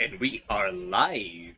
And we are live.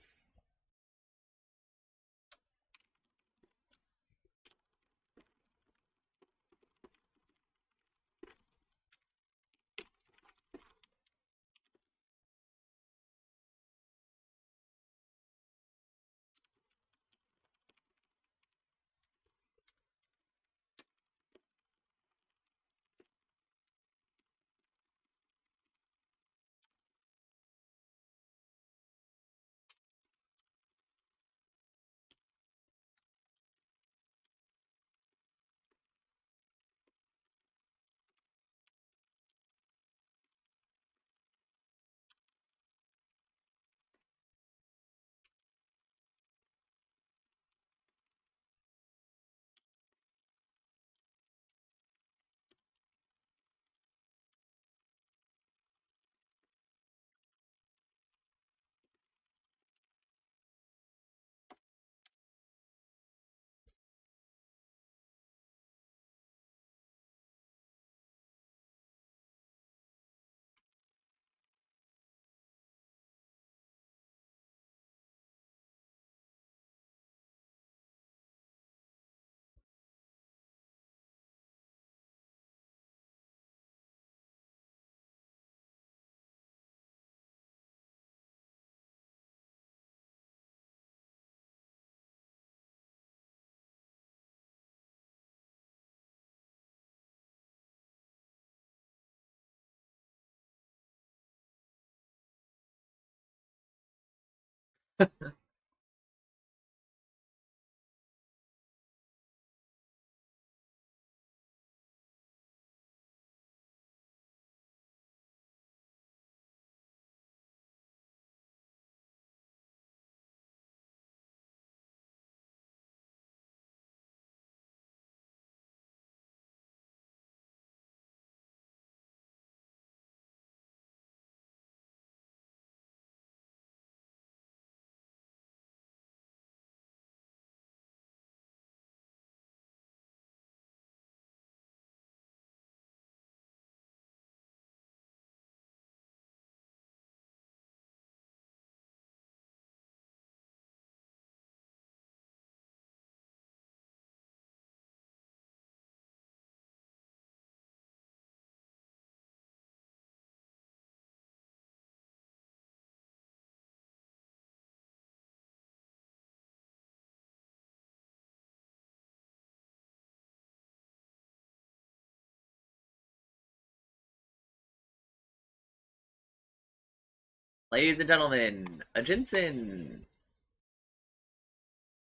Ladies and gentlemen, a Jensen.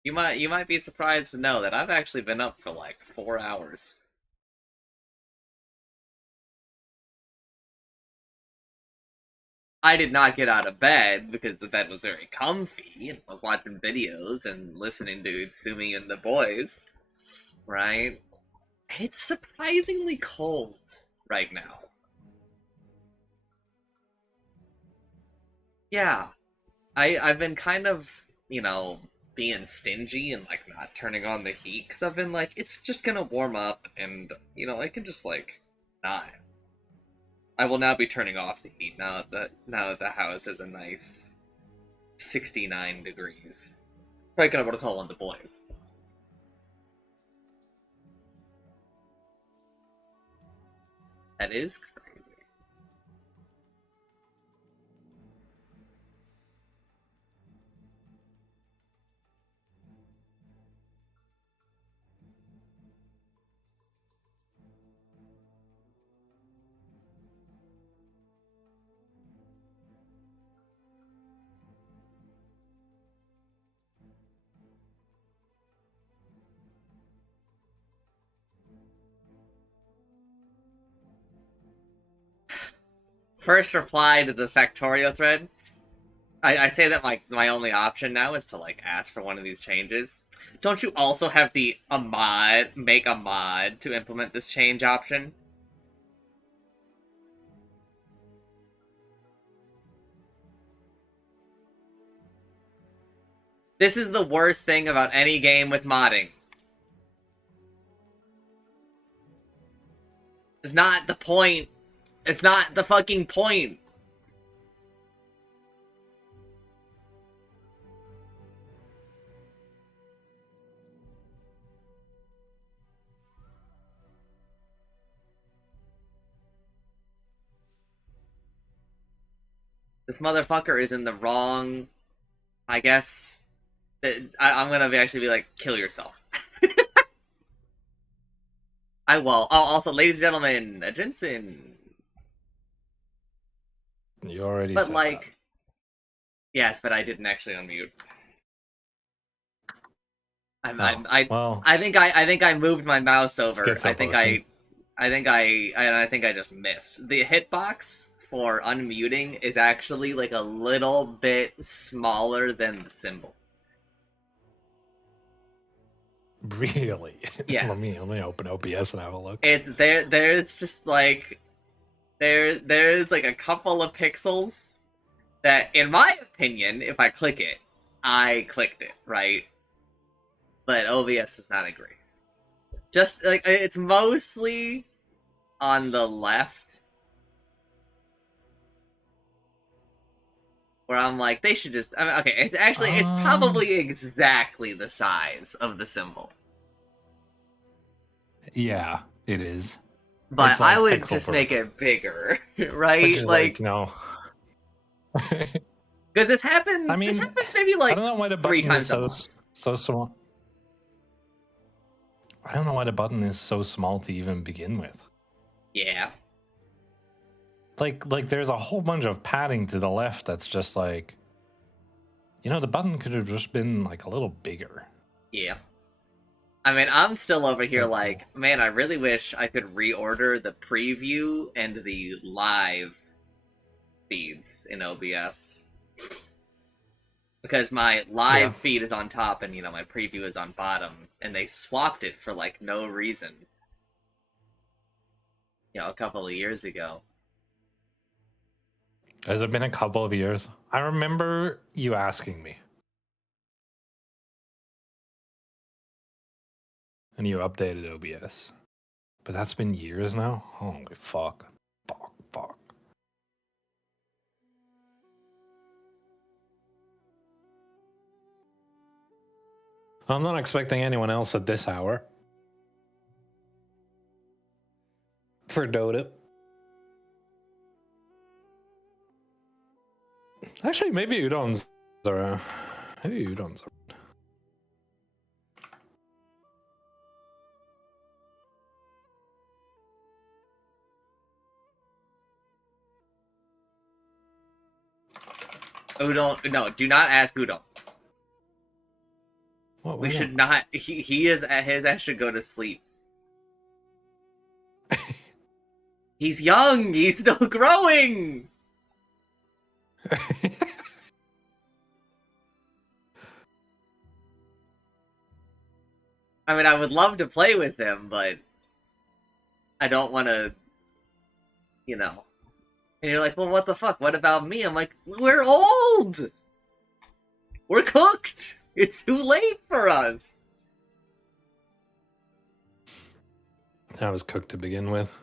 You might be surprised to know that I've actually been up for like 4 hours. I did not get out of bed because the bed was very comfy and I was watching videos and listening to Sumi and the boys, right? And it's surprisingly cold right now. Yeah, I've been kind of, being stingy and like not turning on the heat because I've been like it's just gonna warm up and I can just like not. I will now be turning off the heat now that the house has a nice 69 degrees. Probably gonna want to call on the boys. That is crazy. First reply to the Factorio thread. I say that my only option now is to like ask for one of these changes. Don't you also have the a mod make a mod to implement this change option? This is the worst thing about any game with modding. It's not the point. It's not the fucking point. This motherfucker is in the wrong. I guess I'm gonna actually be like, kill yourself. I will. Oh, also, ladies and gentlemen, Jensen. You already But said that. like, yes, but I didn't actually unmute. Oh, I well, I think I moved my mouse over. schizo posting. I think I just missed. The hitbox for unmuting is actually like a little bit smaller than the symbol. Really? Let Yes. me open OBS and have a look. It's there's just like there's like a couple of pixels that in my opinion, if I click it, I clicked it, right? But OBS does not agree. Just like it's mostly on the left where I'm like, they should just. I mean, okay, it's actually it's Um, probably exactly the size of the symbol, yeah, it is. but It's I like would pixel just make perfect, it bigger, which right? is like Like, no. because this I happens. This mean, happens maybe I like don't know why the three button is times a month. so small. I don't know why the button is so small to even begin with. Yeah, Like there's a whole bunch of padding to the left that's just like, the button could have just been like a little bigger. yeah. I mean, I'm still over here But like, man, I really wish I could reorder the preview and the live feeds in OBS. Because my yeah, live feed is on top and, my preview is on bottom, and they swapped it for, like, no reason, a couple of years ago. has it been a couple of years? I remember you asking me. And you updated OBS. But that's been years now? Holy fuck. Fuck. I'm not expecting anyone else at this hour. For Dota. Actually, maybe Udon's are. Maybe Udon's are. Udon, no, do not ask Udon. What, We why should not? not, he is, his ass should go to sleep. He's young, he's still growing! I mean, I would love to play with him, but I don't want to, you know. And you're like, well, what the fuck? What about me? I'm like, we're old! We're cooked! It's too late for us! I was cooked to begin with.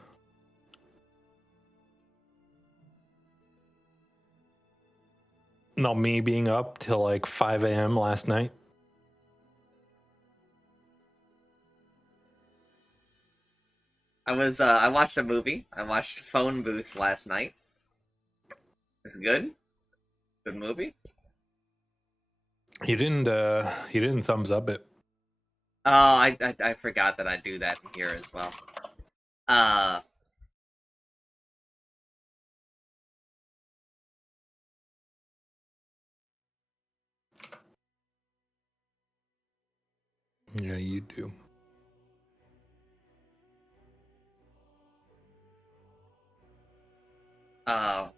Not me being up till like 5 a.m. last night. I watched a movie. I watched Phone Booth last night. It's good. Good movie. You didn't thumbs up it. Oh, I forgot that I do that here as well. Uh, Yeah, you do. uh,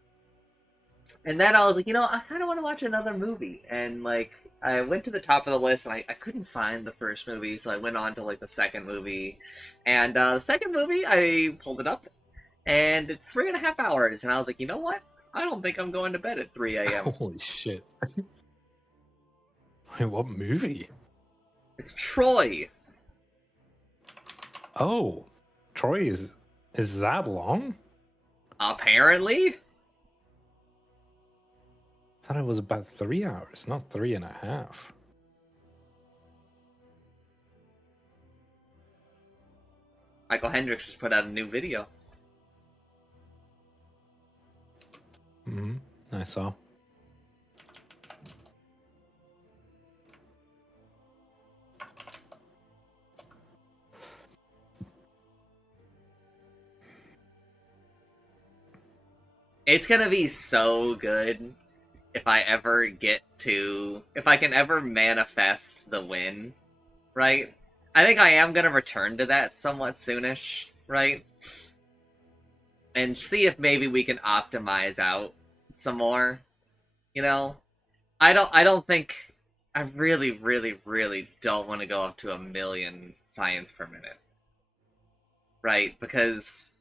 and then I was like, I kind of want to watch another movie. And, like, I went to the top of the list and I couldn't find the first movie, so I went on to, like, the second movie. And the second movie, I pulled it up, and it's 3.5 hours. And I was like, you know what? I don't think I'm going to bed at 3 a.m. Holy shit. Wait, what movie? It's Troy. Oh, Troy is that long? Apparently. I thought it was about 3 hours, not 3.5. Michael Hendricks just put out a new video. I saw. It's gonna be so good if I ever get to, if I can ever manifest the win, right? I think I am gonna return to that somewhat soonish, right? And see if maybe we can optimize out some more. You know, I don't think I really, really, really don't want to go up to 1 million science per minute, right? Because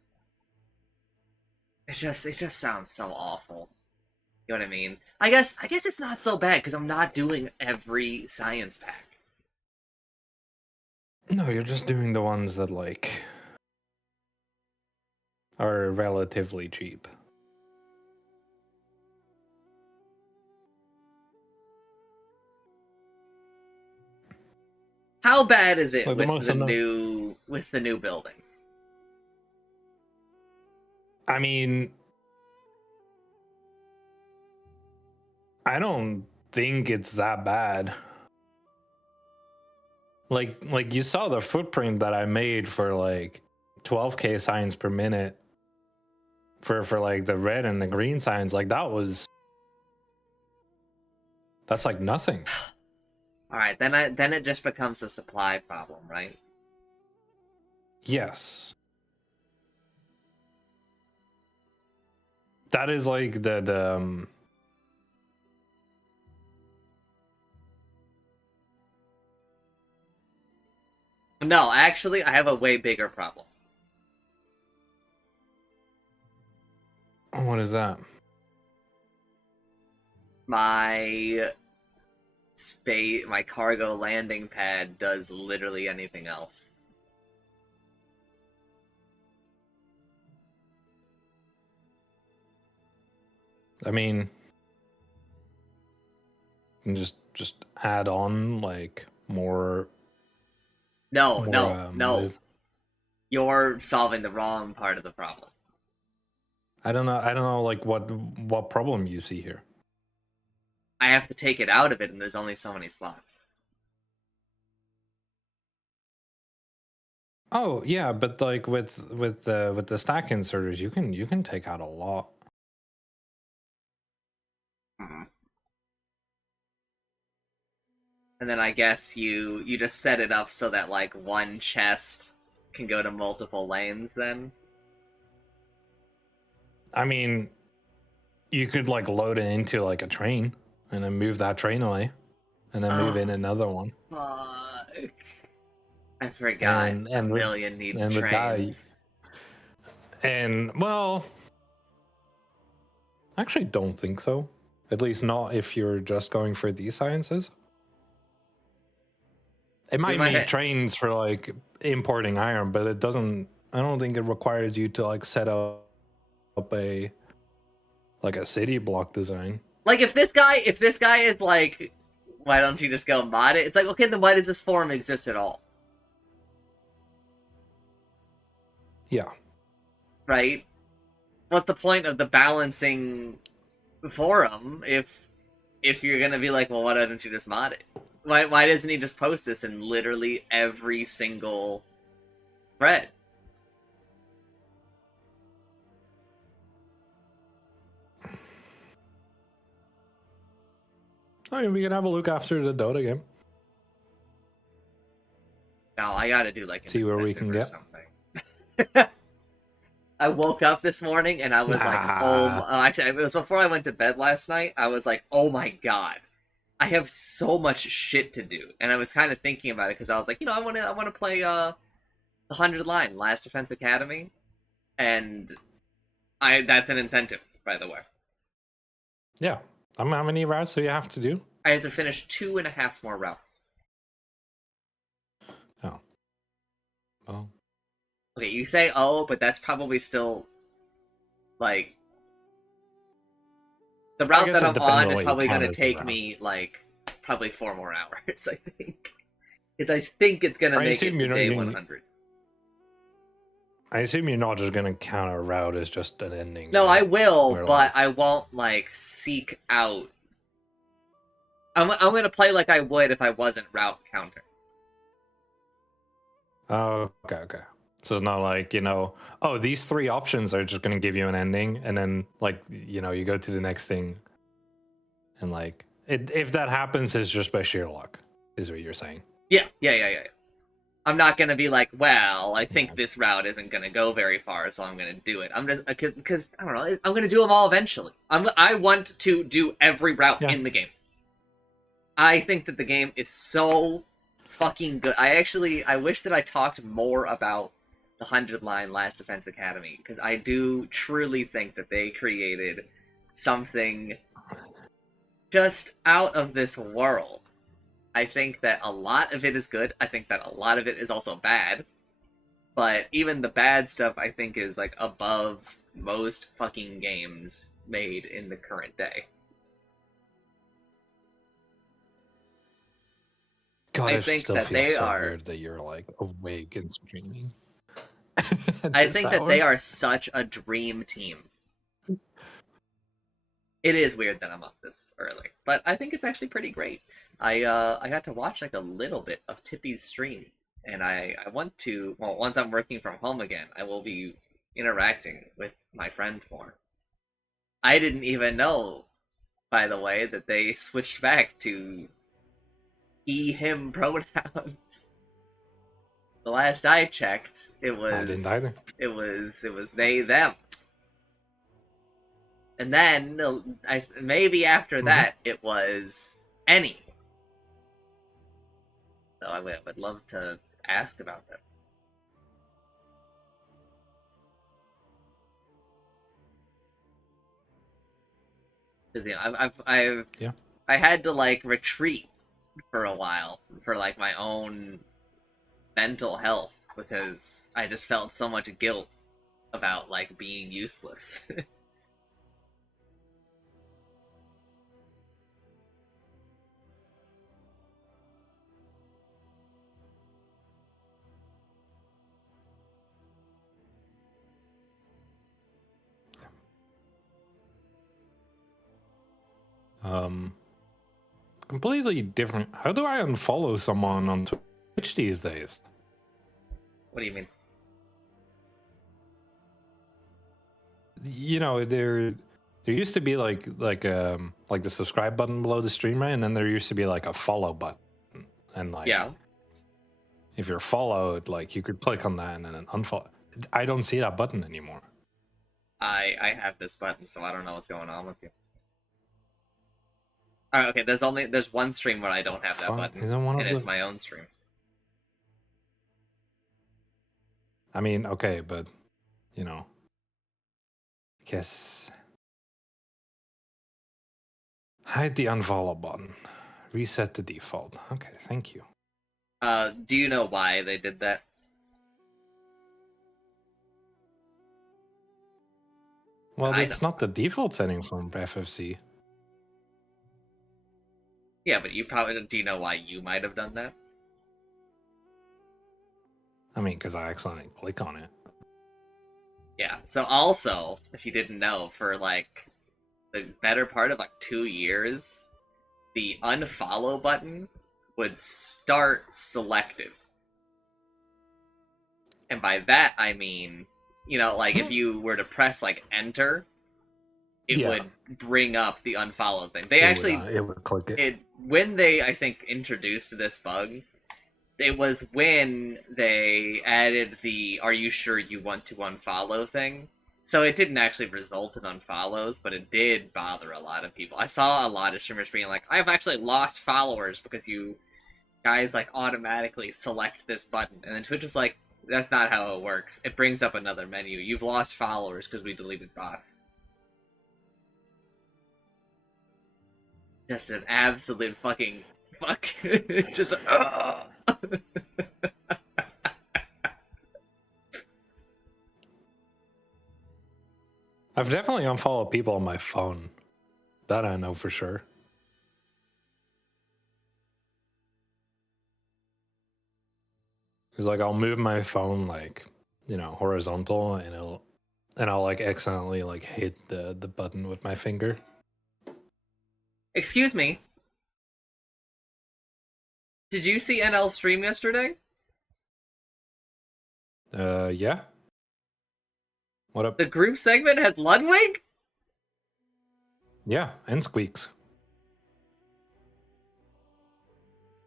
it just sounds so awful. You know what I mean? I guess it's not so bad because I'm not doing every science pack. No, you're just doing the ones that like are relatively cheap. How bad is it Like the with most the of them. new buildings? I mean, I don't think it's that bad. Like you saw the footprint that I made for like 12k signs per minute for like the red and the green signs. Like that's like nothing. All right, then it just becomes a supply problem, right? Yes. That is like the No, actually, I have a way bigger problem. what is that? My my cargo landing pad does literally anything else. I mean, you can just add on like No, more no, no. You're solving the wrong part of the problem. I don't know like what problem you see here. I have to take it out of it, and there's only so many slots. Oh yeah, but like with the stack inserters, you can take out a lot. Mhm. And then I guess you just set it up so that like one chest can go to multiple lanes. Then I mean, you could like load it into like a train and then move that train away and then move in oh another one. fuck! I forgot And a and with million needs and with that trains. and well, I actually don't think so. At least not if you're just going for these sciences. It We might might need ha- trains for like importing iron, but it doesn't. I don't think it requires you to like set up a like a city block design. like if this guy is like, why don't you just go mod it? It's like, okay, then why does this forum exist at all? Yeah. Right? What's the point of the balancing forum if you're gonna be like, well, why don't you just mod it? Why doesn't he just post this in literally every single thread? I mean, we can have a look after the Dota game. No, I gotta do like an See where we incentive can or get. something. I woke up this morning and I was like, Nah. actually, it was before I went to bed last night. I was like, oh my god, I have so much shit to do, and I was kind of thinking about it because I was like, I want to play the 100 line Last Defense Academy, and I that's an incentive, by the way. Yeah. How many routes do you have to do? I have to finish 2.5 more routes. Oh. Well. Okay, you say oh, but that's probably still like the I route guess that it I'm depends on on is what you probably count gonna as a take route. me like probably 4 more hours, I think. Because I think it's gonna I make it assume to you're not. day 100. I assume you're not just gonna count a route as just an ending, No, I right? will, Where but like, I won't like seek out. I'm gonna play like I would if I wasn't route counter. oh, okay, okay. So it's not like, oh, these three options are just going to give you an ending. And then, like, you go to the next thing. And, like, if that happens, it's just by sheer luck, is what you're saying. Yeah. I'm not gonna be like, well, I Yeah. think this route isn't gonna go very far, so I'm gonna do it. I'm just because I don't know. I'm gonna do them all eventually. I want to do every route Yeah. in the game. I think that the game is so fucking good. I wish that I talked more about the 100 line Last Defense Academy because I do truly think that they created something just out of this world. I think that a lot of it is good. I think that a lot of it is also bad. But even the bad stuff, I think, is like above most fucking games made in the current day. God, I it think still that feels they so are. weird that you're, like, awake and streaming at I this think that they hour. are such a dream team. It is weird that I'm up this early, but I think it's actually pretty great. I got to watch like a little bit of Tippy's stream, and I want to. Well, once I'm working from home again, I will be interacting with my friend more. I didn't even know, by the way, that they switched back to he him pronouns. The last I checked, I didn't either. it was they them. And then maybe after Hmm. that it was any. So would love to ask about that. Because Yeah. I had to like retreat for a while for like my own mental health because I just felt so much guilt about like being useless. Um, Completely different. How do I unfollow someone on Twitch these days? What do you mean? There used to be like the subscribe button below the stream, right? And then there used to be like a follow button. And, like, Yeah, if you're followed, like, you could click on that and then unfollow. I don't see that button anymore. I have this button, so I don't know what's going on with you. All right, okay. There's one stream where I The don't have that fuck? button, Isn't one and of it's the my own stream. I mean, okay, but you know, I guess hide the unfollow button. Reset the default. Okay, thank you. Do you know why they did that? Well, I know that's not why. the default setting from FFC. Yeah, but you probably do you know why you might have done that? I mean, because I accidentally click on it. Yeah. So also, if you didn't know, for like the better part of like 2 years, the unfollow button would start selective. And by that I mean, like if you were to press like enter, it Yeah, would bring up the unfollow thing. They actually it would click it. it when they I think introduced this bug, it was when they added the "Are you sure you want to unfollow" thing. So it didn't actually result in unfollows, but it did bother a lot of people. I saw a lot of streamers being like, "I've actually lost followers because you guys like automatically select this button," and then Twitch was like, "That's not how it works. It brings up another menu. You've lost followers because we deleted bots." Just an absolute fucking fuck. Just. I've definitely unfollowed people on my phone. That I know for sure. Because, like, I'll move my phone, like, horizontal, and I'll like accidentally like hit the button with my finger. Excuse me. Did you see NL stream yesterday? Yeah. What up? The group segment had Ludwig? Yeah, and Squeaks.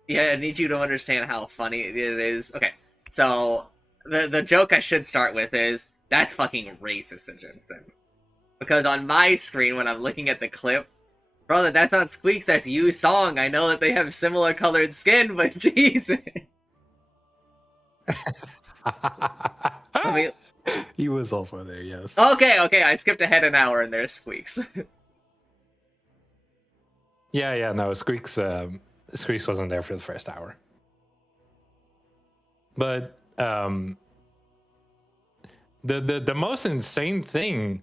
Yeah, I need you to understand how funny it is. Okay, so the joke I should start with is that's fucking racist, Jensen. Because on my screen, when I'm looking at the clip, brother, that's not Squeaks, that's Yu's song. I know that they have similar colored skin, but Jesus. I mean, He was also there, yes. okay, I skipped ahead an hour and there's Squeaks. Yeah, no, Squeaks wasn't there for the first hour. But the most insane thing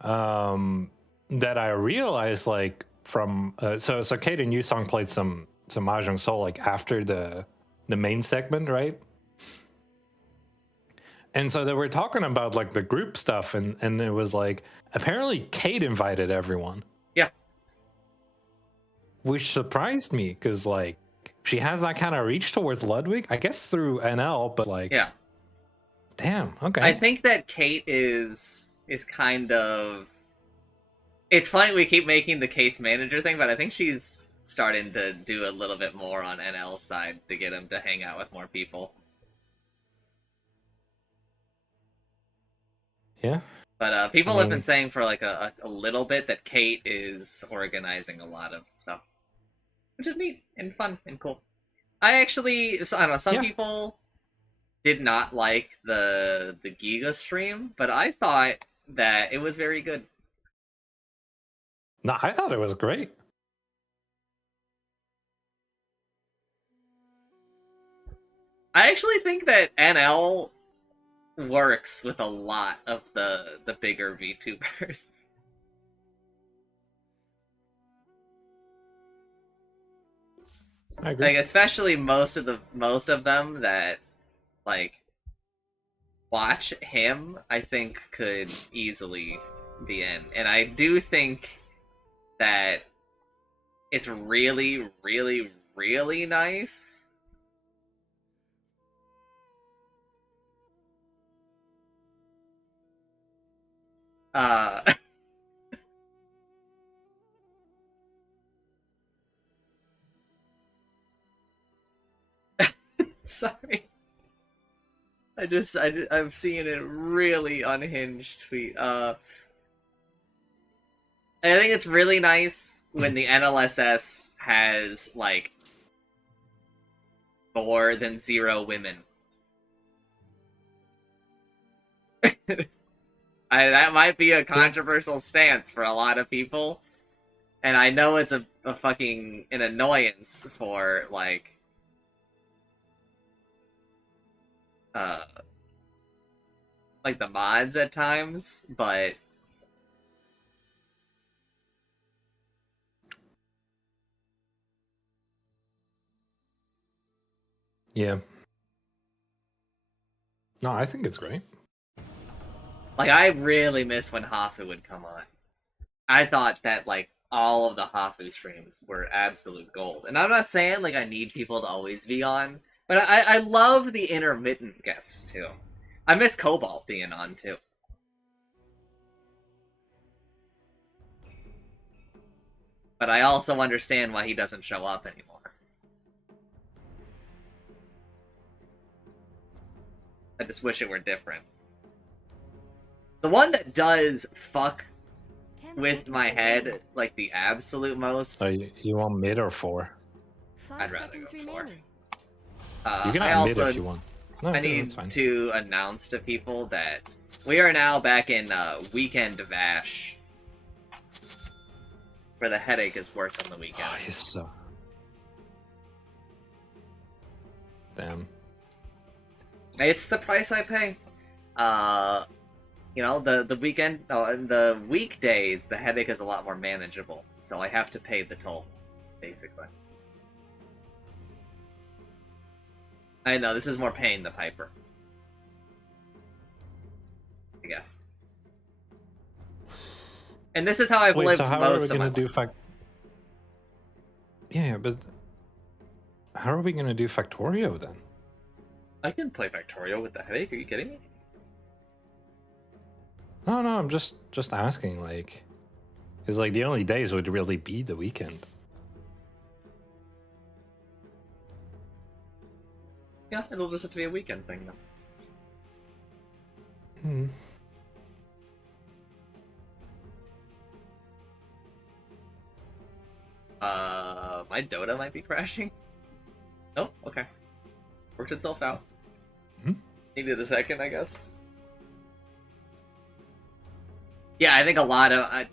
that I realized, like, from so Kate and Yu Song played some Mahjong Soul like after the main segment, right? And so they were talking about like the group stuff, and it was like apparently Kate invited everyone. Yeah. Which surprised me because like she has that kind of reach towards Ludwig, I guess through NL, but like, yeah. Damn, okay. I think that Kate is kind of. It's funny we keep making the Kate's manager thing, but I think she's starting to do a little bit more on NL's side to get him to hang out with more people. Yeah. But people have been saying for like a little bit that Kate is organizing a lot of stuff, which is neat and fun and cool. I don't know, some people did not like the Giga stream, but I thought that it was very good. No, I thought it was great. I actually think that NL works with a lot of the bigger VTubers. I agree. Like especially most of them that like watch him, I think could easily be in. And I do think that it's really, really, really nice. Sorry. I'm seeing a really unhinged tweet. I think it's really nice when the NLSS has like more than 0 women. That might be a controversial stance for a lot of people, and I know it's a fucking an annoyance for like like the mods at times, but yeah. No, I think it's great. like I really miss when Hafu would come on. I thought that like all of the Hafu streams were absolute gold. And I'm not saying like I need people to always be on, but I love the intermittent guests too. I miss Cobalt being on too. But I also understand why he doesn't show up anymore. I just wish it were different. The one that does fuck with my head like the absolute most. So you want mid or 4? I'd rather go 4. You can have mid if you want. No, I need to announce to people that we are now back in weekend Vash, where the headache is worse on the weekend. Oh, he's so... Damn. It's the price I pay. You know, the weekend, the weekdays, the headache is a lot more manageable, so I have to pay the toll, basically. I know, this is more paying the piper. I guess. And this is how I've lived so how most are we of gonna my life. Yeah, but how are we gonna do Factorio then? I can play Factorio with the headache. Are you kidding me? No, no, I'm just asking. Like, it's like the only days would really be the weekend. Yeah, it'll just have to be a weekend thing then. Hmm. My Dota might be crashing. Oh, okay. Worked itself out. Hmm? Needed a second, I guess. Yeah, I think a lot of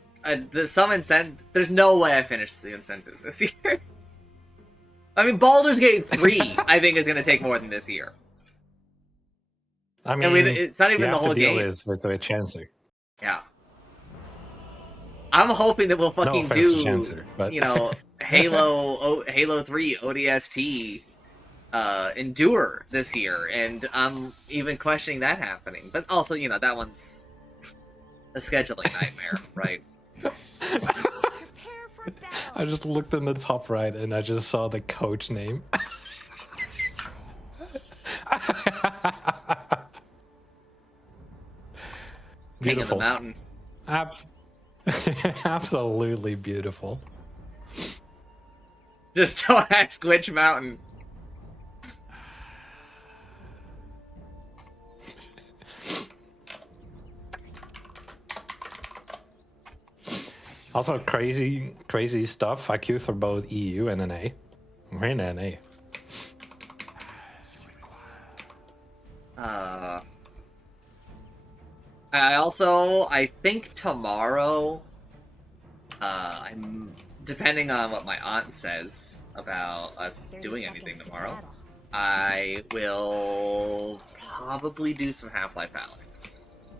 there's some incentive. There's no way I finished the incentives this year. I mean, Baldur's Gate 3, I think, is going to take more than this year. I And we, mean, it's not you even the have to whole deal game. with Chancer. Yeah. I'm hoping that we'll No fucking offense to do, Chancer, but Halo 3 ODST Endure this year, and I'm even questioning that happening. But also, that one's a scheduling nightmare, right? I just looked in the top right and I just saw the coach name. King of the Beautiful. Mountain. Absolutely beautiful. Just don't ask which mountain. Also, crazy stuff. I queue for both EU and NA. We're in NA. I think tomorrow, I'm depending on what my aunt says about us doing anything tomorrow. I will probably do some Half-Life Alyx.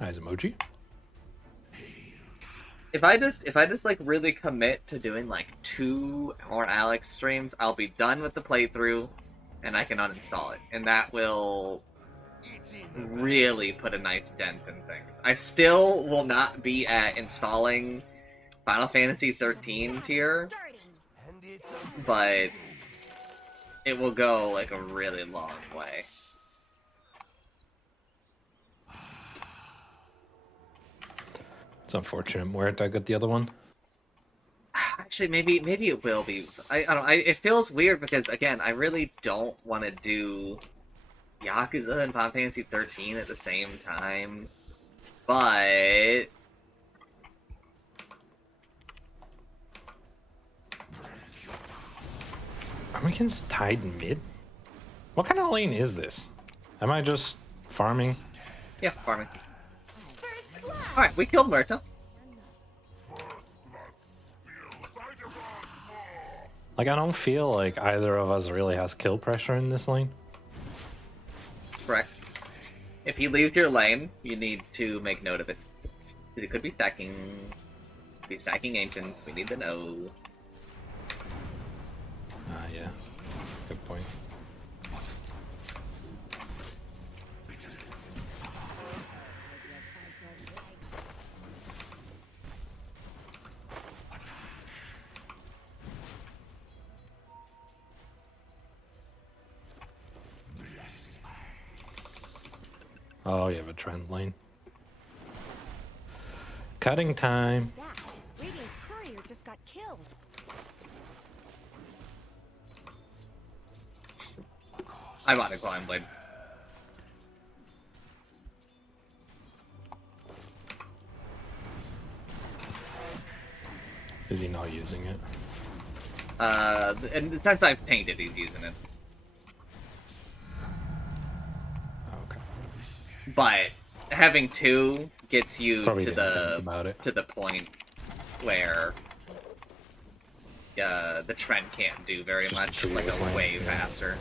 Eyes emoji. If I just like really commit to doing like 2 more Alex streams, I'll be done with the playthrough, and I can uninstall it, and that will really put a nice dent in things. I still will not be at installing Final Fantasy 13 tier, but it will go like a really long way. It's unfortunate. Where did I get the other one? Actually, maybe it will be. I don't know. It feels weird because again, I really don't want to do Yakuza and Final Fantasy 13 at the same time, but Are we against Tide mid? What kind of lane is this? Am I just farming? yeah, farming. All right, we killed Murta. Like, I don't feel like either of us really has kill pressure in this lane. Correct. If he leaves your lane, you need to make note of it. Because it could be stacking ancients. We need to know. Yeah. Good point. Oh, you have a trend lane. Cutting time. Radiant's courier just got killed. I want a Climb Blade. Is he not using it? And since I've painted, he's using it. Oh, okay. But having 2 gets you Probably to didn't think about it. the point where the trend can't do very Just much, treat it like as a lane, way yeah. faster.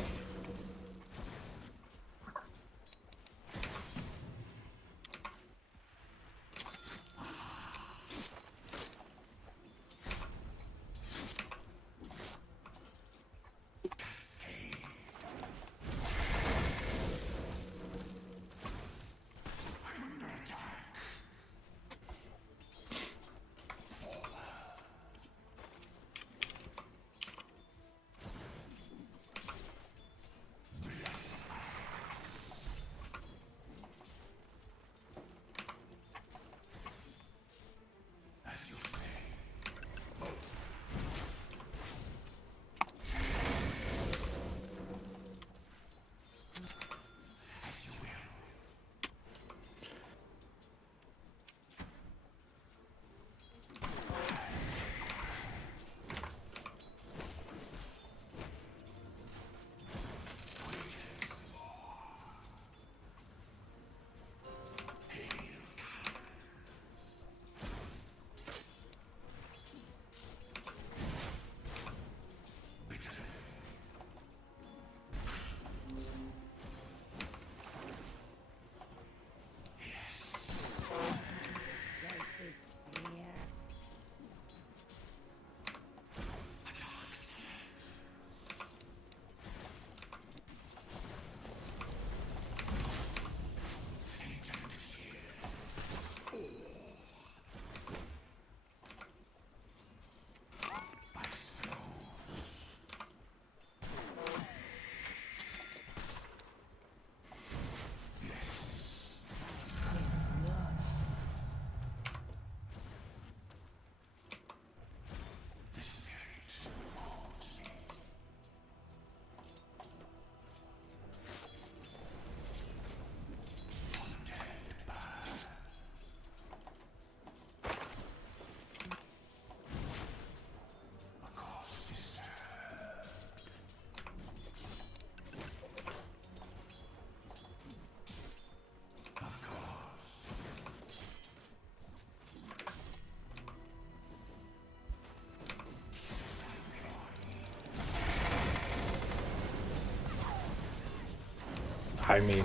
behind me.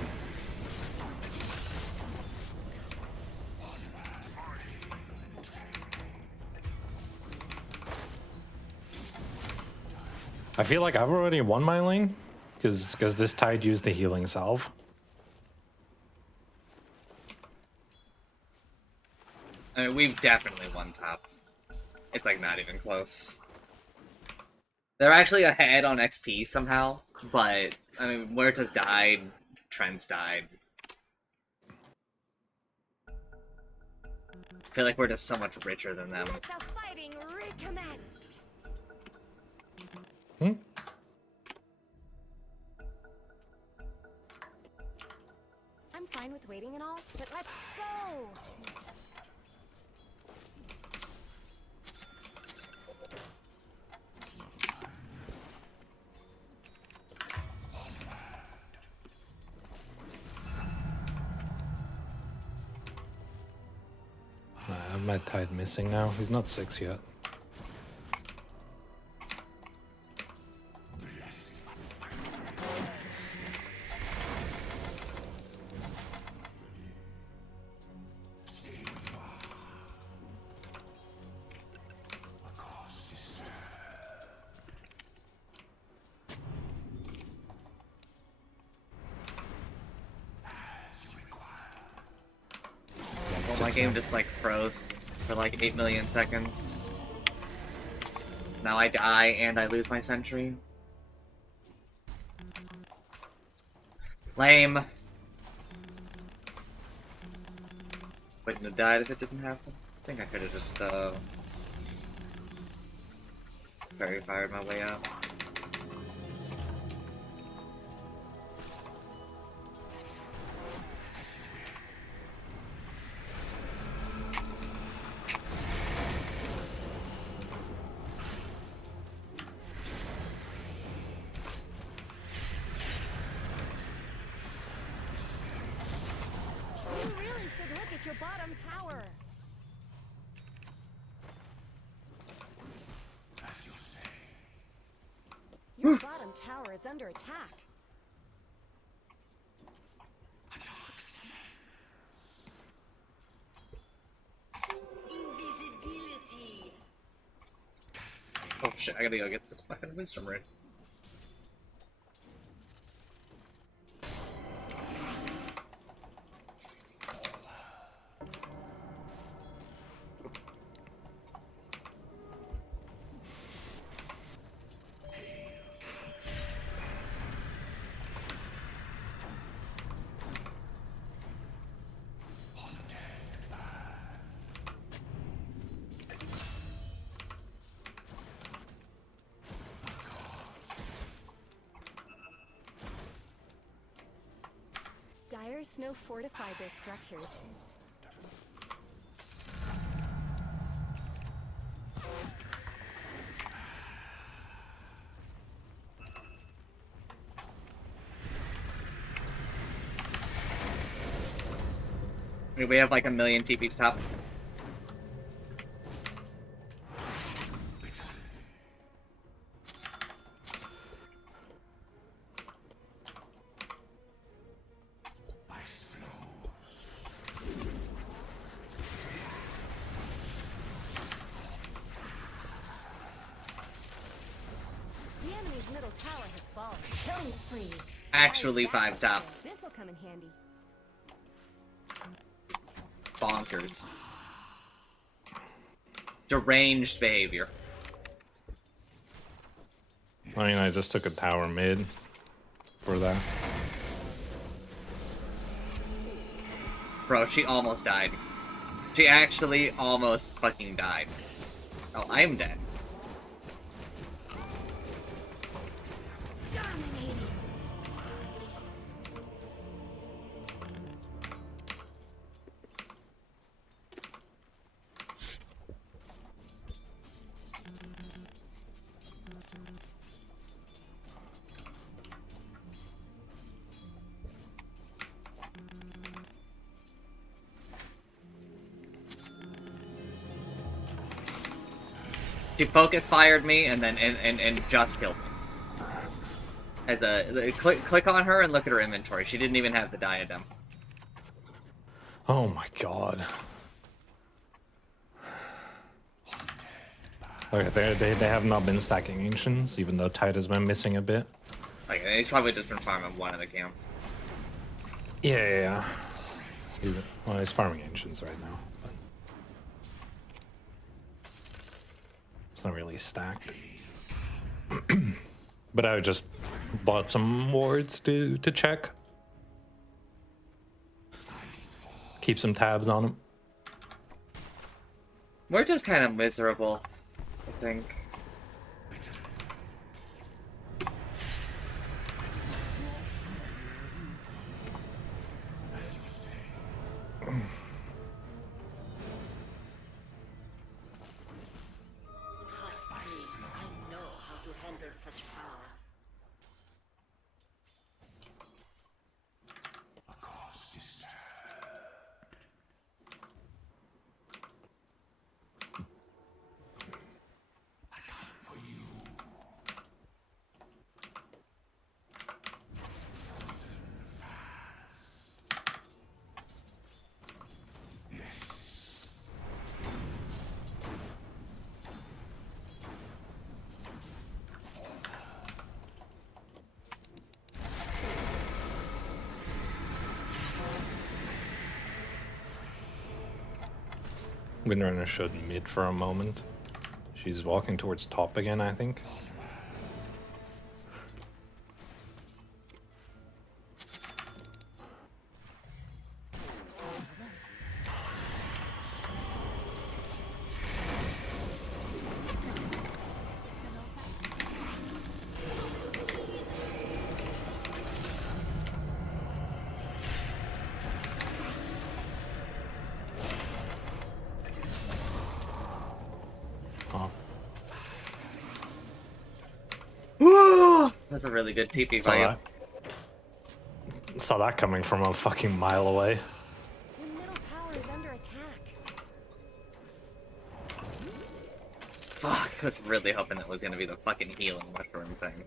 I feel like I've already won my lane because this tide used the healing salve. I mean, we've definitely won top. It's like not even close. They're actually ahead on XP somehow, but I mean, Muerta's died, Trent's died. I feel like we're just so much richer than them. Let the fighting recommence. Hmm? I'm fine with waiting and all, but let's go. I have my tide missing now. He's not 6 yet. Well, my game just like froze for like 8 million seconds. So now I die and I lose my sentry. Lame. Wouldn't have died if it didn't happen. I think I could have just fairy fired my way out. You really should look at your bottom tower. Your bottom tower is under attack. Oh shit, I gotta go get this fucking wisdom ring. Dire snow fortified their structures. We have like a million TPs top. The enemy's middle tower has fallen. Killing spree. Actually 5 top. This'll come in handy. Bonkers. Deranged behavior. I mean, I just took a tower mid for that. Bro, she almost died. She actually almost fucking died. Oh, I'm dead. Dominating. She focus fired me and then and just killed me. As a click on her and look at her inventory. She didn't even have the diadem. Oh my god. Okay, they have not been stacking ancients, even though Tide has been missing a bit. Like, he's probably just been farming one of the camps. Yeah. He's farming ancients right now, but it's not really stacked. But I just bought some wards to check. Keep some tabs on them. We're just kind of miserable, I think. I know how to handle such power. Windrunner showed mid for a moment. She's walking towards top again, I think. Oh, Woo! That's a really good TP saw fight. saw that coming from a fucking mile away. Your middle tower is under attack. Fuck, I was really hoping that was gonna be the fucking healing mushroom thing.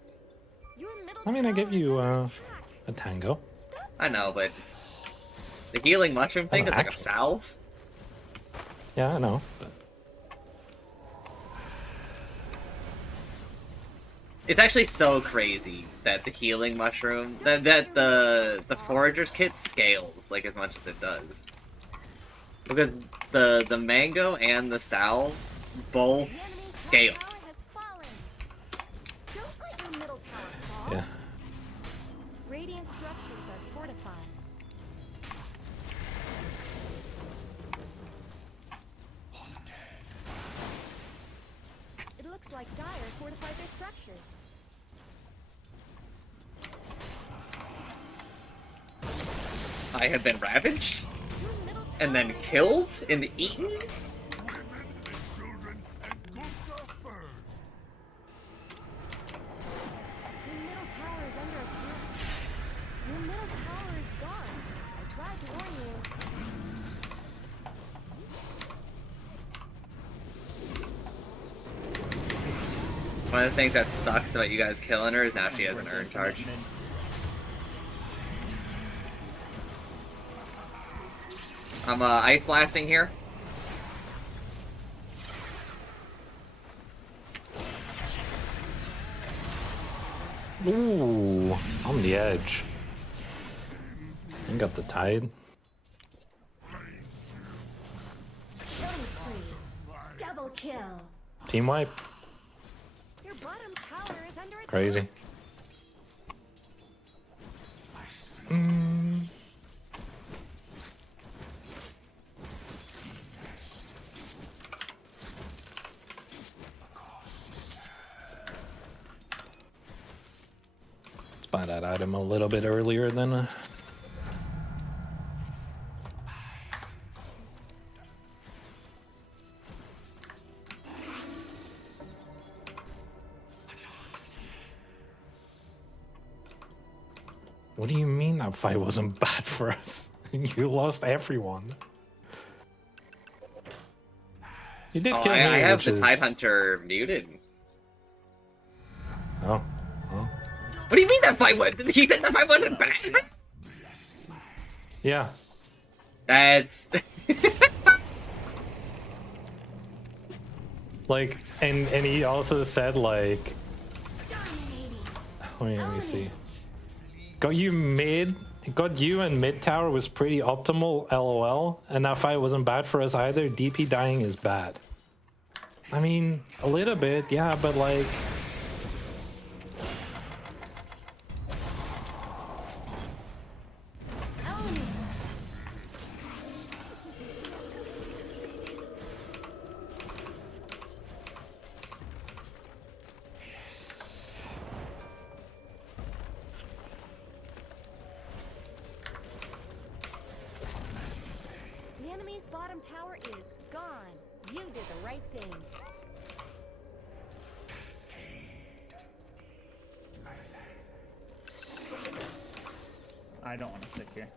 Your middle I mean, I tower give is you under attack. a tango. Stop. I know, but the healing mushroom thing is like a actually. salve. Yeah, I know. But It's actually so crazy that the healing mushroom, that the forager's kit scales like as much as it does, because the mango and the salve both The enemy's top scale. tower has fallen. Don't let your middle tower fall. yeah. Radiant structures are fortified. It looks like Dire fortified their structures. I have been ravaged Your middle and then tower is killed and eaten. Your middle tower is under attack. Your middle tower is gone. I tried to warn you. One of the things that sucks about you guys killing her is now she has an urn charge. I'm ice blasting here. Ooh, on the edge. I got the Tide. Killing spree. Double kill. Team wipe. Your bottom tower is under attack. Crazy. Let's buy that item a little bit earlier than What do you mean that fight wasn't bad for us? You lost everyone. You did Oh, kill me, I have which the is... Tide Hunter muted. Oh, well. What do you mean that fight was? He said that fight wasn't bad. Yeah. That's Like, and he also said like, Dominating. let me see. Got you and mid tower was pretty optimal, lol. And that fight wasn't bad for us either. DP dying is bad. I mean, a little bit, yeah, but like. The enemy's bottom tower is gone. You did the right thing. I don't want to sit here.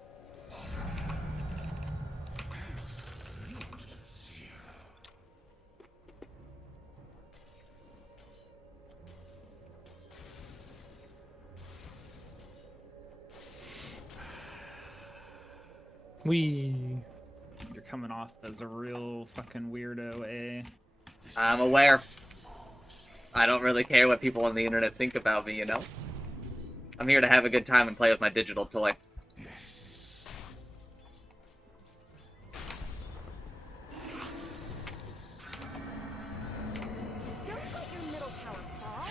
We. You're coming off as a real fucking weirdo, eh? I'm aware. I don't really care what people on the internet think about me, you know? I'm here to have a good time and play with my digital toy. Don't let your middle tower fall.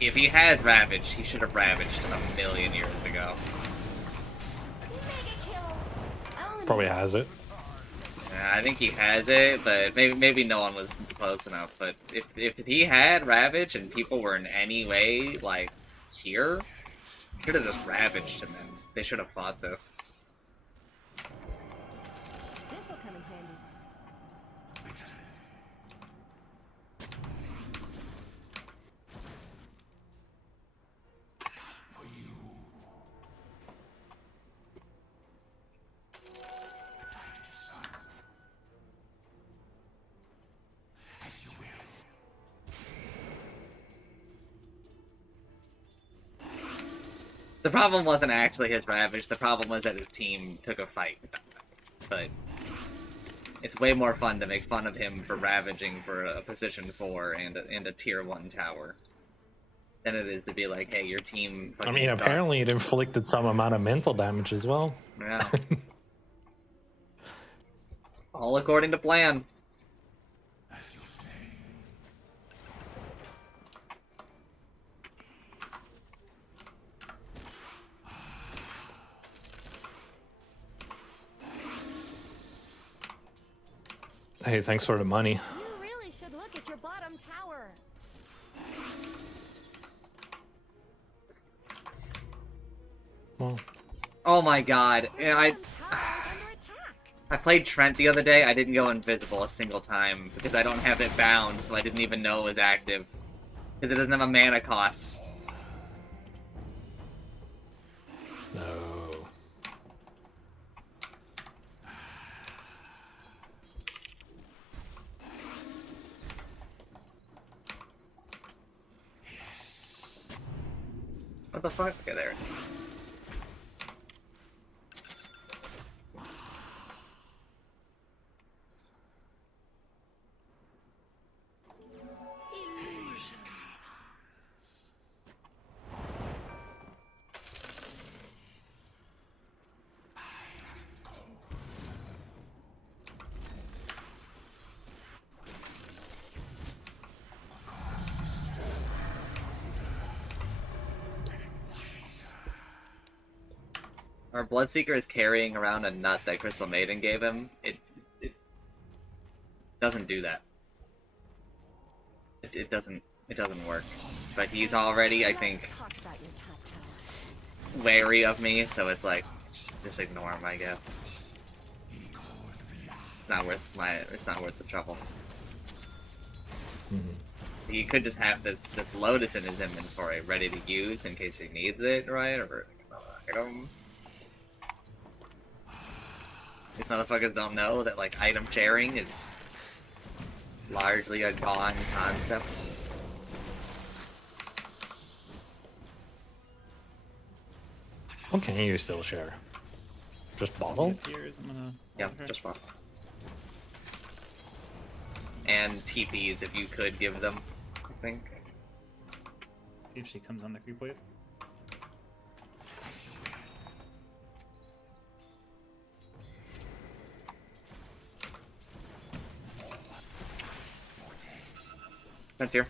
If he had Ravage, he should have ravaged a million years ago. Mega kill. Probably has it. Yeah, I think he has it, but maybe no one was close enough. But if he had Ravage and people were in any way, like, here, he could have just ravaged him and they should have fought this. This'll come in handy. The problem wasn't actually his Ravage, the problem was that his team took a fight. But it's way more fun to make fun of him for ravaging for a position 4 and a tier 1 tower than it is to be like, hey, your team I mean, apparently it sucks. inflicted some amount of mental damage as well. Yeah. All according to plan. Hey, thanks for the money. You really should look at your bottom tower. Well, Oh my god. And Your bottom tower is under attack. I played Trent the other day. I didn't go invisible a single time because I don't have it bound, so I didn't even know it was active. Because it doesn't have a mana cost. no. What the fuck? Okay, there it is. Our Bloodseeker is carrying around a nut that Crystal Maiden gave him. It doesn't do that. It doesn't work. But he's already, I think, Let's talk about your top tower. wary of me, so it's like just ignore him, I guess. It's not worth the trouble. He could just have this Lotus in his inventory ready to use in case he needs it, right? Or item. These motherfuckers don't know that like item sharing is largely a gone concept. What can you still share? Just When bottle? it appears, I'm gonna. Yeah, Okay. just one. And TPs if you could give them, I think. See if she comes on the creep wave. That's here.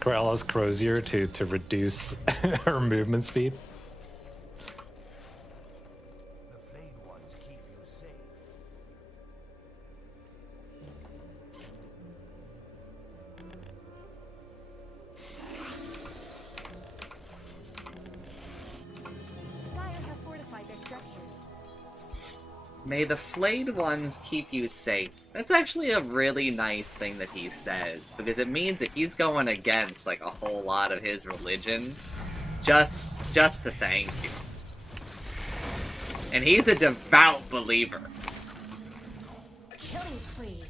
Corella's Crozier to reduce her movement speed. The flayed ones keep you safe. Dire have fortified their structures. May the flayed ones keep you safe. That's actually a really nice thing that he says, because it means that he's going against like a whole lot of his religion, just to thank you. And he's a devout believer. Killing spree.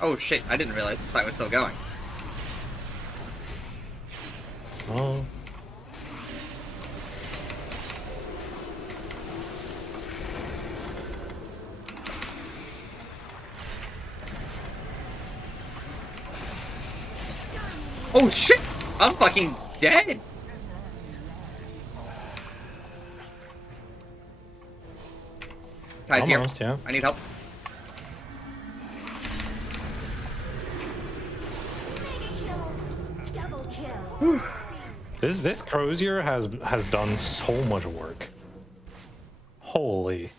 Oh shit, I didn't realize this fight was still going. Oh. Oh shit! I'm fucking dead! Tide's here. Almost, yeah. I need help. Double kill. This Crozier has done so much work. Holy.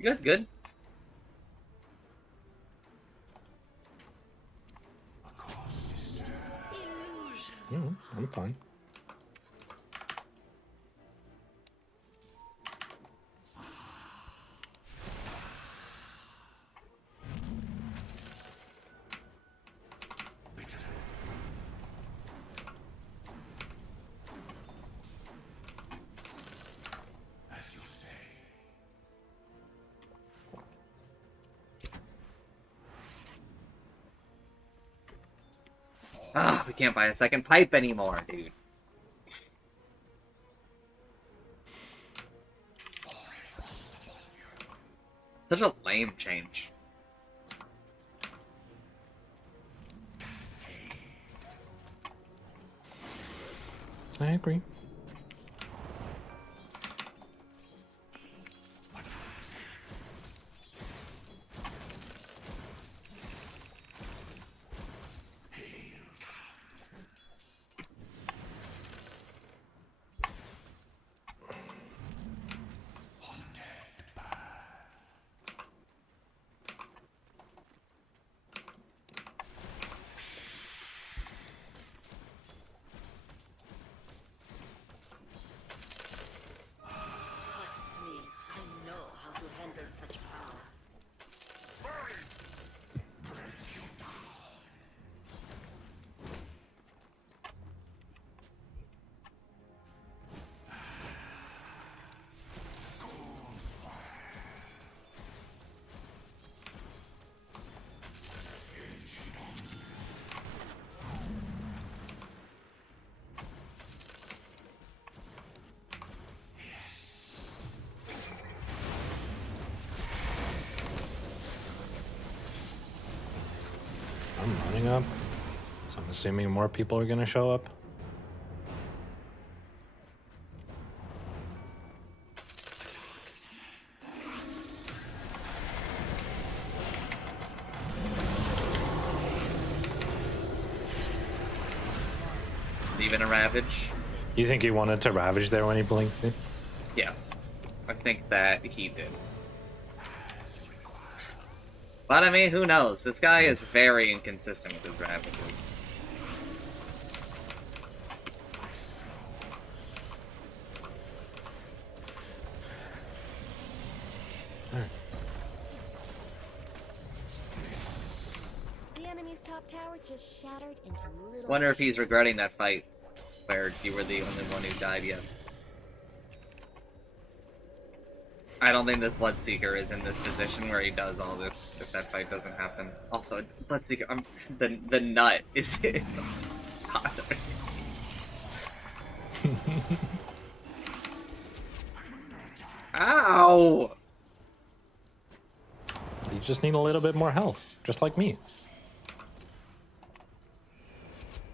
You guys good? I'm fine. Ah, we can't buy a second pipe anymore, dude. Such a lame change. I agree. assuming more people are gonna show up. Even a Ravage? You think he wanted to ravage there when he blinked? Yes. I think that he did. But I mean, who knows? This guy is very inconsistent with his Ravages. The enemy's top tower just shattered into little. Wonder if he's regretting that fight where you were the only one who died yet. I don't think this Bloodseeker is in this position where he does all this if that fight doesn't happen. Also, Bloodseeker, the nut is bothering me. Ow! You just need a little bit more health, just like me.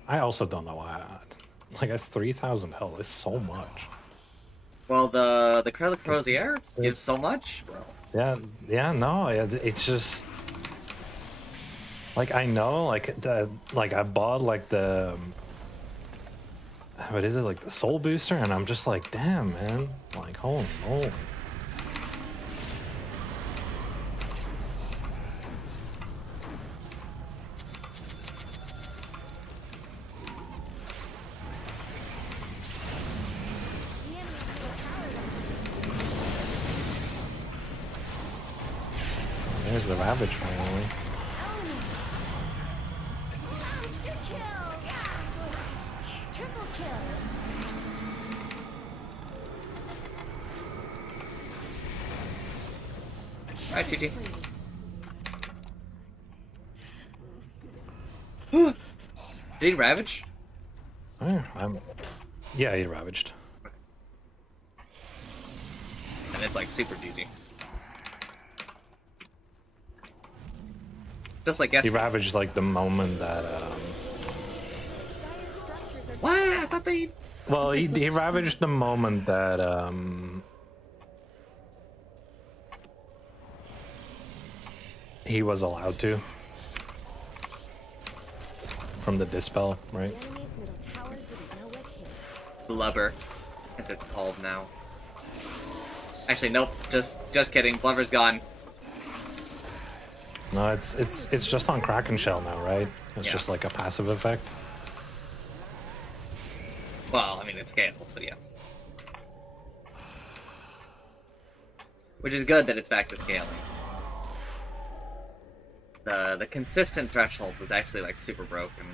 I also don't know why. Like at 3,000 health is so much. Well, the Crozier gives so much, bro. Yeah, no, it's just like I know, like I bought like the what is it, like the soul booster, and I'm just like, damn, man, like holy moly. There's the Ravage finally. Monster kill! Triple kill! Alright, GG. Did he Ravage? Yeah, he ravaged. And it's like super GG. Just like He yesterday. ravaged like the moment that Dire structures are What? I thought they... well, he ravaged the moment that he was allowed to from the dispel, right? the enemy's middle tower didn't know what hit. Blubber, as it's called now. Actually, nope. Just kidding. Blubber's gone. No, it's just on Kraken Shell now, right? It's Yeah. just like a passive effect. Well, I mean, it's scalable, so yes. Which is good that it's back to scaling. The consistent threshold was actually like super broken.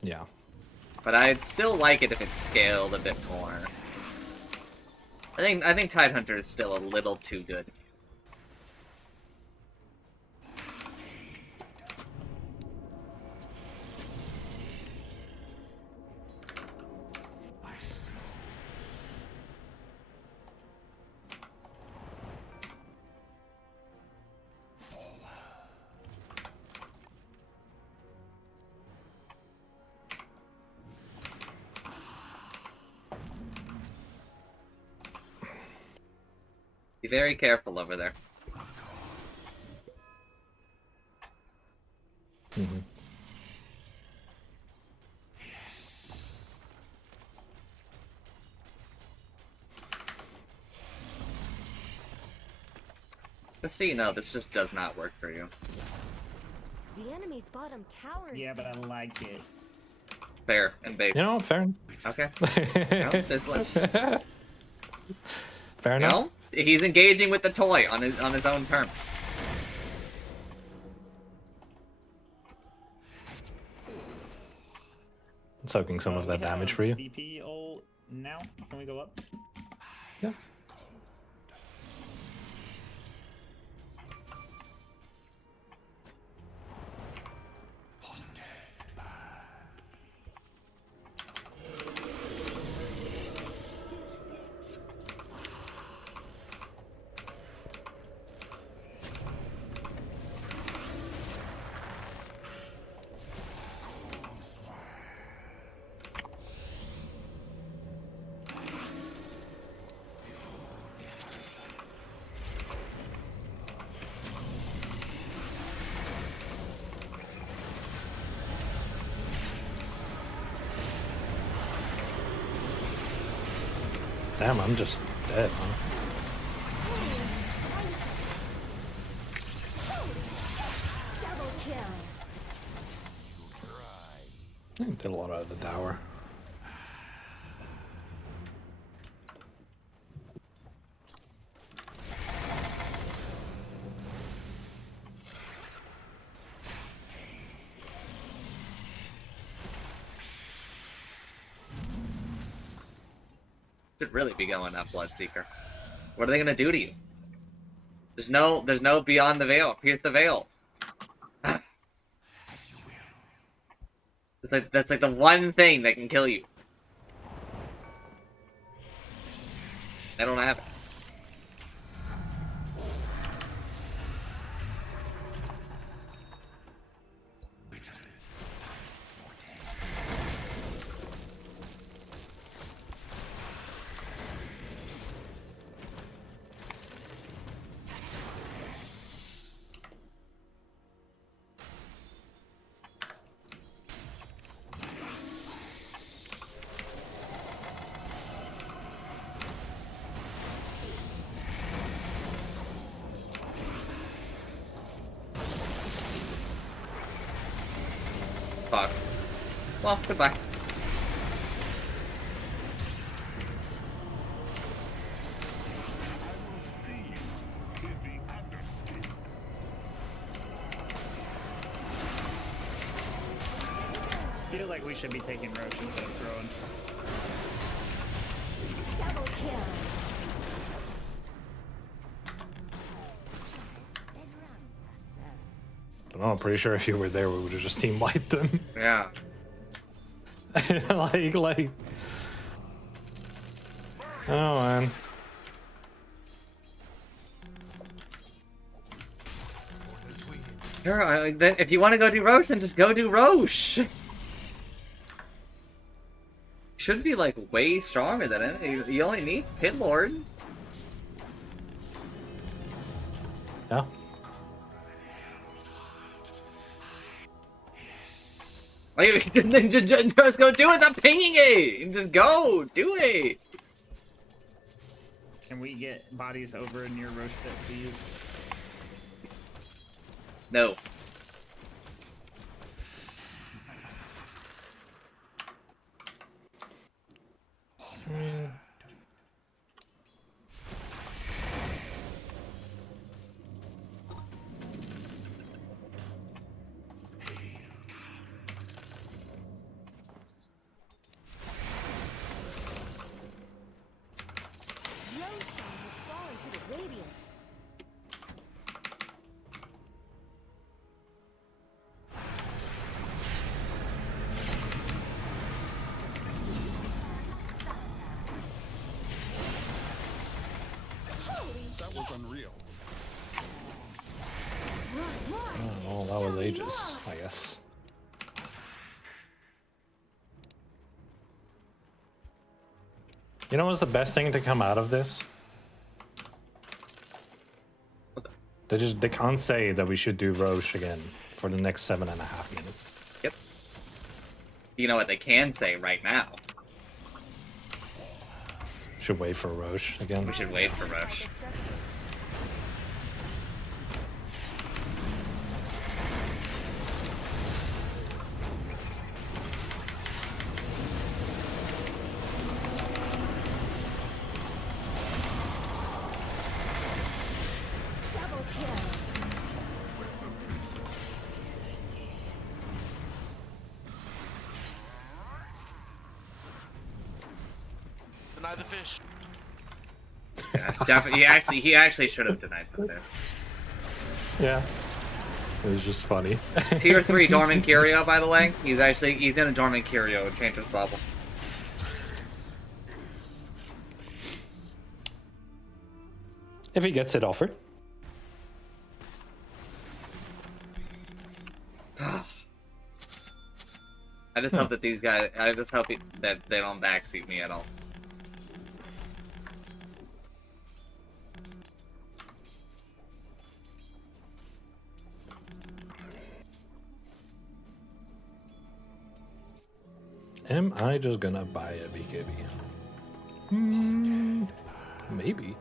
Yeah. But I'd still like it if it scaled a bit more. I think Tidehunter is still a little too good. Be very careful over there. Mm-hmm. Just so you know, this just does not work for you. The enemy's bottom tower is Yeah, but I like it. Fair and base. You know, fair. Okay. No, there's less. Fair You enough. know, he's engaging with the toy on his own terms. Soaking some of that We have damage for you. DP ult now. Can we go up? Yeah. Damn, I'm just dead, huh? Double kill. I did a lot out of the tower. Should really be going up, Bloodseeker. What are they gonna do to you? There's no beyond the veil. Pierce the veil. It's like that's like the one thing that can kill you. I don't have it. Fuck. Well, goodbye. I feel like we should be taking Roche instead of throwing. Double kill. Then run faster. But no, I'm pretty sure if you were there, we would have just team wiped them. Yeah. like. Oh man. Sure, then if you want to go do Roche, then just go do Roche. Should be like way stronger than it. He only needs Pit Lord. Yeah. Like, just go do it. Stop pinging it. Just go do it. Can we get bodies over near Roche pit, please? No. Roshan has fallen to the Radiant. That was unreal. Oh, that was ages, I guess. You know what's the best thing to come out of this? They can't say that we should do Roche again for the next 7.5 minutes. Yep. You know what they can say right now? Should wait for Roche again. We should wait for Roche. Double kill. Deny the fish. Yeah, definitely. He actually should have denied them there. Yeah. It was just funny. Tier 3 Dormant Curio, by the way. He's in a Dormant Curio Changer's Bubble. If he gets it offered. I just hope that these guys. I just hope that they don't backseat me at all. Am I just gonna buy a BKB? Maybe.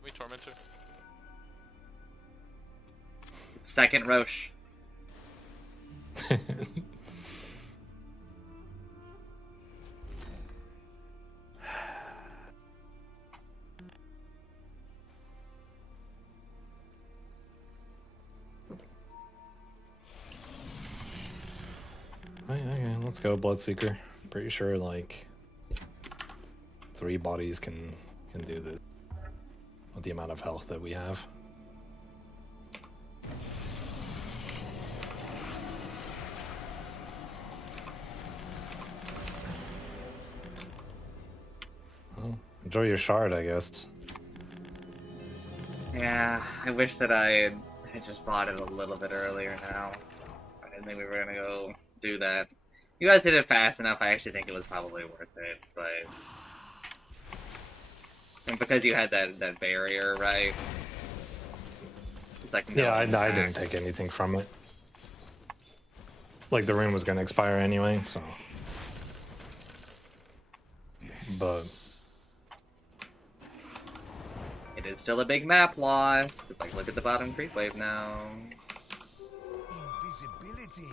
Can we torment her? Second Roche. Okay, let's go, Bloodseeker. Pretty sure like 3 bodies can do this with the amount of health that we have. Well, enjoy your shard, I guess. Yeah, I wish that I had just bought it a little bit earlier now. I didn't think we were gonna go do that. You guys did it fast enough, I actually think it was probably worth it, but... And because you had that barrier, right? It's like no Yeah, I impact. didn't take anything from it. Like, the rune was gonna expire anyway, so... But... It is still a big map loss, because like, look at the bottom creep wave now. Invisibility.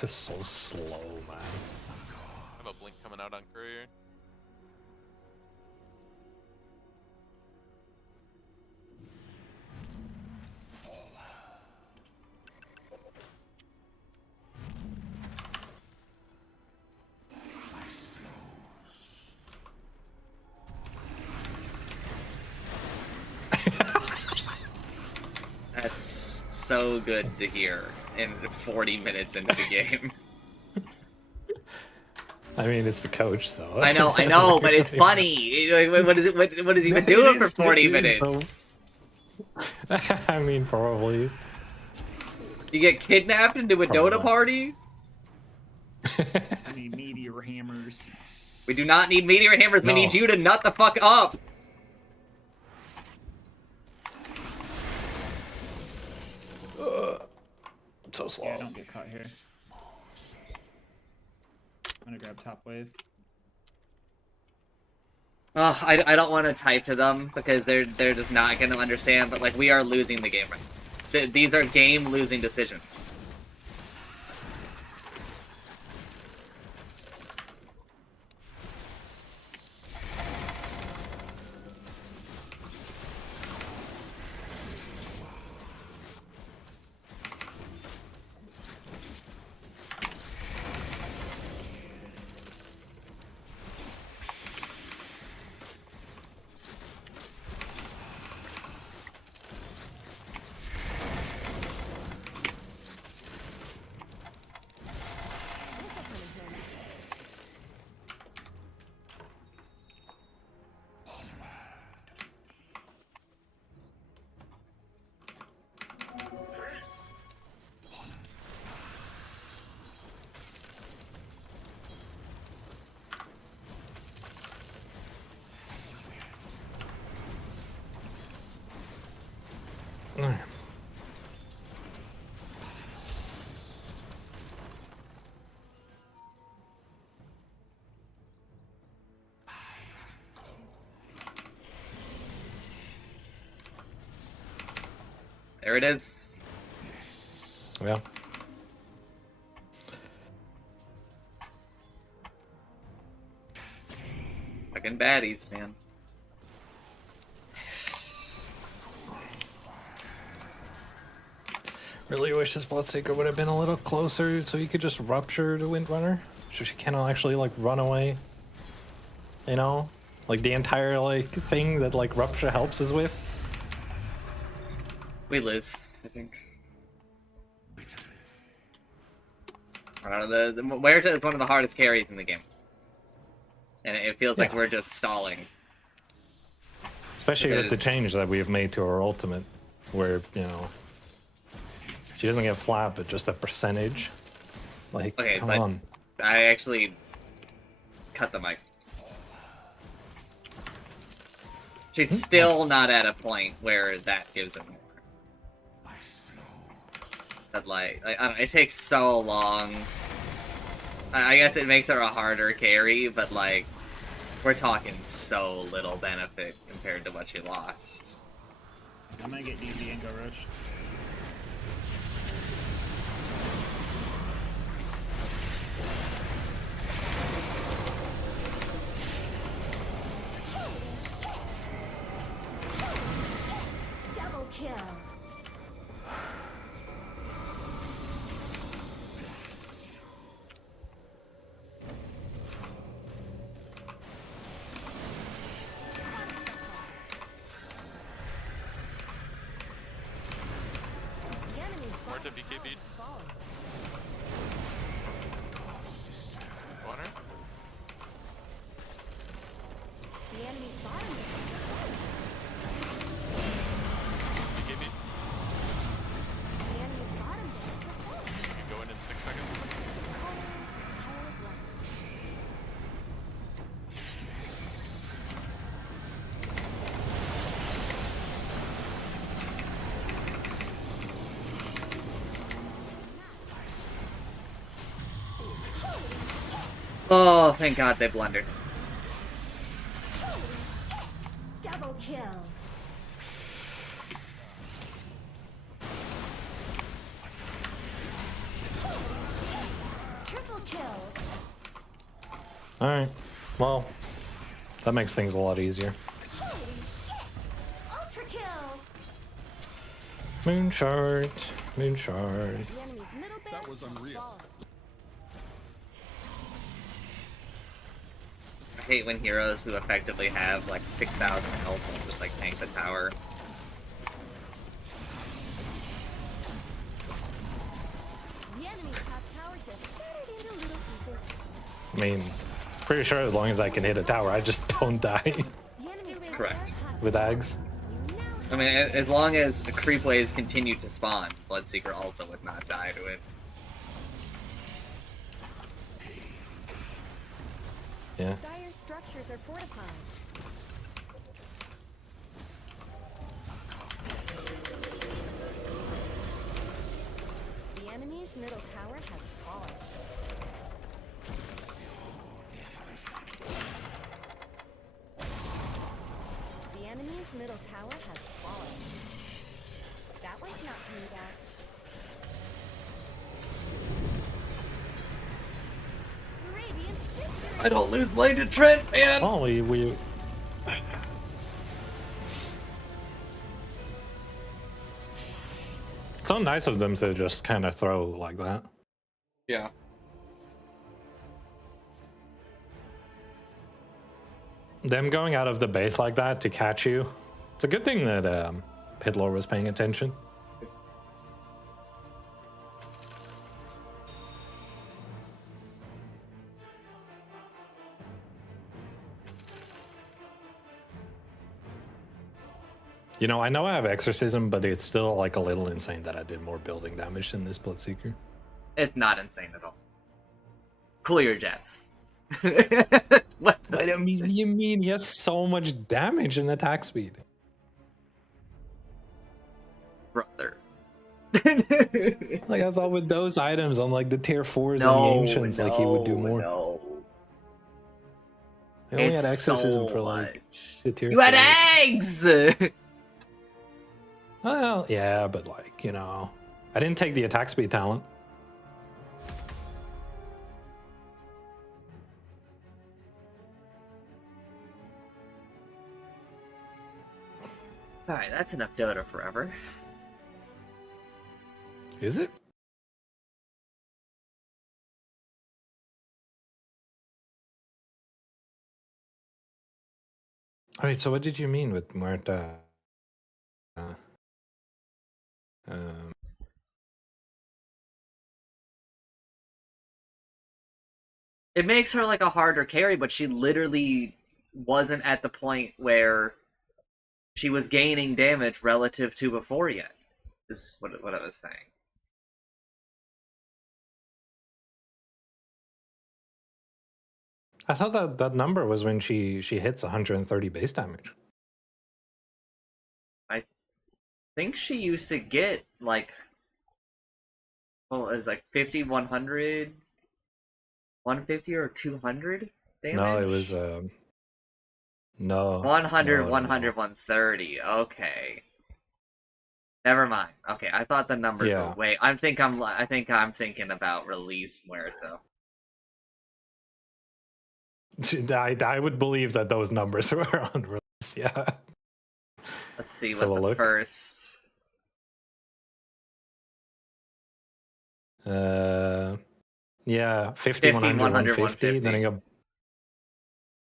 Just so slow, man. I have a blink coming out on courier. That's so good to hear in 40 minutes into the game. I mean, it's the coach, so... I know, but it's funny. What is it? What is he even doing for 40 minutes? I mean, probably. You get kidnapped into a Dota Probably. party? I need meteor hammers. We do not need meteor hammers. We No. need you to nut the fuck up. I'm so slow. Yeah, don't get caught here. I'm gonna grab top wave. Oh, I don't want to type to them because they're just not going to understand. But like, we are losing the game. These are game losing decisions. There it is. Yeah. Fucking baddies, man. Really wish this Bloodseeker would have been a little closer so you could just rupture the Windrunner. So she cannot actually like run away. You know? Like the entire like thing that like rupture helps us with. We lose, I think. I don't know, the Huerta is one of the hardest carries in the game. And it feels like Yeah. we're just stalling. Especially with the Because- change that we've made to our ultimate, where, you know, she doesn't get flat, but just a percentage. Like, Okay, come but- on. I actually cut the mic. She's still not at a point where that gives it more. But like I don't know, it takes so long. I guess it makes her a harder carry, but like we're talking so little benefit compared to what she lost. I'm gonna get DB and go rush. Double kill. The enemy's Smart to bottom BKB. tower has fallen. Water? The enemy's bottom tower has fallen. BKB. The enemy's bottom tower has fallen. You go in 6 seconds. Cold, cold blood. Oh, thank God they blundered. Double kill. Triple kill. Alright. Well, that makes things a lot easier. Holy shit! Ultra kill. Moonshard. Moonshard. The enemy's middle barracks was has unreal. fallen. I hate when heroes who effectively have like 6,000 health will just like tank the tower. The enemy's top tower just shattered into little pieces. I mean, pretty sure as long as I can hit a tower, I just don't die The enemy's top Correct. barracks has with fallen. Ags. You now I mean, as long as the creep waves continue to spawn, Bloodseeker also would not die to it. Yeah. dire structures are fortified. The enemy's middle tower has fallen. The enemy's middle tower has fallen. That one's not coming back. Radiant victory! I don't lose lane to Trent, man! Oh, we It's so nice of them to just kind of throw like that. Yeah. Them going out of the base like that to catch you. It's a good thing that Pidlor was paying attention. You know I have Exorcism, but it's still like a little insane that I did more building damage than this Bloodseeker. It's not insane at all. Cool your jets. What the- But I mean, you mean he has so much damage and attack speed? brother. Like I thought with those items on like the tier 4s and the No, ancients, like he would do more. no. They only It's had exorcism so for like much. the tier You had 4s. eggs! Well, yeah, but like, you know, I didn't take the attack speed talent. Alright, that's enough Dota forever. Is it? Wait, so what did you mean with Marta? Um, It makes her like a harder carry, but she literally wasn't at the point where she was gaining damage relative to before yet. Is what I was saying. I thought that that number was when she hits 130 base damage. I think she used to get like, well, it was like 50, 100, 150, or 200 damage? No, it was no 100, no no 100, no. 130. Okay. Never mind. Okay, I thought the numbers were Yeah, way. I think I'm thinking about release Muerto. I would believe that those numbers were on release. Yeah, Let's see let's have what a the look. first. Yeah, 50, 50, 100, 100, 150. 150.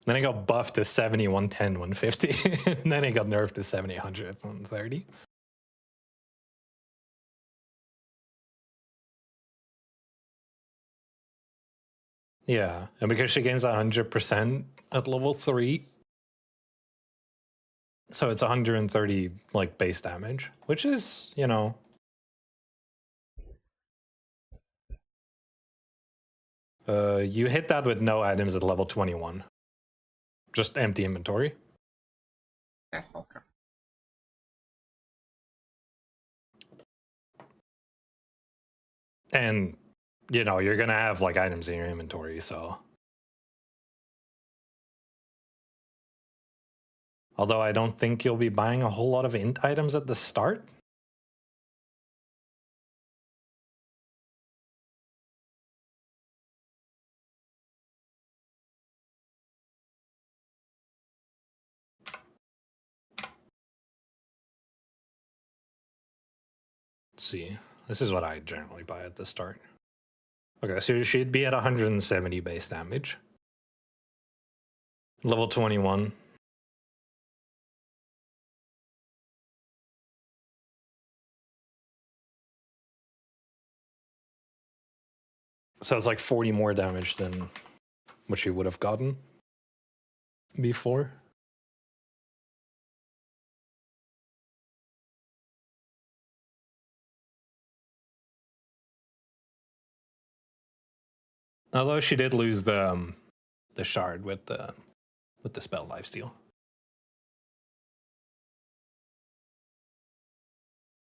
Then it got buffed to 70, 110, 150. And then it got nerfed to 70, 100, 130. Yeah, and because she gains 100% at level 3, so it's 130 like base damage, which is, you know, you hit that with no items at level 21. Just empty inventory. Okay, okay. And, you know, you're going to have like items in your inventory, so. Although I don't think you'll be buying a whole lot of int items at the start. Let's see. This is what I generally buy at the start. Okay, so she'd be at 170 base damage. Level 21. So it's like 40 more damage than what she would have gotten before. Although she did lose the shard with the spell lifesteal.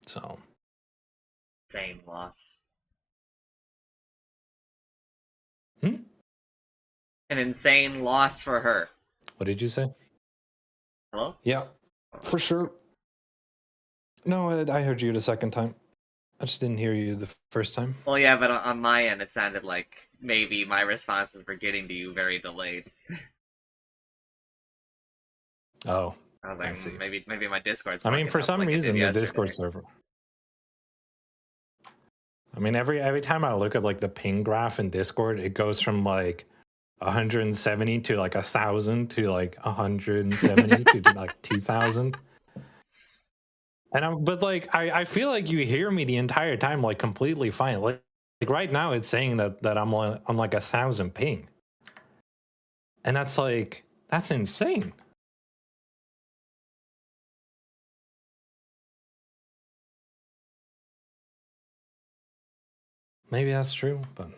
So Insane loss. hmm? An insane loss for her. What did you say? Hello? Yeah, for sure. No, I heard you the second time. I just didn't hear you the first time. Well, yeah, but on my end, it sounded like maybe my responses were getting to you very delayed. Oh, I was I like, see. maybe my Discord's I mean, fucking for up some like it did reason, the yesterday. Discord server. I mean, every time I look at like the ping graph in Discord, it goes from like 170 to like 1,000 to like 170 to like 2,000. And but like I feel like you hear me the entire time like completely fine. Like right now, it's saying that I'm on like 1,000 ping, and that's insane. Maybe that's true, but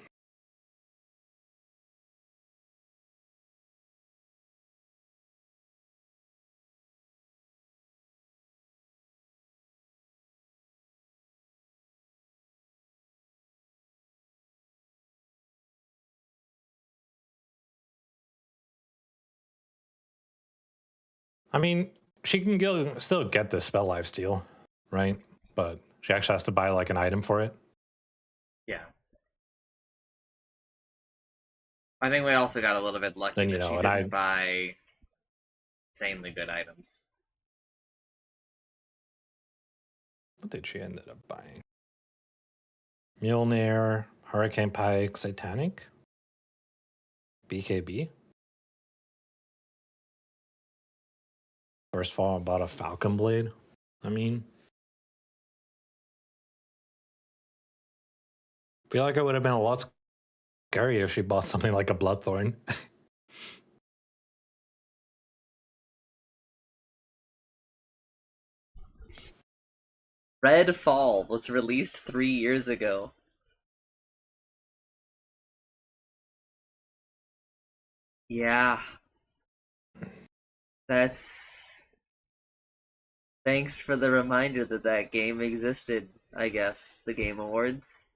I mean, she can still get the spell lifesteal, right? But she actually has to buy like an item for it. Yeah. I think we also got a little bit lucky Then, you that she know, and didn't buy insanely good items. what did she end up buying? Mjolnir, Hurricane Pike, Satanic, BKB. First of all, I bought a Falcon Blade. I mean, I feel like it would have been a lot scarier if she bought something like a Bloodthorn. Redfall was released 3 years ago. Yeah. That's. Thanks for the reminder that that game existed, I guess. The Game Awards.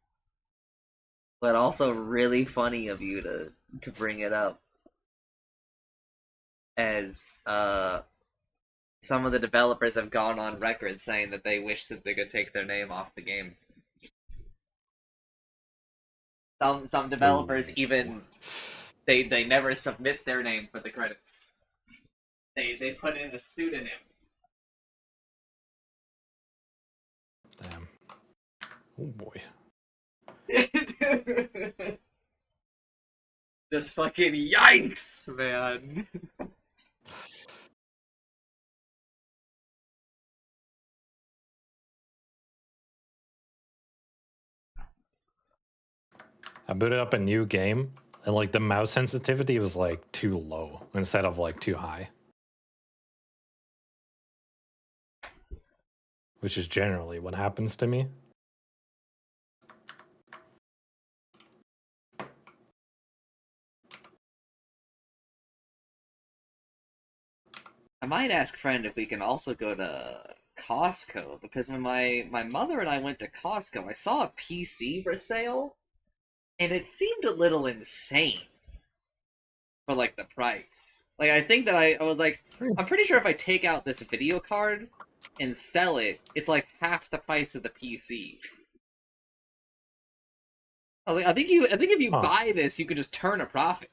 But also really funny of you to bring it up. As some of the developers have gone on record saying that they wish that they could take their name off the game. Some developers Ooh. even they never submit their name for the credits. They put in a pseudonym. Damn. Oh boy. Just fucking yikes, man. I booted up a new game and like the mouse sensitivity was like too low instead of like too high. Which is generally what happens to me. I might ask friend if we can also go to Costco because when my mother and I went to Costco, I saw a PC for sale, and it seemed a little insane for like the price. Like I think that I was like, I'm pretty sure if I take out this video card and sell it, it's like half the price of the PC. I think if you Huh. buy this, you could just turn a profit.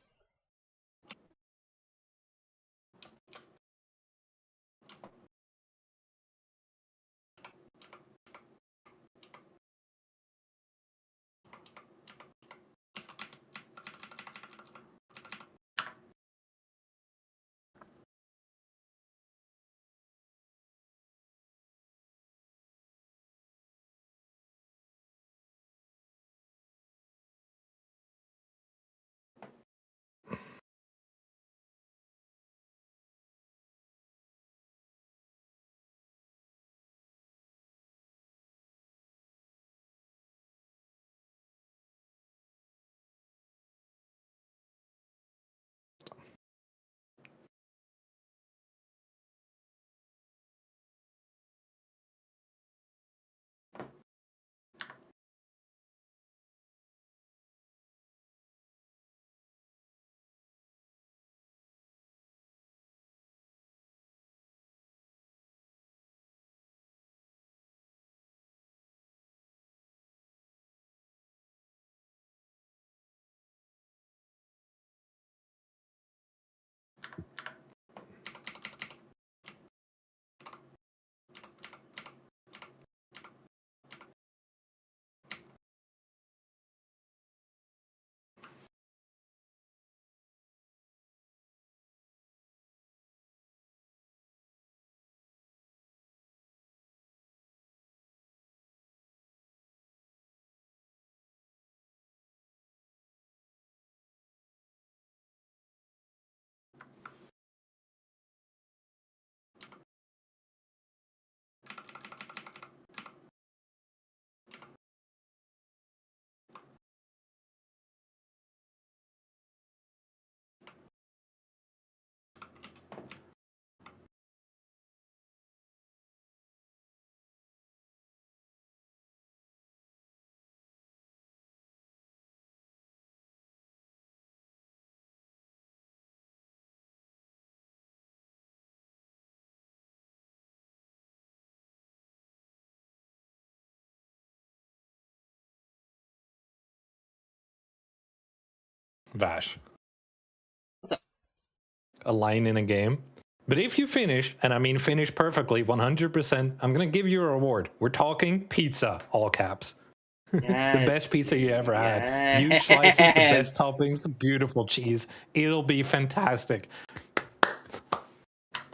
Vash. What's up? A line in a game. But if you finish, and I mean finish perfectly, 100%, I'm gonna give you a reward. We're talking pizza, all caps. The best Yes, pizza you dude, ever had. Huge slices, the best yes. toppings, beautiful cheese. It'll be fantastic.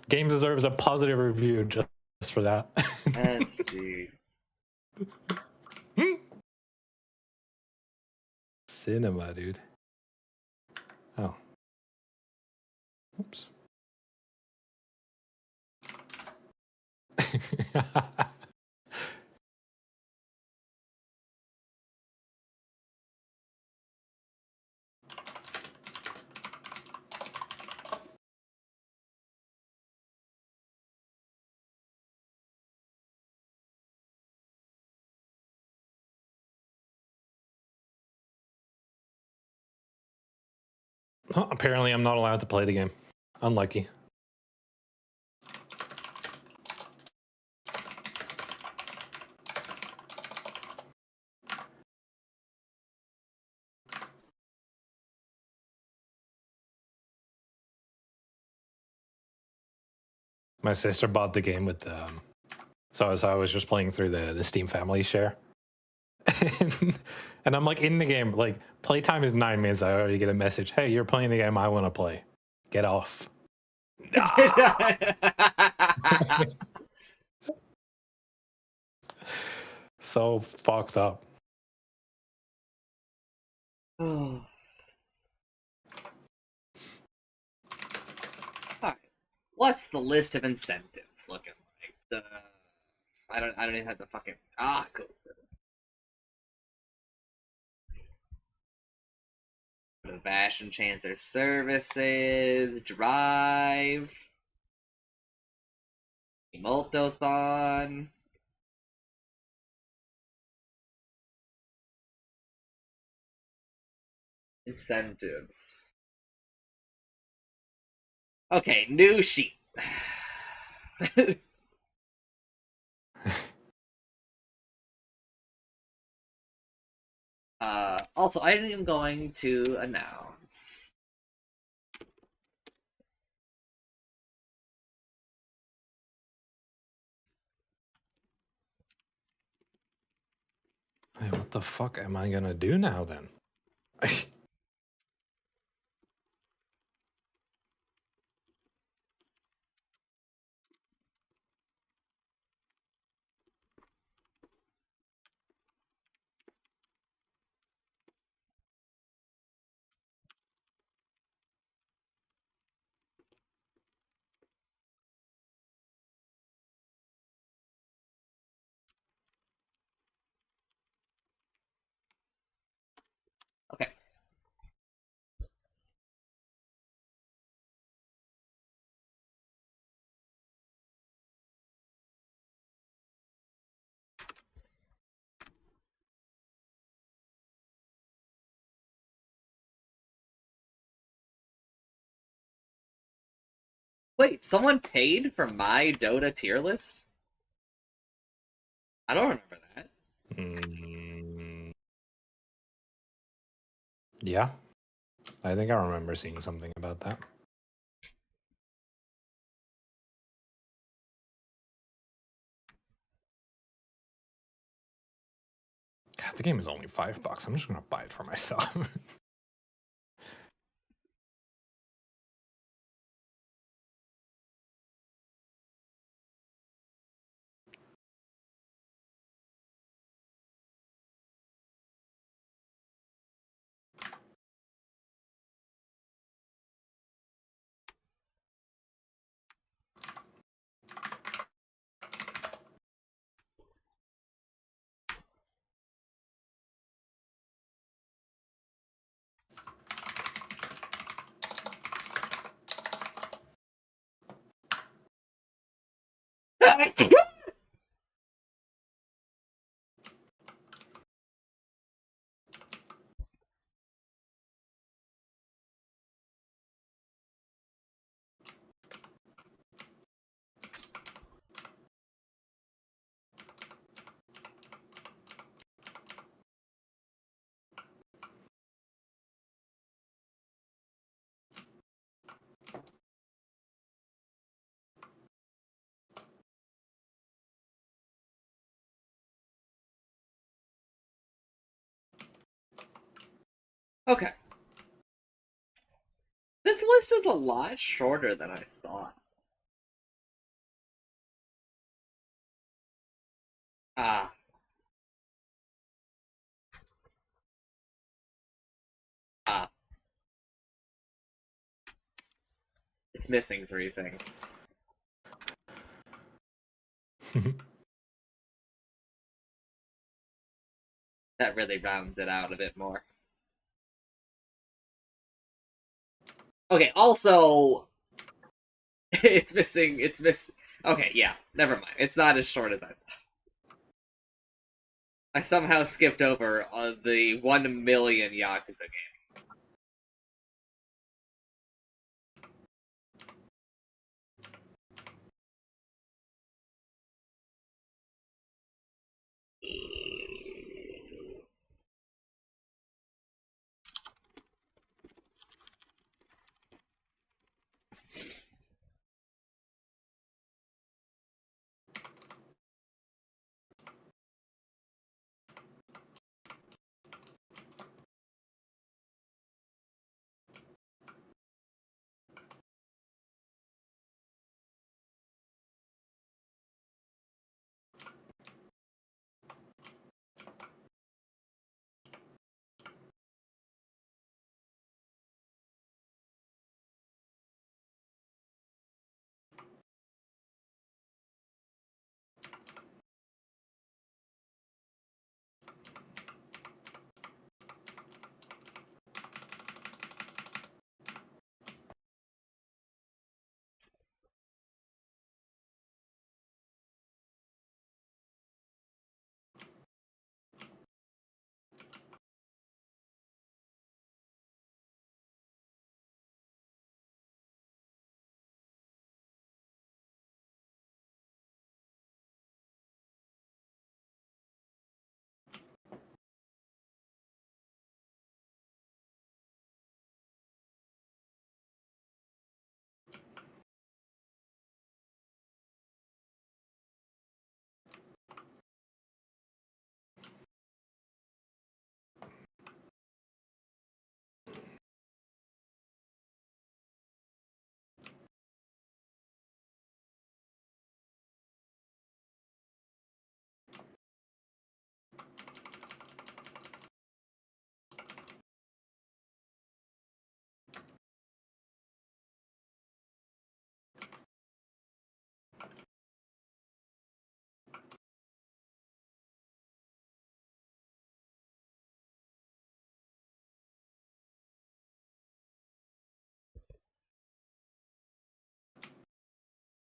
Game deserves a positive review just for that. Yes, dude. Cinema, dude. Oh. Oops. Well, apparently, I'm not allowed to play the game. Unlucky. My sister bought the game with so I was just playing through the Steam Family Share. And I'm like in the game, like playtime is 9 minutes. I already get a message. Hey, you're playing the game I want to play. Get off. So fucked up. Alright. What's the list of incentives looking like? I don't even have the fucking cool. The Vash and Chancer services, drive, Multothon. Incentives. Okay, new sheet. Also, I am going to announce. Hey, what the fuck am I gonna do now then? Okay. Wait, someone paid for my Dota tier list? I don't remember that. Yeah, I think I remember seeing something about that. God, the game is only $5. I'm just gonna buy it for myself. Okay. This list is a lot shorter than I thought. Ah. Ah. It's missing 3 things. That really rounds it out a bit more. Okay, also it's missing okay, yeah, never mind. It's not as short as I thought. I somehow skipped over the 1 million Yakuza games.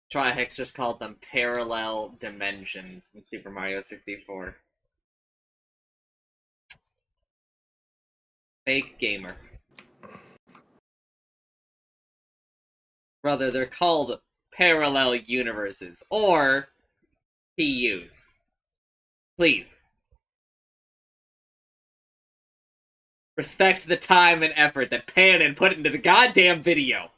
Trihex just called them parallel dimensions in Super Mario 64. Fake gamer. Brother, they're called parallel universes, or PUs. Please. Respect the time and effort that Pan put into the goddamn video.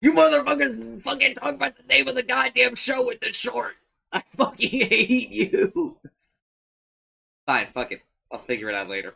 You motherfuckers fucking talk about the name of the goddamn show with the short. I fucking hate you. Fine, fuck it. I'll figure it out later.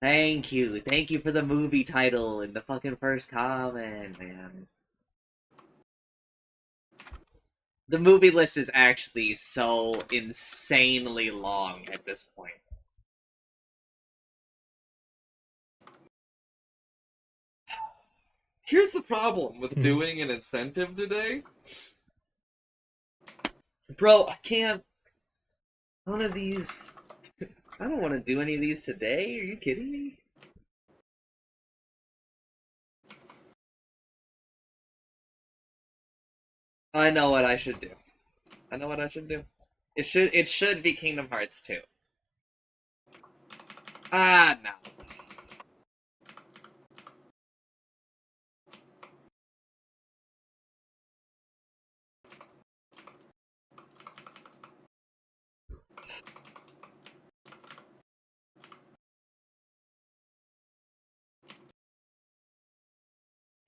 Thank you. Thank you for the movie title in the fucking first comment, man. The movie list is actually so insanely long at this point. Here's the problem with doing an incentive today. Bro, I can't. None of these. I don't want to do any of these today. Are you kidding me? I know what I should do. I know what I should do. It should be Kingdom Hearts 2. Ah, no.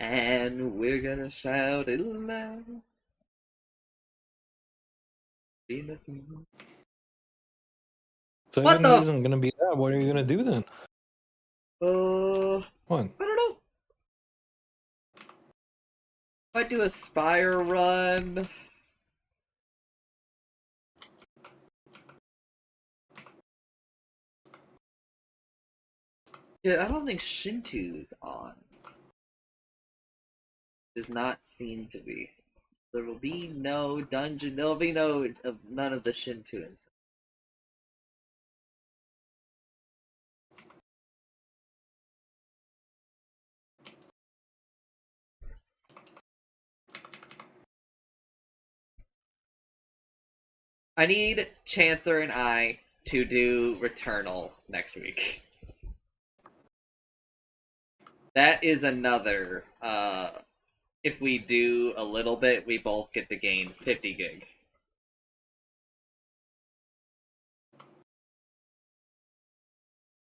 And we're gonna shout it loud. So What even if it the? isn't gonna be that, what are you gonna do then? What? I don't know. If I do a Spire run. Yeah, I don't think Shinto's on. Does not seem to be. There will be no dungeon. There will be none of the Shintoons. I need Chancer and I to do Returnal next week. That is another. If we do a little bit, we both get to gain 50 gig.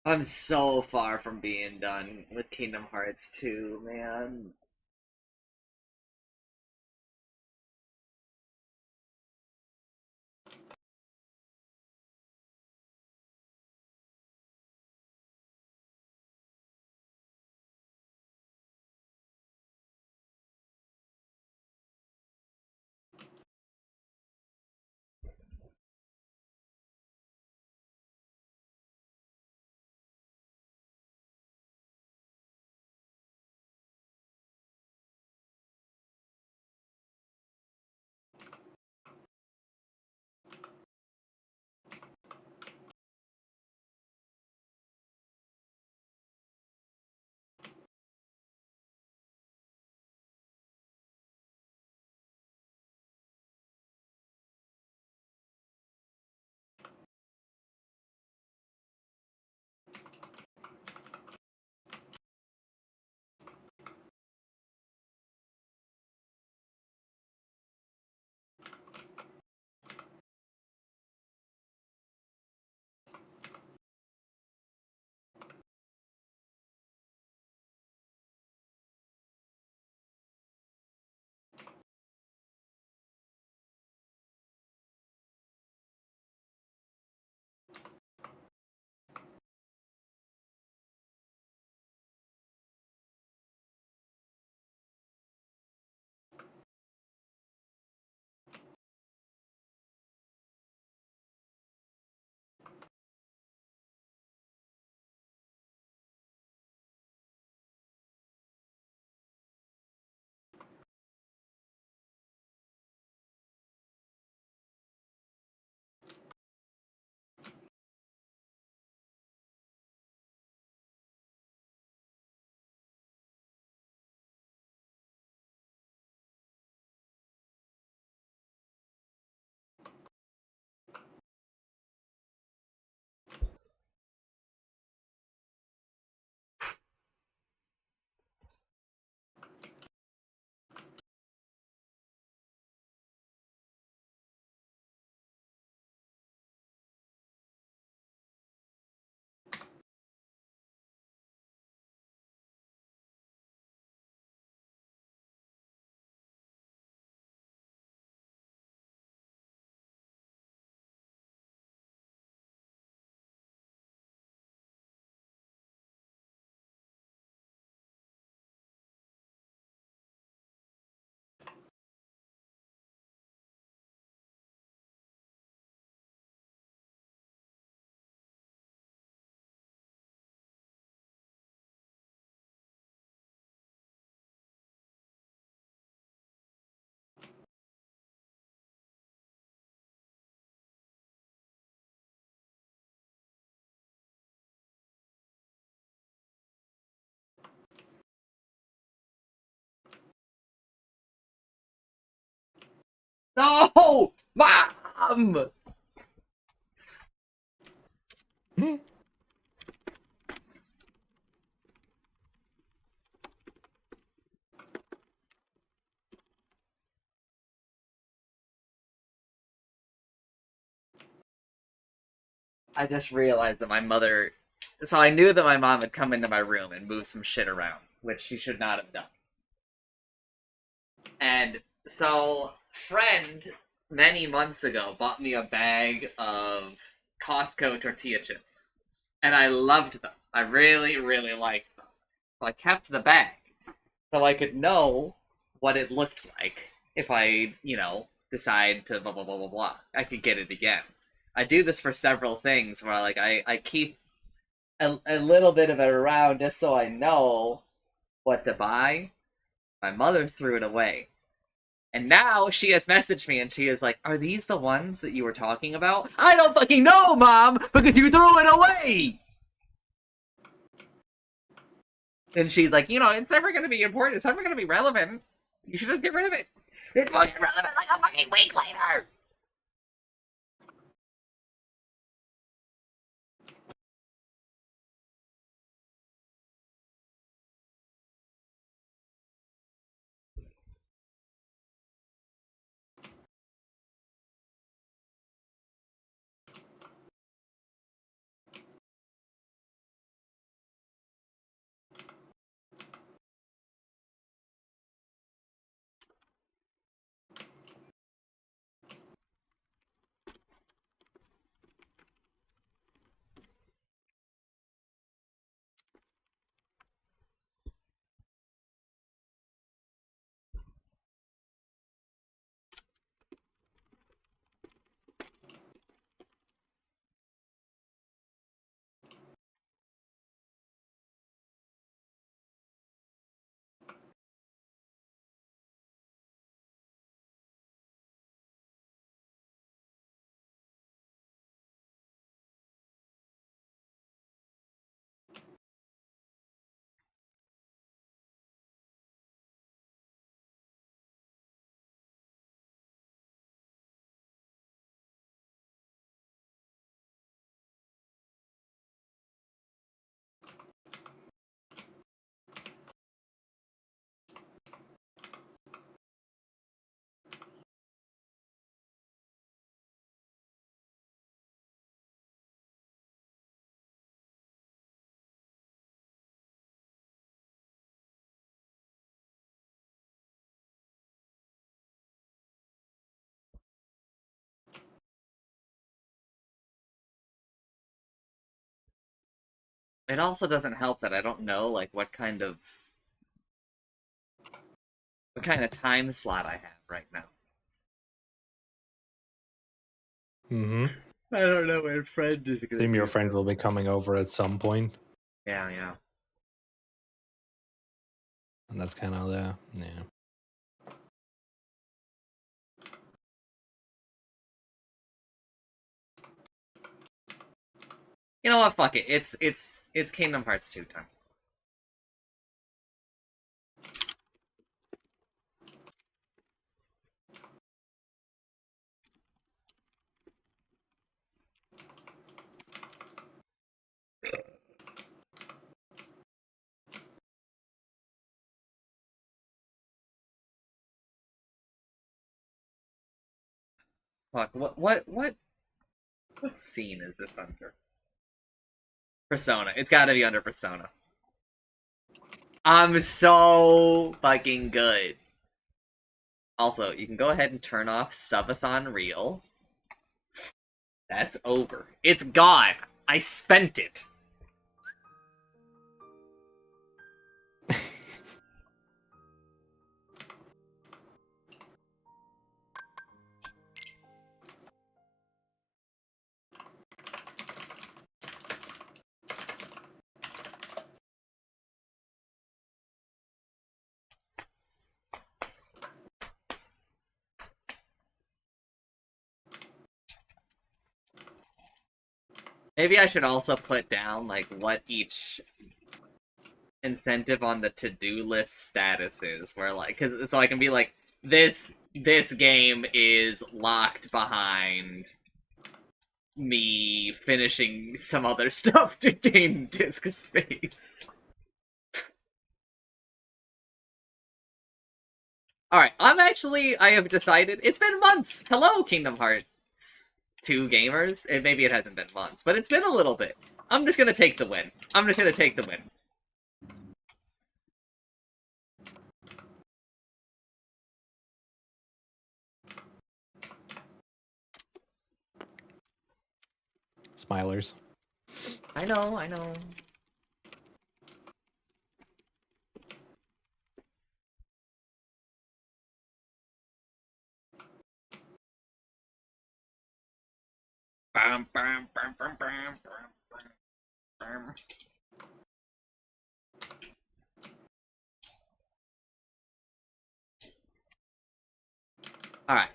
I'm so far from being done with Kingdom Hearts 2, man. No! Mom! Hmm. I just realized that my mother. So I knew that my mom had come into my room and moved some shit around, which she should not have done. And so, friend, many months ago, bought me a bag of Costco tortilla chips. And I loved them. I really, really liked them. So I kept the bag. So I could know what it looked like if I, decide to blah, blah, blah, blah, blah. I could get it again. I do this for several things where, like, I keep a little bit of it around just so I know what to buy. My mother threw it away. And now she has messaged me and she is like, "Are these the ones that you were talking about?" I don't fucking know, Mom, because you threw it away! And she's like, it's never gonna be important, it's never gonna be relevant. You should just get rid of it. It's fucking relevant like a fucking week later! It also doesn't help that I don't know, like, what kind of time slot I have right now. Mm-hmm. I don't know when friend is gonna Assume be your friend will available. be coming over at some point, Yeah, yeah. and that's kind of the yeah. You know what? Fuck it. It's Kingdom Hearts 2 time. Fuck. What scene is this under? Persona. It's got to be under Persona. I'm so fucking good. Also, you can go ahead and turn off Subathon Reel. That's over. It's gone. I spent it. Maybe I should also put down, like, what each incentive on the to-do list status is, where, like, so I can be like, this this game is locked behind me finishing some other stuff to gain disk space. Alright, I have decided, it's been months! Hello, Kingdom Hearts 2 gamers. Maybe it hasn't been months, but it's been a little bit. I'm just gonna take the win. Smilers. I know. Bam, bam, bam, bam, bam, bam, bam. Alright.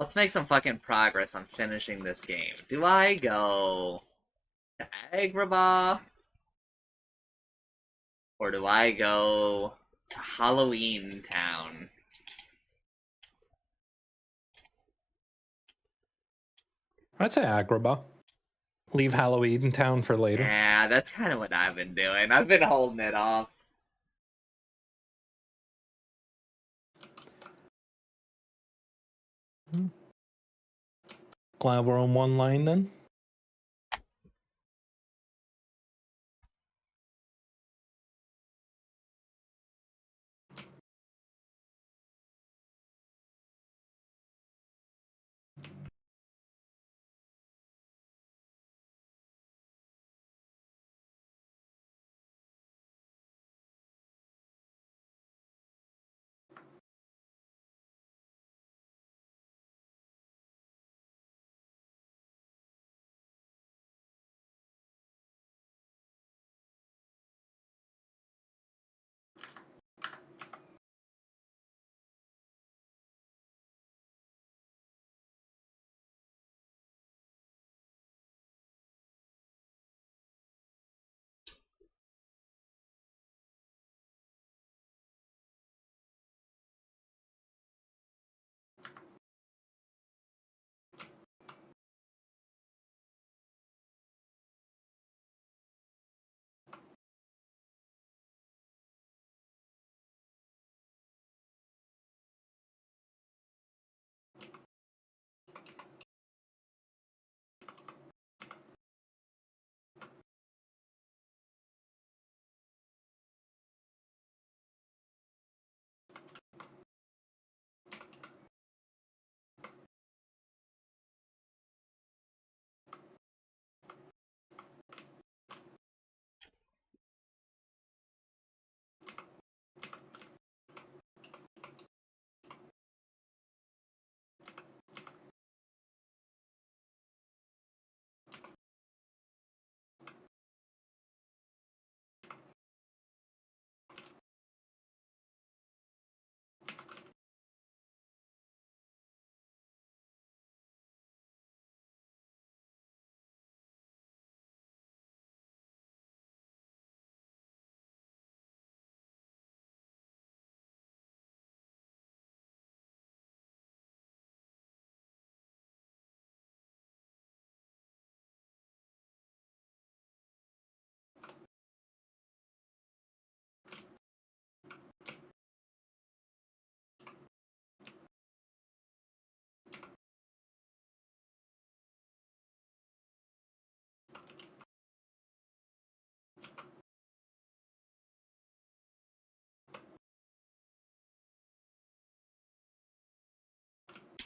Let's make some fucking progress on finishing this game. Do I go to Agrabah? Or do I go to Halloween Town? I'd say Agrabah. Leave Halloween Town for later. Yeah, that's kind of what I've been doing. I've been holding it off. Glad we're on one line then.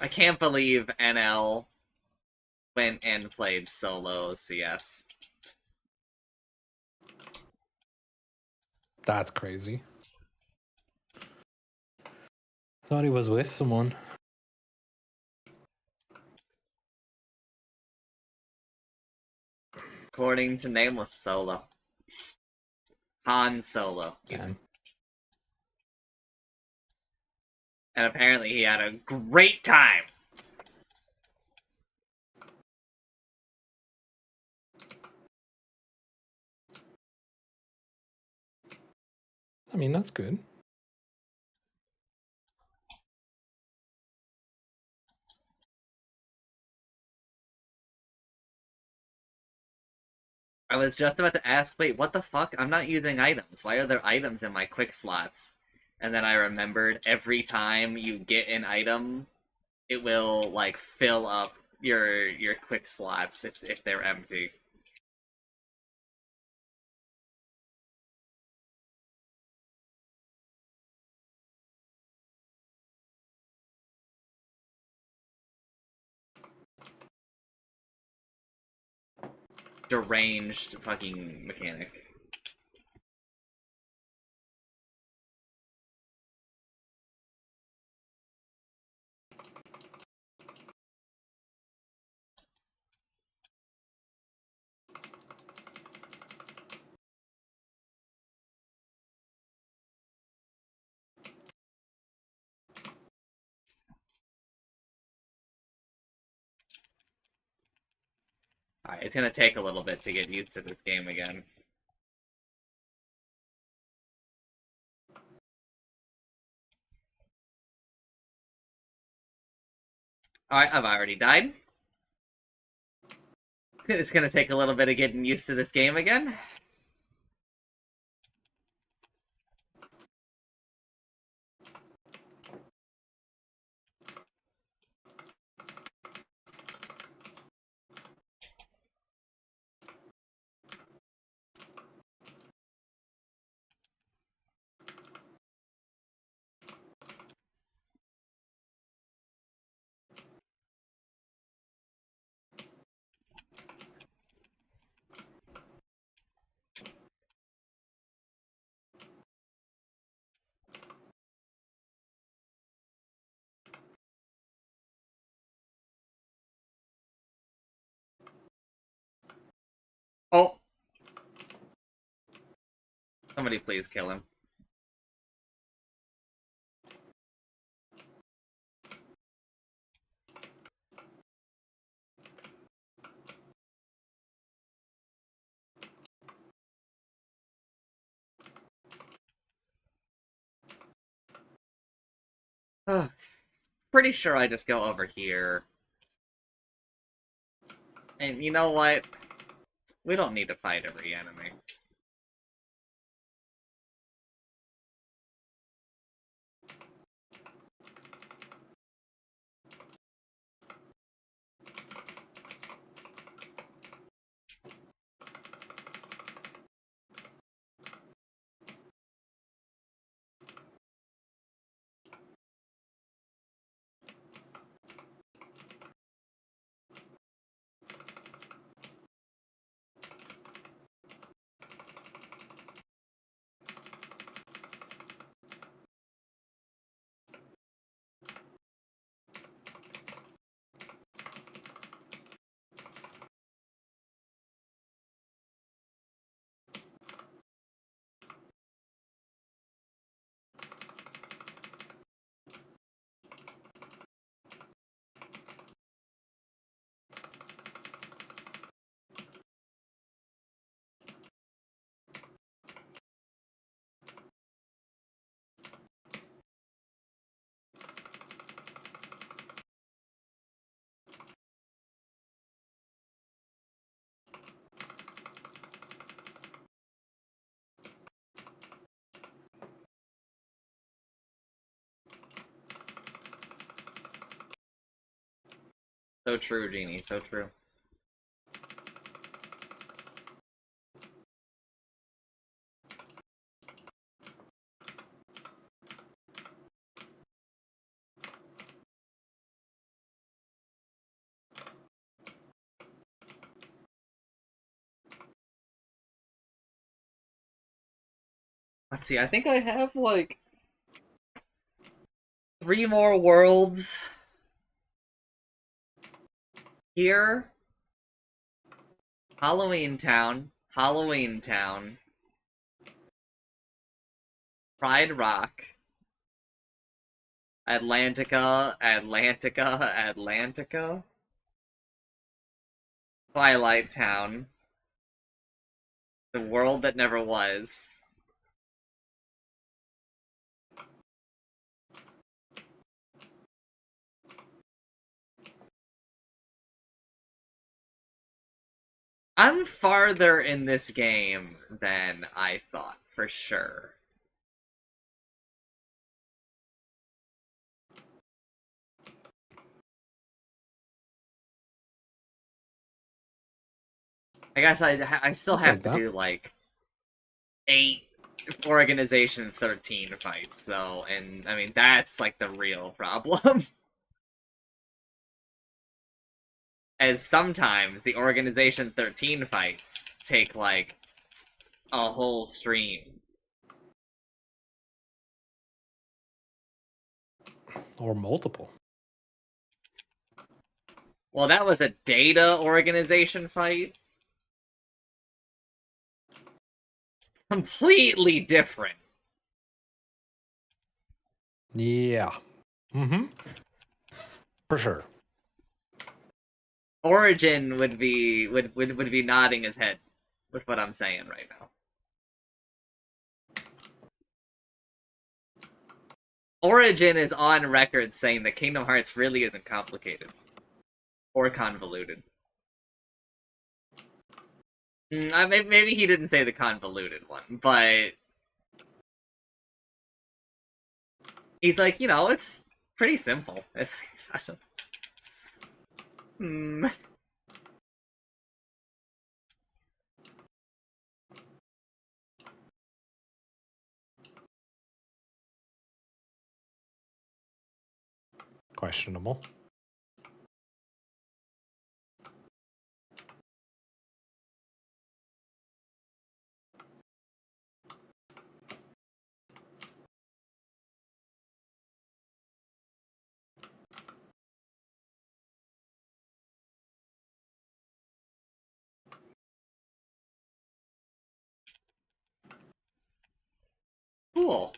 I can't believe NL went and played solo CS. That's crazy. Thought he was with someone. According to Nameless Solo. Han Solo. Damn. And apparently he had a great time. I mean, that's good. I was just about to ask, wait, what the fuck? I'm not using items. Why are there items in my quick slots? And then I remembered every time you get an item, it will like fill up your quick slots if they're empty. Deranged fucking mechanic. Alright, it's gonna take a little bit to get used to this game again. Alright, I've already died. It's gonna take a little bit of getting used to this game again. Oh! Somebody please kill him. Ugh. Pretty sure I just go over here. And you know what? We don't need to fight every enemy. So true, Genie, so true. Let's see, I think I have like 3 more worlds here. Halloween Town, Halloween Town, Pride Rock, Atlantica, Atlantica, Atlantica. Twilight Town. The world that never was. I'm farther in this game than I thought, for sure. I guess I still I'll have take to that. do like 8 Organization 13 fights though, and I mean that's like the real problem. As sometimes the Organization 13 fights take like a whole stream. Or multiple. Well, that was a data organization fight. Completely different. Yeah. Mm-hmm. For sure. Origin would be nodding his head with what I'm saying right now. Origin is on record saying that Kingdom Hearts really isn't complicated or convoluted. Maybe he didn't say the convoluted one, but he's like, it's pretty simple. It's hmm. Questionable. Cool.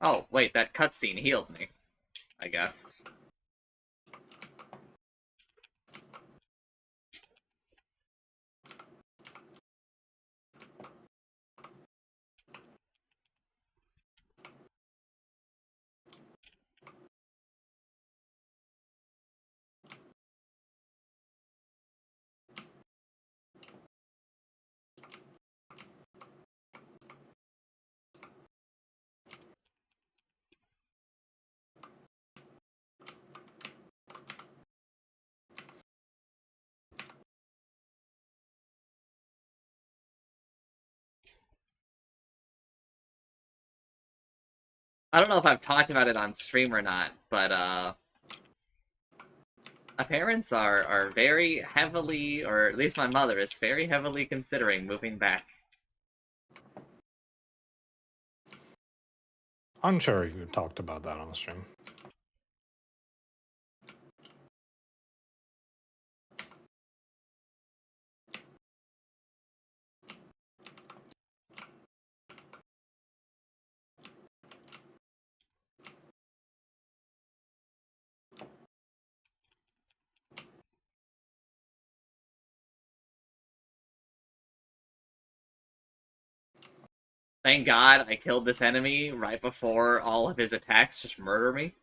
Oh, wait, that cutscene healed me, I guess. I don't know if I've talked about it on stream or not, but my parents are very heavily, or at least my mother is very heavily considering moving back. I'm sure you talked about that on the stream. Thank God I killed this enemy right before all of his attacks just murder me.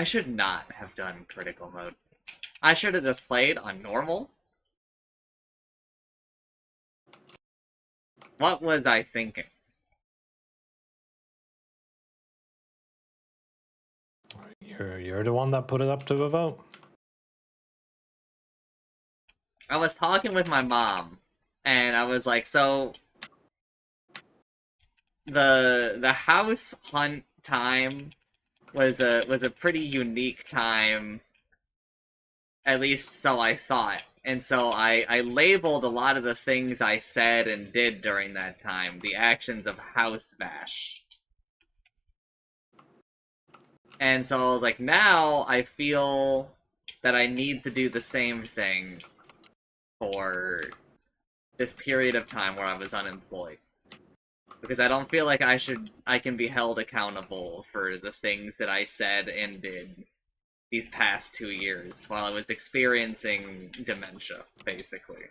I should not have done critical mode. I should have just played on normal. What was I thinking? You're the one that put it up to a vote. I was talking with my mom, and I was like, so the house hunt time was a pretty unique time, at least so I thought. And so I labeled a lot of the things I said and did during that time the actions of House Vash. And so I was like, now I feel that I need to do the same thing for this period of time where I was unemployed. Because I don't feel like I can be held accountable for the things that I said and did these past 2 years while I was experiencing dementia, basically.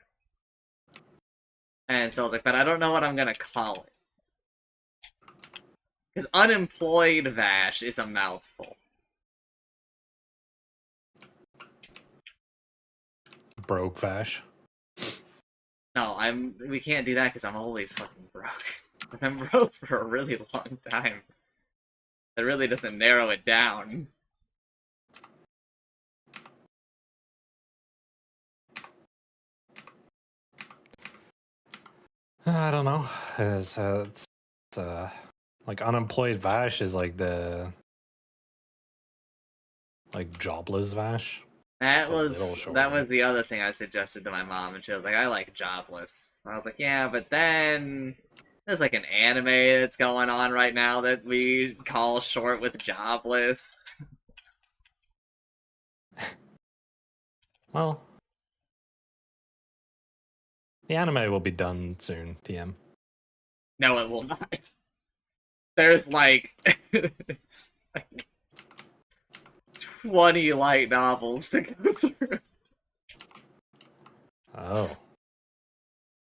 And so I was like, but I don't know what I'm gonna call it. Because unemployed Vash is a mouthful. Broke Vash. No, we can't do that because I'm always fucking broke. I've been broke for a really long time. That really doesn't narrow it down. I don't know. It's like unemployed Vash is like the jobless Vash. That It's a little was shorter. the other thing I suggested to my mom, and she was like, "I like jobless." I was like, "Yeah, but then there's like an anime that's going on right now that we call short with jobless." Well, the anime will be done soon, TM. No, it will not. There's like, it's like 20 light novels to go through. Oh.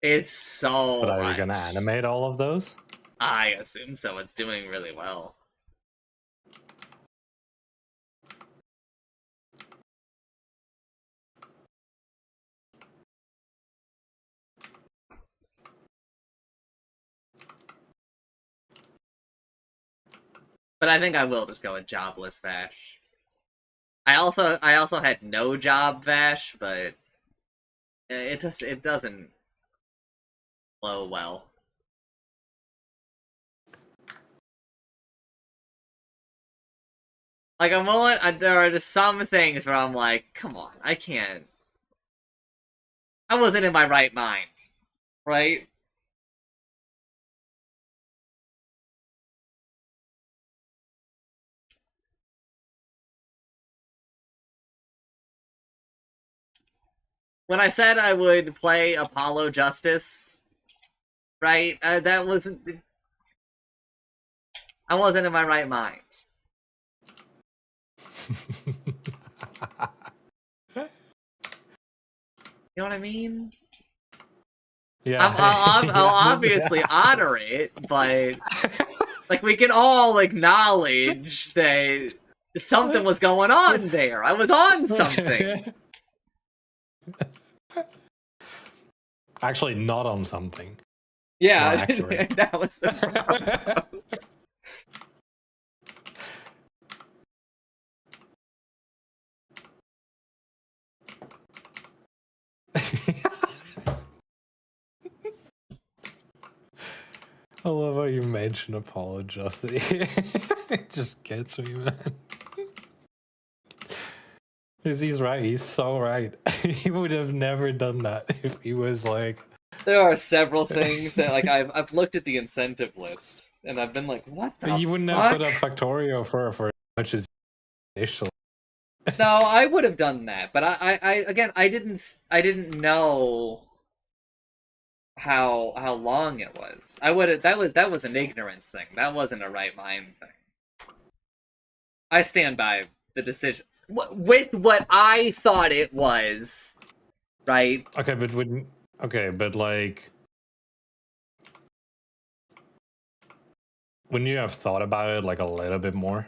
It's so But are you much. gonna animate all of those? I assume so. It's doing really well. But I think I will just go with jobless Vash. I also had no job Vash, but it doesn't flow well. Like there are just some things where I'm like, come on, I can't. I wasn't in my right mind, right? When I said I would play Apollo Justice, right? That wasn't. I wasn't in my right mind. You know what I mean? Yeah. I'll obviously honor it, but like we can all acknowledge that something was going on there. I was on something. Actually, not on something. Yeah, More accurate. that was the problem. I love how you mention apology. It just gets me, man. Because he's right. He's so right. He would have never done that if he was like. There are several things that I've looked at the incentive list and I've been like, what the You wouldn't fuck? have put up Factorio for as much as initially. No, I would have done that, but I didn't know how long it was. I would have that was an ignorance thing. That wasn't a right mind thing. I stand by the decision with what I thought it was. Right? Okay, but wouldn't. Okay, but like, wouldn't you have thought about it like a little bit more?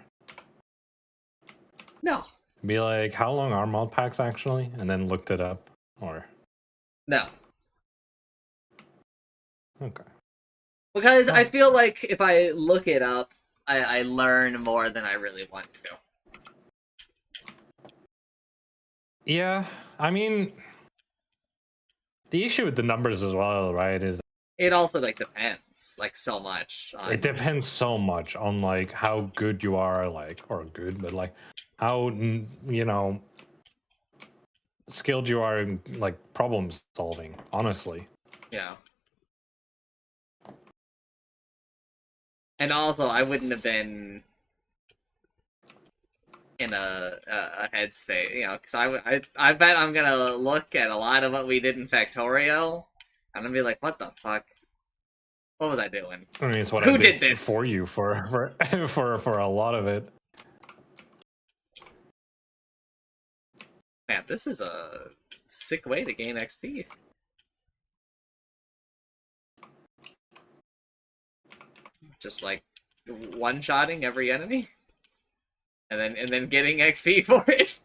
No, Be like, how long are mod packs actually? And then looked it up. Or no. okay. Because I Oh. feel like if I look it up, I learn more than I really want to. Yeah, I mean, the issue with the numbers as well, right, is It also like depends like so much on it depends so much on like how good you are, like, or good, but like how you know, skilled you are in like problem solving. Honestly, yeah. And also, I wouldn't have been in a headspace, you know, because I bet I'm gonna look at a lot of what we did in Factorio, and I'm gonna be like, what the fuck? What was I doing? I mean, it's what I Who did did this? for you for for a lot of it. Man, this is a sick way to gain XP. Just like one-shotting every enemy, and then getting XP for it.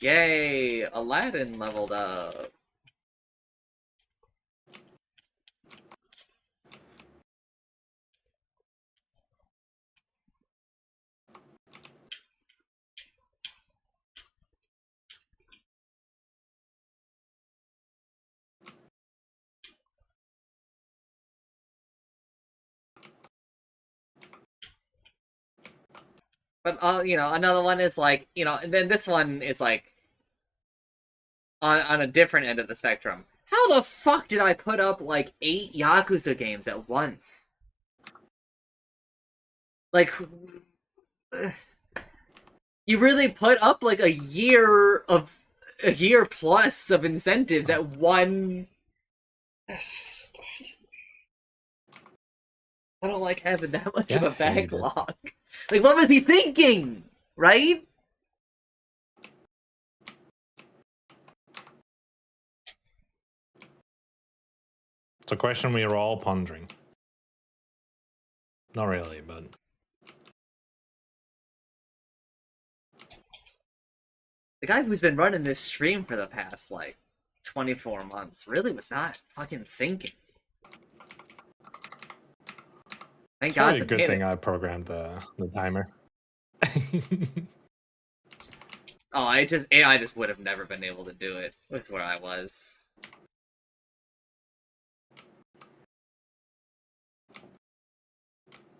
Yay! Aladdin leveled up. But you know, another one is like, you know, and then this one is like on a different end of the spectrum. How the fuck did I put up like 8 Yakuza games at once? Like, you really put up like a year plus of incentives at one. I don't like having that much of Yeah, a hate it. backlog. Like, what was he thinking? Right? It's a question we are all pondering. Not really, but The guy who's been running this stream for the past like 24 months really was not fucking thinking. Thank it's probably God a the good thing man. I programmed the timer. Oh, I just would have never been able to do it with where I was.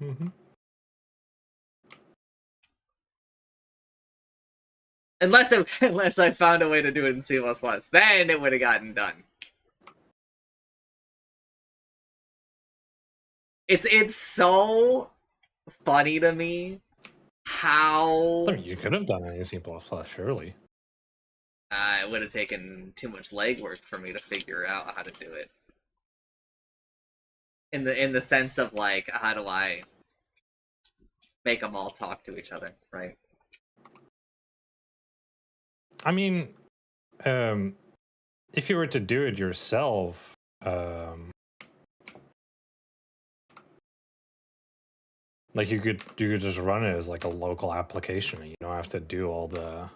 Mm-hmm. Unless I found a way to do it in C++, then it would have gotten done. It's so funny to me I how mean, you could have done it in C++, surely. it would have taken too much legwork for me to figure out how to do it. In the sense of like, how do I make them all talk to each other, right? I mean, if you were to do it yourself, like you could just run it as like a local application. You don't have to do all the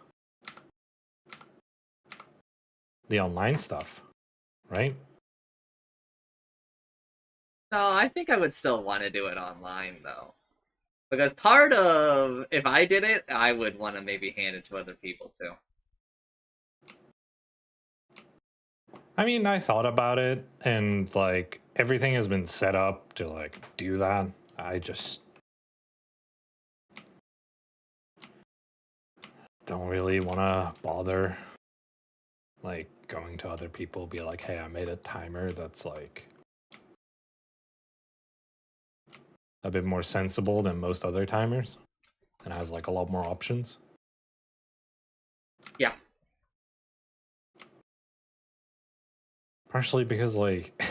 online stuff, right? No, I think I would still want to do it online though. Because part of if I did it, I would want to maybe hand it to other people too. I mean, I thought about it, and like everything has been set up to like do that. I just don't really want to bother like going to other people, be like, hey, I made a timer that's like a bit more sensible than most other timers and has like a lot more options. Yeah. Partially because like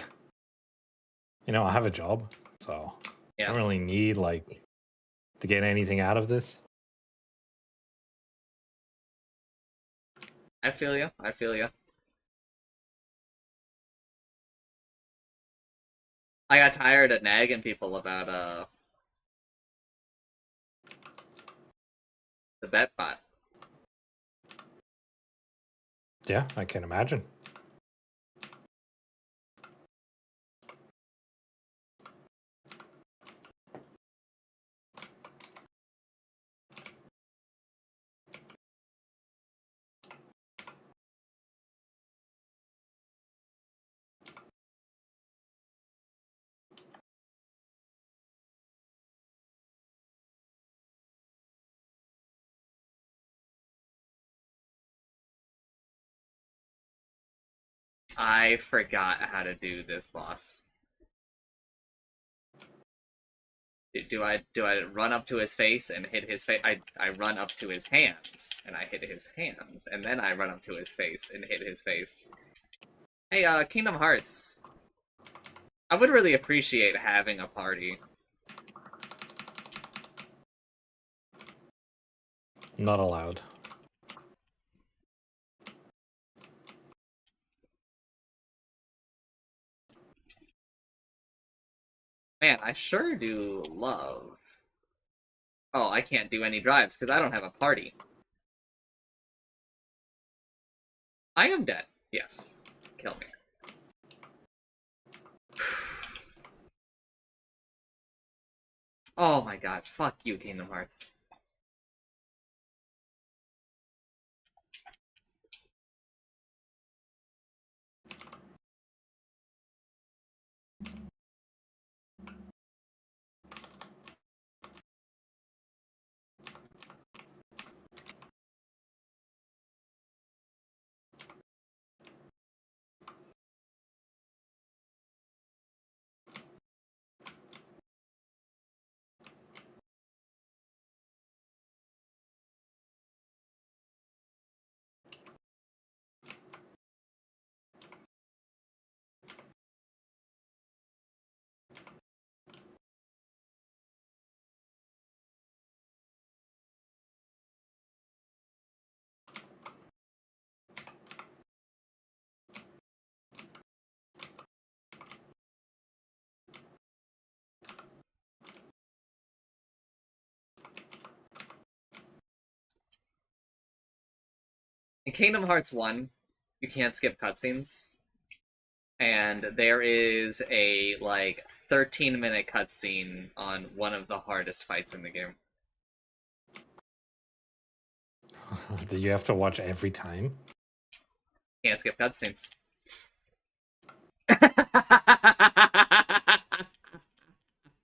you know, I have a job, so I don't really need like to get anything out of this. I feel you. I feel you. I got tired of nagging people about the bet bot. Yeah, I can imagine. I forgot how to do this boss. Do I run up to his face and hit his face? I run up to his hands and I hit his hands, and then I run up to his face and hit his face. Hey, Kingdom Hearts. I would really appreciate having a party. Not allowed. Man, I sure do love. Oh, I can't do any drives because I don't have a party. I am dead. Yes. Kill me. Oh my god. Fuck you, Kingdom Hearts. In Kingdom Hearts 1, you can't skip cutscenes. And there is a, like, 13-minute cutscene on one of the hardest fights in the game. Do you have to watch every time? Can't skip cutscenes.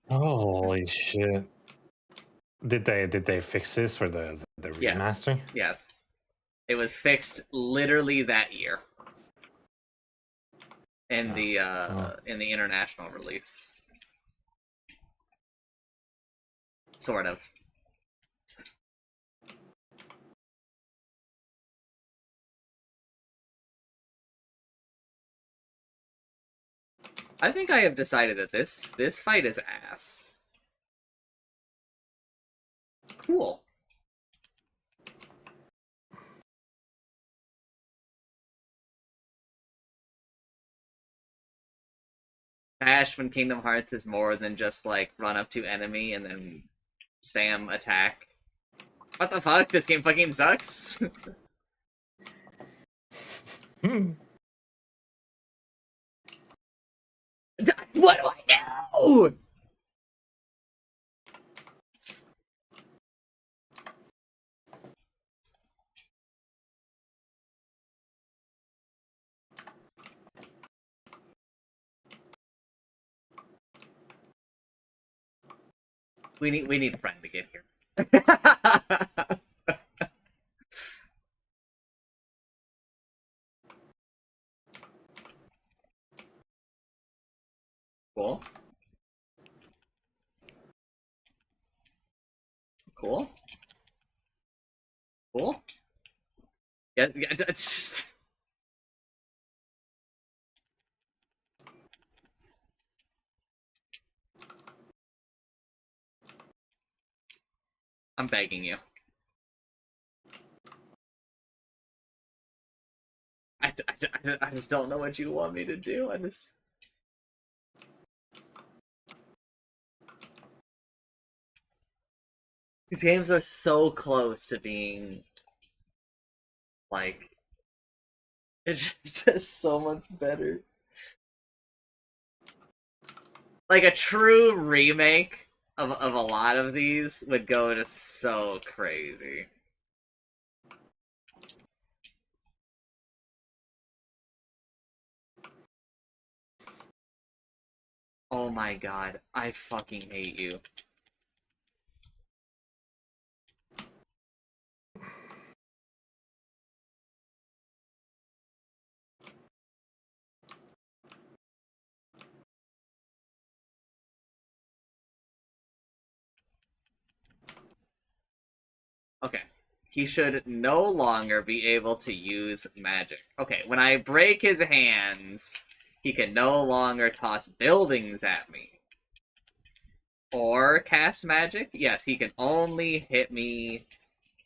Holy shit. Did they fix this for the Yes. remaster? Yes. It was fixed literally that year. In the international release. Sort of. I think I have decided that this fight is ass. Cool. Vash when Kingdom Hearts is more than just like run up to enemy and then spam attack. What the fuck? This game fucking sucks. What do I do? We need a friend to get here. Cool. Cool. Cool. Yeah, it's just. I'm begging you. I just don't know what you want me to do. I just. These games are so close to being like it's just so much better. Like a true remake of a lot of these would go to so crazy. Oh my god, I fucking hate you. Okay. He should no longer be able to use magic. Okay, when I break his hands, he can no longer toss buildings at me. Or cast magic? Yes, he can only hit me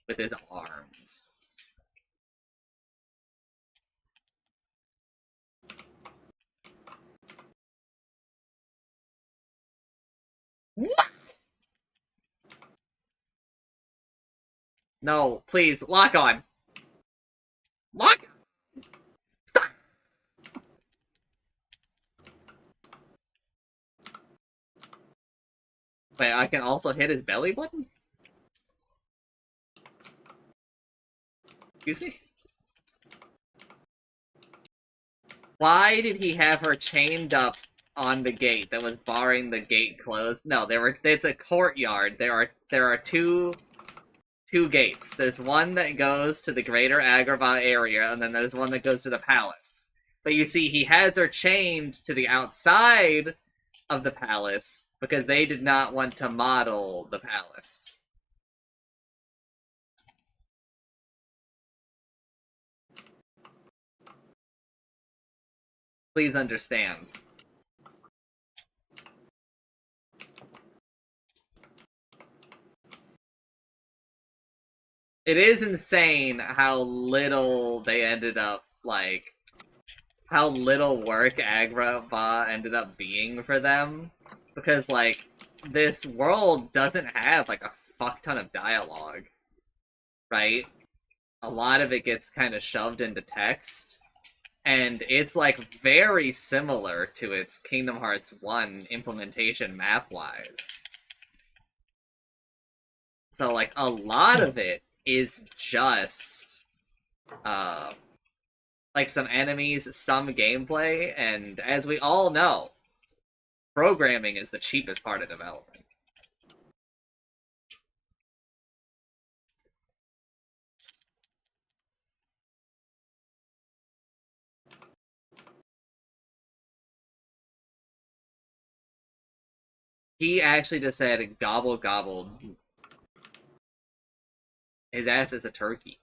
with his arms. What? No, please, lock on. Lock! Stop! Wait, I can also hit his belly button? Excuse me? Why did he have her chained up on the gate that was barring the gate closed? No, it's a courtyard. There are two gates. There's one that goes to the greater Agrabah area, and then there's one that goes to the palace. But you see, he has her chained to the outside of the palace because they did not want to model the palace. Please understand. It is insane how little they ended up, like, how little work Agrabah ended up being for them. Because, like, this world doesn't have, like, a fuck ton of dialogue, right? A lot of it gets kind of shoved into text. And it's, like, very similar to its Kingdom Hearts 1 implementation map-wise. So, like, a lot of it is just, like, some enemies, some gameplay, and as we all know, programming is the cheapest part of development. He actually just said gobble gobble. His ass is a turkey.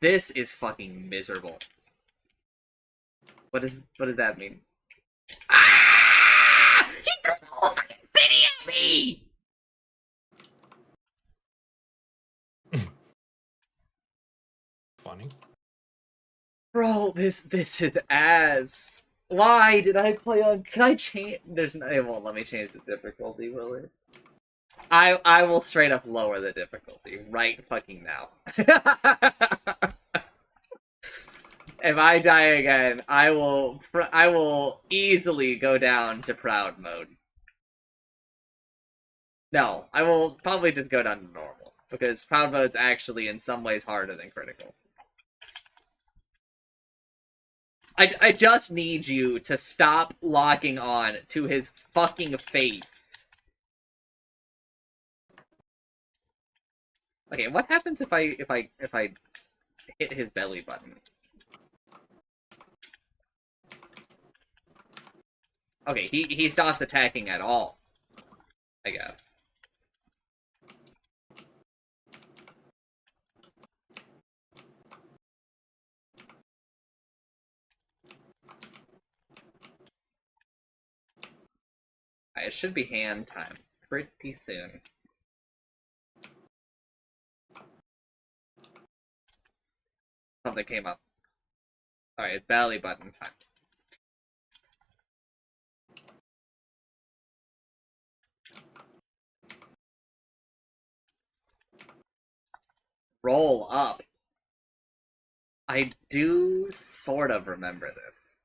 This is fucking miserable. What does that mean? Ah! He threw the whole fucking city at me! Funny. Bro, this is ass. Why did I play on? Can I change? There's no. It won't let me change the difficulty, will it? I will straight up lower the difficulty right fucking now. If I die again, I will easily go down to proud mode. No, I will probably just go down to normal because proud mode's actually in some ways harder than critical. I just need you to stop locking on to his fucking face. Okay, what happens if I hit his belly button? Okay, he stops attacking at all, I guess. It should be hand time pretty soon. Something came up. Alright, belly button time. Roll up. I do sort of remember this.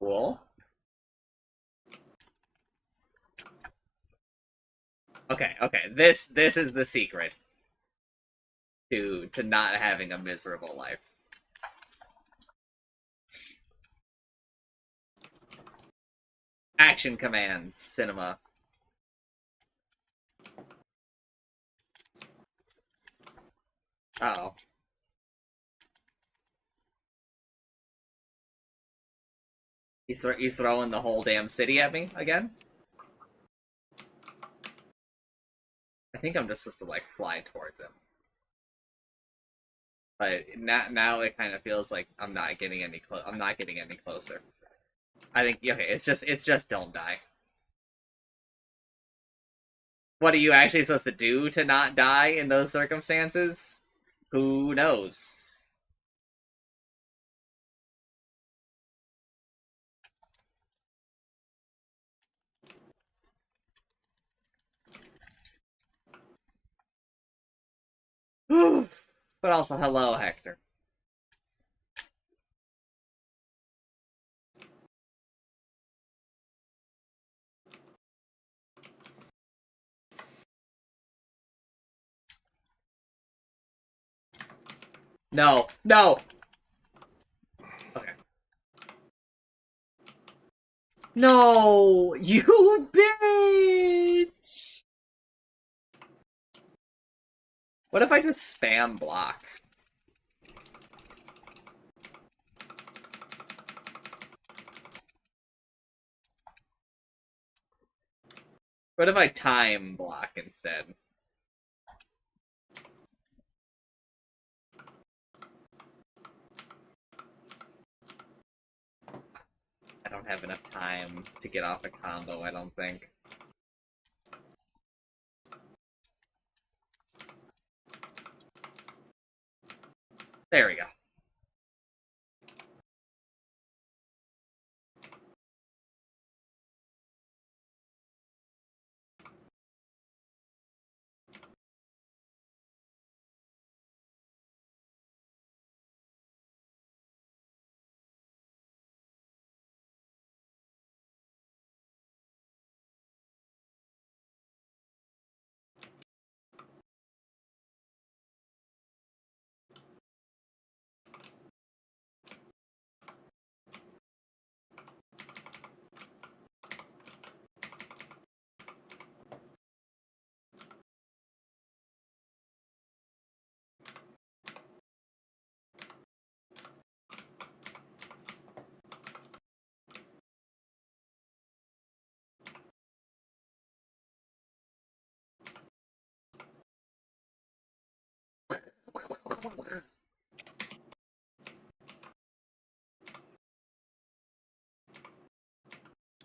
Cool. Okay, okay. This is the secret to not having a miserable life. Action commands, cinema. Uh oh. He's throwing the whole damn city at me again? I think I'm just supposed to, like, fly towards him. But now it kind of feels like I'm not getting any closer. I think, okay, it's just don't die. What are you actually supposed to do to not die in those circumstances? Who knows? But also, hello, Hector. No, no. Okay. No, you bitch. What if I just spam block? What if I time block instead? I don't have enough time to get off a combo, I don't think. There we go.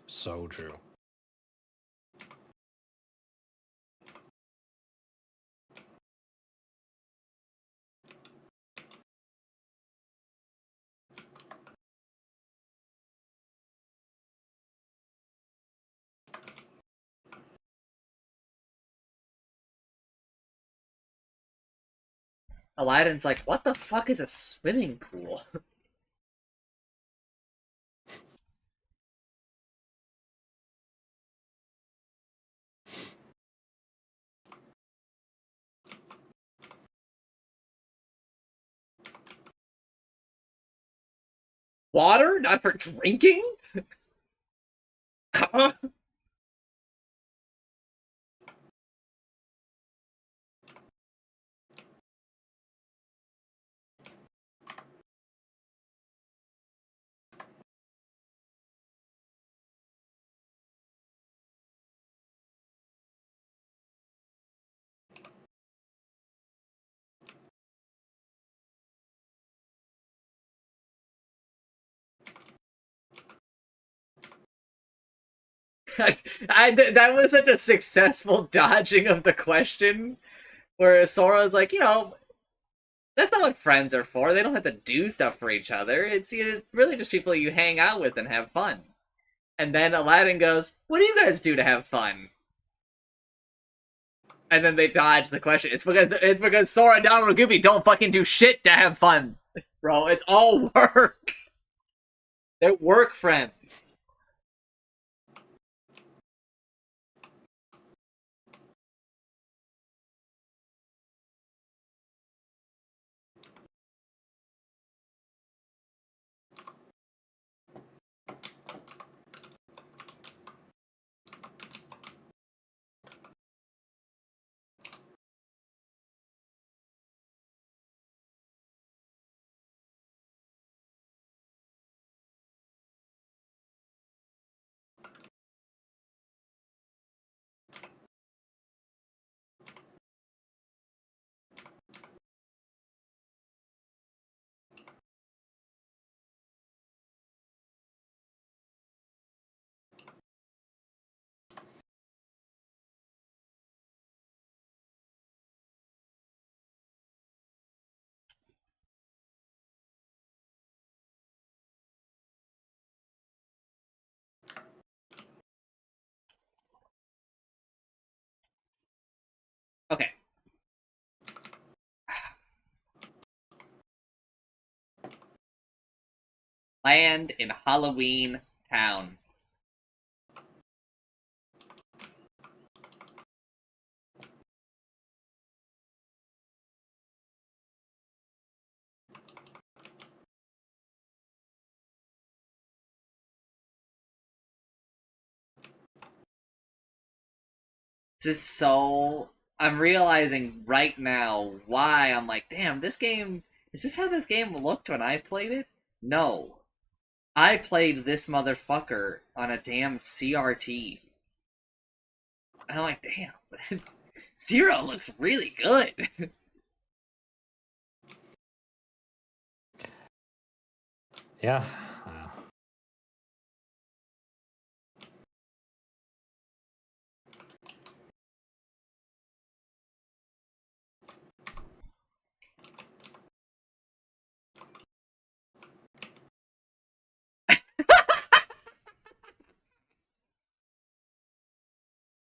So true. Aladdin's like, what the fuck is a swimming pool? Water? Not for drinking? That was such a successful dodging of the question, where Sora's like, that's not what friends are for. They don't have to do stuff for each other. It's really just people you hang out with and have fun. And then Aladdin goes, "What do you guys do to have fun?" And then they dodge the question. It's because Sora and Donald and Goofy don't fucking do shit to have fun, bro. It's all work. They're work friends. Okay. Land in Halloween Town. This is so. I'm realizing right now why I'm like, damn, this game. Is this how this game looked when I played it? No. I played this motherfucker on a damn CRT. And I'm like, damn, Zero looks really good. Yeah.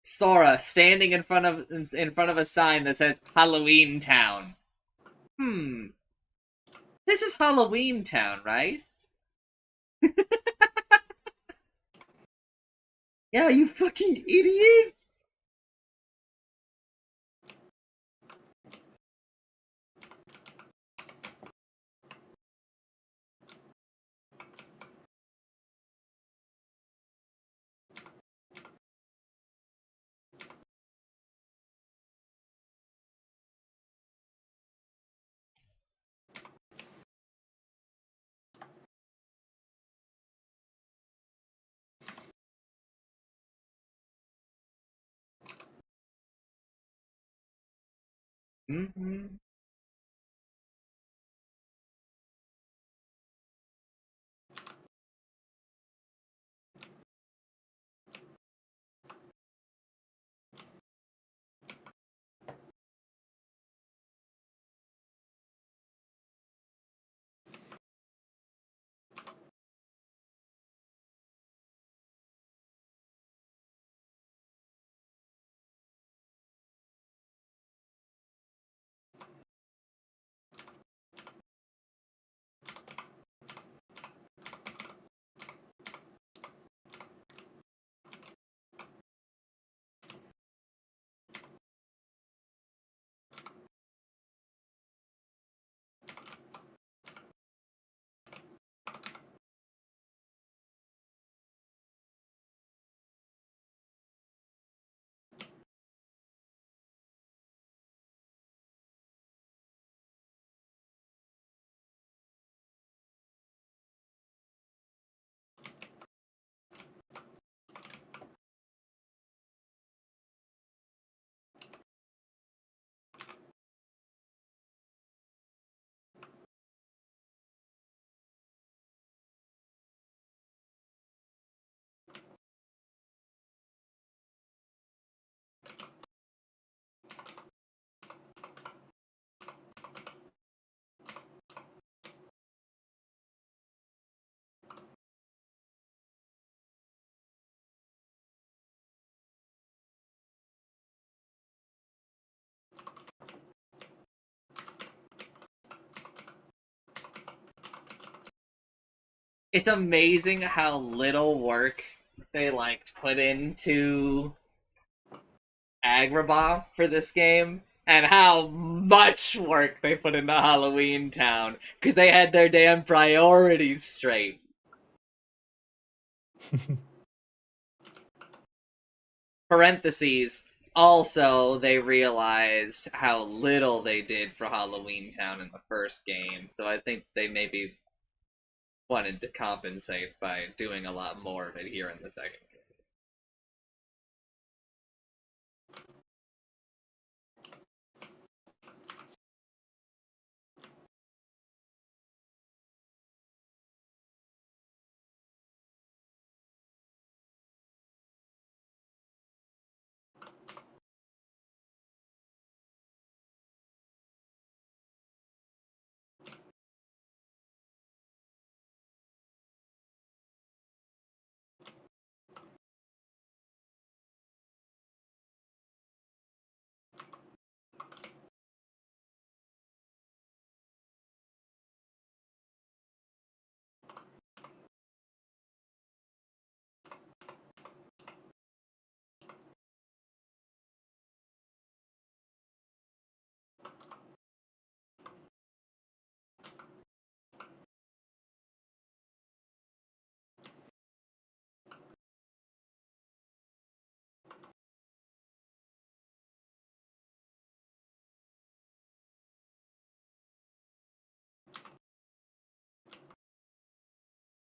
Sora standing in front of a sign that says Halloween Town. Hmm. This is Halloween Town, right? Yeah, you fucking idiot. Mm-hmm. it's amazing how little work they like put into Agrabah for this game, and how much work they put into Halloween Town because they had their damn priorities straight. Parentheses. Also, they realized how little they did for Halloween Town in the first game, so I think they maybe wanted to compensate by doing a lot more of it here in the second game.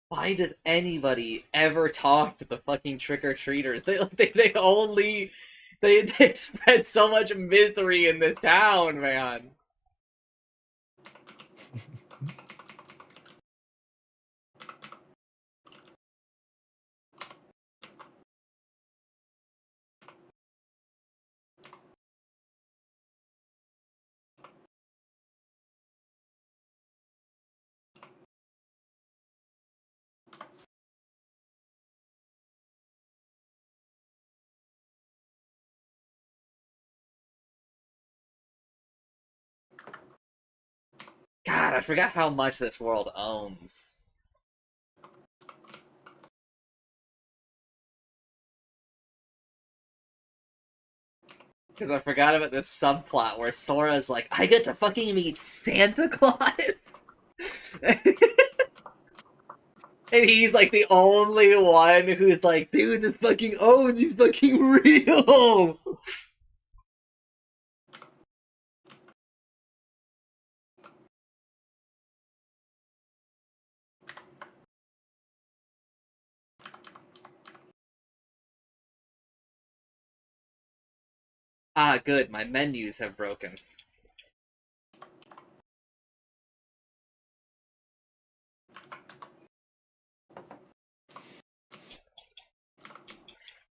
Why does anybody ever talk to the fucking trick-or-treaters? They only they spread so much misery in this town, man. God, I forgot how much this world owns. Because I forgot about this subplot where Sora's like, I get to fucking meet Santa Claus? And he's like the only one who's like, dude, this fucking owns, he's fucking real! Ah, good, my menus have broken.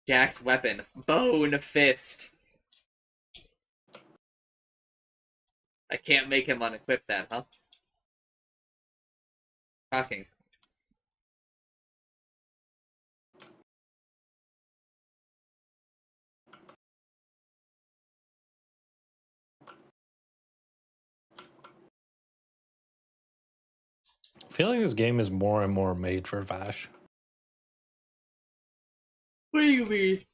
Jack's weapon, Bone Fist. I can't make him unequip that, huh? Shocking. I feel like this game is more and more made for Vash. What do you mean?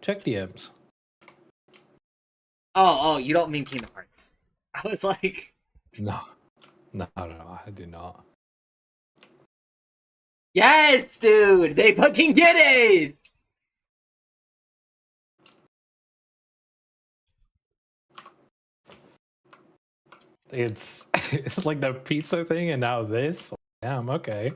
Check DMs. Oh, you don't mean Kingdom Hearts. I was like, No, no, I do not. yes, dude, they fucking did it! It's it's like the pizza thing, and now this. Damn, okay.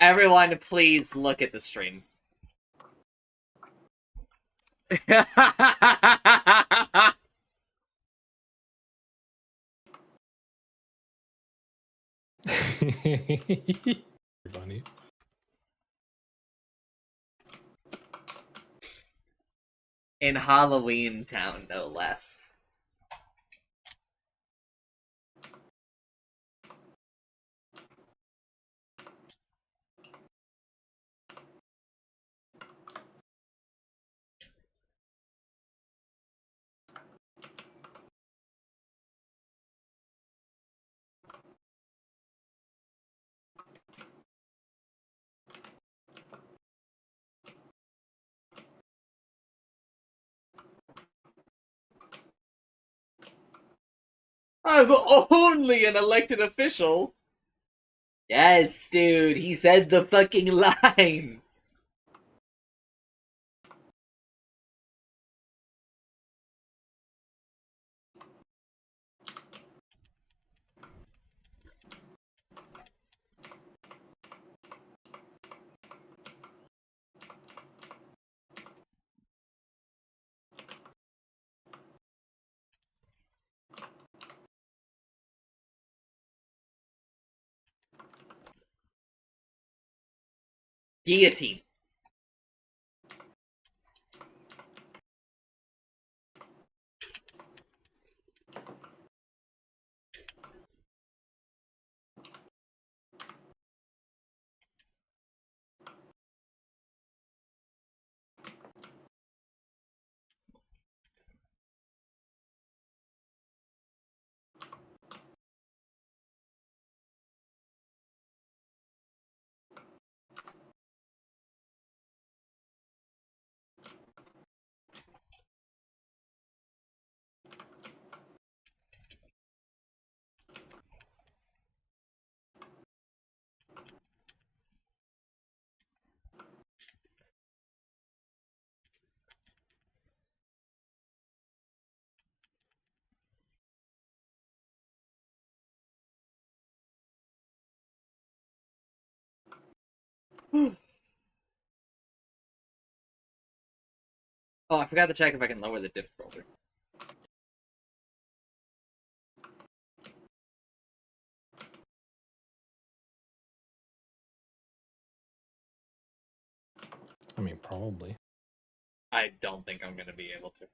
Everyone, please look at the stream. Funny. In Halloween Town, no less. I'm only an elected official. Yes, dude, he said the fucking line. Guillotine. Oh, I forgot to check if I can lower the difficulty. I mean, probably. I don't think I'm gonna be able to.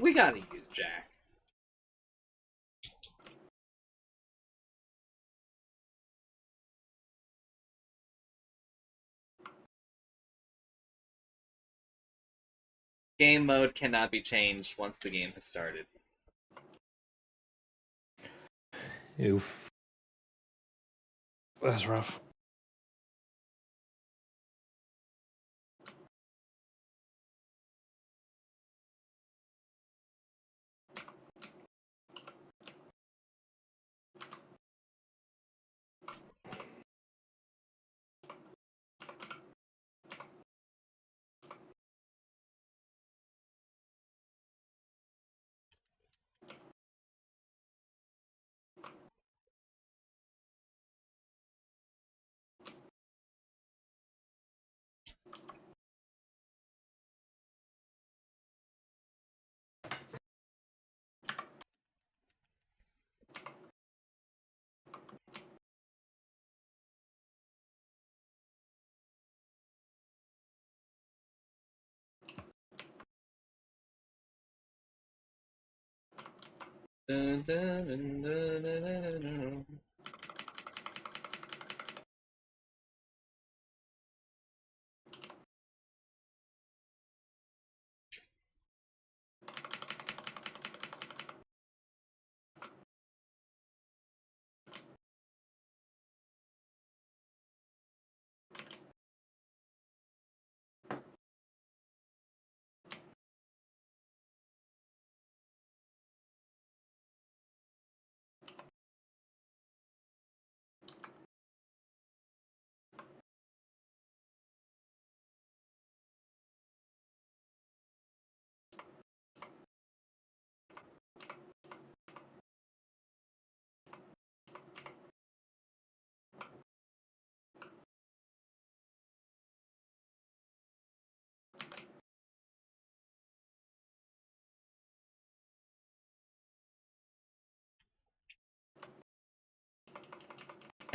We gotta use Jack. Game mode cannot be changed once the game has started. Oof. That's rough. Dun, dun, dun, dun, dun, dun, dun.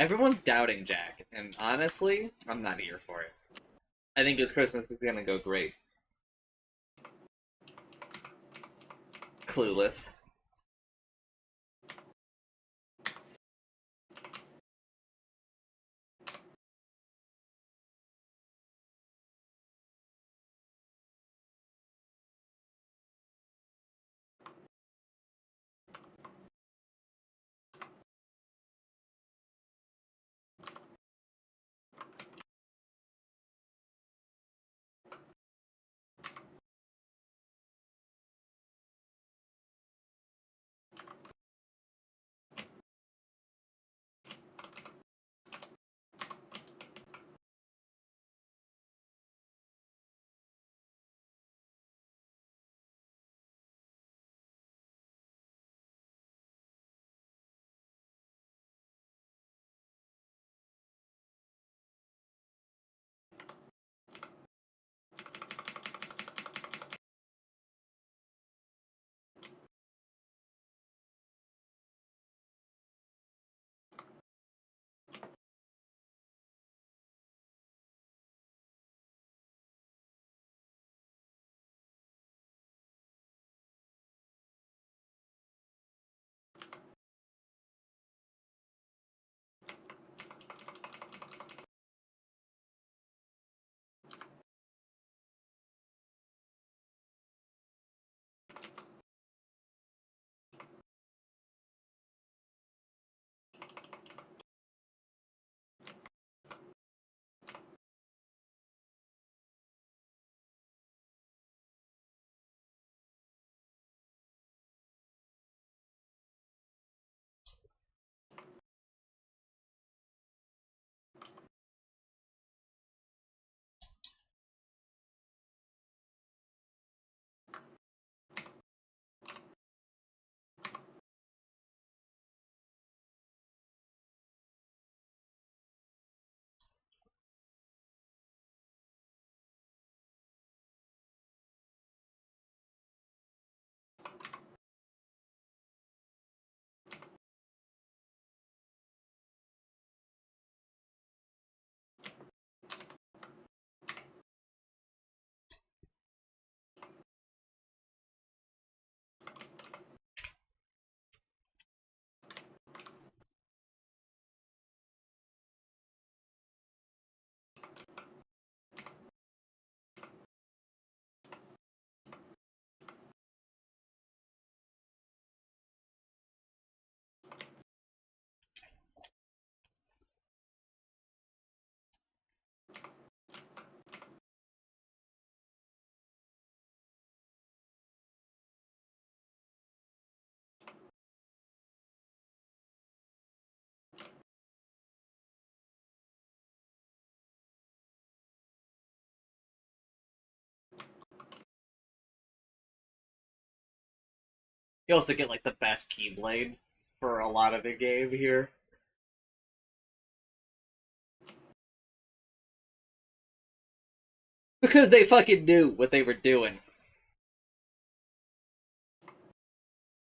Everyone's doubting Jack, and honestly, I'm not here for it. I think his Christmas is gonna go great. Clueless. You also get like the best Keyblade for a lot of the game here. Because they fucking knew what they were doing.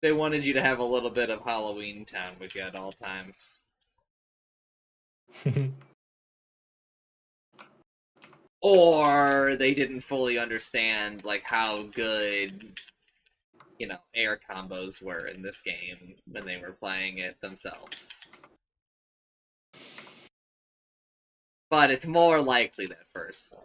They wanted you to have a little bit of Halloween Town with you at all times. Or they didn't fully understand like how good air combos were in this game when they were playing it themselves. But it's more likely that first one.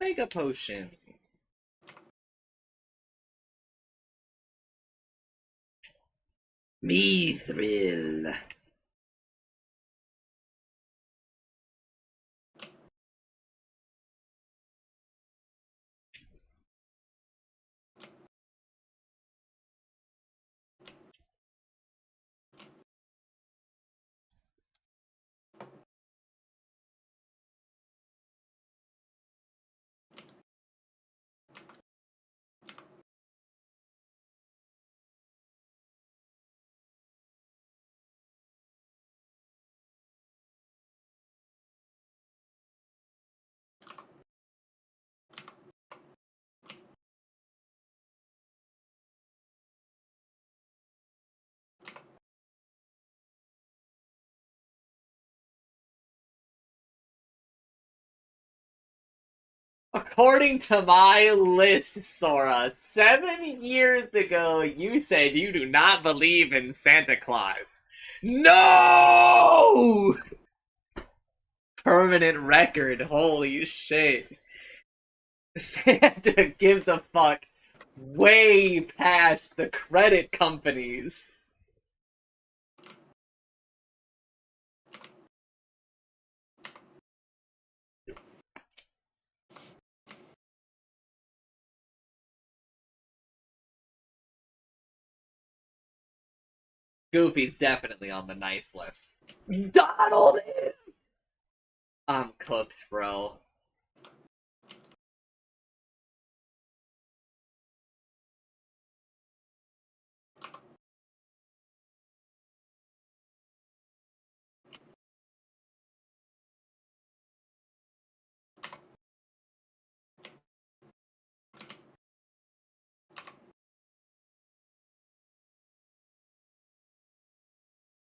Mega Potion. Mithril. According to my list, Sora, 7 years ago you said you do not believe in Santa Claus. No! Permanent record, holy shit. Santa gives a fuck way past the credit companies. Goofy's definitely on the nice list. Donald is! I'm cooked, bro.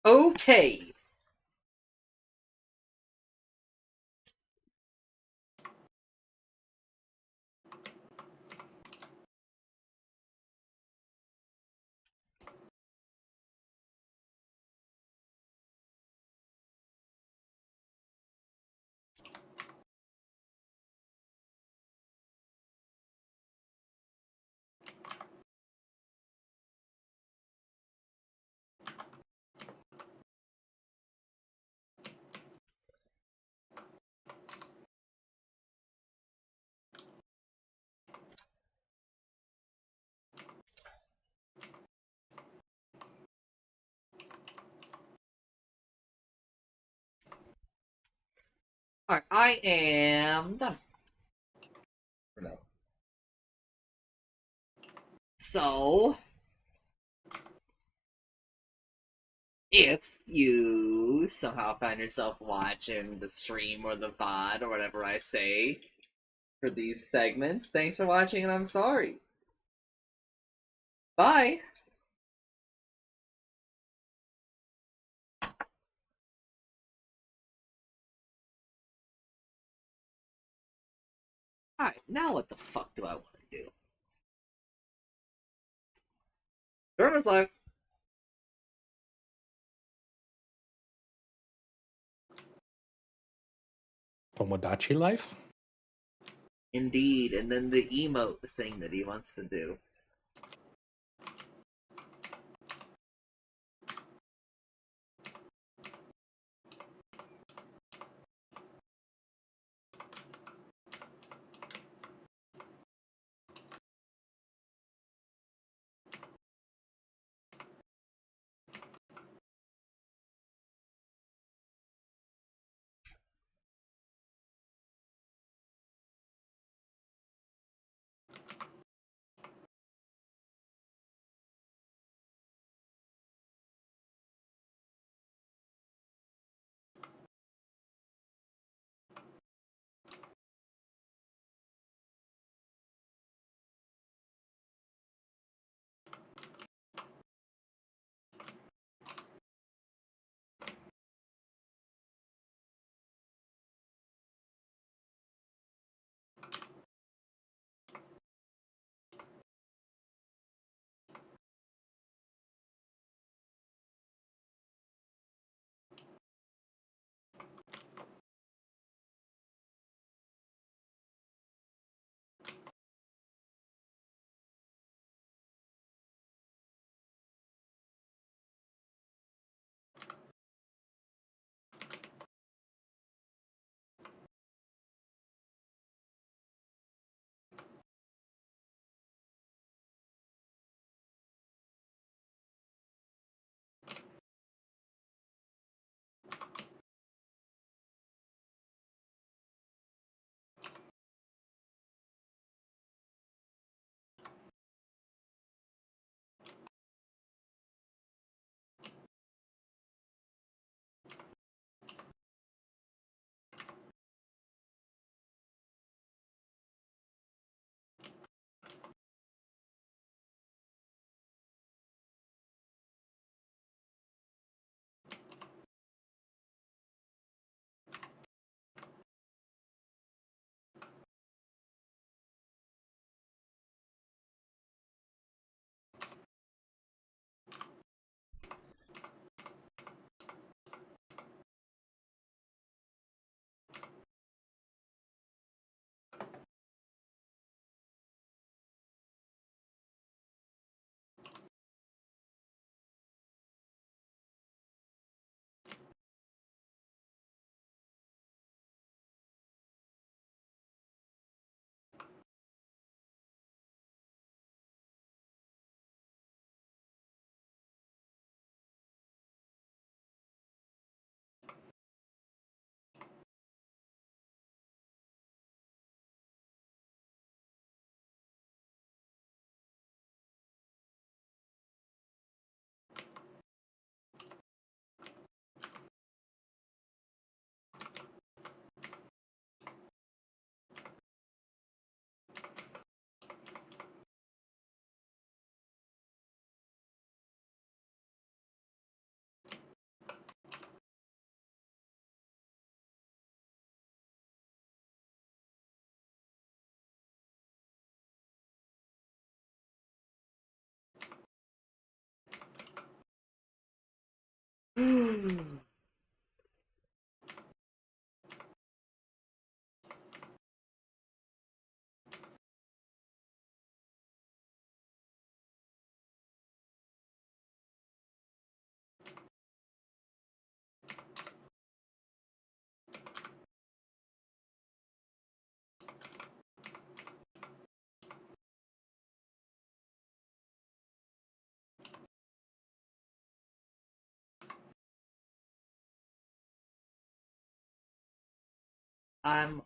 Okay. Alright, I am done. No. So, if you somehow find yourself watching the stream or the VOD or whatever I say for these segments, thanks for watching and I'm sorry. Bye! Alright, now what the fuck do I want to do? Derma's live. Tomodachi life? Indeed, and then the emote thing that he wants to do. I'm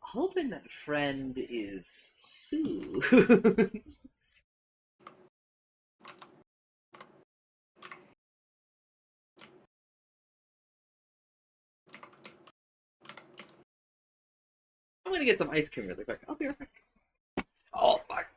hoping that friend is Sue. I'm gonna get some ice cream really quick. I'll be right back. Oh fuck.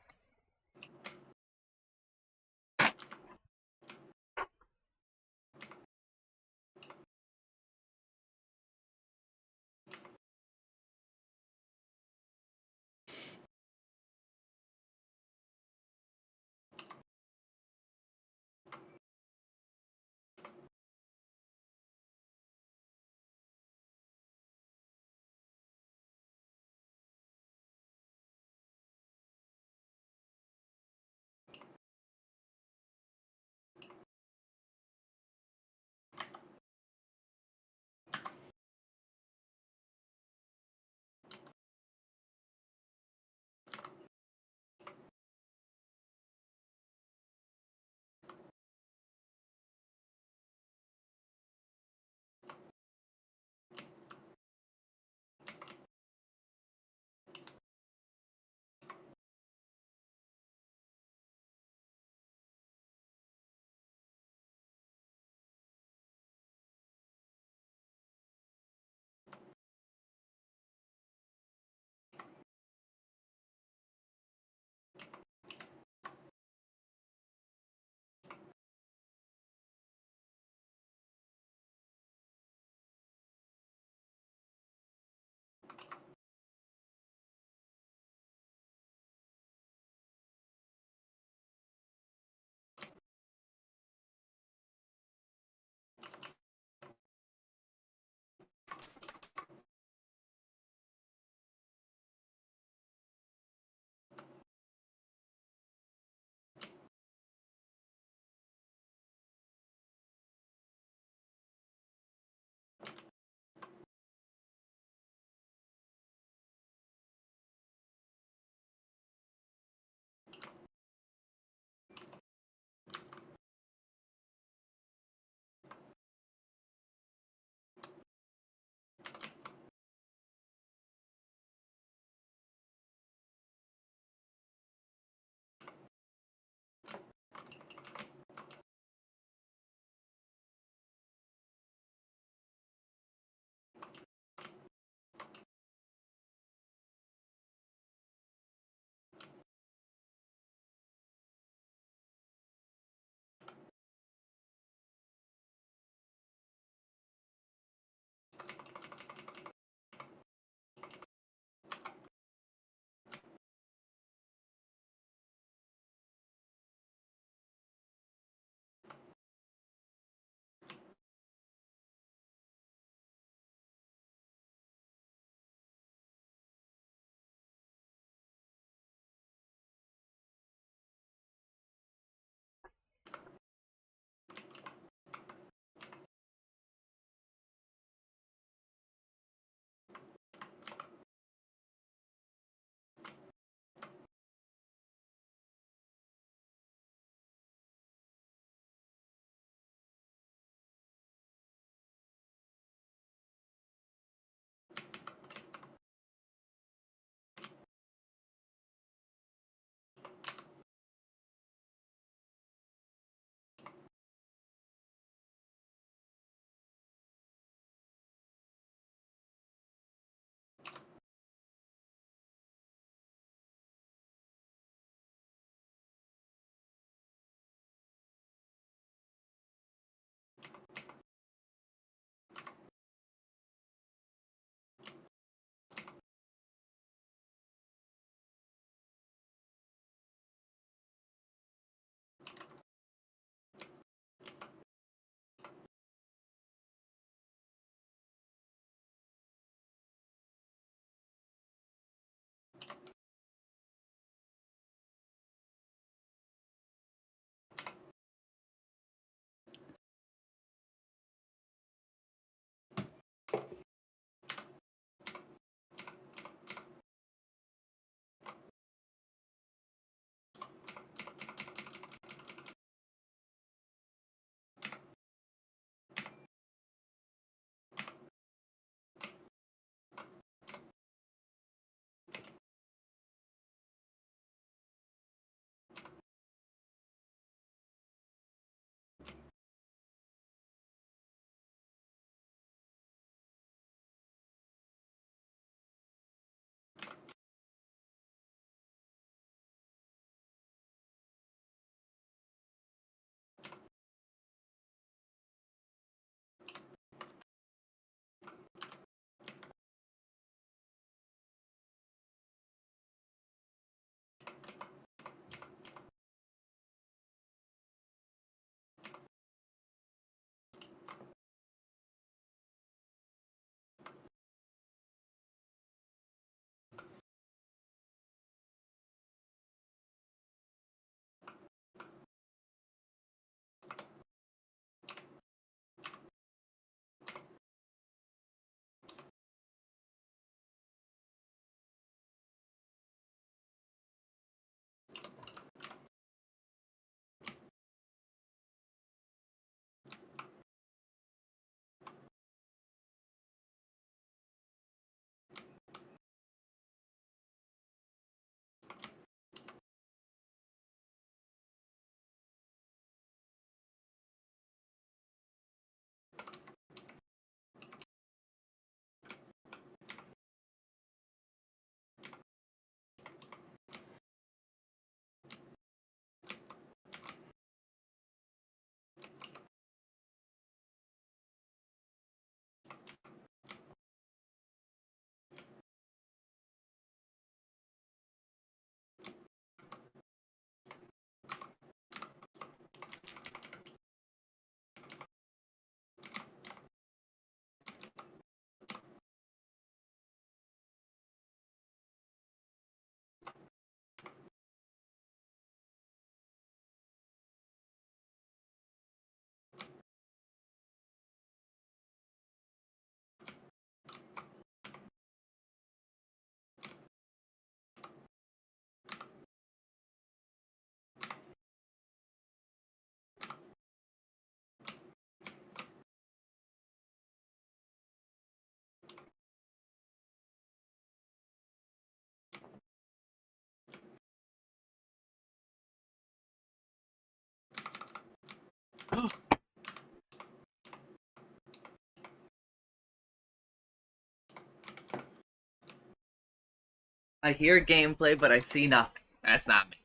I hear gameplay, but I see nothing. That's not me.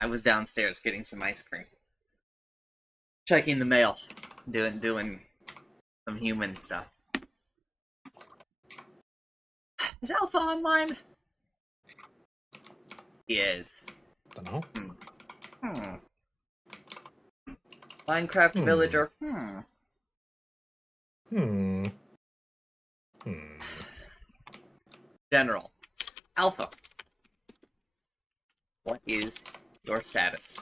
I was downstairs getting some ice cream. Checking the mail. Doing some human stuff. Is Alpha online? He is. Don't know. Hmm. Minecraft villager. Hmm. General. Alpha. What is your status?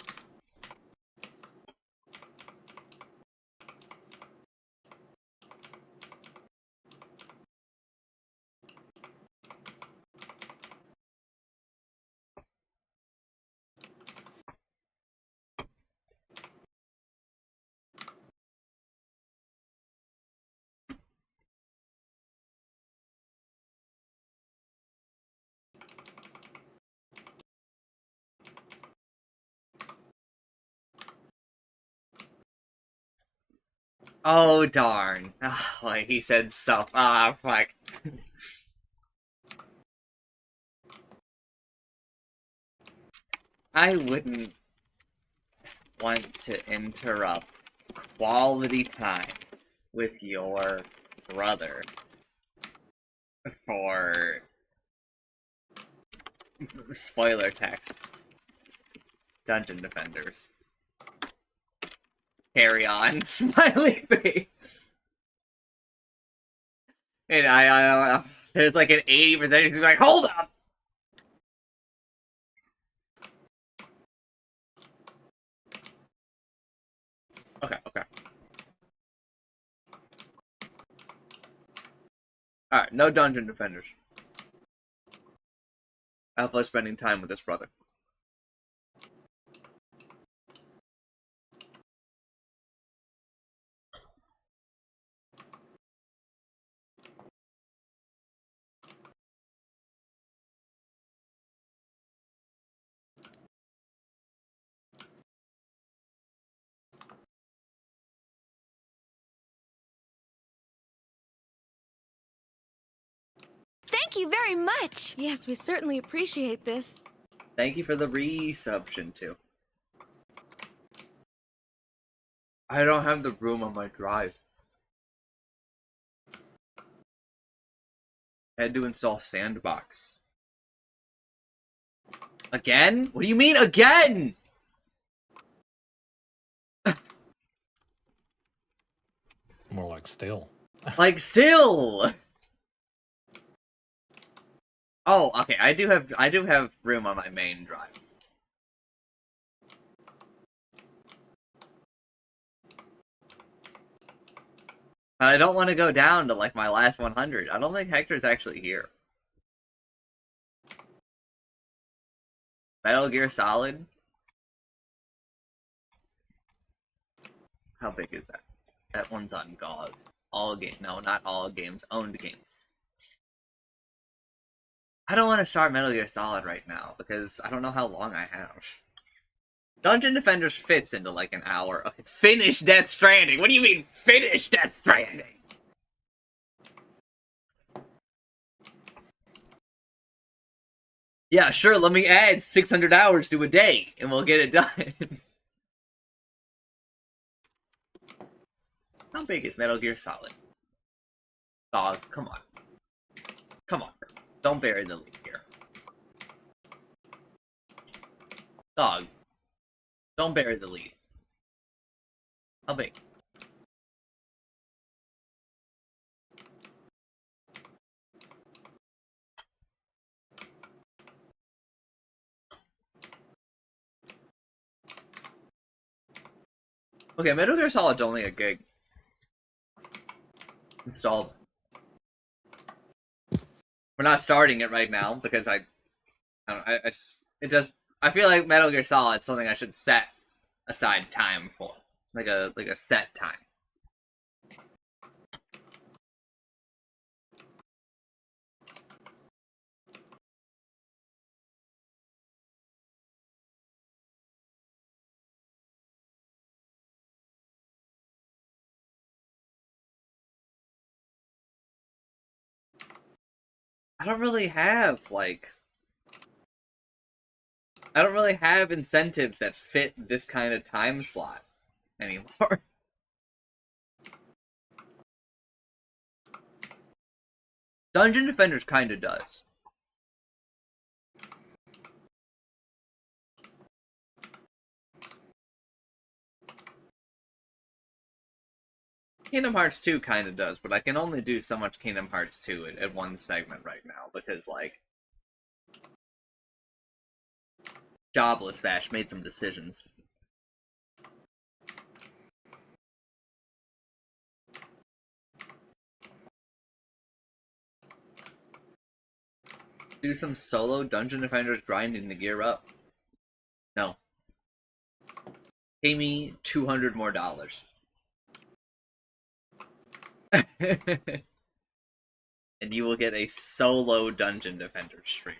Oh, darn. Oh, he said stuff. Ah, fuck. I wouldn't want to interrupt quality time with your brother for spoiler text. Dungeon Defenders. Carry on, smiley face. And there's like an 80% he's like, hold up! Okay. Alright, no Dungeon Defenders. Alpha spending time with his brother. Thank you very much. Yes, we certainly appreciate this. Thank you for the resubscription too. I don't have the room on my drive. I had to install Sandbox. Again? What do you mean again? More like still. Like still. Oh, okay. I do have room on my main drive. But I don't want to go down to like my last 100. I don't think Hector's actually here. Metal Gear Solid. How big is that? That one's on GOG. All game. No, not all games. Owned games. I don't want to start Metal Gear Solid right now because I don't know how long I have. Dungeon Defenders fits into like an hour. Okay, finish Death Stranding. What do you mean finish Death Stranding? Yeah, sure. Let me add 600 hours to a day, and we'll get it done. How big is Metal Gear Solid? Dog, come on. Come on, bro. Don't bury the lead here. Dog, don't bury the lead. How big? Okay, Metal Gear Solid's only a gig. Installed. We're not starting it right now because I just, it just, I feel like Metal Gear Solid is something I should set aside time for, like a set time. I don't really have like I don't really have incentives that fit this kind of time slot anymore. Dungeon Defenders kind of does. Kingdom Hearts 2 kind of does, but I can only do so much Kingdom Hearts 2 at one segment right now because, like, jobless Vash made some decisions. Do some solo Dungeon Defenders grinding to gear up. No. Pay me $200 more. And you will get a solo Dungeon Defender stream.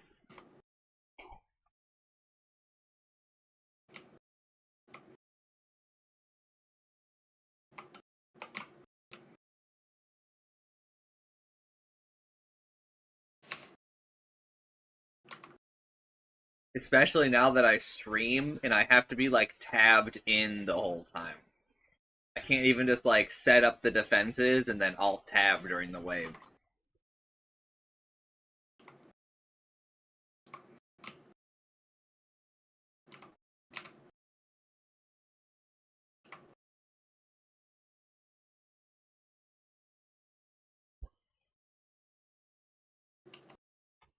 Especially now that I stream and I have to be like tabbed in the whole time. I can't even just like set up the defenses and then alt tab during the waves.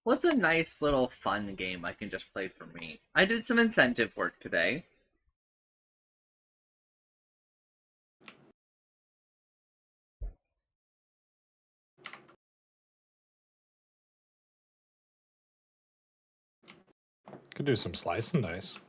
What's a nice little fun game I can just play for me? I did some incentive work today. Could do some slice and dice.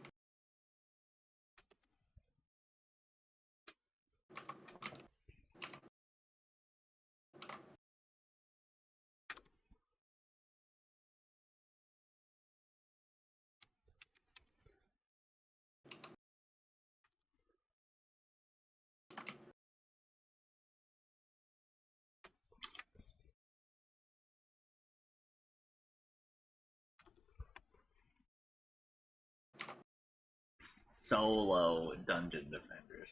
Solo Dungeon Defenders.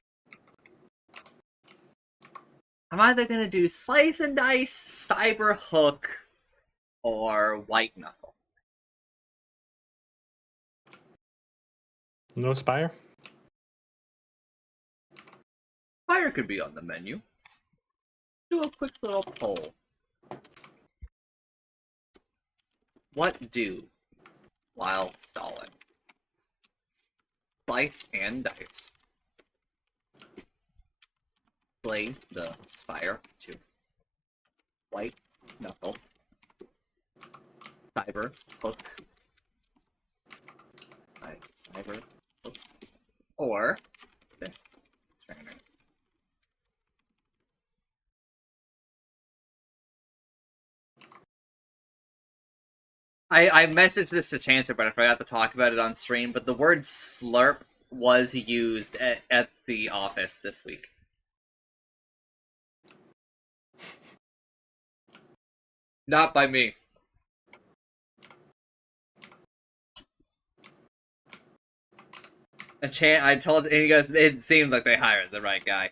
I'm either gonna do Slice and Dice, Cyber Hook, or White Knuckle. No Spire? Fire could be on the menu. Do a quick little poll. What do while stalling? Slice and dice. Play the Spire to White Knuckle. Cyber Hook. Cyber Hook. Or the trainer. I messaged this to Chancer, but I forgot to talk about it on stream. But the word slurp was used at the office this week. Not by me. I told, and he goes, it seems like they hired the right guy.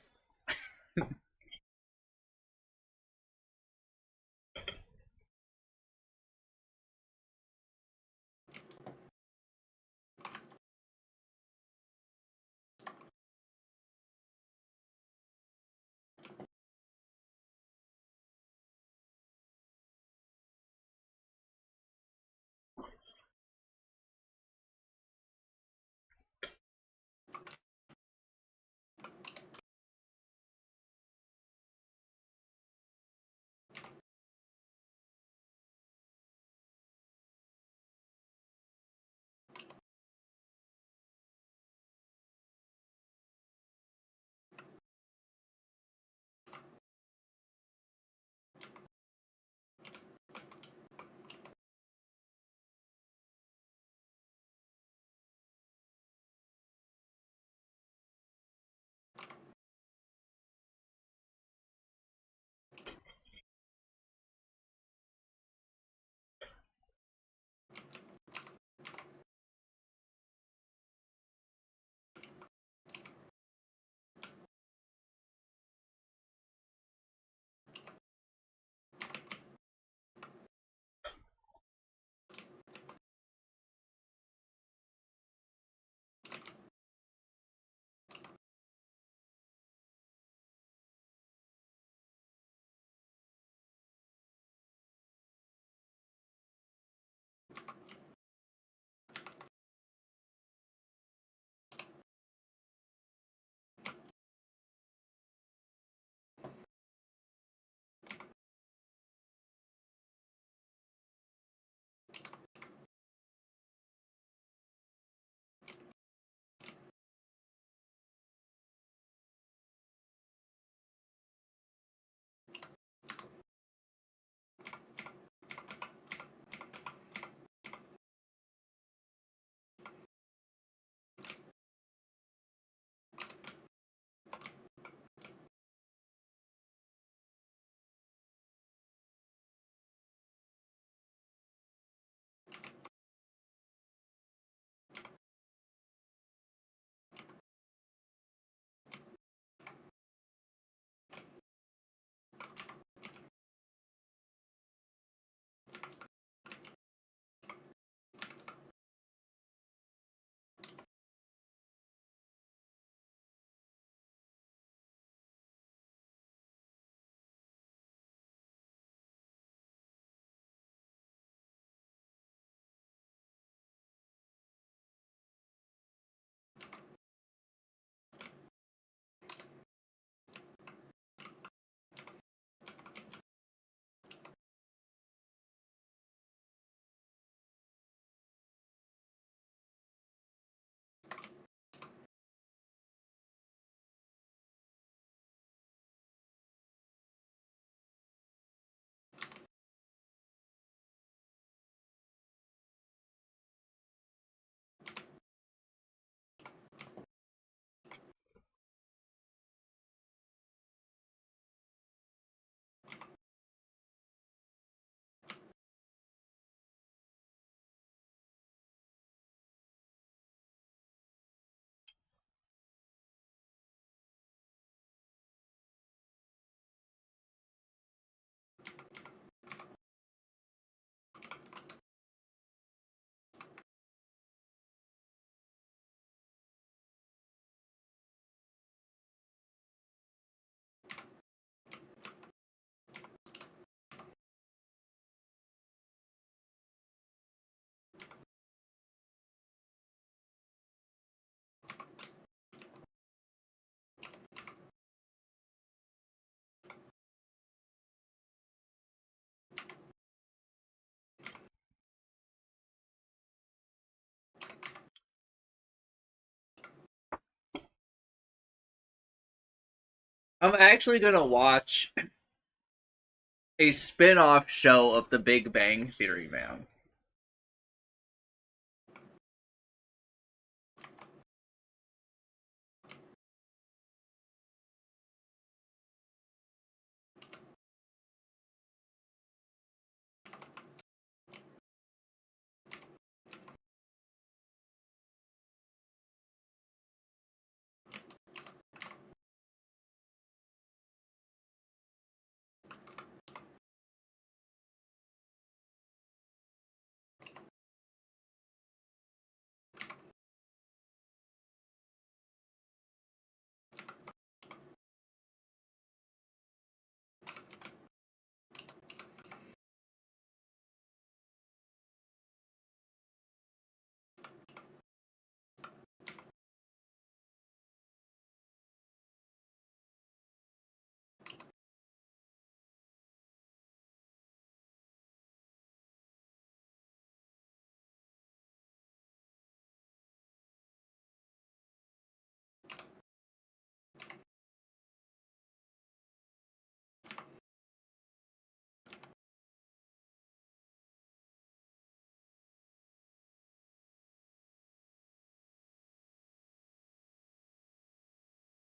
I'm actually gonna watch a spin-off show of The Big Bang Theory, man.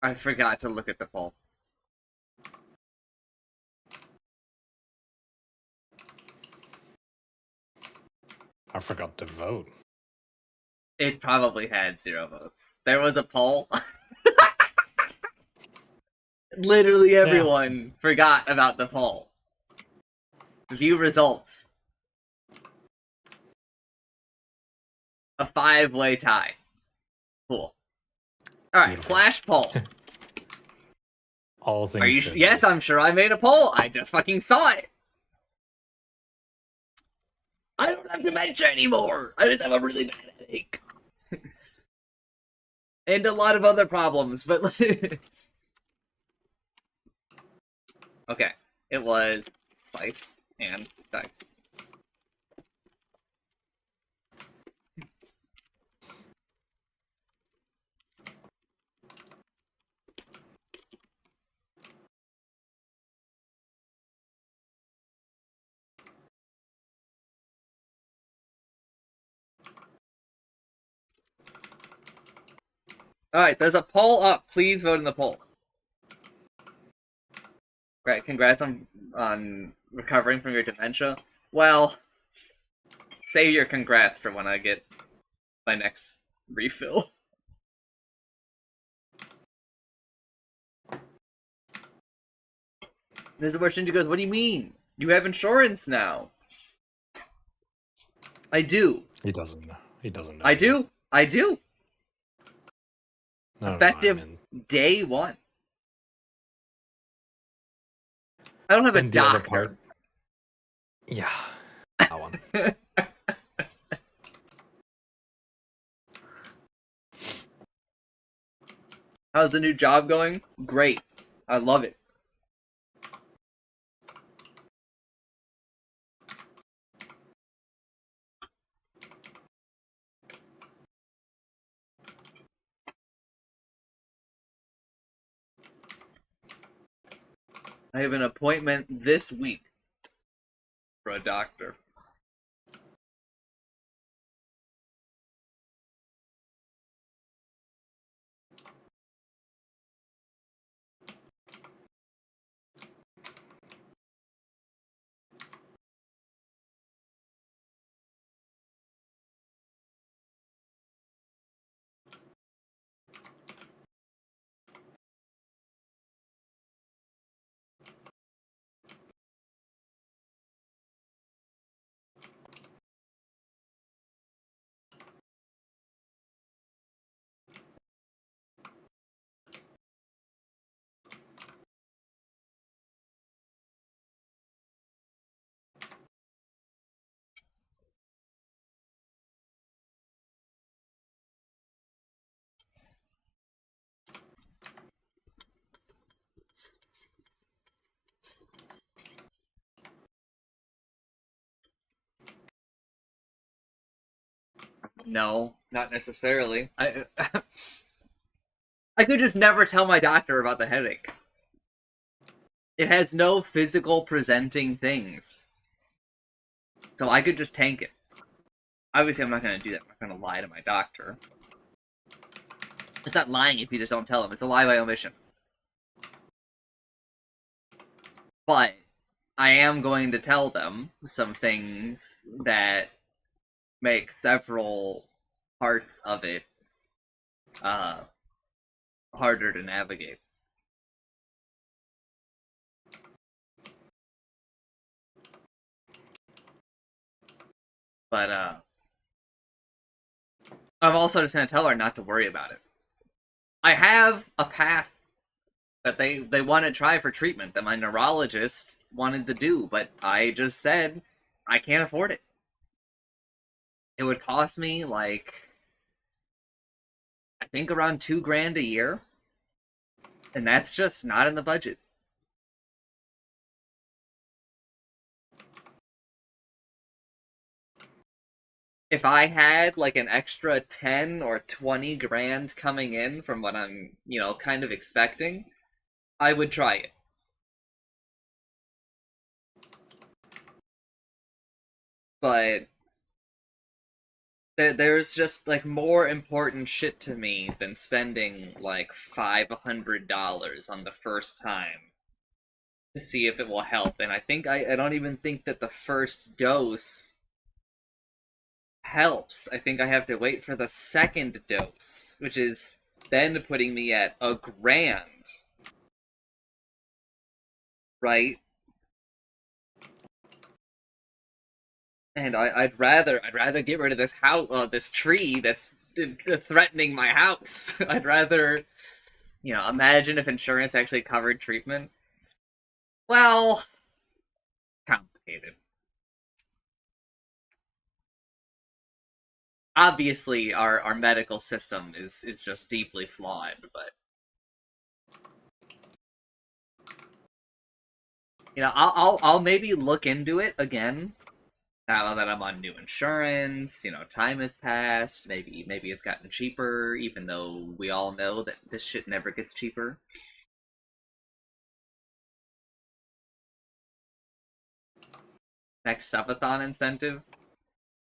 I forgot to look at the poll. I forgot to vote. It probably had 0 votes. There was a poll. Literally everyone forgot about the poll. View results. A 5-way tie. Cool. Alright, Beautiful. slash poll. All things. Are you? should be. Yes, I'm sure I made a poll. I just fucking saw it. I don't have dementia anymore. I just have a really bad headache. And a lot of other problems, but okay. It was slice and dice. Alright, there's a poll up. Please vote in the poll. Right, congrats on recovering from your dementia. Well, save your congrats for when I get my next refill. This is where Shinji goes, what do you mean? You have insurance now. I do. He doesn't. He doesn't know. I do. I do. No, Effective no, I mean, day 1. I don't have a and the other doctor. part. Yeah, that one. How's the new job going? Great. I love it. I have an appointment this week for a doctor. No, not necessarily. I I could just never tell my doctor about the headache. It has no physical presenting things. So I could just tank it. Obviously, I'm not going to do that. I'm not going to lie to my doctor. It's not lying if you just don't tell him. It's a lie by omission. But I am going to tell them some things that make several parts of it harder to navigate. But I'm also just going to tell her not to worry about it. I have a path that they want to try for treatment that my neurologist wanted to do, but I just said I can't afford it. It would cost me like I think around $2,000 a year, and that's just not in the budget. If I had like an extra 10 or 20 grand coming in from what I'm, kind of expecting, I would try it. But there's just like more important shit to me than spending like $500 on the first time to see if it will help. And I don't even think that the first dose helps. I think I have to wait for the second dose, which is then putting me at $1,000. Right? And I'd rather get rid of this house, this tree that's threatening my house. I'd rather, imagine if insurance actually covered treatment. Well, complicated. Obviously, our medical system is just deeply flawed, but I'll maybe look into it again now that I'm on new insurance. Time has passed. Maybe it's gotten cheaper, even though we all know that this shit never gets cheaper. Next subathon incentive?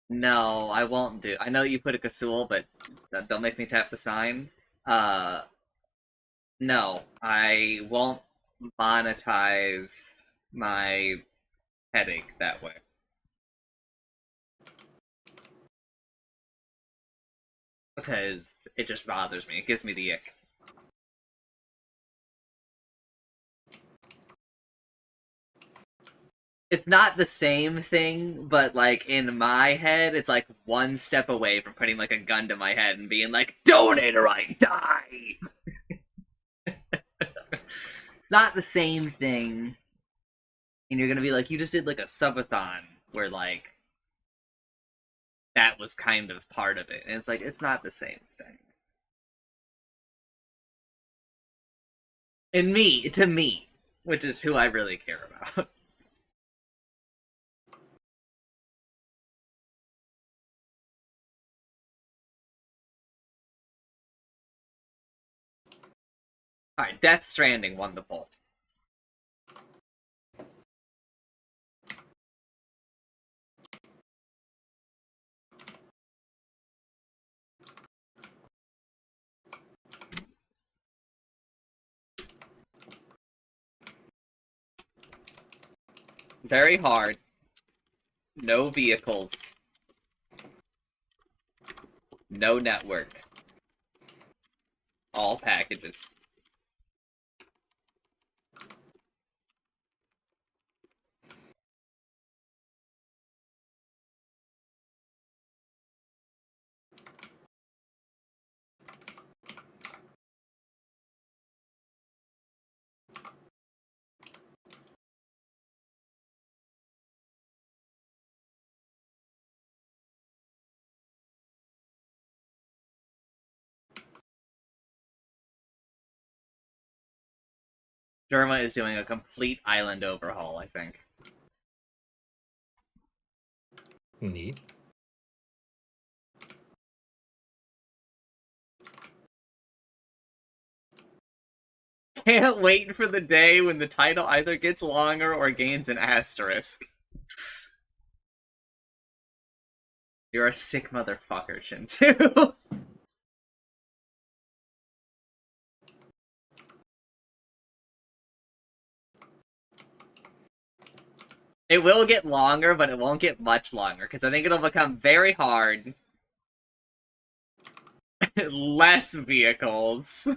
No, I won't do. I know you put a Kasul, but don't make me tap the sign. Uh, no, I won't monetize my headache that way. Because it just bothers me. It gives me the ick. It's not the same thing, but like in my head, it's like one step away from putting like a gun to my head and being like, donate or I die! It's not the same thing. And you're gonna be like, you just did like a subathon where like that was kind of part of it. And it's like, it's not the same thing. And to me, which is who I really care about. Alright, Death Stranding won the poll. Very hard. No vehicles. No network. All packages. Derma is doing a complete island overhaul, I think. Neat. can't wait for the day when the title either gets longer or gains an asterisk. You're a sick motherfucker, Chintu. It will get longer, but it won't get much longer, because I think it'll become very hard. Less vehicles.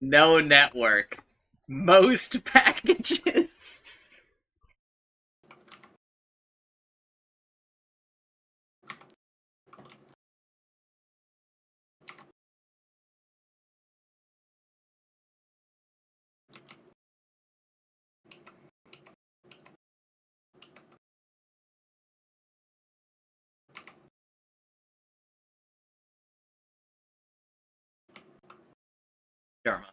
No network. Most packages. Dharma.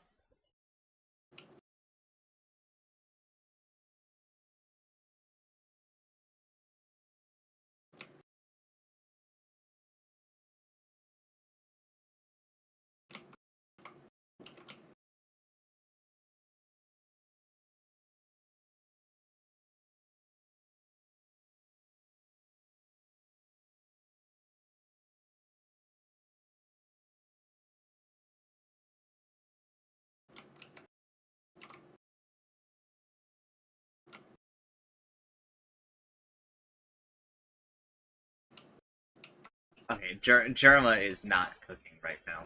Okay, Germa is not cooking right now.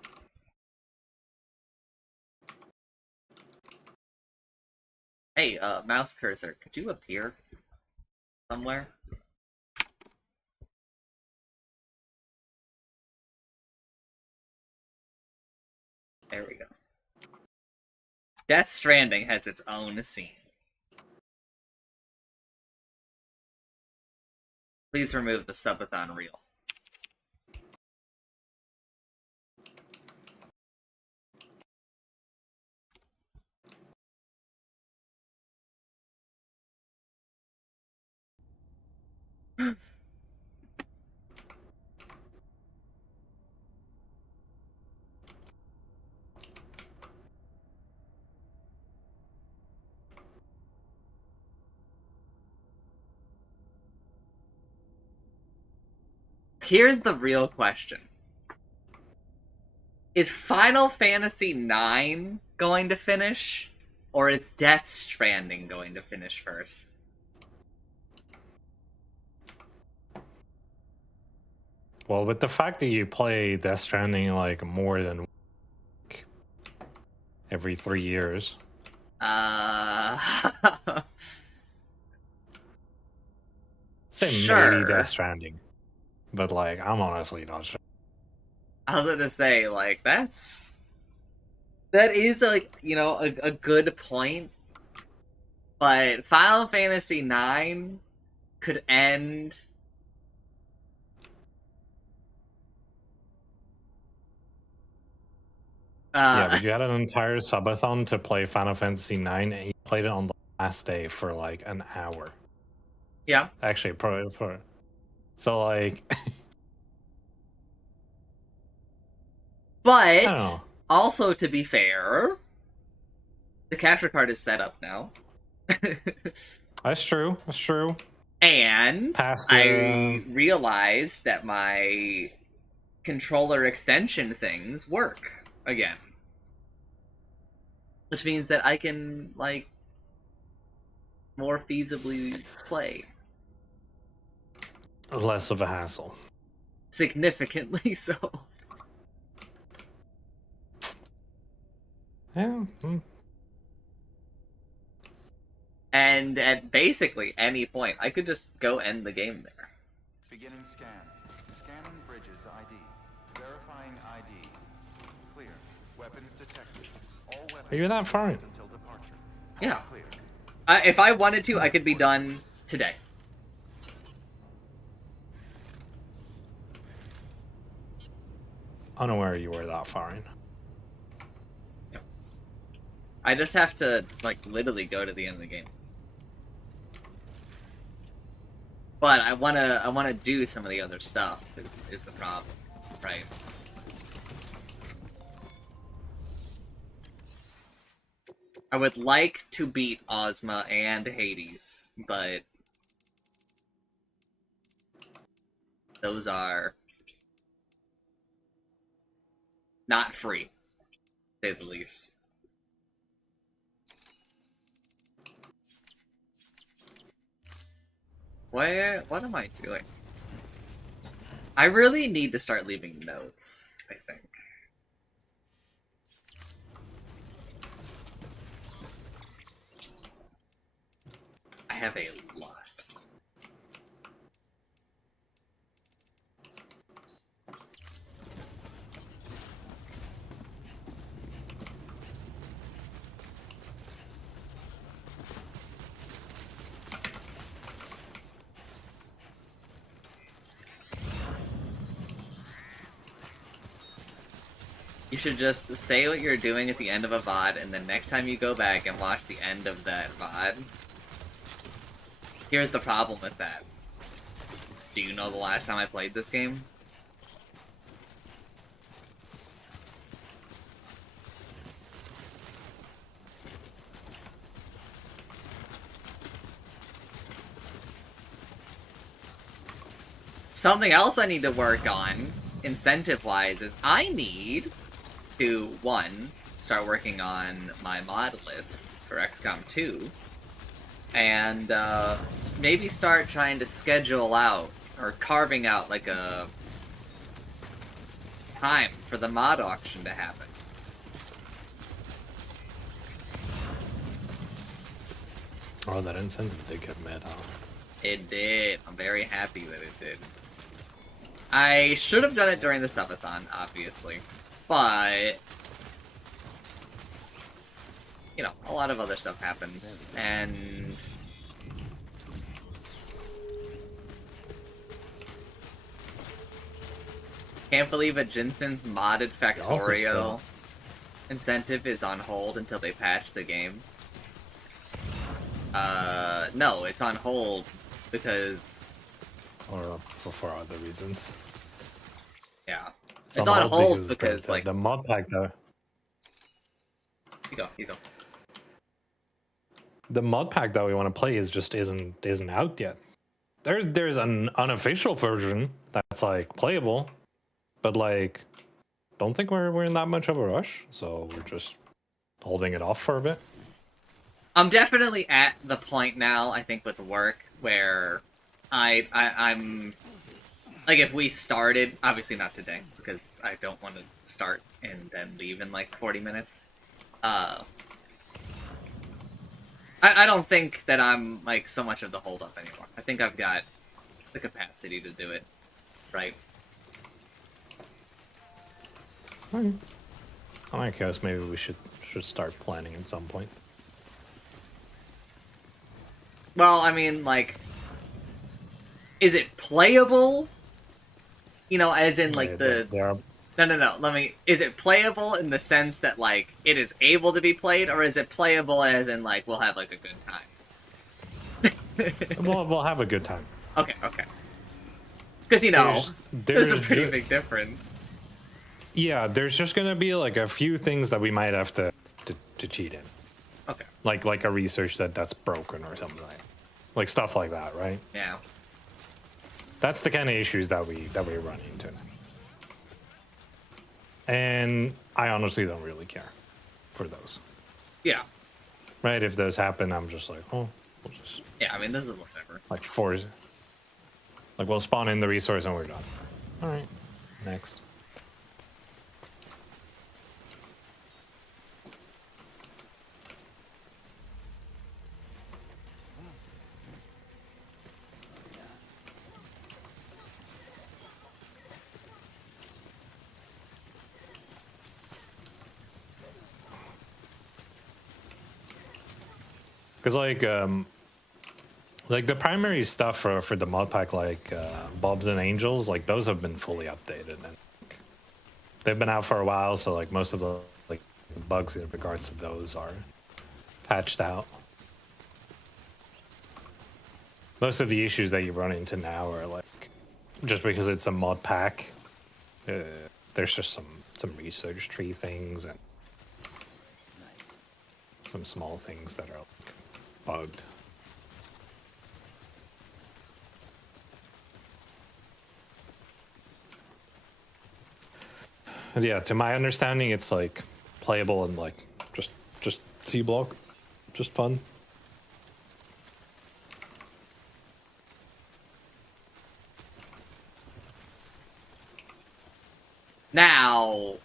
Hey, mouse cursor, could you appear somewhere? There we go. Death Stranding has its own scene. Please remove the subathon reel. Here's the real question. Is Final Fantasy IX going to finish? Or is Death Stranding going to finish first? Well, with the fact that you play Death Stranding like more than every 3 years. Say Sure. maybe Death Stranding. But like, I'm honestly not sure. I was gonna say, like, that is, like, you know, a good point. But Final Fantasy IX could end. Yeah, but you had an entire subathon to play Final Fantasy IX, and you played it on the last day for like an hour. Yeah. Actually, so like. But also, to be fair, the capture card is set up now. That's true. That's true. And I realized that my controller extension things work again. Which means that I can, like, more feasibly play. Less of a hassle. Significantly so. Yeah. And at basically any point, I could just go end the game there. Beginning scan. Scanning bridges ID. Verifying ID. Clear. Weapons detected. All weapons Are you that far in? until departure. Yeah. Clear. If I wanted to, I could be done today. Unaware you were that far in. Yep. I just have to, like, literally go to the end of the game. But I wanna do some of the other stuff, is the problem, right? I would like to beat Ozma and Hades, but those are not free, to say the least. What am I doing? I really need to start leaving notes, I think. I have a lot. You should just say what you're doing at the end of a VOD, and then next time you go back and watch the end of that VOD, here's the problem with that. Do you know the last time I played this game? Something else I need to work on, incentive-wise, is I need to, one, start working on my mod list for XCOM 2, and maybe start trying to schedule out, or carving out, like, a time for the mod auction to happen. Oh, that incentive did get met, huh? It did. I'm very happy that it did. I should have done it during the subathon, obviously, but you know, a lot of other stuff happened, and can't believe a Jensen's modded Also Factorio still- incentive is on hold until they patch the game. No, it's on hold because, or for other reasons. yeah, it's on hold because the, like, the mod pack though. you go. The mod pack that we want to play isn't out yet. There's an unofficial version that's like playable, but like don't think we're in that much of a rush, so we're just holding it off for a bit. I'm definitely at the point now, I think, with work where I'm like, if we started, obviously not today because I don't want to start and then leave in like 40 minutes. I don't think that I'm like so much of the holdup anymore. I think I've got the capacity to do it, right? I guess maybe we should start planning at some point. Well, I mean, like, is it playable? You know, as in like the There are no. Is it playable in the sense that like it is able to be played, or is it playable as in like we'll have like a good time? we'll have a good time. Okay. Because you know, there's a There's pretty ju- big difference. Yeah, there's just gonna be like a few things that we might have to cheat in, Okay. like a research that's broken or something like stuff like that, right? Yeah. That's the kind of issues that we run into. And I honestly don't really care for those. Yeah. Right? If those happen, I'm just like, oh, we'll just Yeah. I mean, this is whatever. like force, like we'll spawn in the resource and we're done. All right, next. Because like the primary stuff for the mod pack, like Bobs and Angels, like those have been fully updated and they've been out for a while. So like most of the like bugs in regards to those are patched out. Most of the issues that you run into now are like just because it's a mod pack. There's just some research tree things and some small things that are like bugged. But yeah, to my understanding, it's like playable and like just C block, just fun. Now,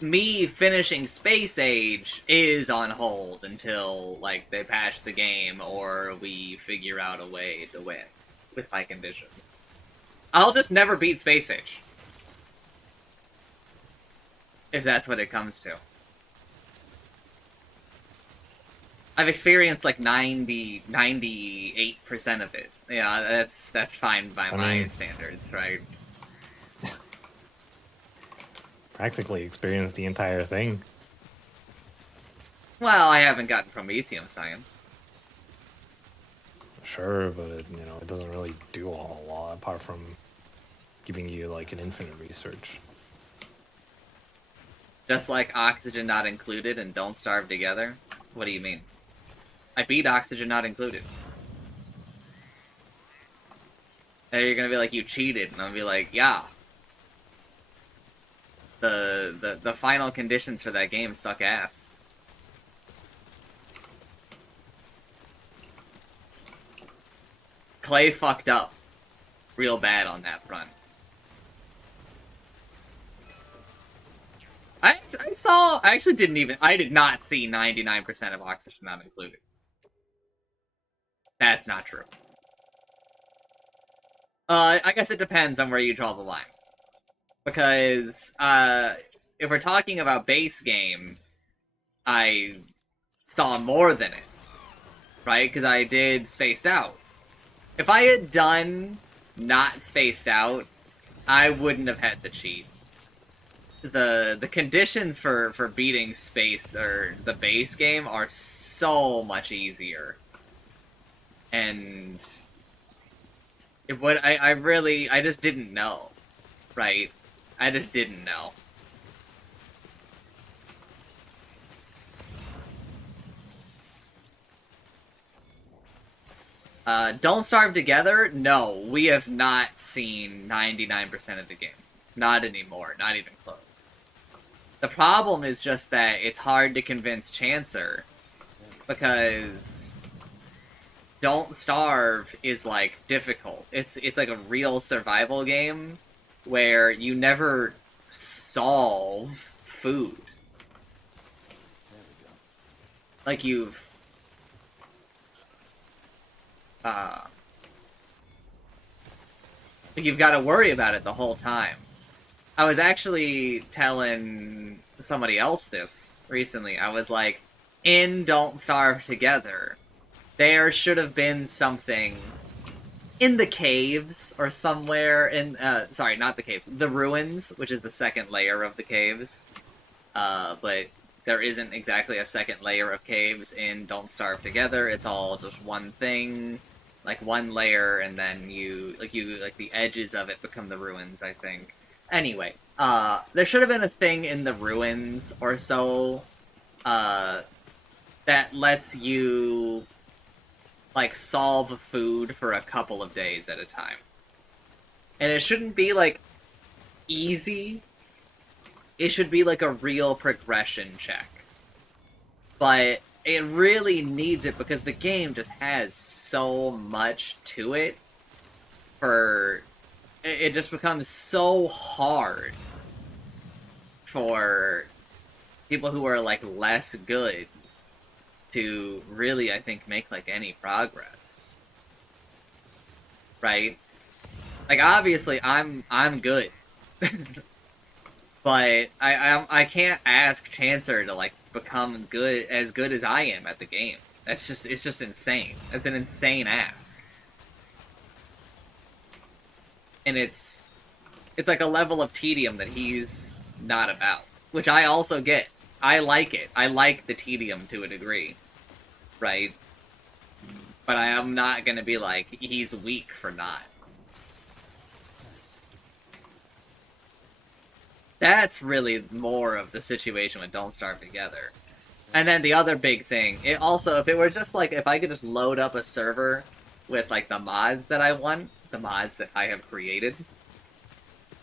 me finishing Space Age is on hold until, like, they patch the game or we figure out a way to win with my conditions. I'll just never beat Space Age. If that's what it comes to. I've experienced like 98% of it. Yeah, that's fine by my standards, right? Practically experienced the entire thing. Well, I haven't gotten Prometheum Science. Sure, but it, you know, it doesn't really do a whole lot apart from giving you like an infinite research. Just like Oxygen Not Included and Don't Starve Together? What do you mean? I beat Oxygen Not Included. And you're gonna be like, you cheated, and I'll be like, yeah. The final conditions for that game suck ass. Clay fucked up real bad on that front. I did not see 99% of Oxygen Not Included. That's not true. I guess it depends on where you draw the line. Because, if we're talking about base game, I saw more than it. Right? Because I did Spaced Out. If I had done not Spaced Out, I wouldn't have had the cheat. The conditions for beating space or the base game are so much easier. And it would I just didn't know. Right? I just didn't know. Don't Starve Together? No, we have not seen 99% of the game. Not anymore, not even close. The problem is just that it's hard to convince Chancer, because Don't Starve is, like, difficult. It's like a real survival game where you never solve food. Like, you've got to worry about it the whole time. I was actually telling somebody else this recently. I was like, in Don't Starve Together, there should have been something in the caves or somewhere in, sorry, not the caves, the ruins, which is the second layer of the caves. But there isn't exactly a second layer of caves in Don't Starve Together. It's all just one thing, like one layer, and then like the edges of it become the ruins, I think. Anyway, there should have been a thing in the ruins or so, that lets you, like, solve food for a couple of days at a time. And it shouldn't be, like, easy. It should be, like, a real progression check. But it really needs it because the game just has so much to it. It just becomes so hard for people who are, like, less good to really, I think, make, like, any progress. Right? Like, obviously, I'm good. But I can't ask Chancer to, like, become as good as I am at the game. It's just insane. It's an insane ask. And it's like a level of tedium that he's not about. Which I also get. I like it. I like the tedium to a degree. Right? But I am not gonna be like, he's weak for not. That's really more of the situation with Don't Starve Together. And then the other big thing, it also, if it were just like, if I could just load up a server with like the mods that I want, the mods that I have created,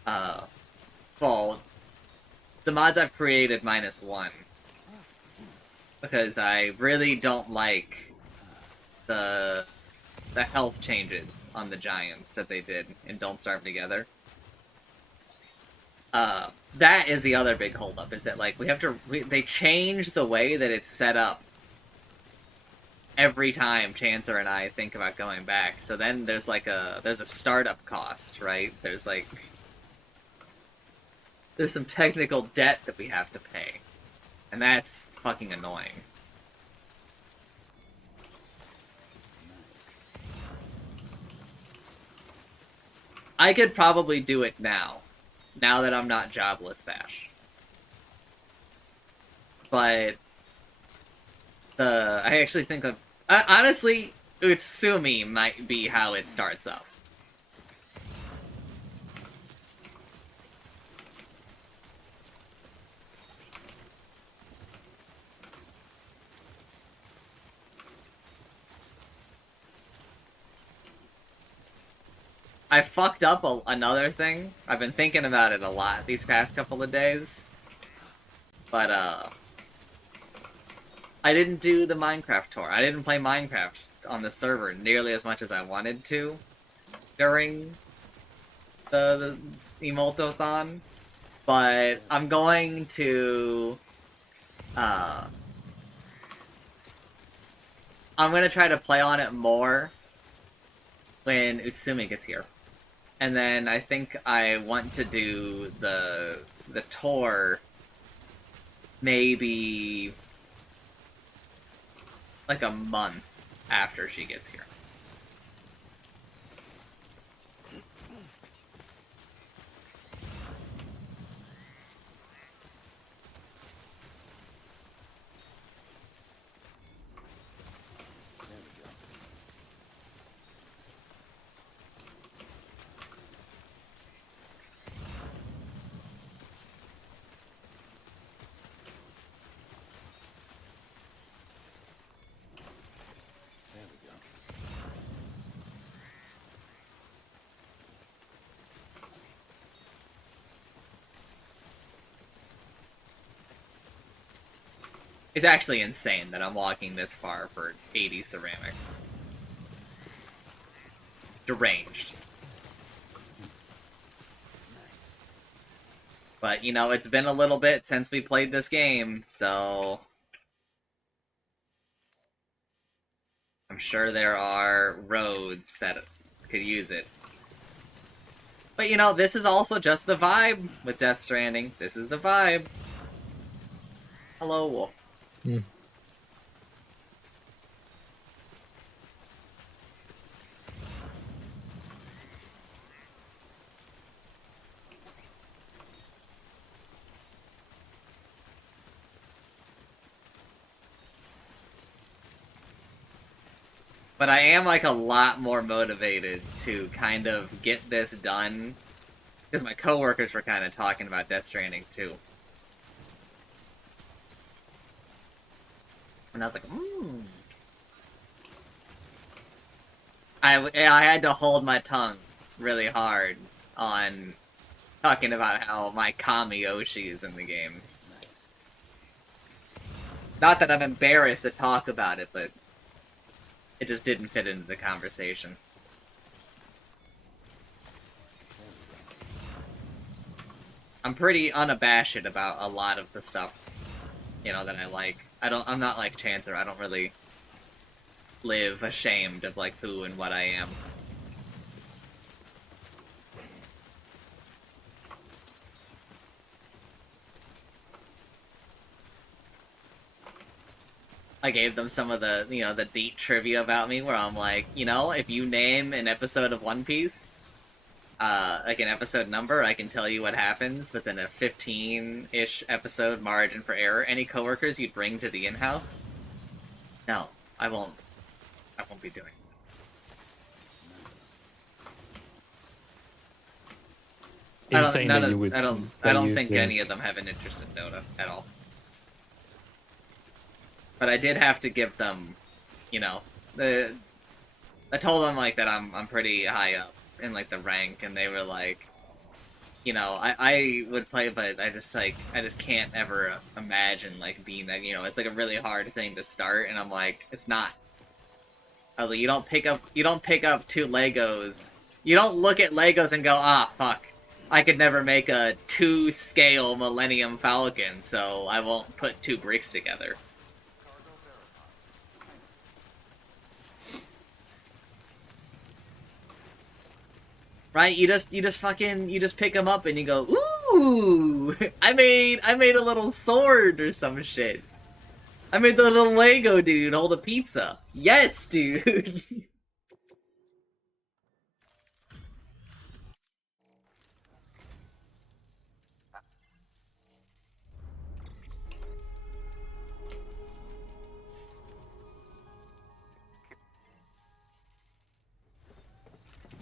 well, the mods I've created -1, because I really don't like the health changes on the giants that they did in Don't Starve Together. That is the other big holdup, is that like they change the way that it's set up every time Chancer and I think about going back. So then there's like there's a startup cost, right? There's some technical debt that we have to pay. And that's fucking annoying. I could probably do it now that I'm not jobless, Vash. But I actually think of honestly, Utsumi might be how it starts up. I fucked up another thing. I've been thinking about it a lot these past couple of days. But, I didn't do the Minecraft tour. I didn't play Minecraft on the server nearly as much as I wanted to during the Emultothon. But I'm going to, I'm gonna try to play on it more when Utsumi gets here. And then I think I want to do the tour maybe like a month after she gets here. It's actually insane that I'm walking this far for 80 ceramics. Deranged. But, you know, it's been a little bit since we played this game, so I'm sure there are roads that could use it. But, you know, this is also just the vibe with Death Stranding. This is the vibe. Hello, Wolf. Hmm. But I am, like, a lot more motivated to kind of get this done. Because my coworkers were kind of talking about Death Stranding, too. And I was like, I had to hold my tongue really hard on talking about how my Kami Yoshi is in the game. Not that I'm embarrassed to talk about it, but it just didn't fit into the conversation. I'm pretty unabashed about a lot of the stuff, you know, that I like. I'm not like Chancer. I don't really live ashamed of, like, who and what I am. I gave them some of the, you know, the deep trivia about me, where I'm like, you know, if you name an episode of One Piece, like an episode number, I can tell you what happens within a 15-ish episode margin for error. Any coworkers you'd bring to the in-house? No, I won't be doing that. Insane that you would. I don't think any of them have an interest in Dota at all. But I did have to give them, you know, the I told them like that I'm pretty high up in like the rank, and they were like, you know, I would play, but I just can't ever imagine like being that. You know, it's like a really hard thing to start, and I'm like, it's not. I was like, you don't pick up two Legos. You don't look at Legos and go, ah, fuck. I could never make a 2-scale Millennium Falcon, so I won't put two bricks together. Cargo verified. Right? You just pick them up and you go, ooh, I made a little sword or some shit. I made the little Lego dude hold a pizza. Yes, dude.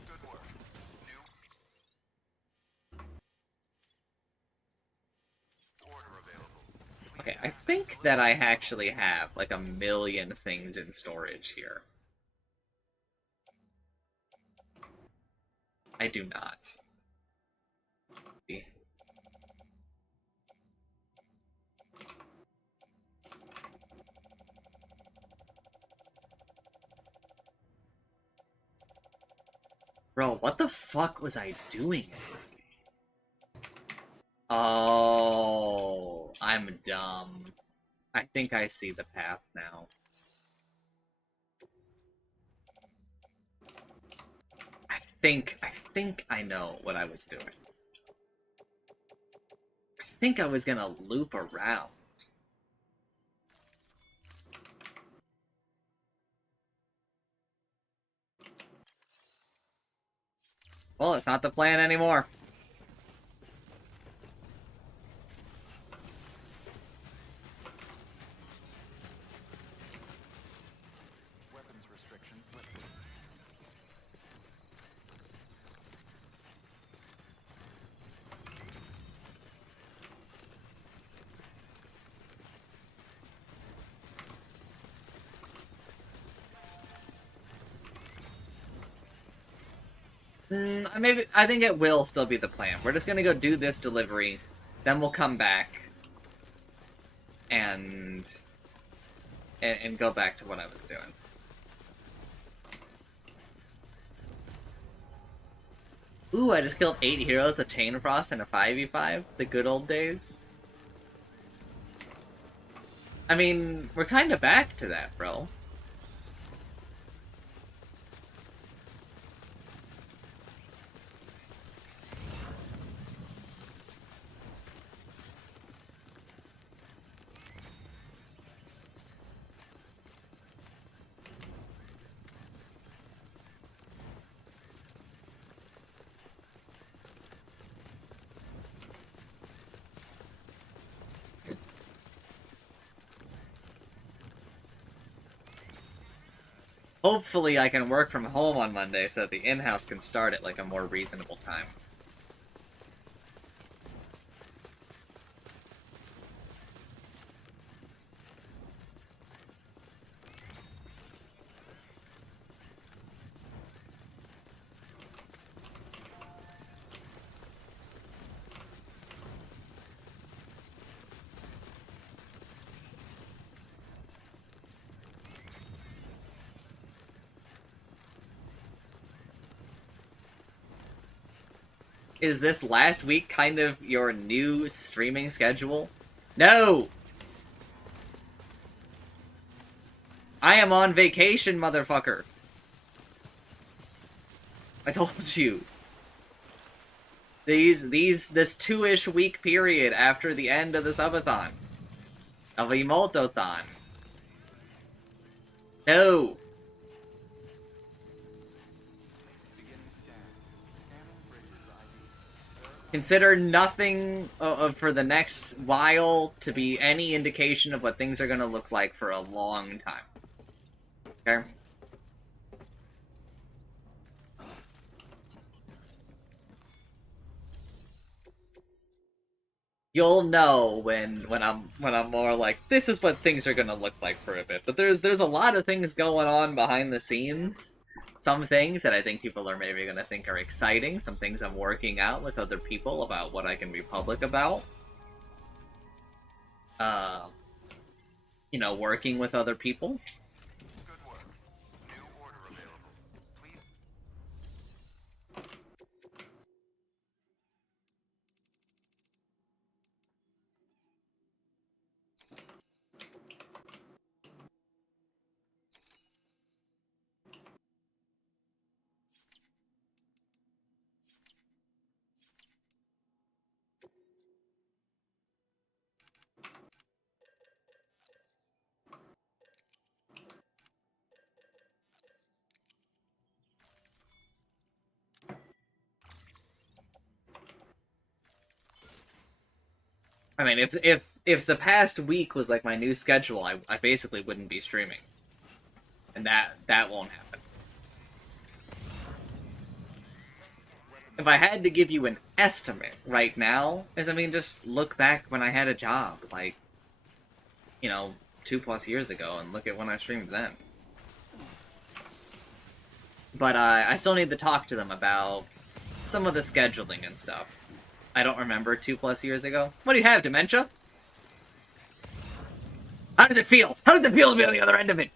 Good work. New order available. Okay, I think that I actually have like a million things in storage here. I do not. Bro, what the fuck was I doing in this game? Oh, I'm dumb. I think I see the path now. I think I know what I was doing. I think I was gonna loop around. Well, it's not the plan anymore. Weapons restrictions lifted. Maybe I think it will still be the plan. We're just gonna go do this delivery, then we'll come back and go back to what I was doing. Ooh, I just killed 8 heroes of Chain Frost in a 5v5. The good old days. I mean, we're kind of back to that, bro. Hopefully I can work from home on Monday so that the in-house can start at like a more reasonable time. Is this last week kind of your new streaming schedule? No! I am on vacation, motherfucker! I told you. This 2-ish week period after the end of the subathon. Of Emotothon. No! Beginning scan. Scanning bridges ID. Consider nothing for the next while to be any indication of what things are going to look like for a long time. Okay? You'll know when I'm more like, this is what things are gonna look like for a bit. But there's a lot of things going on behind the scenes. Some things that I think people are maybe gonna think are exciting. Some things I'm working out with other people about what I can be public about. Uh, working with other people. Good work. New order available. Please. I mean, if the past week was like my new schedule, I basically wouldn't be streaming, and that won't happen. If I had to give you an estimate right now, just look back when I had a job, like, 2+ years ago, and look at when I streamed then. But I still need to talk to them about some of the scheduling and stuff. I don't remember 2+ years ago. What do you have, dementia? How does it feel? How does it feel to be on the other end of it?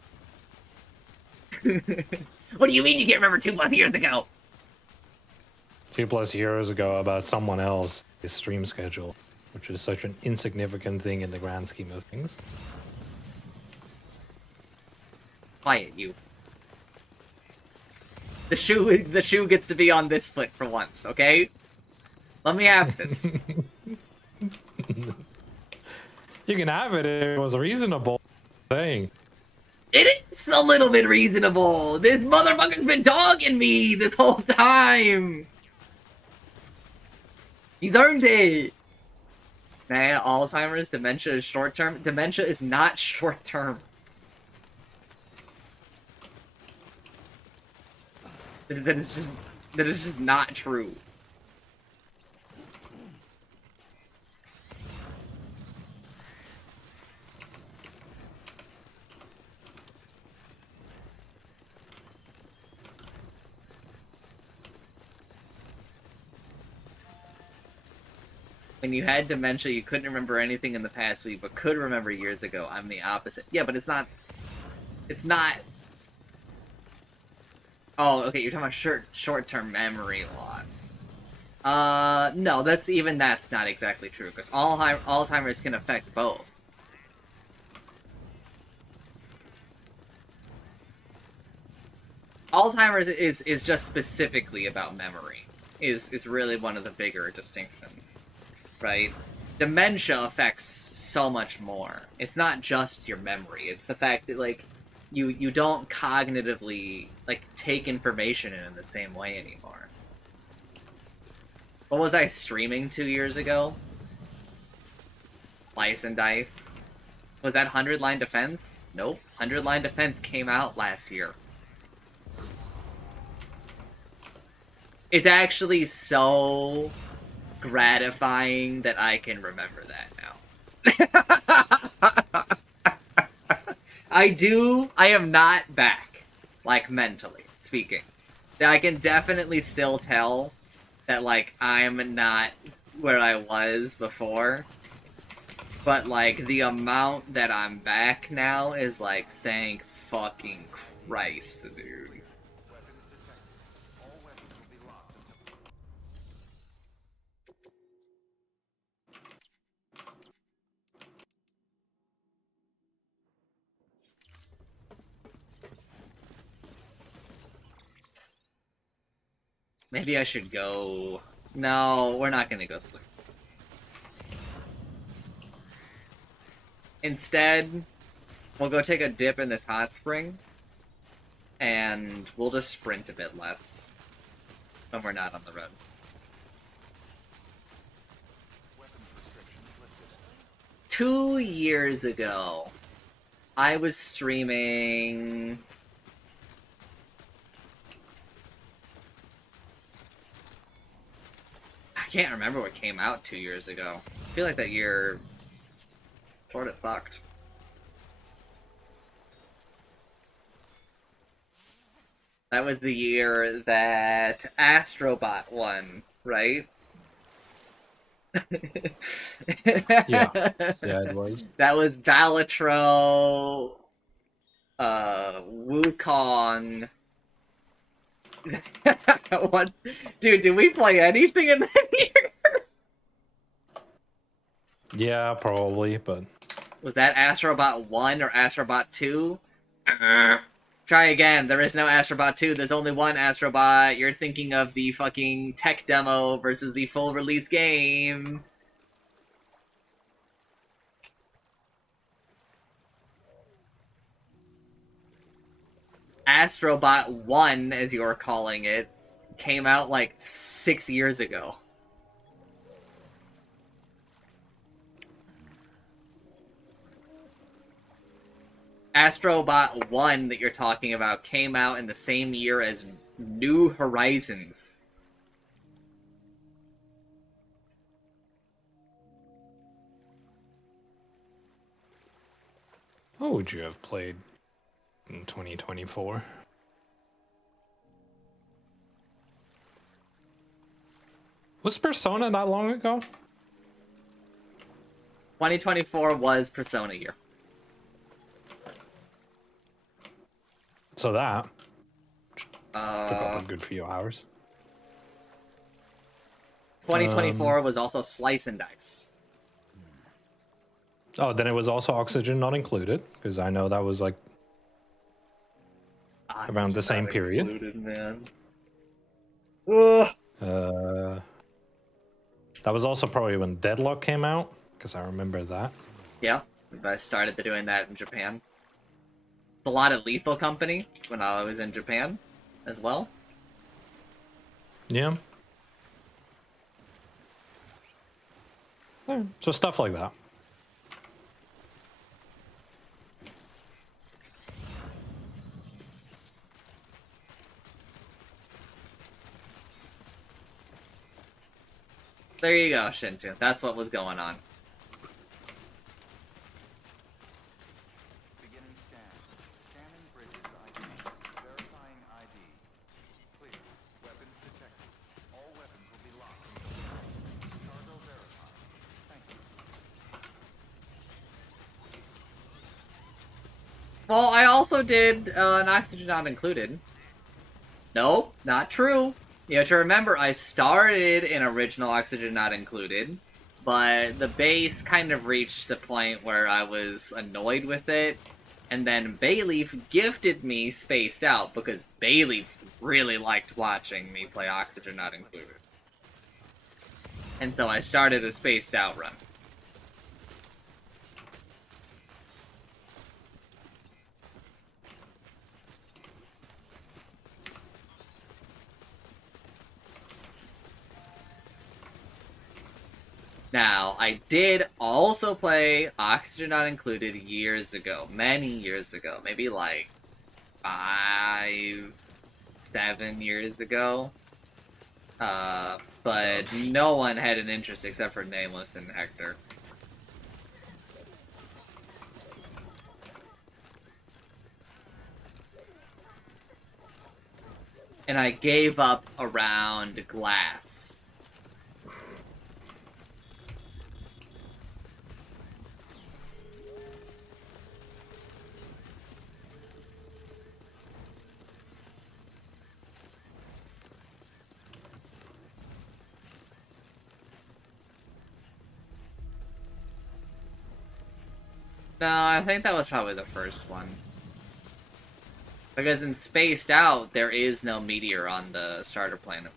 What do you mean you can't remember 2+ years ago? 2+ years ago about someone else's stream schedule, which is such an insignificant thing in the grand scheme of things. Quiet, you. The shoe gets to be on this foot for once, okay? Let me have this. You can have it if it was a reasonable thing. It is a little bit reasonable. This motherfucker's been dogging me this whole time. He's earned it. Man, Alzheimer's, dementia is short-term. Dementia is not short-term. That is just not true. When you had dementia, you couldn't remember anything in the past week, but could remember years ago. I'm the opposite. Yeah, but it's not... It's not... Oh, okay, you're talking about short-term memory loss. No, that's not exactly true, because Alzheimer's can affect both. Alzheimer's is just specifically about memory. Is really one of the bigger distinctions. Right? Dementia affects so much more. It's not just your memory. It's the fact that, like, you don't cognitively, like, take information in the same way anymore. What was I streaming 2 years ago? Slice and Dice. Was that 100 Line Defense? Nope. 100 Line Defense came out last year. It's actually so gratifying that I can remember that now. I am not back, like, mentally speaking. I can definitely still tell that, like, I'm not where I was before. But, like, the amount that I'm back now is, like, thank fucking Christ, dude. Maybe I should go... No, we're not gonna go sleep. Instead, we'll go take a dip in this hot spring, and we'll just sprint a bit less when we're not on the road. 2 years ago, I was streaming... I can't remember what came out 2 years ago. I feel like that year sort of sucked. That was the year that Astrobot won, right? Yeah. Yeah, it was. That was Balatro, Wukong. What, dude? Did we play anything in that year? Yeah, probably, but Was that Astrobot 1 or Astrobot 2? Try again. There is no Astrobot 2. There's only one Astrobot. You're thinking of the fucking tech demo versus the full release game. Astrobot 1, as you're calling it, came out like 6 years ago. Astrobot 1 that you're talking about came out in the same year as New Horizons. what would you have played in 2024? Was Persona not long ago? 2024 was Persona year. So that took up a Uh, good few hours. 2024 was also Slice and Dice. Oh, then it was also Oxygen not included, because I know that was like around the same Not period. included, man. Ugh. That was also probably when Deadlock came out, because I remember that. Yeah, I started doing that in Japan. A lot of Lethal Company when I was in Japan as well. Yeah. Yeah, so stuff like that. There you go, Shintu. That's what was going on. Beginning scan. Scanning bridges ID. Verifying ID. Clear. Weapons detected. All weapons will be locked until cargo verified. Thank you. Well, I also did an Oxygen Not Included. Nope, not true. You have to remember, I started in original Oxygen Not Included, but the base kind of reached a point where I was annoyed with it, and then Bayleaf gifted me Spaced Out, because Bayleaf really liked watching me play Oxygen Not Included. And so I started a Spaced Out run. Now, I did also play Oxygen Not Included years ago, many years ago, maybe like 5, 7 years ago. But no one had an interest except for Nameless and Hector. And I gave up around Glass. No, I think that was probably the first one. Because in Spaced Out, there is no meteor on the starter planet.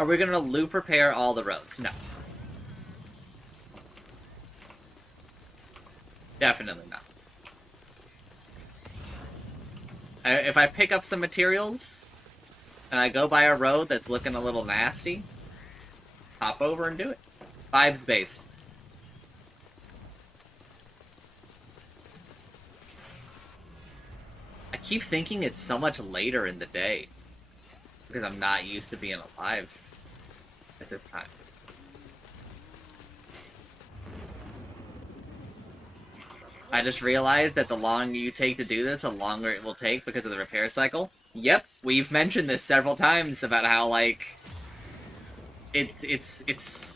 Are we gonna loop repair all the roads? No. Definitely not. If I pick up some materials, and I go by a road that's looking a little nasty, hop over and do it. Vibes based. I keep thinking it's so much later in the day, because I'm not used to being alive at this time. I just realized that the longer you take to do this, the longer it will take because of the repair cycle. Yep, we've mentioned this several times about how, like, it's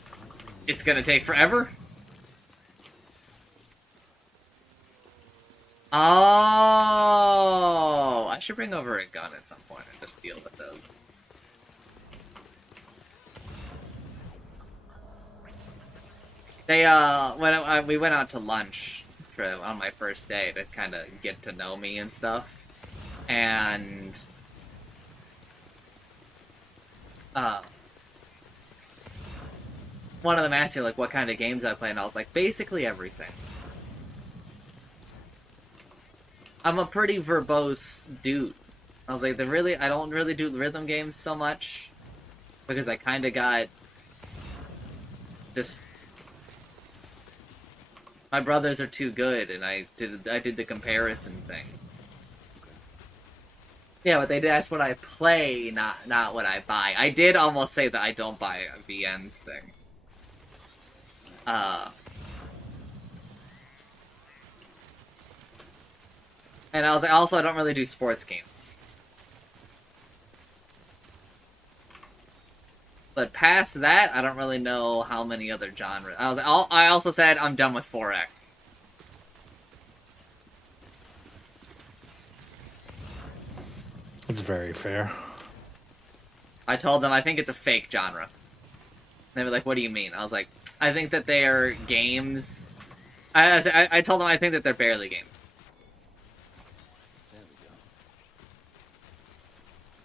gonna take forever. Oh, I should bring over a gun at some point and just deal with those. They, when we went out to lunch on my first day to kind of get to know me and stuff, and one of them asked me, like, what kind of games I play, and I was like, basically everything. I'm a pretty verbose dude. I was like, I don't really do rhythm games so much, because I kind of got just... My brothers are too good, and I did the comparison thing. Yeah, but they did ask what I play, not what I buy. I did almost say that I don't buy a VNs thing. And I was like, also, I don't really do sports games. But past that, I don't really know how many other genres. I also said I'm done with 4X. It's very fair. I told them I think it's a fake genre. They were like, what do you mean? I was like, I think that they are games. I told them I think that they're barely games.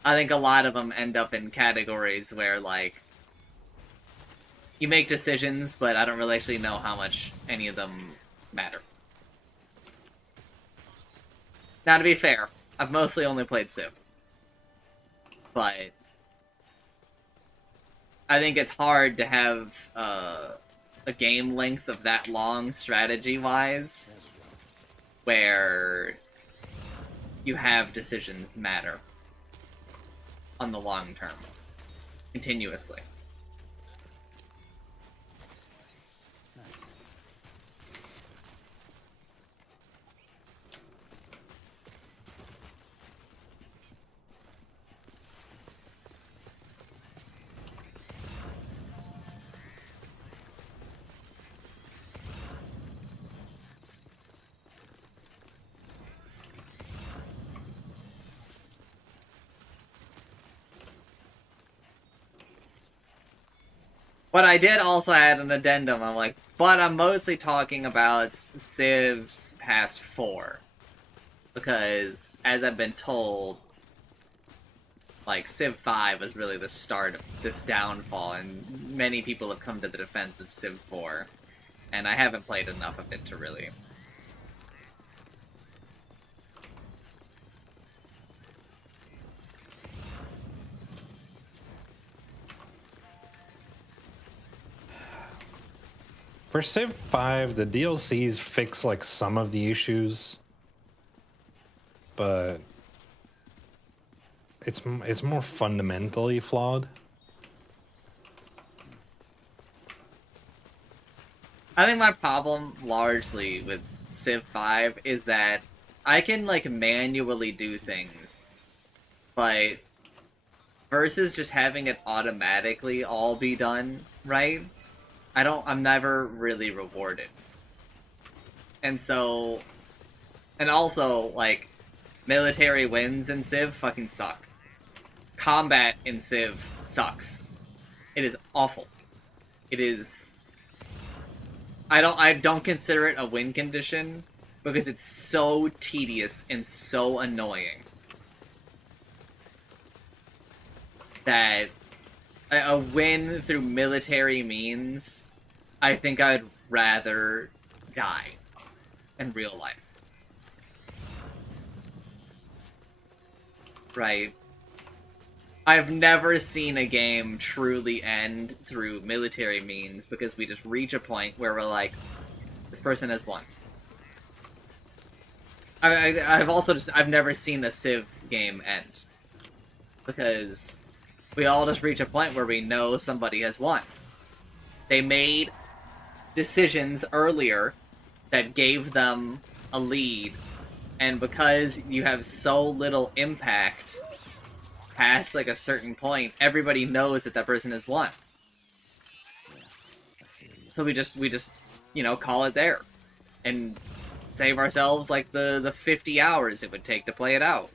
I think a lot of them end up in categories where, like, you make decisions, but I don't really actually know how much any of them matter. Now, to be fair, I've mostly only played Civ. But I think it's hard to have a game length of that long strategy-wise where you have decisions matter on the long term, continuously. But I did also add an addendum. I'm like, but I'm mostly talking about Civ's past 4. Because, as I've been told, like, Civ 5 was really the start of this downfall, and many people have come to the defense of Civ 4. And I haven't played enough of it to really... For Civ 5, the DLCs fix like some of the issues, but it's more fundamentally flawed. I think my problem largely with Civ 5 is that I can, like, manually do things, but versus just having it automatically all be done, right? I'm never really rewarded. And so, and also, like, military wins in Civ fucking suck. Combat in Civ sucks. It is awful. It is... I don't consider it a win condition because it's so tedious and so annoying that a win through military means, I think I'd rather die in real life. Right? I've never seen a game truly end through military means because we just reach a point where we're like, this person has won. I've never seen a Civ game end because we all just reach a point where we know somebody has won. They made decisions earlier that gave them a lead, and because you have so little impact past like a certain point, everybody knows that that person has won. So we just call it there and save ourselves like the 50 hours it would take to play it out.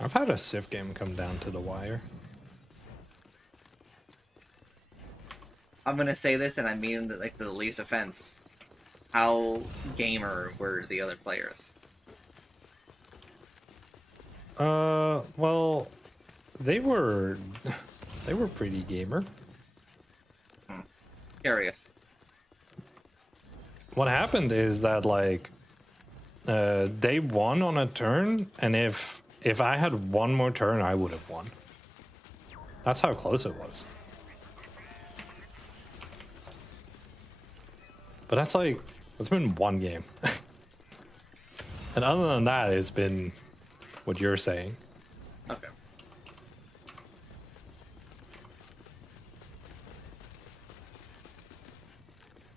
I've had a Civ game come down to the wire. I'm gonna say this, and I mean that like the least offense. How gamer were the other players? Well, they were pretty gamer. Curious. What happened is that like they won on a turn, and if I had one more turn, I would have won. That's how close it was. But that's been one game. And other than that, it's been what you're saying. Okay.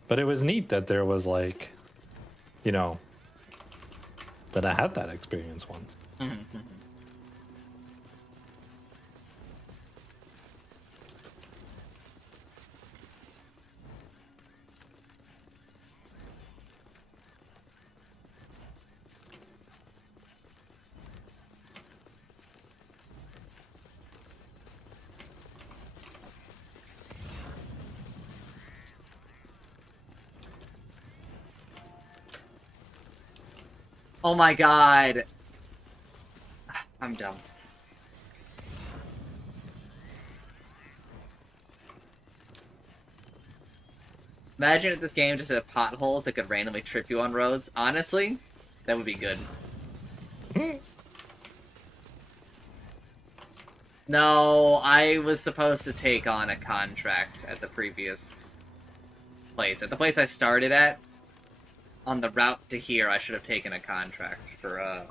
But it was neat that there was like, you know, that I had that experience once. Oh my god. I'm dumb. Imagine if this game just had potholes that could randomly trip you on roads. Honestly, that would be good. No, I was supposed to take on a contract at the previous place. At the place I started at, on the route to here, I should have taken a contract for a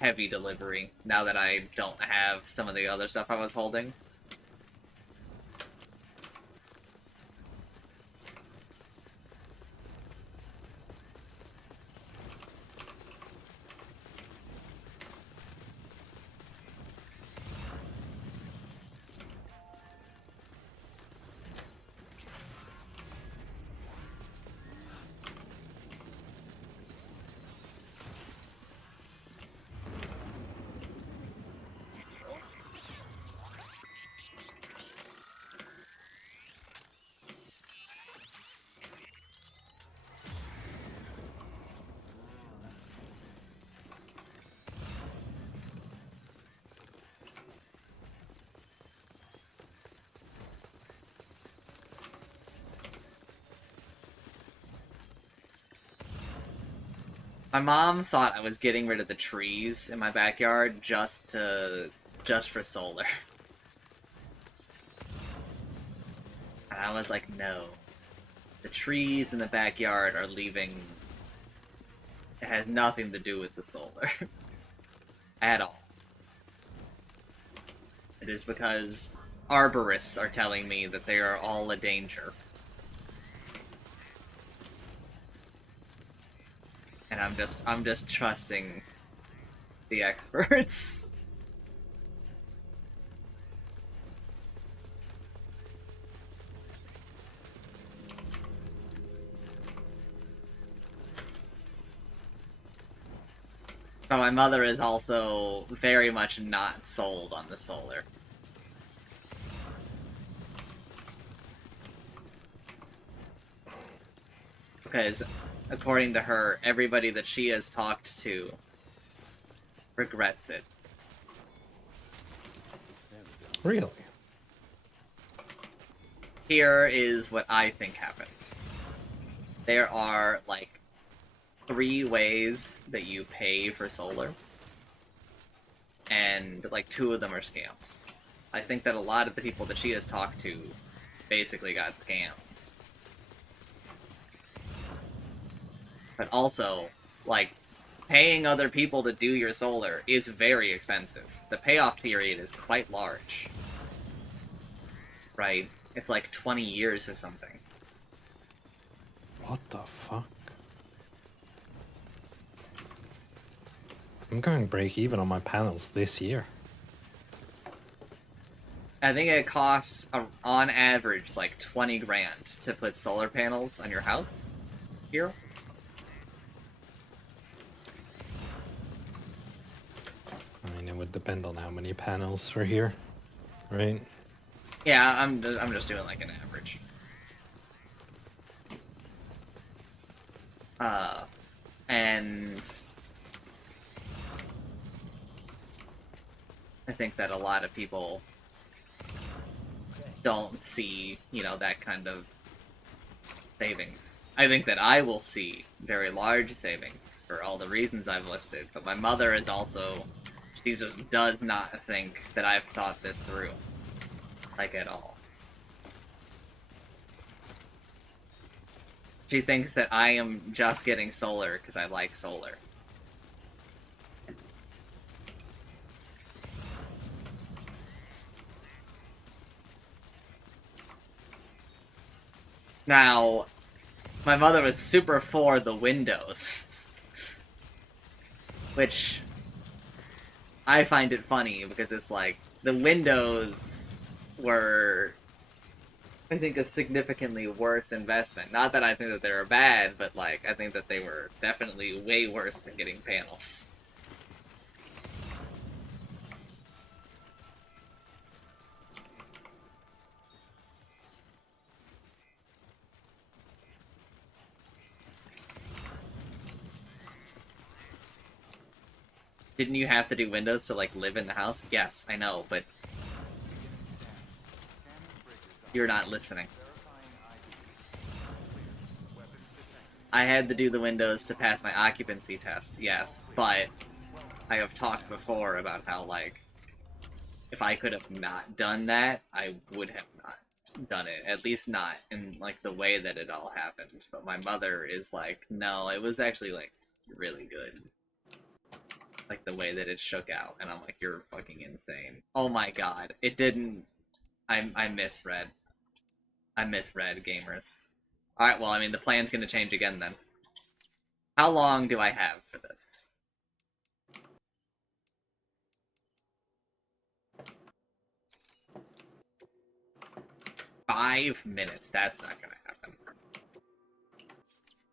heavy delivery. Now that I don't have some of the other stuff I was holding. My mom thought I was getting rid of the trees in my backyard just for solar. And I was like, no. The trees in the backyard are leaving. It has nothing to do with the solar. At all. It is because arborists are telling me that they are all a danger. And I'm just trusting the experts. But my mother is also very much not sold on the solar. Because according to her, everybody that she has talked to regrets it. Really? Here is what I think happened. There are, like, 3 ways that you pay for solar. And, like, 2 of them are scams. I think that a lot of the people that she has talked to basically got scammed. But also, like, paying other people to do your solar is very expensive. The payoff period is quite large. Right? It's like 20 years or something. What the fuck? I'm going break even on my panels this year. I think it costs, on average, like 20 grand to put solar panels on your house here. I mean, it would depend on how many panels are here, right? Yeah, I'm just doing like an average. And I think that a lot of people don't see, you know, that kind of savings. I think that I will see very large savings for all the reasons I've listed, but my mother is also, she just does not think that I've thought this through, like, at all. She thinks that I am just getting solar because I like solar. Now, my mother was super for the windows. Which I find it funny because it's like, the windows were, I think, a significantly worse investment. Not that I think that they were bad, but like, I think that they were definitely way worse than getting panels. Didn't you have to do windows to, like, live in the house? Yes, I know, but you're not listening. I had to do the windows to pass my occupancy test, yes, but I have talked before about how, like, if I could have not done that, I would have not done it. At least not in, like, the way that it all happened. But my mother is like, no, it was actually, like, really good. Like, the way that it shook out. And I'm like, you're fucking insane. Oh my god. It didn't... I misread. I misread, gamers. Alright, well, I mean, the plan's gonna change again, then. How long do I have for this? Five minutes. That's not gonna happen.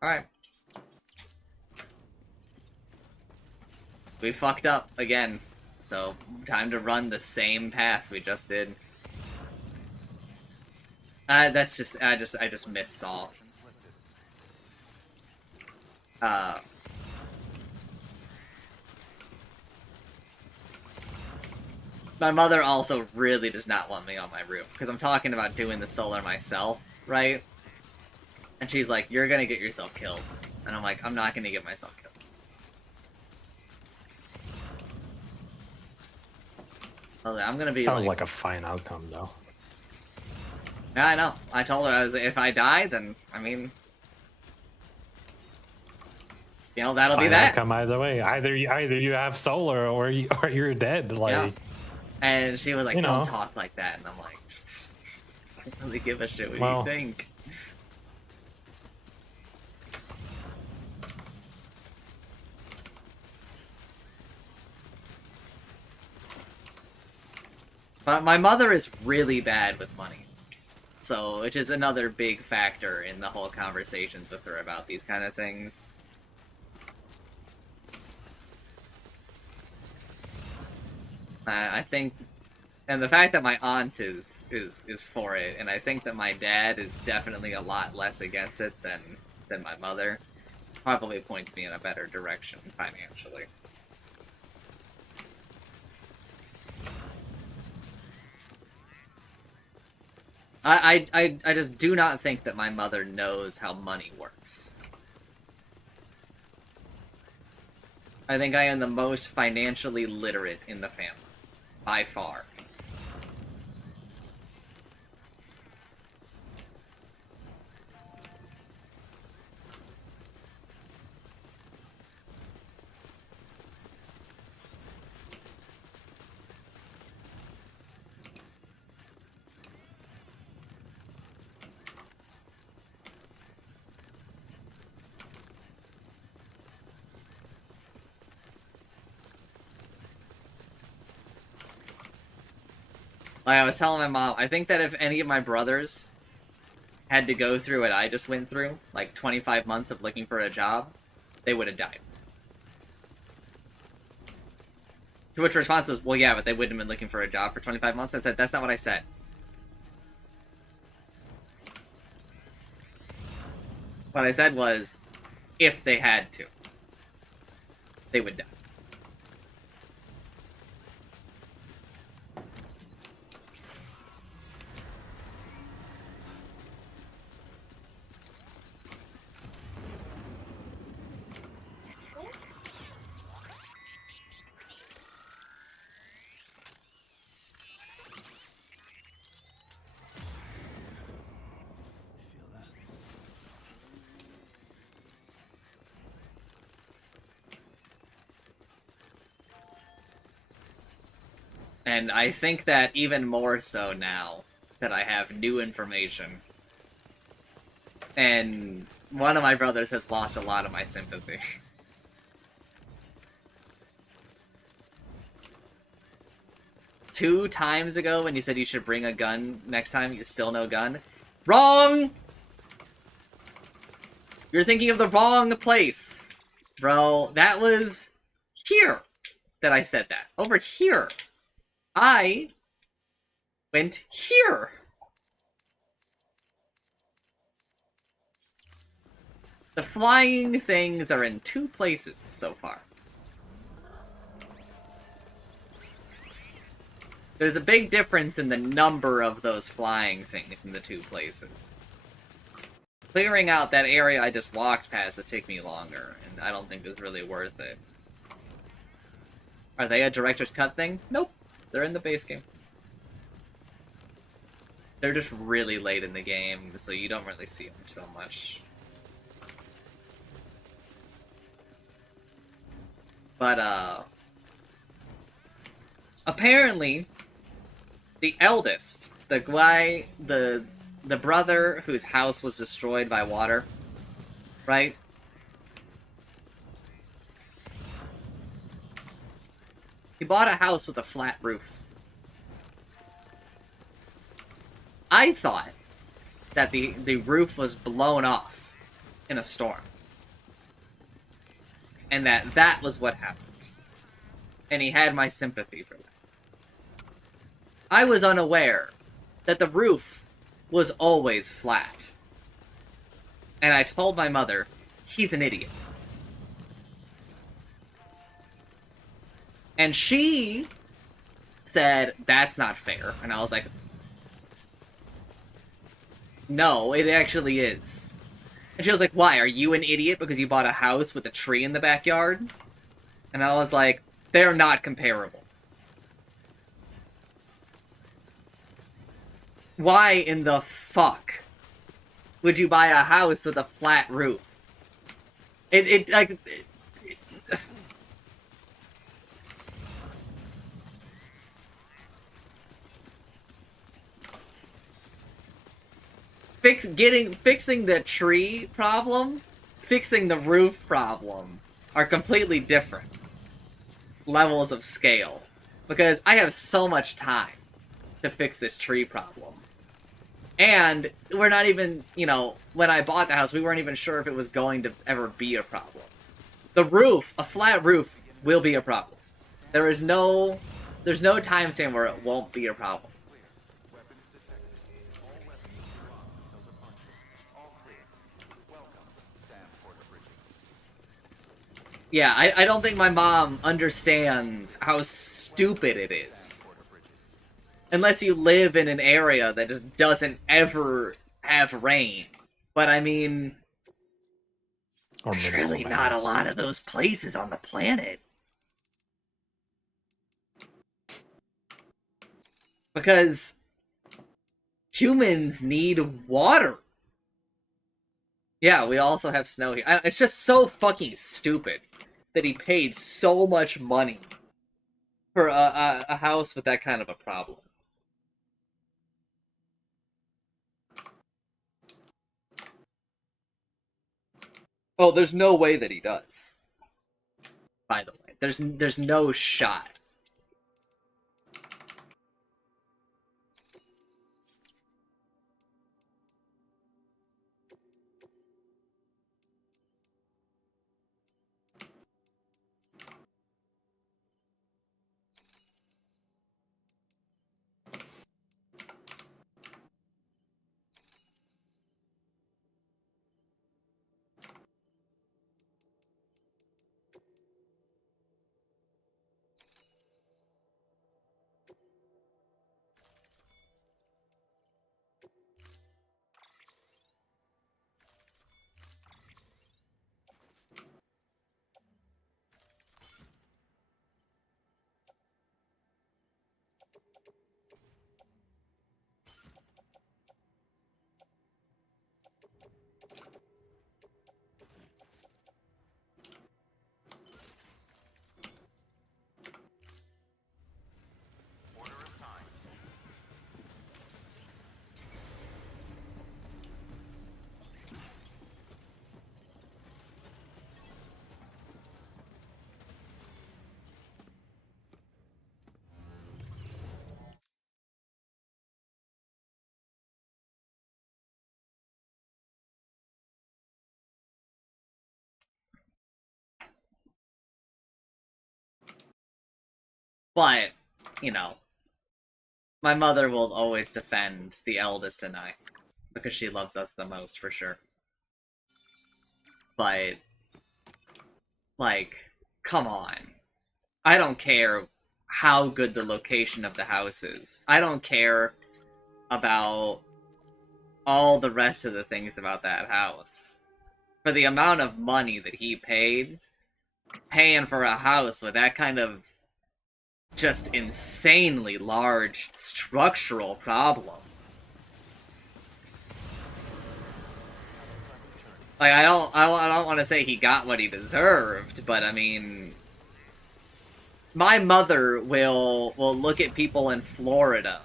Alright. We fucked up again. So, time to run the same path we just did. That's just, I just missed Saul. My mother also really does not want me on my roof, because I'm talking about doing the solar myself, right? And she's like, you're gonna get yourself killed. And I'm like, I'm not gonna get myself killed. I'm gonna be Sounds like a fine outcome, though. Yeah, I know. I told her, I was, if I die, then, I mean... You know, that'll Fine be that. outcome either way. Either you have solar or you're dead. Like, Yeah. And she was like, You don't know. talk like that. And I'm like, I don't really give a shit what Well. you think. But my mother is really bad with money. So, which is another big factor in the whole conversations with her about these kind of things. I think, and the fact that my aunt is for it, and I think that my dad is definitely a lot less against it than my mother, probably points me in a better direction financially. I just do not think that my mother knows how money works. I think I am the most financially literate in the family. By far. Like I was telling my mom, I think that if any of my brothers had to go through what I just went through, like 25 months of looking for a job, they would have died. To which response was, well, yeah, but they wouldn't have been looking for a job for 25 months. I said, that's not what I said. What I said was, if they had to, they would die. And I think that even more so now that I have new information. And one of my brothers has lost a lot of my sympathy. Two times ago when you said you should bring a gun next time, you still no gun. Wrong! You're thinking of the wrong place. Bro, that was here that I said that. Over here. I went here. The flying things are in two places so far. There's a big difference in the number of those flying things in the two places. Clearing out that area I just walked past would take me longer, and I don't think it's really worth it. Are they a director's cut thing? Nope. They're in the base game. They're just really late in the game, so you don't really see them too much. But, apparently, the eldest, the guy, the brother whose house was destroyed by water, right? He bought a house with a flat roof. I thought that the roof was blown off in a storm. And that was what happened. And he had my sympathy for that. I was unaware that the roof was always flat. And I told my mother, he's an idiot. And she said, that's not fair. And I was like, no, it actually is. And she was like, why? Are you an idiot because you bought a house with a tree in the backyard? And I was like, they're not comparable. Why in the fuck would you buy a house with a flat roof? Fixing the tree problem, fixing the roof problem are completely different levels of scale. Because I have so much time to fix this tree problem. And we're not even, when I bought the house, we weren't even sure if it was going to ever be a problem. The roof, a flat roof, will be a problem. There's no timestamp where it won't be a problem. Weapons detected. All weapons will be locked until departure. All clear. Welcome, Sam Porter Bridges. Yeah, I don't think my mom understands how stupid it is. Porter Bridges. Unless you live in an area that just doesn't ever have rain. But I mean, Or there's minimal really not a amounts. lot of those places on the planet. Because humans need water. Yeah, we also have snow here. It's just so fucking stupid that he paid so much money for a house with that kind of a problem. Oh, there's no way that he does. By the way, there's no shot. Order assigned. But, you know, my mother will always defend the eldest and I. Because she loves us the most, for sure. But, like, come on. I don't care how good the location of the house is. I don't care about all the rest of the things about that house. For the amount of money that he paid, paying for a house with that kind of just insanely large structural problem. Like, I don't want to say he got what he deserved, but I mean, my mother will look at people in Florida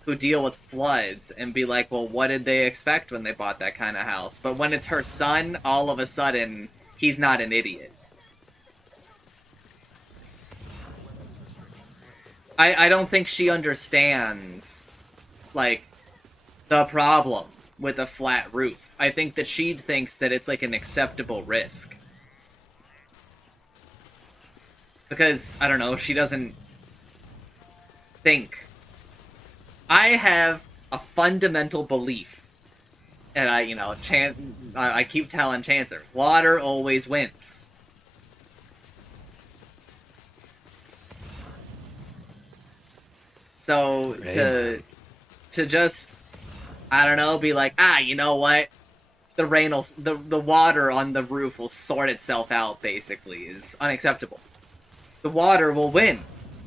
who deal with floods and be like, well, what did they expect when they bought that kind of house? But when it's her son, all of a sudden, he's not an idiot. I don't think she understands, like, the problem with a flat roof. I think that she thinks that it's like an acceptable risk. Because, I don't know, she doesn't think. I have a fundamental belief, and I keep telling Chancer, water always wins. So, to just, I don't know, be like, you know what? The rain will, the water on the roof will sort itself out, basically, is unacceptable. The water will win.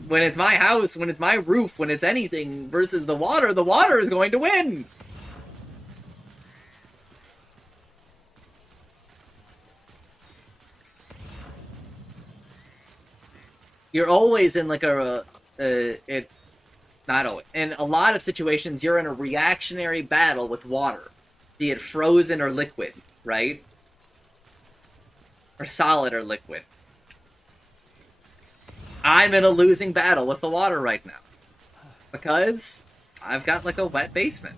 When it's my house, when it's my roof, when it's anything versus the water is going to win! You're always in like not always. In a lot of situations, you're in a reactionary battle with water. Be it frozen or liquid, right? Or solid or liquid. I'm in a losing battle with the water right now. Because I've got like a wet basement.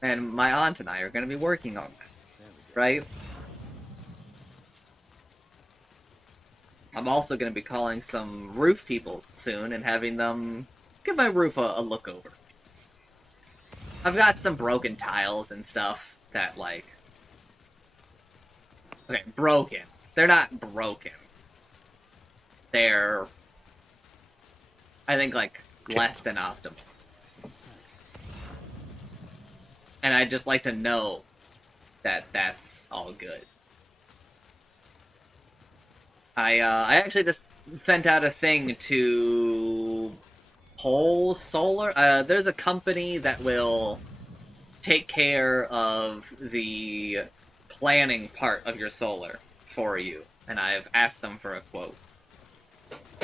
And my aunt and I are going to be working on that, right? I'm also going to be calling some roof people soon and having them give my roof a look over. I've got some broken tiles and stuff that, like... Okay, broken. They're not broken. they're, I think, like, less than optimal. And I'd just like to know that that's all good. I actually just sent out a thing to Pole Solar. There's a company that will take care of the planning part of your solar for you, and I've asked them for a quote.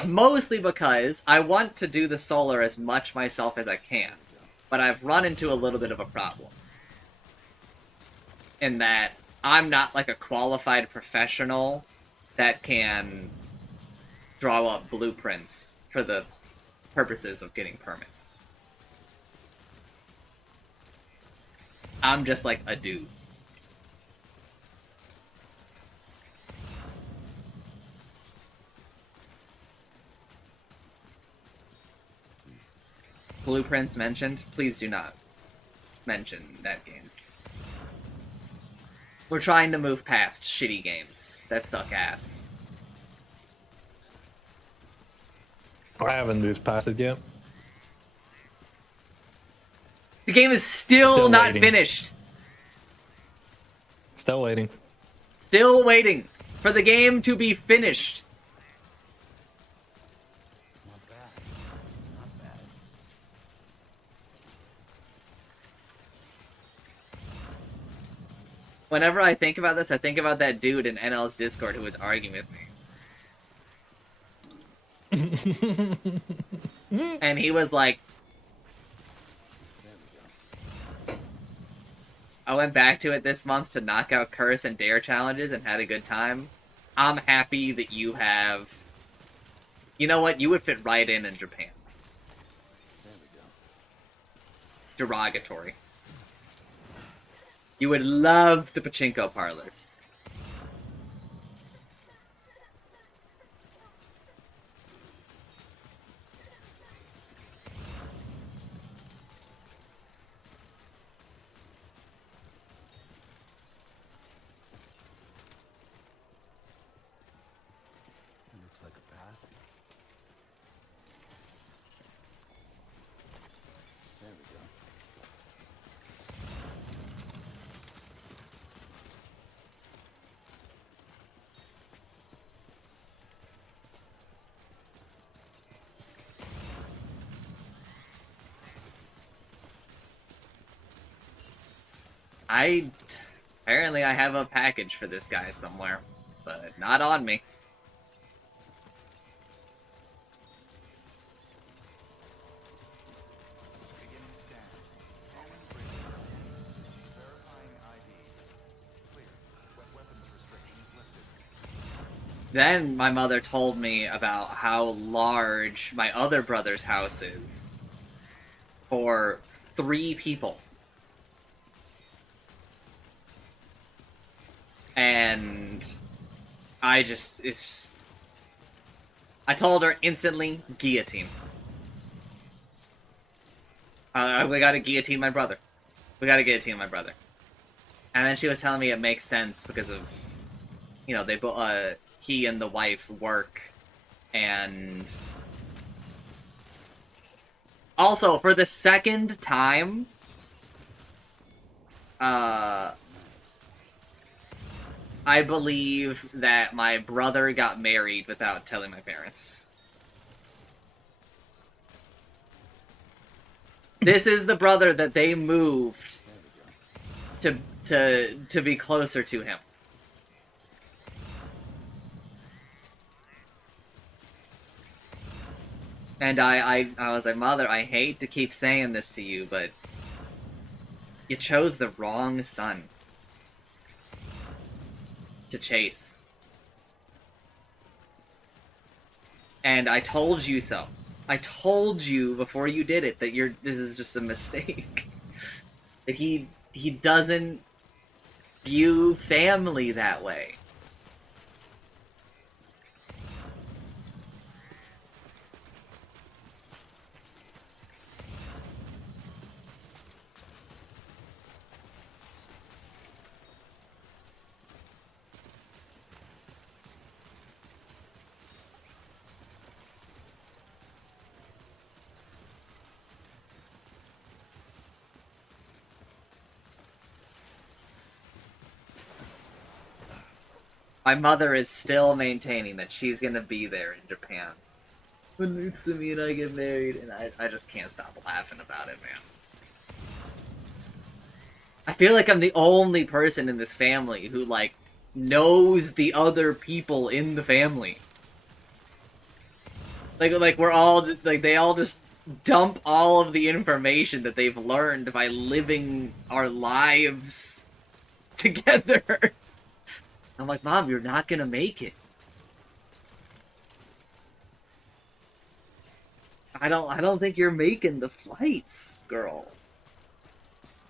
Mostly because I want to do the solar as much myself as I can, but I've run into a little bit of a problem. In that I'm not like a qualified professional that can draw up blueprints for the purposes of getting permits. I'm just like a dude. Blueprints mentioned? Please do not mention that game. We're trying to move past shitty games that suck ass. I haven't moved past it yet. The game is still not waiting. finished. Still waiting. Still waiting for the game to be finished. Not bad. Not bad. Whenever I think about this, I think about that dude in NL's Discord who was arguing with me. And he was like, I went back to it this month to knock out Curse and Dare challenges and had a good time. I'm happy that you have... You know what? You would fit right in Japan. There we go. Derogatory. You would love the pachinko parlors. It looks like a path. There we go. Apparently I have a package for this guy somewhere, but not on me. Beginning scan. Common bridge. Verifying ID. Clear. Weapons restrictions lifted. Then my mother told me about how large my other brother's house is for 3 people. And I told her instantly, guillotine. We gotta guillotine my brother. We gotta guillotine my brother. And then she was telling me it makes sense because of, you know, he and the wife work, and also for the second time, I believe that my brother got married without telling my parents. This is the brother that they moved to be closer to him. And I was like, Mother, I hate to keep saying this to you, but you chose the wrong son to chase. And I told you so. I told you before you did it that this is just a mistake. That he doesn't view family that way. My mother is still maintaining that she's gonna be there in Japan when Utsumi and I get married, and I just can't stop laughing about it, man. I feel like I'm the only person in this family who, like, knows the other people in the family. Like we're all just, like, they all just dump all of the information that they've learned by living our lives together. I'm like, Mom, you're not gonna make it. I don't think you're making the flights, girl.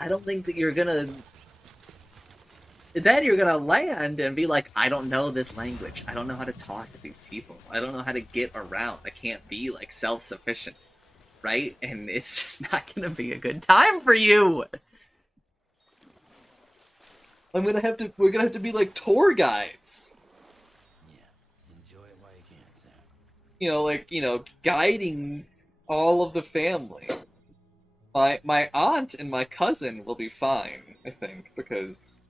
I don't think that you're gonna. Then you're gonna land and be like, I don't know this language. I don't know how to talk to these people. I don't know how to get around. I can't be like self-sufficient, right? And it's just not gonna be a good time for you. We're gonna have to be like tour guides. Yeah, enjoy it while you can, Sam. Guiding all of the family. My aunt and my cousin will be fine, I think, because,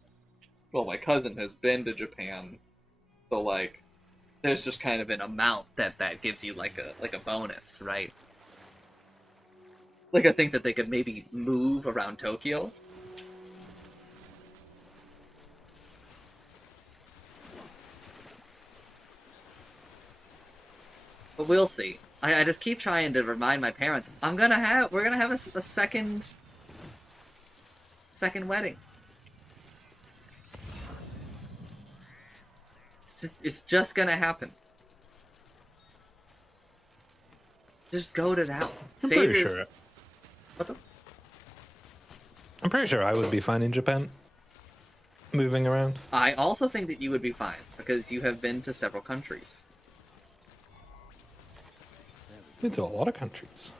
well, my cousin has been to Japan, so, like, there's just kind of an amount that gives you like a bonus, right? Like, I think that they could maybe move around Tokyo. But we'll see. I just keep trying to remind my parents, we're gonna have a second wedding. It's just gonna happen. Just go to that one. I'm pretty sure. What's up? I'm pretty sure I would be fine in Japan. Moving around. I also think that you would be fine, because you have been to several countries. Been to a lot of countries.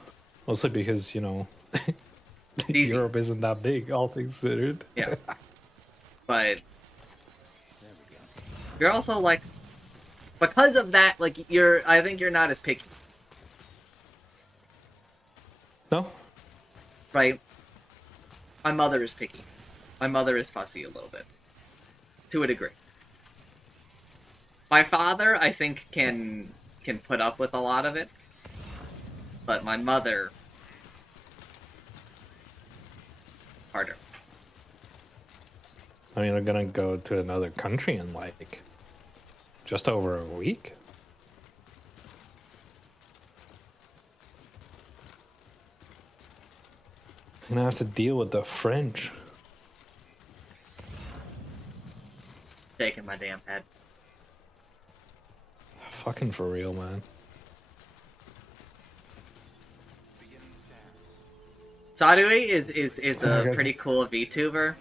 Mostly because, Easy. Europe isn't that big, all things considered. Yeah. But you're also like, because of that, like, I think you're not as picky. No? Right? My mother is picky. My mother is fussy a little bit. To a degree. My father, I think, can put up with a lot of it. But my mother, harder. I mean, I'm gonna go to another country in like just over a week. I'm gonna have to deal with the French. Shaking my damn head. Fucking for real, man. Sadui is a Okay. pretty cool VTuber,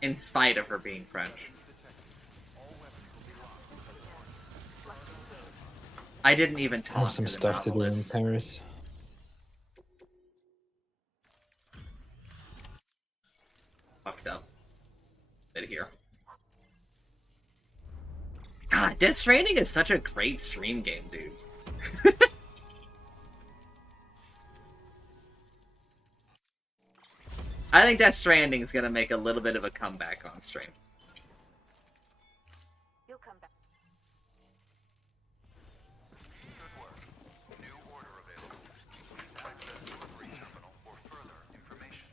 in spite of her being French. I didn't even I talk have some to the stuff to do in novelist. Paris. Fucked up. Bit here. God, Death Stranding is such a great stream game, dude. I think Death Stranding is gonna make a little bit of a comeback on stream. You'll come back. Good work. New order available. Please access delivery terminal for further information.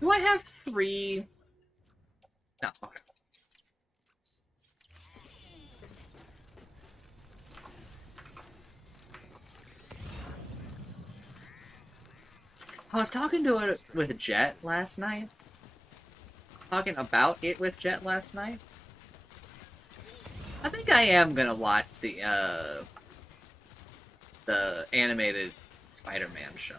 Do I have 3? No, okay. I was talking to it with Jet last night. Talking about it with Jet last night. I think I am gonna watch the animated Spider-Man show.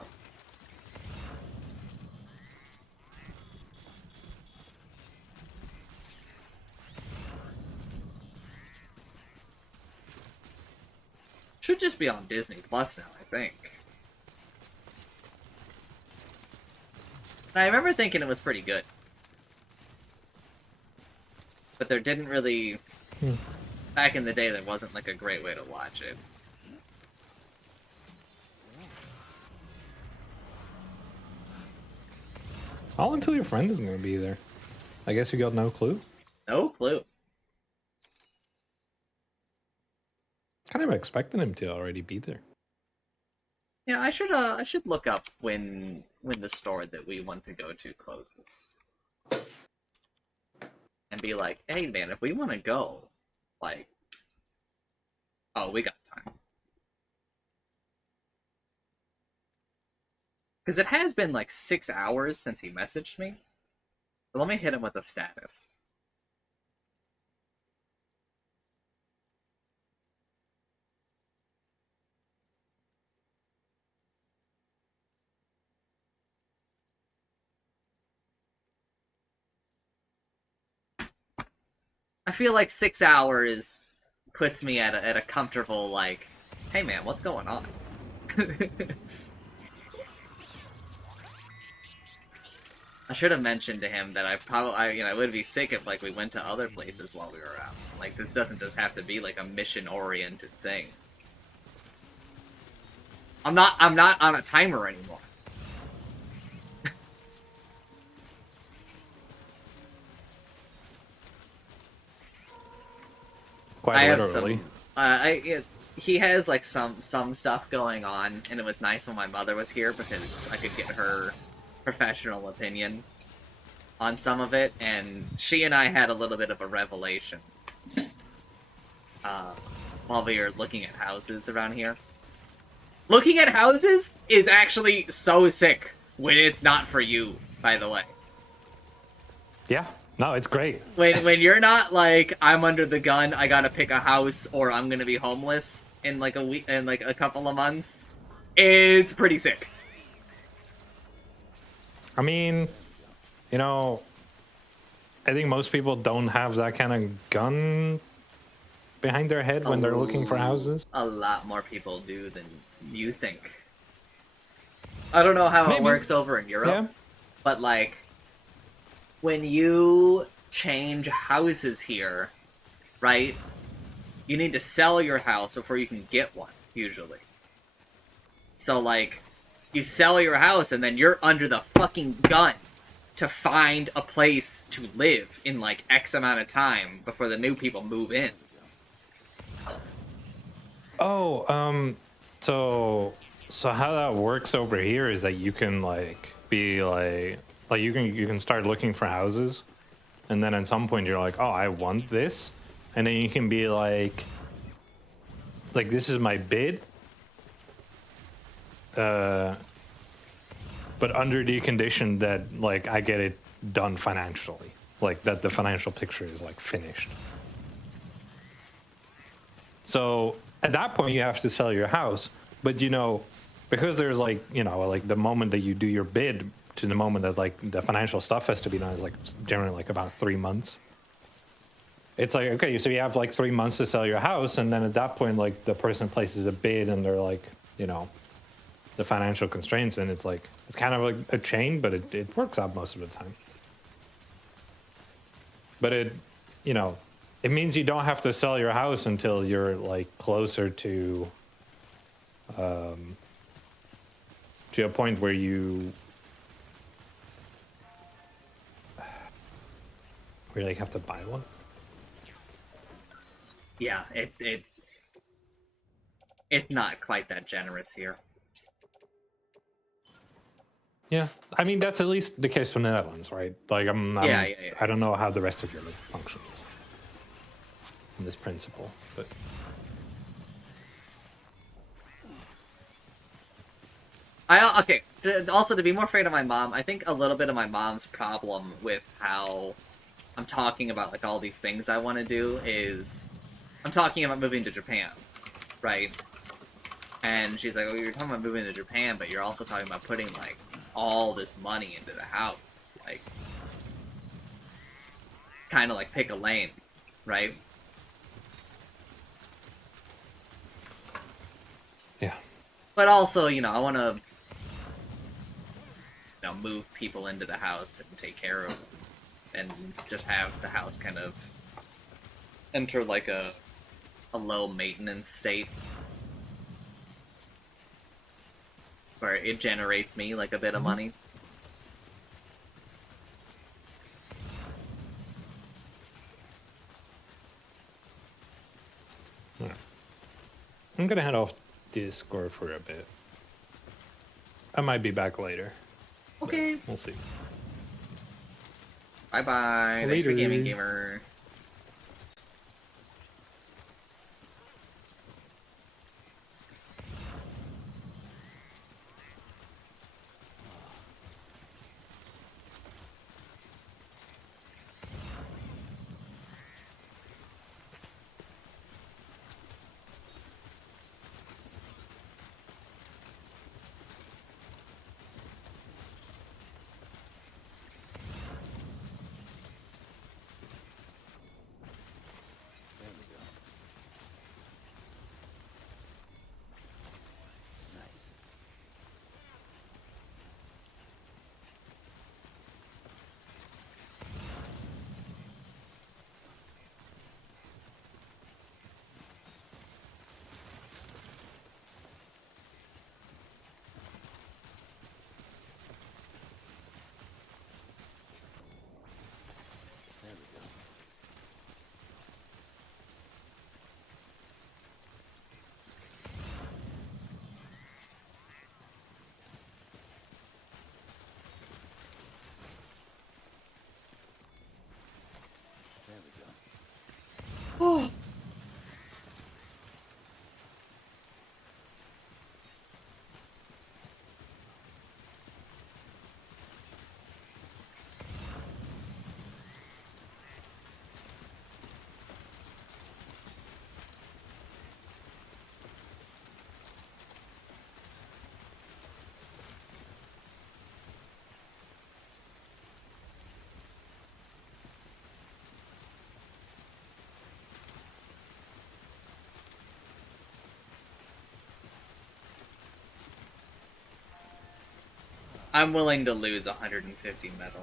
should just be on Disney Plus now, I think. And I remember thinking it was pretty good. But there didn't really... Back in the day, there wasn't, like, a great way to watch it. All until your friend isn't going to be there. I guess you got no clue. No clue. Kind of expecting him to already be there. Yeah, I should look up when the store that we want to go to closes. And be like, hey man, if we want to go, like, oh, we got time. Because it has been like 6 hours since he messaged me. So let me hit him with a status. I feel like 6 hours puts me at a comfortable, like, hey man, what's going on? I should have mentioned to him that I would be sick if, like, we went to other places while we were out. Like, this doesn't just have to be, like, a mission-oriented thing. I'm not on a timer anymore. Quite literally. He has, like, some stuff going on, and it was nice when my mother was here because I could get her professional opinion on some of it, and she and I had a little bit of a revelation while we were looking at houses around here. Looking at houses is actually so sick when it's not for you, by the way. Yeah. No, it's great. When you're not like, I'm under the gun, I gotta pick a house, or I'm gonna be homeless in like a week, in like a couple of months, it's pretty sick. I mean, you know, I think most people don't have that kind of gun behind their head when they're looking for houses. A lot more people do than you think. I don't know how Maybe. it works over in Europe, Yeah. but like, when you change houses here, right, you need to sell your house before you can get one, usually. So, like, you sell your house and then you're under the fucking gun to find a place to live in, like, X amount of time before the new people move in. Oh, so how that works over here is that you can like be like you can start looking for houses, and then at some point you're like, oh, I want this, and then you can be like this is my bid, but under the condition that like I get it done financially, like that the financial picture is like finished. So at that point you have to sell your house, but you know, because there's like, you know, like the moment that you do your bid to the moment that like the financial stuff has to be done is like generally like about 3 months. It's like, okay, so you have like 3 months to sell your house, and then at that point like the person places a bid and they're like, you know, the financial constraints, and it's like it's kind of like a chain, but it works out most of the time. But it, you know, it means you don't have to sell your house until you're like closer to a point where you like have to buy one. Yeah, it's not quite that generous here. Yeah, I mean that's at least the case for the Netherlands, right? Like Yeah. I don't know how the rest of Europe functions in this principle, but Also, to be more fair to my mom, I think a little bit of my mom's problem with how I'm talking about like all these things I want to do is I'm talking about moving to Japan, right? And she's like, "Oh, you're talking about moving to Japan, but you're also talking about putting like all this money into the house, like kind of like pick a lane, right?" Yeah. But also, I want to, move people into the house and take care of them, and just have the house kind of enter like a low maintenance state where it generates me like a bit of money. Alright. I'm gonna head off Discord for a bit. I might be back later. but Okay. We'll see. Bye bye. Thanks for gaming, Laters. gamer. There we go. Nice. There we go. There we go. Oh. I'm willing to lose 150 metal.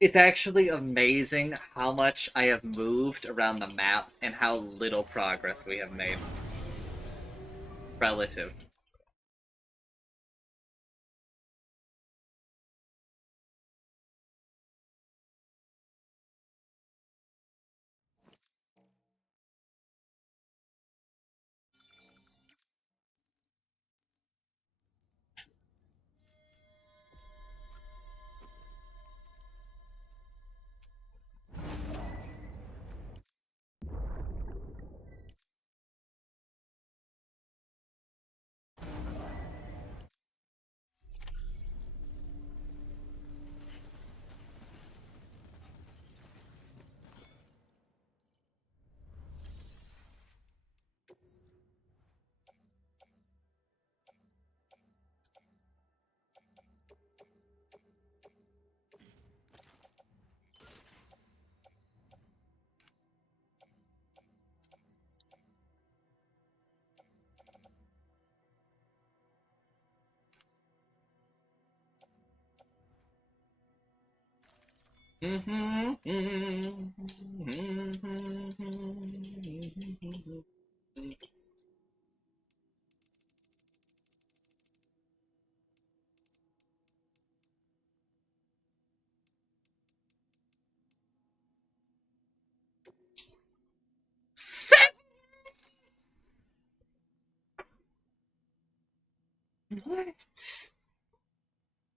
It's actually amazing how much I have moved around the map and how little progress we have made. Relative. Seven. What?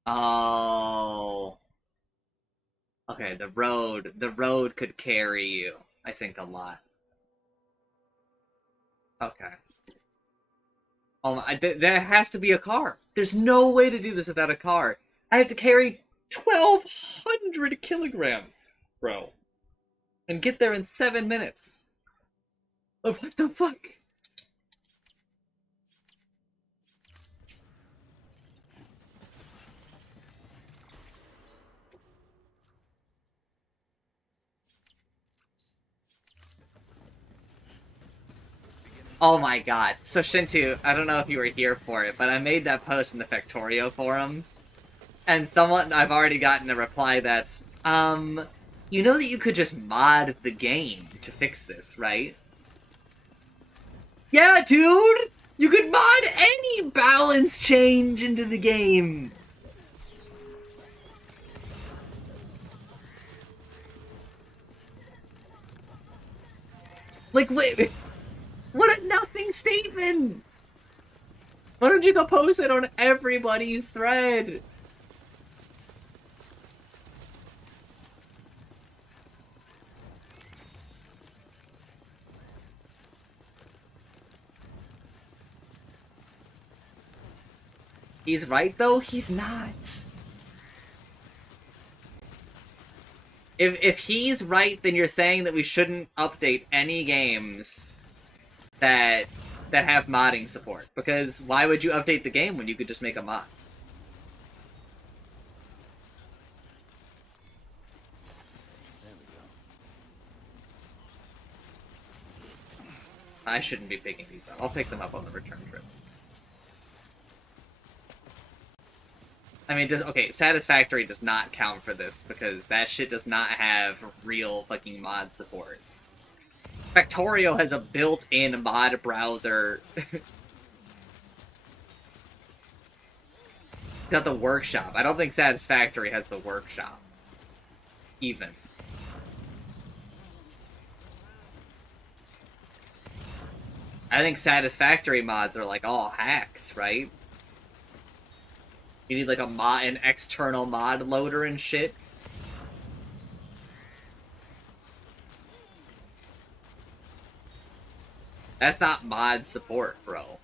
Oh. Okay, the road could carry you, I think, a lot. Okay. There has to be a car. There's no way to do this without a car. I have to carry 1,200 kilograms, bro, and get there in 7 minutes. Oh, what the fuck? Oh my god. So Shintu, I don't know if you were here for it, but I made that post in the Factorio forums. And someone I've already gotten a reply that's, you know that you could just mod the game to fix this, right? Yeah, dude! You could mod any balance change into the game! Like, wait, what a nothing statement! Why don't you go post it on everybody's thread? He's right, though? He's not. If he's right, then you're saying that we shouldn't update any games that have modding support. Because why would you update the game when you could just make a mod? There we go. I shouldn't be picking these up. I'll pick them up on the return trip. I mean, Satisfactory does not count for this because that shit does not have real fucking mod support. Factorio has a built-in mod browser. Got the workshop. I don't think Satisfactory has the workshop. Even. I think Satisfactory mods are like all hacks, right? You need like an external mod loader and shit. That's not mod support, bro.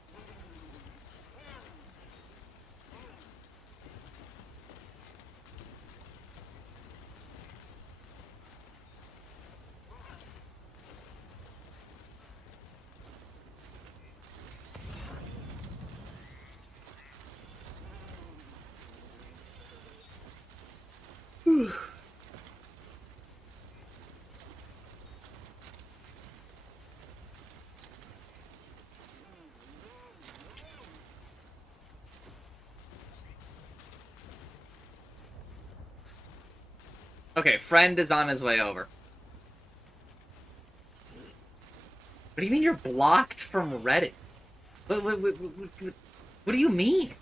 Okay, friend is on his way over. What do you mean you're blocked from Reddit? What do you mean?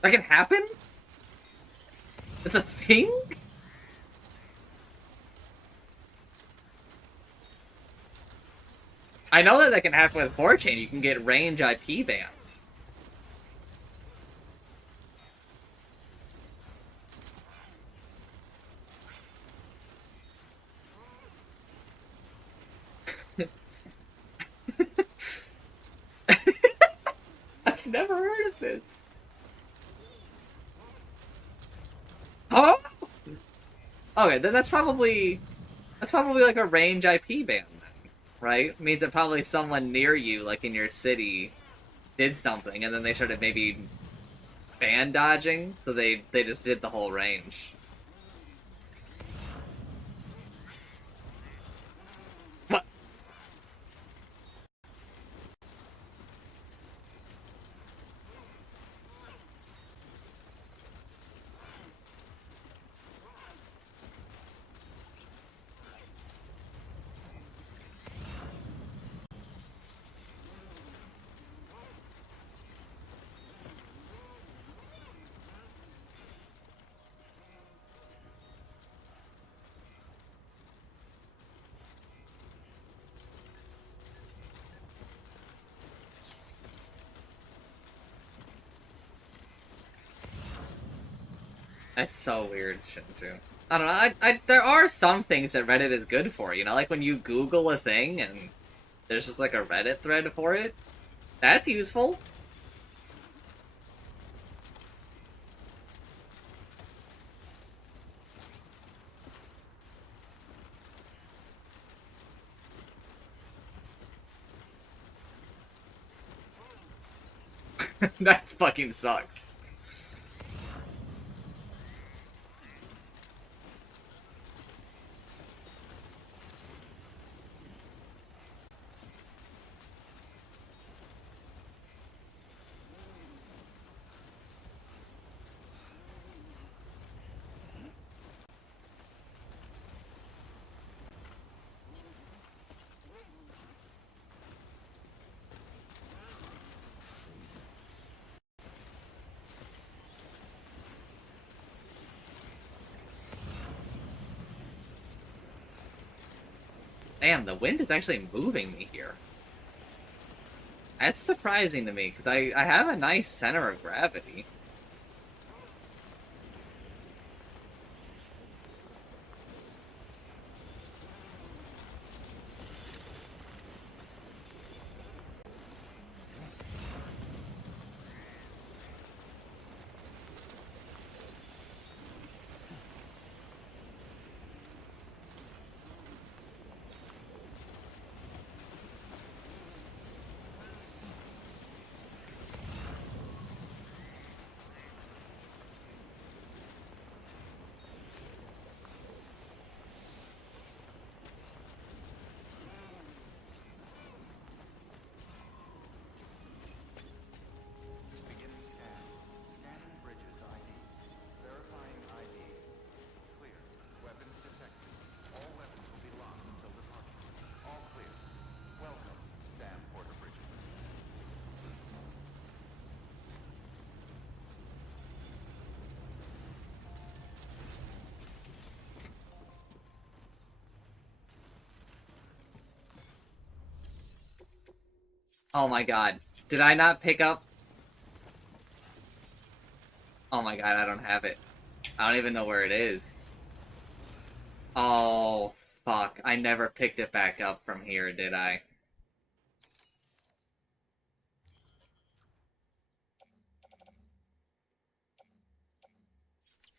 That can happen? It's a thing? I know that can happen with 4chan. You can get range IP banned. I've never heard of this. Oh? Okay, then that's probably like a range IP ban then, right? It means that probably someone near you, like in your city, did something, and then they started maybe ban dodging, so they just did the whole range. What? That's so weird, Shinju. I don't know. There are some things that Reddit is good for. You know, like when you Google a thing and there's just like a Reddit thread for it. That's useful. That fucking sucks. Damn, the wind is actually moving me here. That's surprising to me, because I have a nice center of gravity. Beginning scan. Scanning bridges ID. Verifying ID. Clear. Weapons detected. All weapons will be locked until departure. All clear. Welcome, Sam Porter Bridges. Oh my god. Did I not pick up? Oh my god, I don't have it. I don't even know where it is. Oh, fuck. I never picked it back up from here, did I?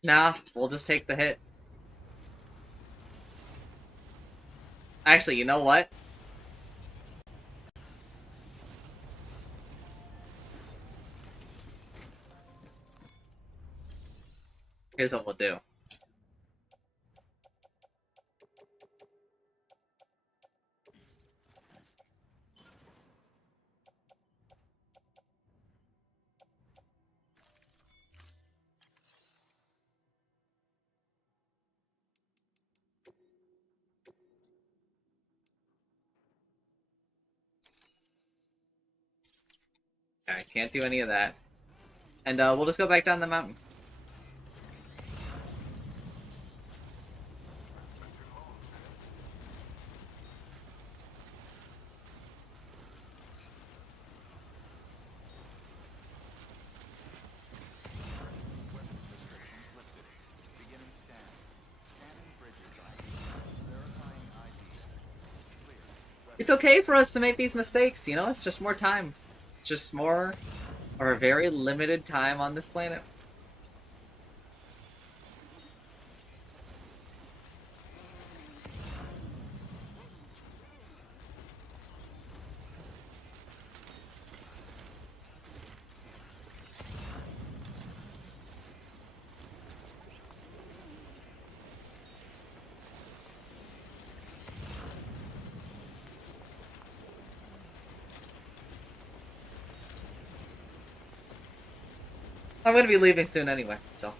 Nah, we'll just take the hit. Actually, you know what? Here's what we'll do. I can't do any of that. And we'll just go back down the mountain. Weapons restrictions lifted. Beginning scan. Scanning bridges ID. Verifying ID. Clear. It's okay for us to make these mistakes, you know? It's just more time. It's just more or a very limited time on this planet. I'm gonna be leaving soon anyway, so.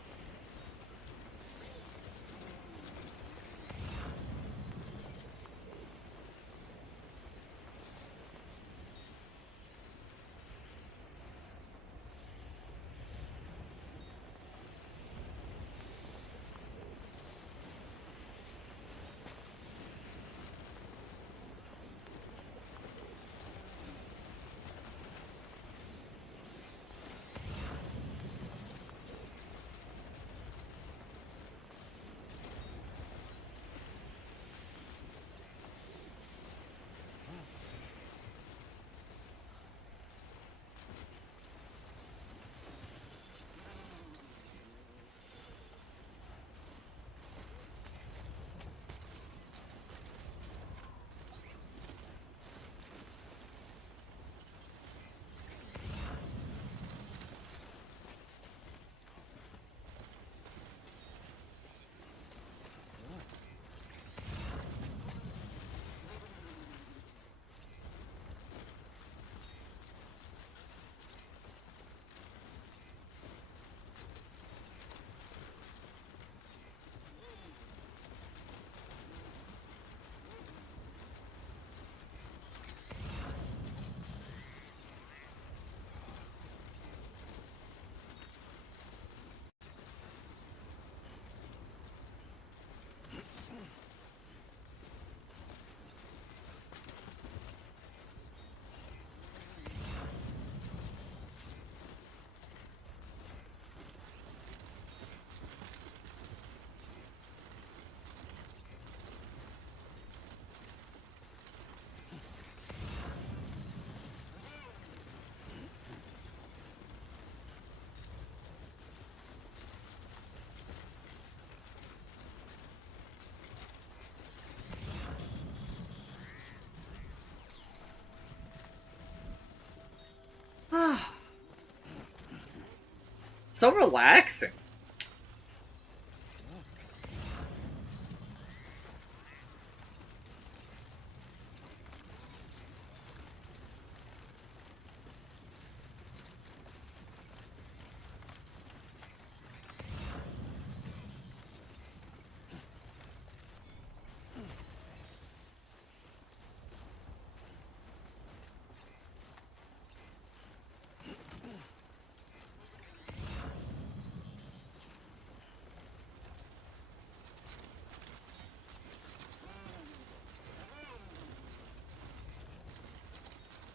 So relaxing.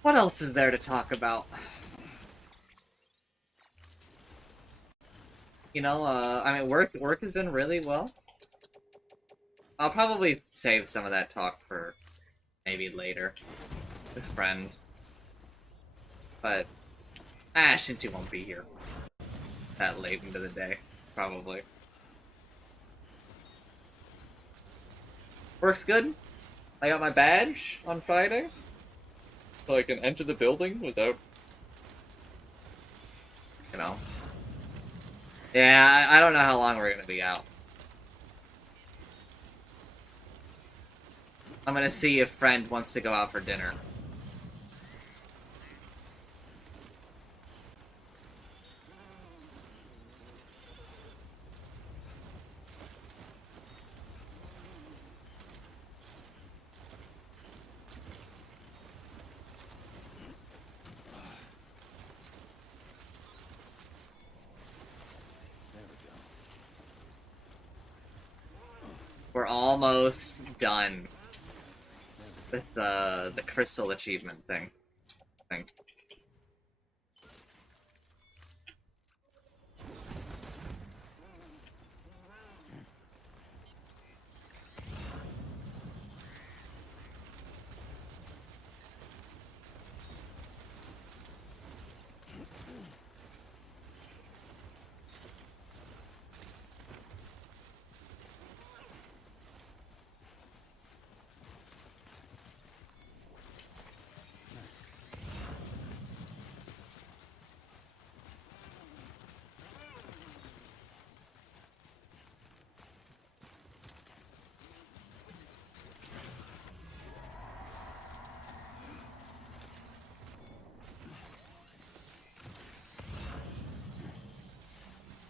What else is there to talk about? You know, I mean, work has been really well. I'll probably save some of that talk for maybe later with friend. But Shinty won't be here that late into the day, probably. Works good. I got my badge on Friday, so I can enter the building without, you know. Yeah, I don't know how long we're gonna be out. I'm gonna see if friend wants to go out for dinner. We're almost done with the crystal achievement thing.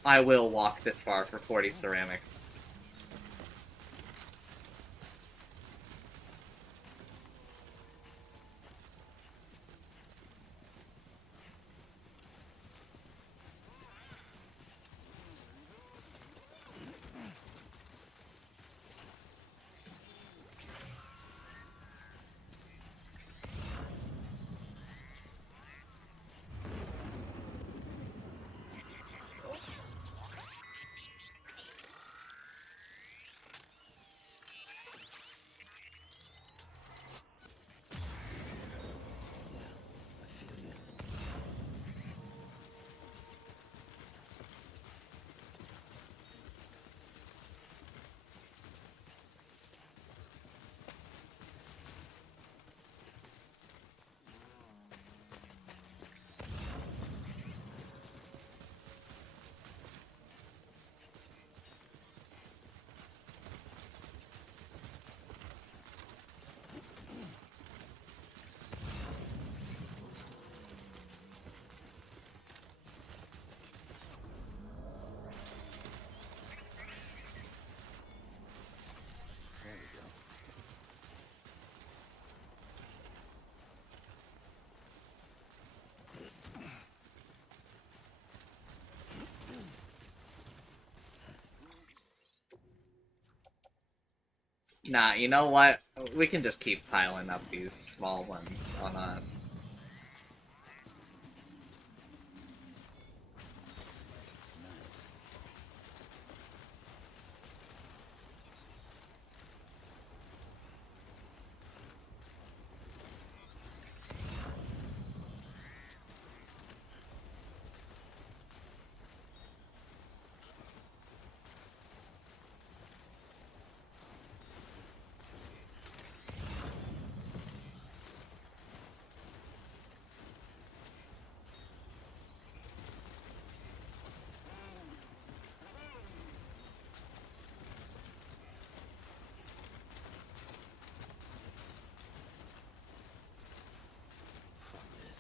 I will walk this far for 40 ceramics. There we go. Nah, you know what? We can just keep piling up these small ones on us. Fuck this.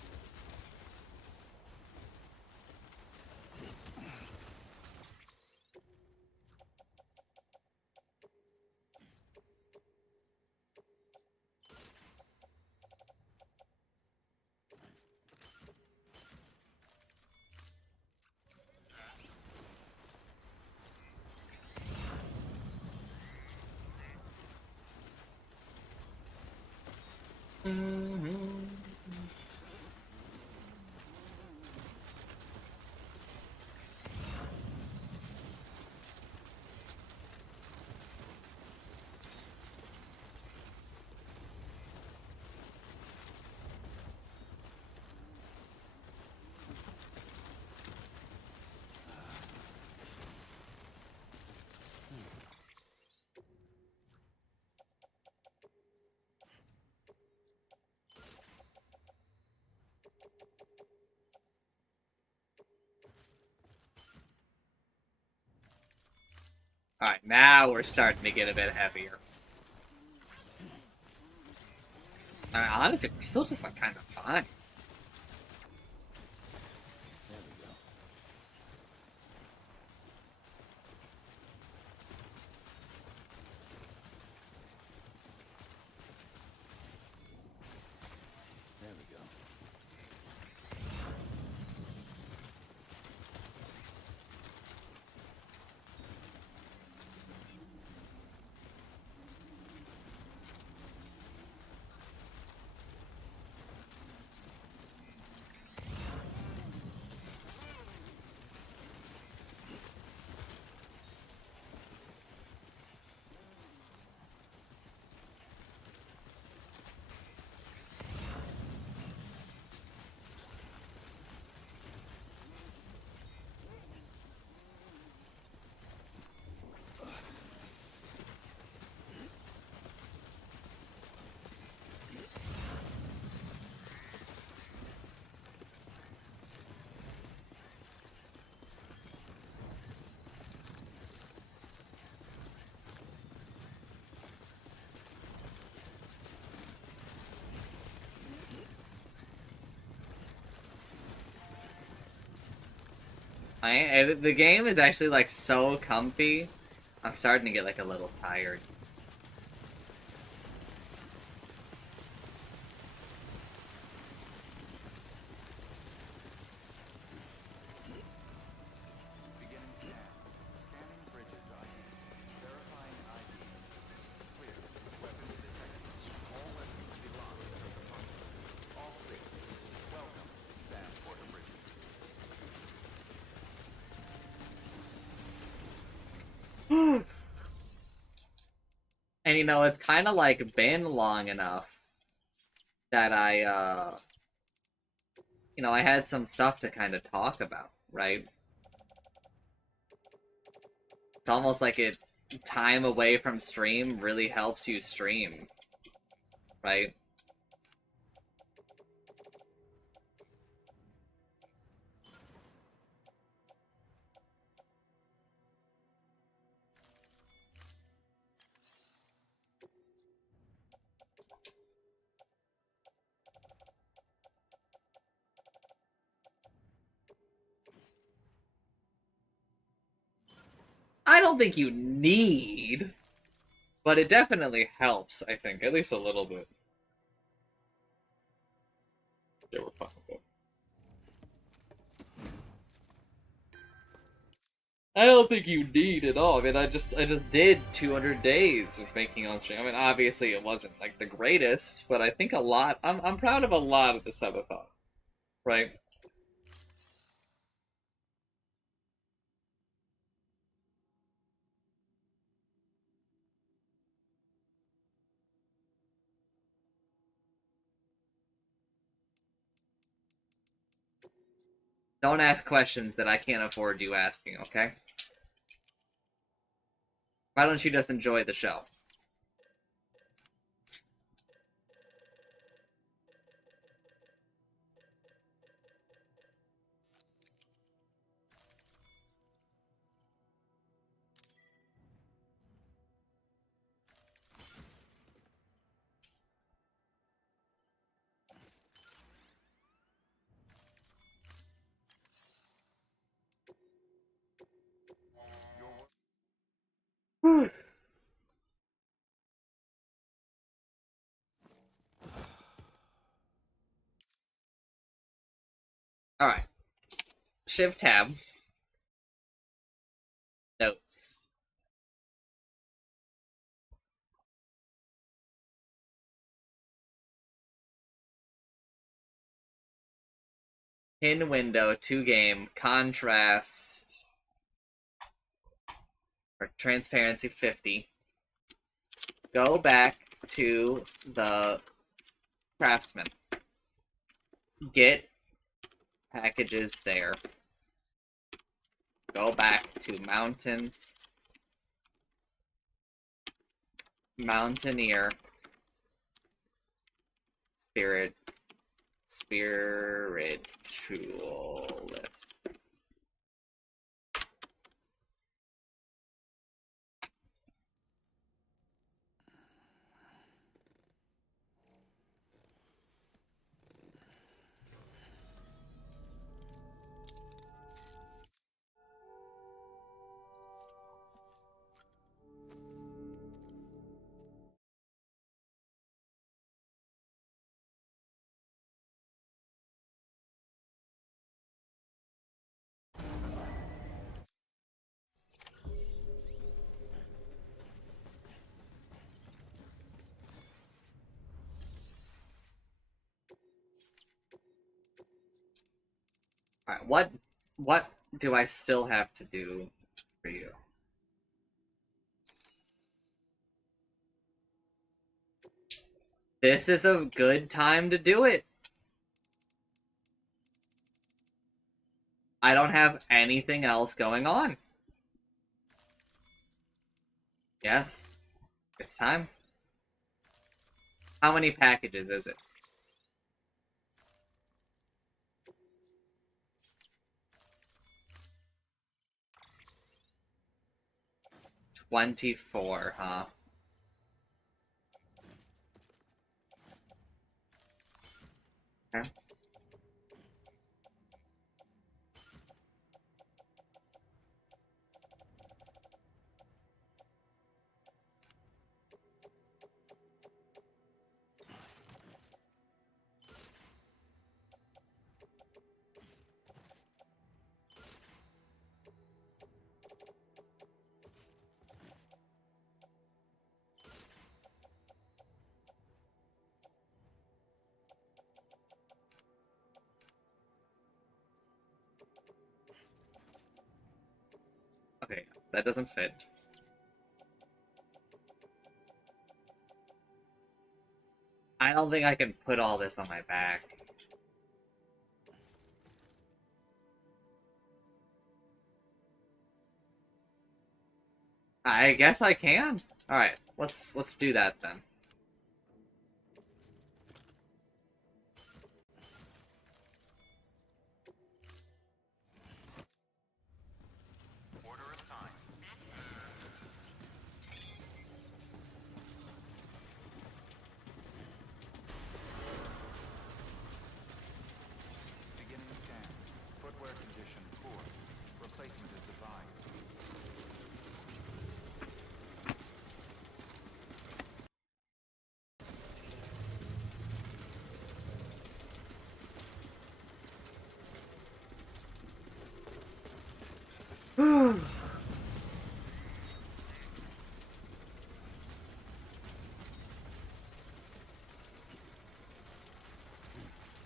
Alright, now we're starting to get a bit heavier. I mean, honestly, we're still just like kind of fine. There we go. There we go. The game is actually like so comfy. I'm starting to get like a little tired. Beginning scan. Scanning bridges ID. Verifying ID. Clear. Weapons detected. All weapons will be locked until departure. All clear. Welcome, Sam Porter Bridges. And you know, it's kind of like been long enough that I had some stuff to kind of talk about, right? It's almost like time away from stream really helps you stream, right? I don't think you need, but it definitely helps, I think, at least a little bit. Yeah, we're fine with it. I don't think you need at all. I mean, I just did 200 days of making on stream. I mean, obviously it wasn't like the greatest, but I think a lot. I'm proud of a lot of the subathon, right? Don't ask questions that I can't afford you asking, okay? Why don't you just enjoy the show? Alright. Shift tab. Notes. Pin window, 2 game, contrast, or transparency 50. Go back to the craftsman. Get packages there. Go back to mountaineer, spiritualist. Alright, what do I still have to do for you? This is a good time to do it. I don't have anything else going on. Yes, it's time. How many packages is it? 24, huh? Okay. Okay, that doesn't fit. I don't think I can put all this on my back. I guess I can. All right, let's do that then. Order assigned. Beginning scan. Footwear condition poor. Replacement is advised.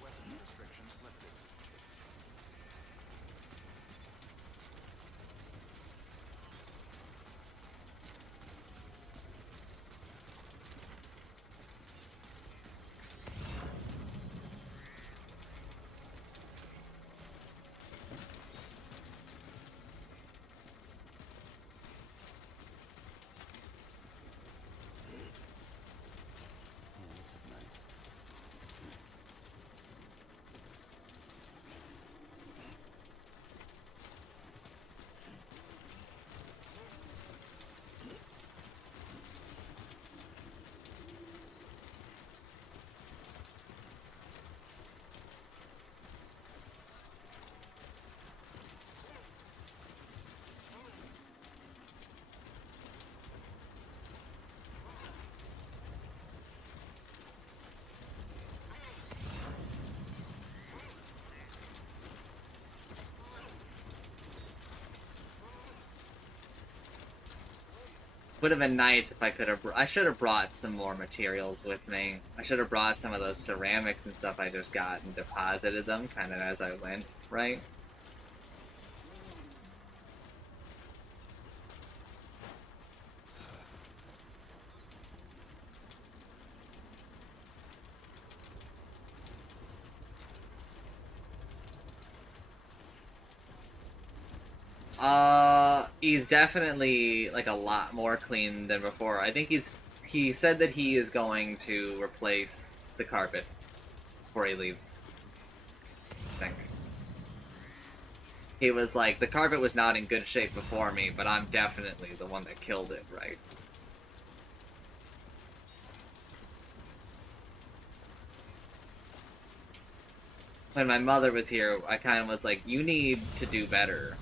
Weapon restrictions lifted. Oh, this is nice. Would have been nice if I could have. I should have brought some more materials with me. I should have brought some of those ceramics and stuff I just got and deposited them kind of as I went, right? He's definitely like a lot more clean than before. I think he said that he is going to replace the carpet before he leaves. I think. He was like, the carpet was not in good shape before me, but I'm definitely the one that killed it, right? When my mother was here, I kind of was like, you need to do better.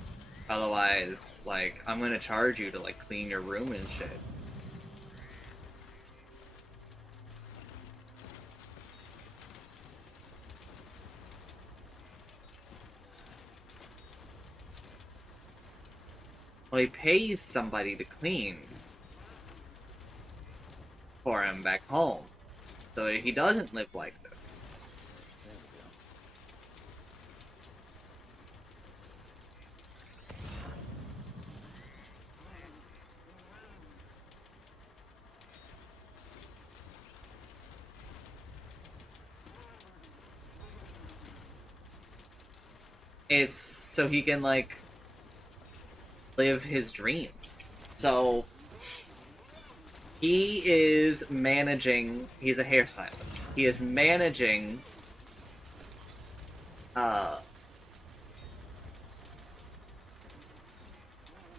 Otherwise, like, I'm gonna charge you to, like, clean your room and shit. Well, he pays somebody to clean for him back home. So he doesn't live like this. There we go. It's so he can, like, live his dream. So he is managing, he's a hairstylist. He is managing uh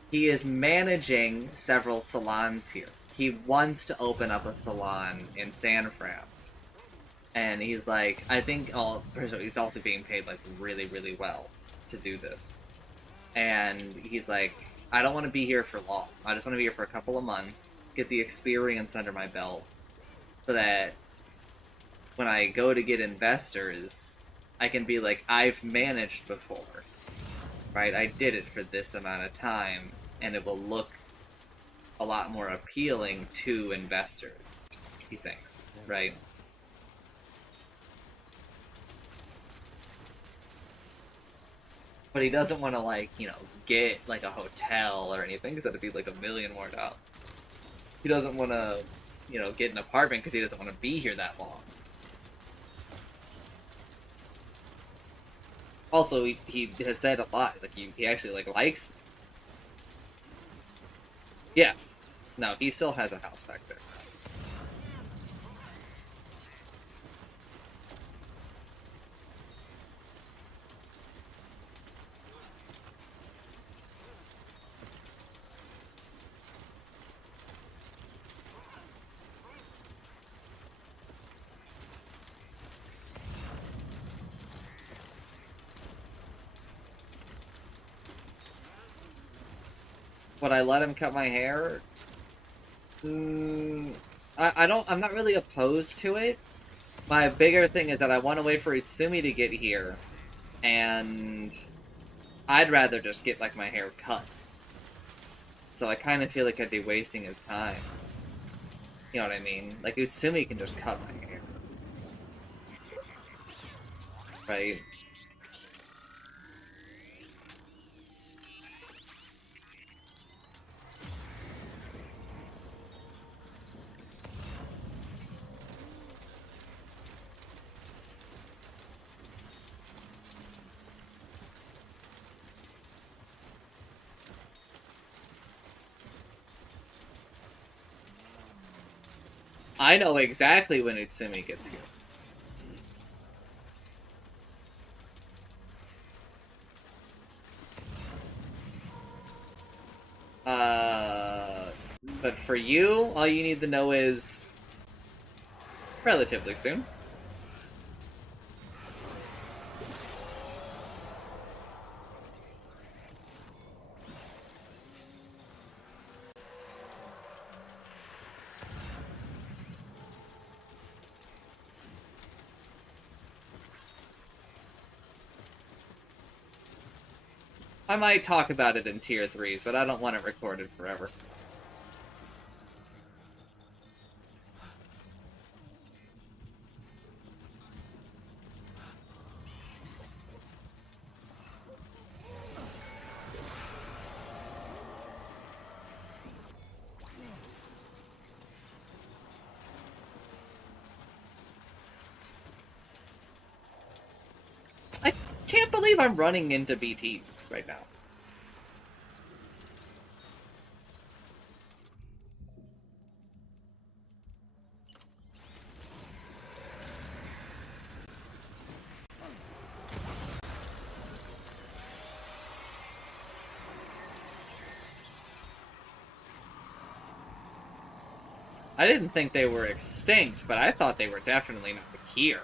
he is managing several salons here. He wants to open up a salon in San Fran. And he's like, I think he's also being paid like really, really well to do this. And he's like, I don't want to be here for long. I just want to be here for a couple of months, get the experience under my belt, so that when I go to get investors, I can be like, I've managed before, right? I did it for this amount of time, and it will look a lot more appealing to investors, he thinks, right? But he doesn't want to, like, get, like, a hotel or anything, because that'd be, like, $1 million more dollars. He doesn't want to, get an apartment because he doesn't want to be here that long. Also, he has said a lot. Like, he actually, like, likes me. Yes. No, he still has a house back there. Would I let him cut my hair? I don't. I'm not really opposed to it. My bigger thing is that I want to wait for Itsumi to get here, and I'd rather just get, like, my hair cut. So I kind of feel like I'd be wasting his time. You know what I mean? Like, Utsumi can just cut my hair. Right? I know exactly when Utsumi gets here. But for you, all you need to know is relatively soon. I might talk about it in tier 3s, but I don't want it recorded forever. I can't believe I'm running into BTs right now. I didn't think they were extinct, but I thought they were definitely not here.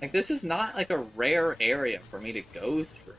Like, this is not, like, a rare area for me to go through.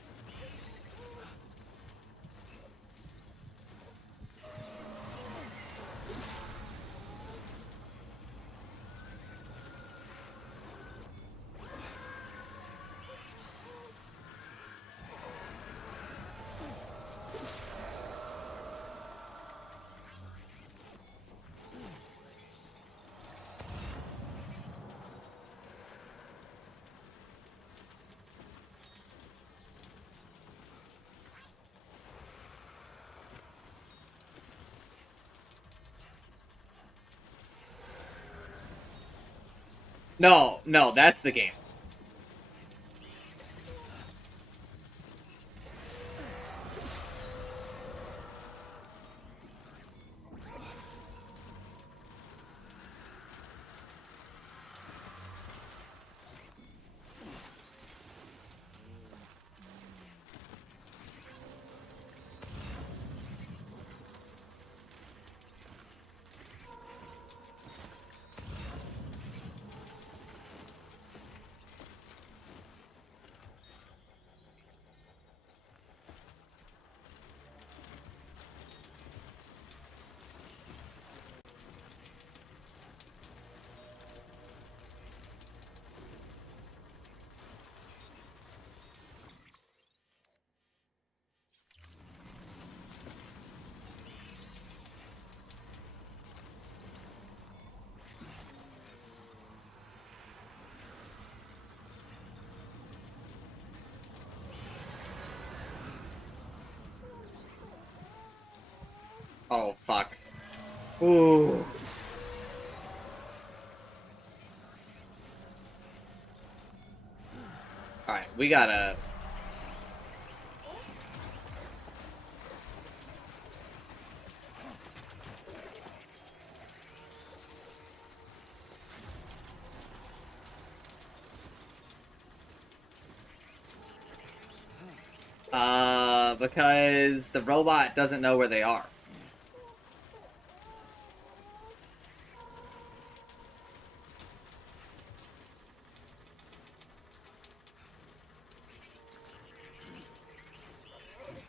No, no, that's the game. Oh, fuck. Ooh. Alright, we gotta... because the robot doesn't know where they are.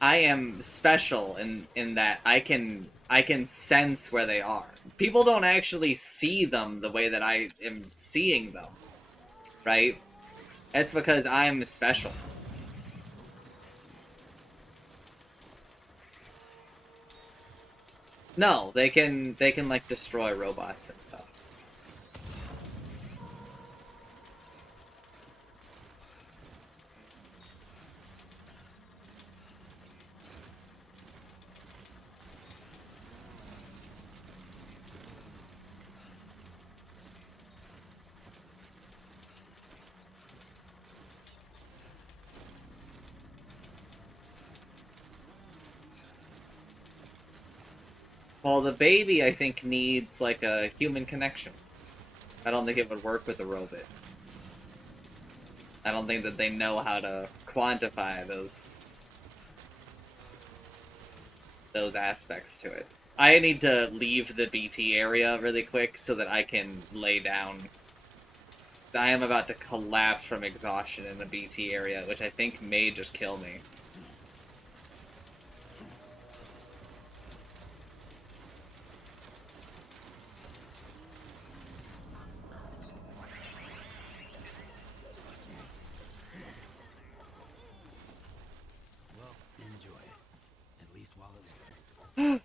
I am special in that I can sense where they are. People don't actually see them the way that I am seeing them, right? That's because I'm special. No, they can like destroy robots and stuff. Well, the baby, I think, needs, like, a human connection. I don't think it would work with a robot. I don't think that they know how to quantify those aspects to it. I need to leave the BT area really quick so that I can lay down. I am about to collapse from exhaustion in the BT area, which I think may just kill me. Well, enjoy it. At least while it lasts.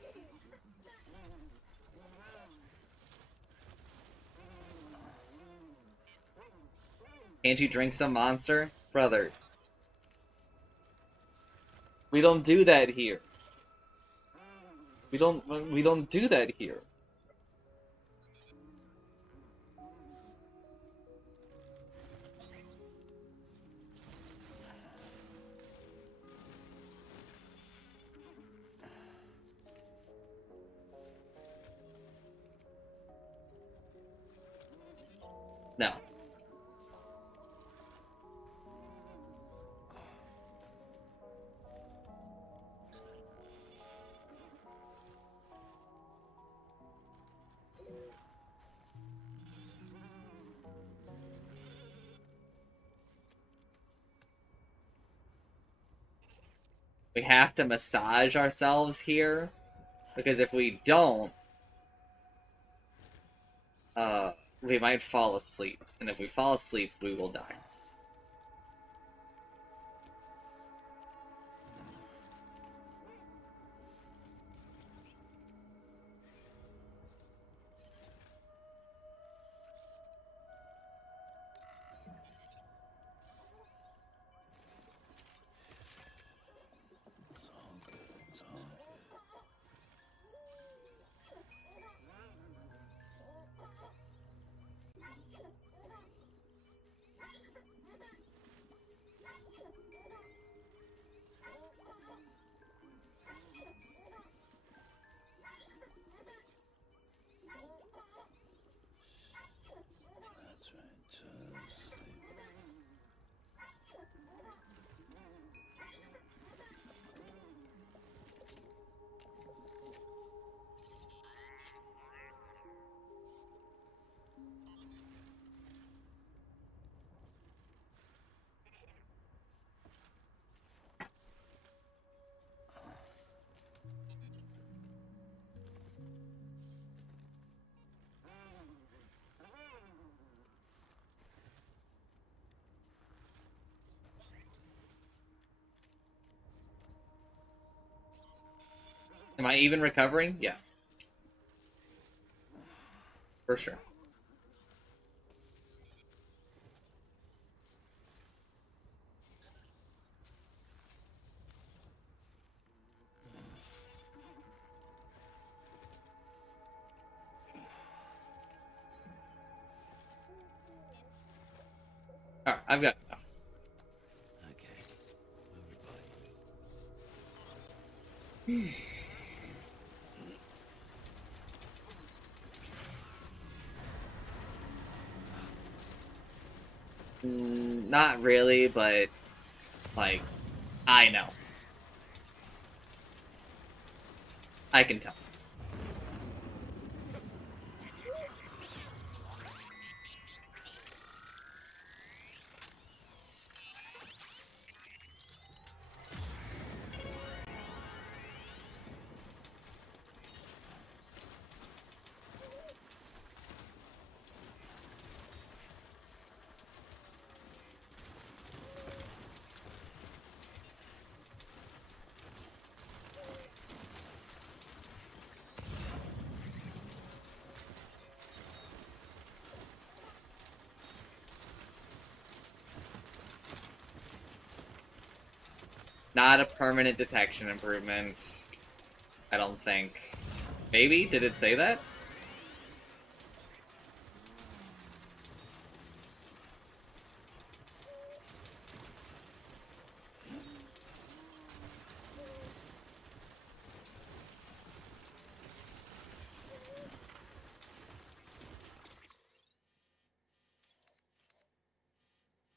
Can't you drink some monster? Brother. We don't do that here. We don't do that here. No. We have to massage ourselves here, because if we don't, we might fall asleep. And if we fall asleep, we will die. It's all good. It's all good. Am I even recovering? Yes. For sure. Alright, I've got enough. Okay. Move it, bud. Not really, but like I know. I can tell. Not a permanent detection improvement. I don't think. Maybe? Did it say that?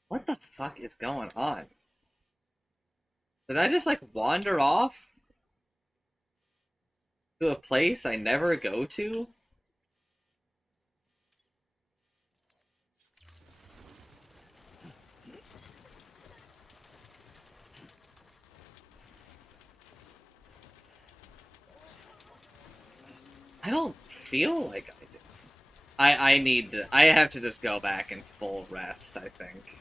What the fuck is going on? Did I just like wander off to a place I never go to? I don't feel like I do. I need to, I have to just go back and full rest, I think.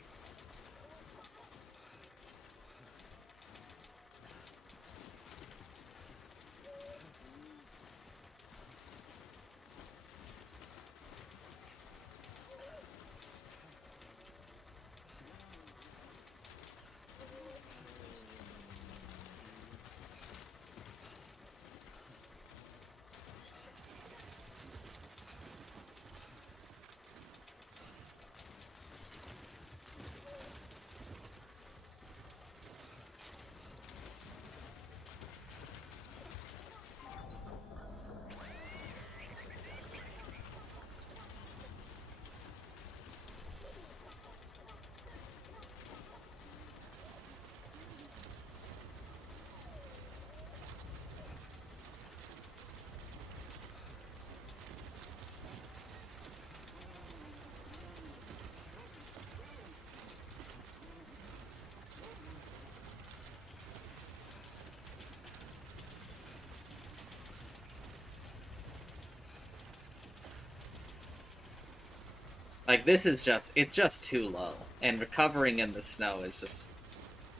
Like this is just it's just too low. And recovering in the snow is just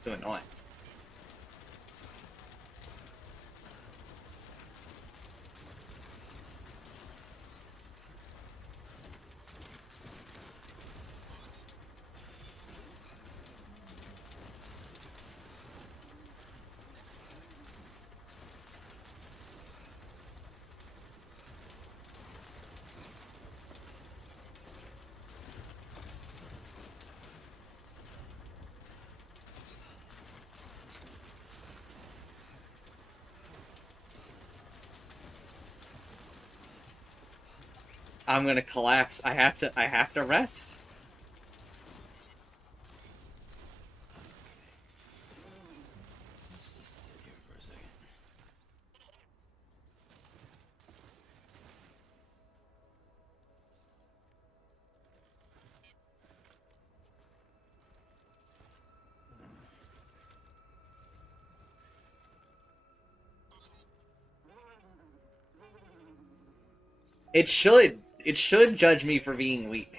too annoying. I'm gonna collapse. I have to rest. Let's just sit here for a second. It should judge me for being weak.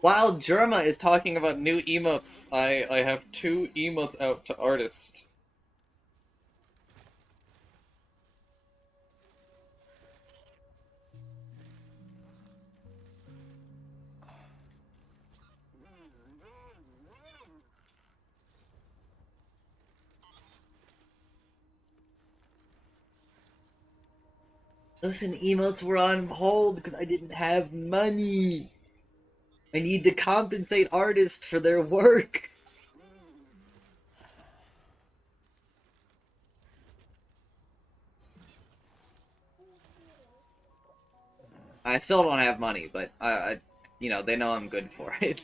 While Germa is talking about new emotes, I have two emotes out to artist. Listen, emotes were on hold because I didn't have money. I need to compensate artists for their work. I still don't have money, but they know I'm good for it.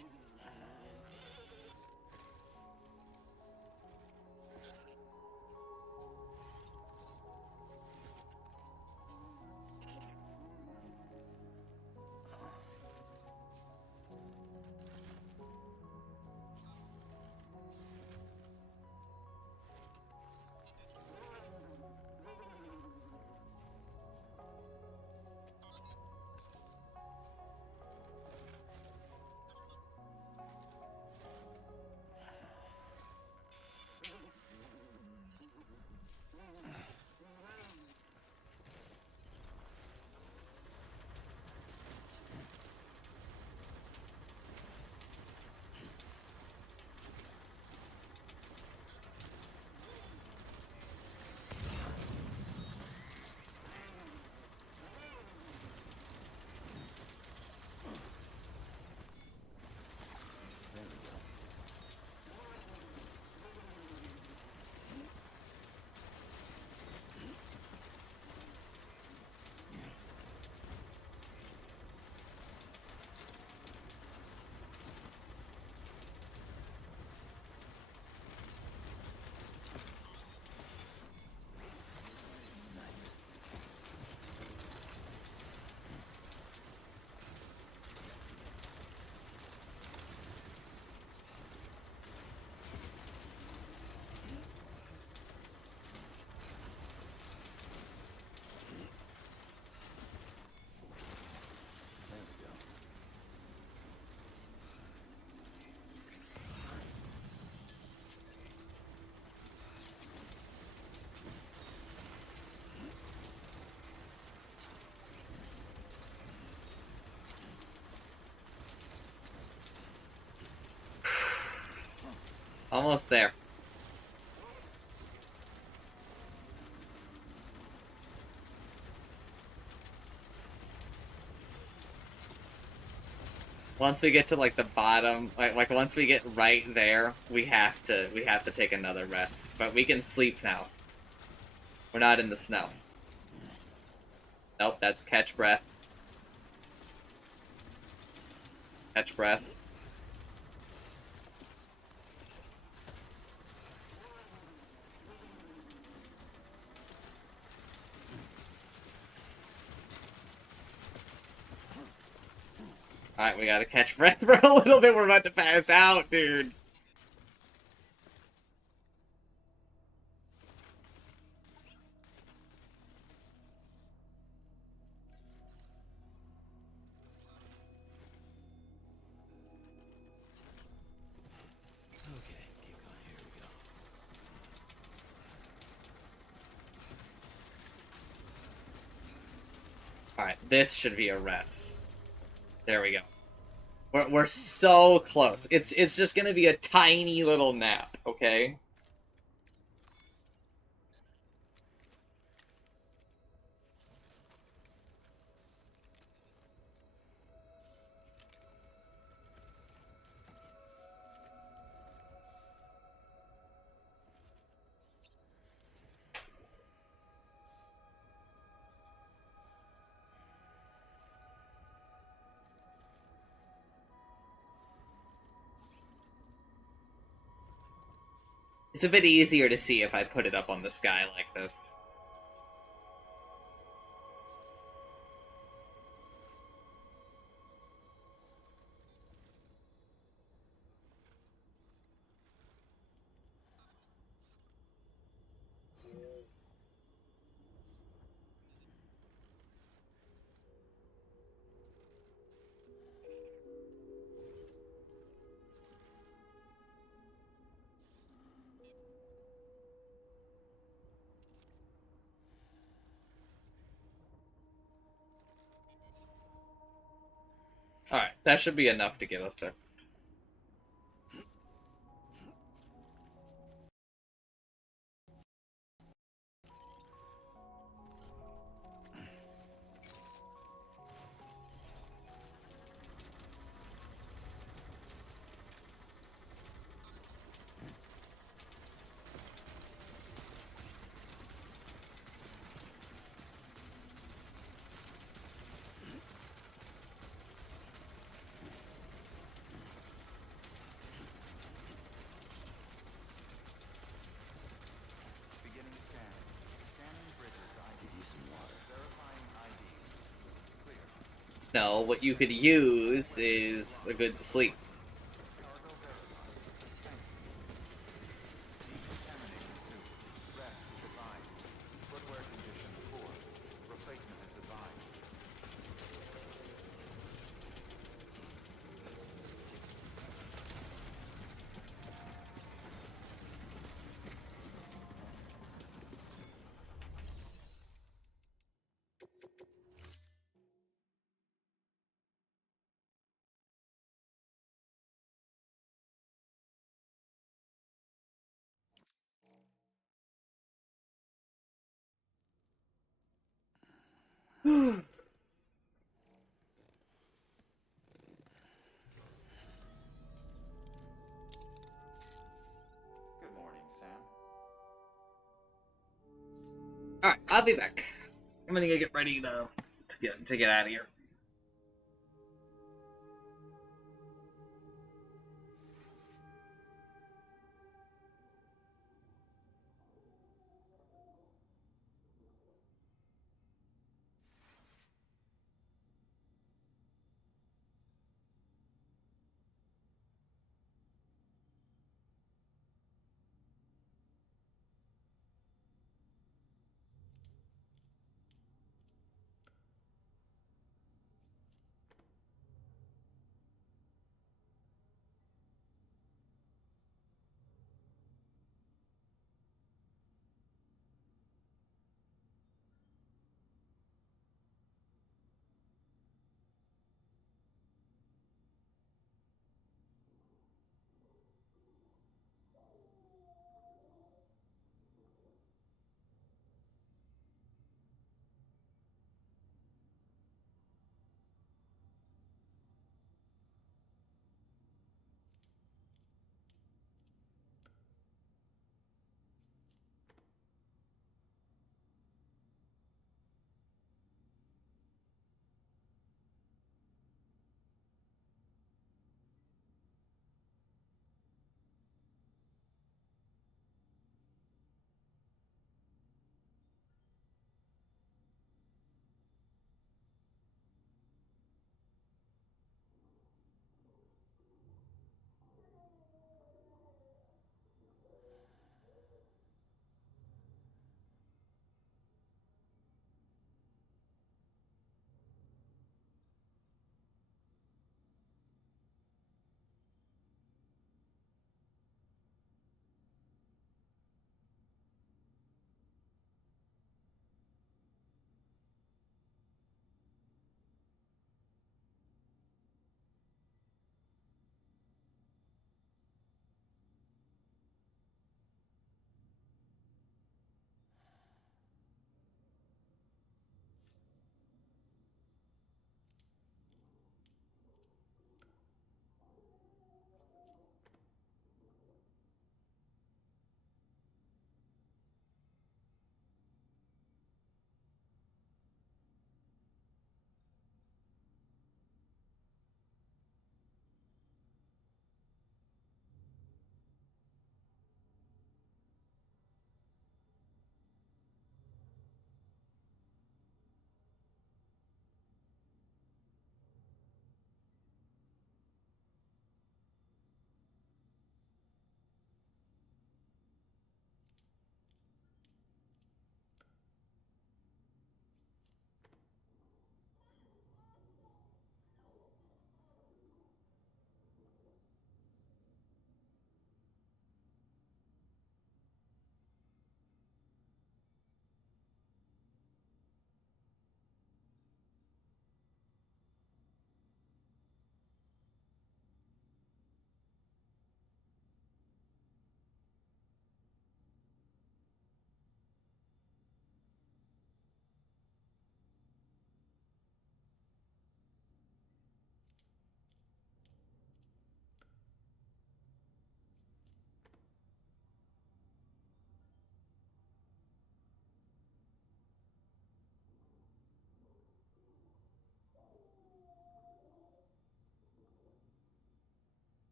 Almost there. Once we get to like the bottom, like once we get right there, we have to take another rest. But we can sleep now. We're not in the snow. Nope, that's catch breath. Catch breath. Alright, we gotta catch breath for a little bit. We're about to pass out, dude. Okay, keep going. Here we go. Alright, this should be a rest. There we go. We're so close. It's just gonna be a tiny little nap, okay? It's a bit easier to see if I put it up on the sky like this. Alright, that should be enough to get us there. Beginning scan. Scanning bridges ID. Give you some water. Verifying ID. Clear. No, what you could use is a good sleep. Cargo verified. Thank you. Decontaminating suit. Rest is advised. Footwear condition poor. Replacement is advised. Good morning, Sam. Alright, I'll be back. I'm gonna get ready to get out of here.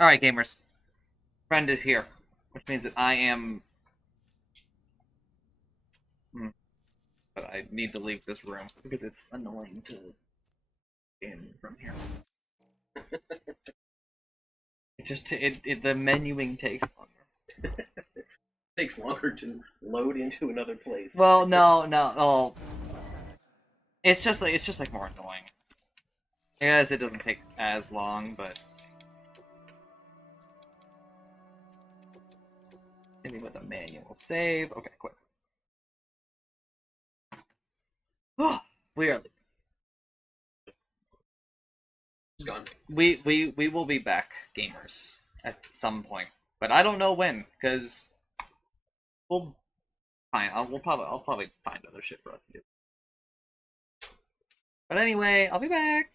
Alright, gamers. Friend is here. Which means that I am... But I need to leave this room because it's annoying to in from here. The menuing takes longer. Takes longer to load into another place. Well, no. Well, it's just like more annoying. I guess it doesn't take as long, but maybe with a manual save. Okay, quick. Oh, we are. It's gone. We will be back, gamers, at some point, but I don't know when, because we'll fine. I'll probably find other shit for us to do. But anyway, I'll be back.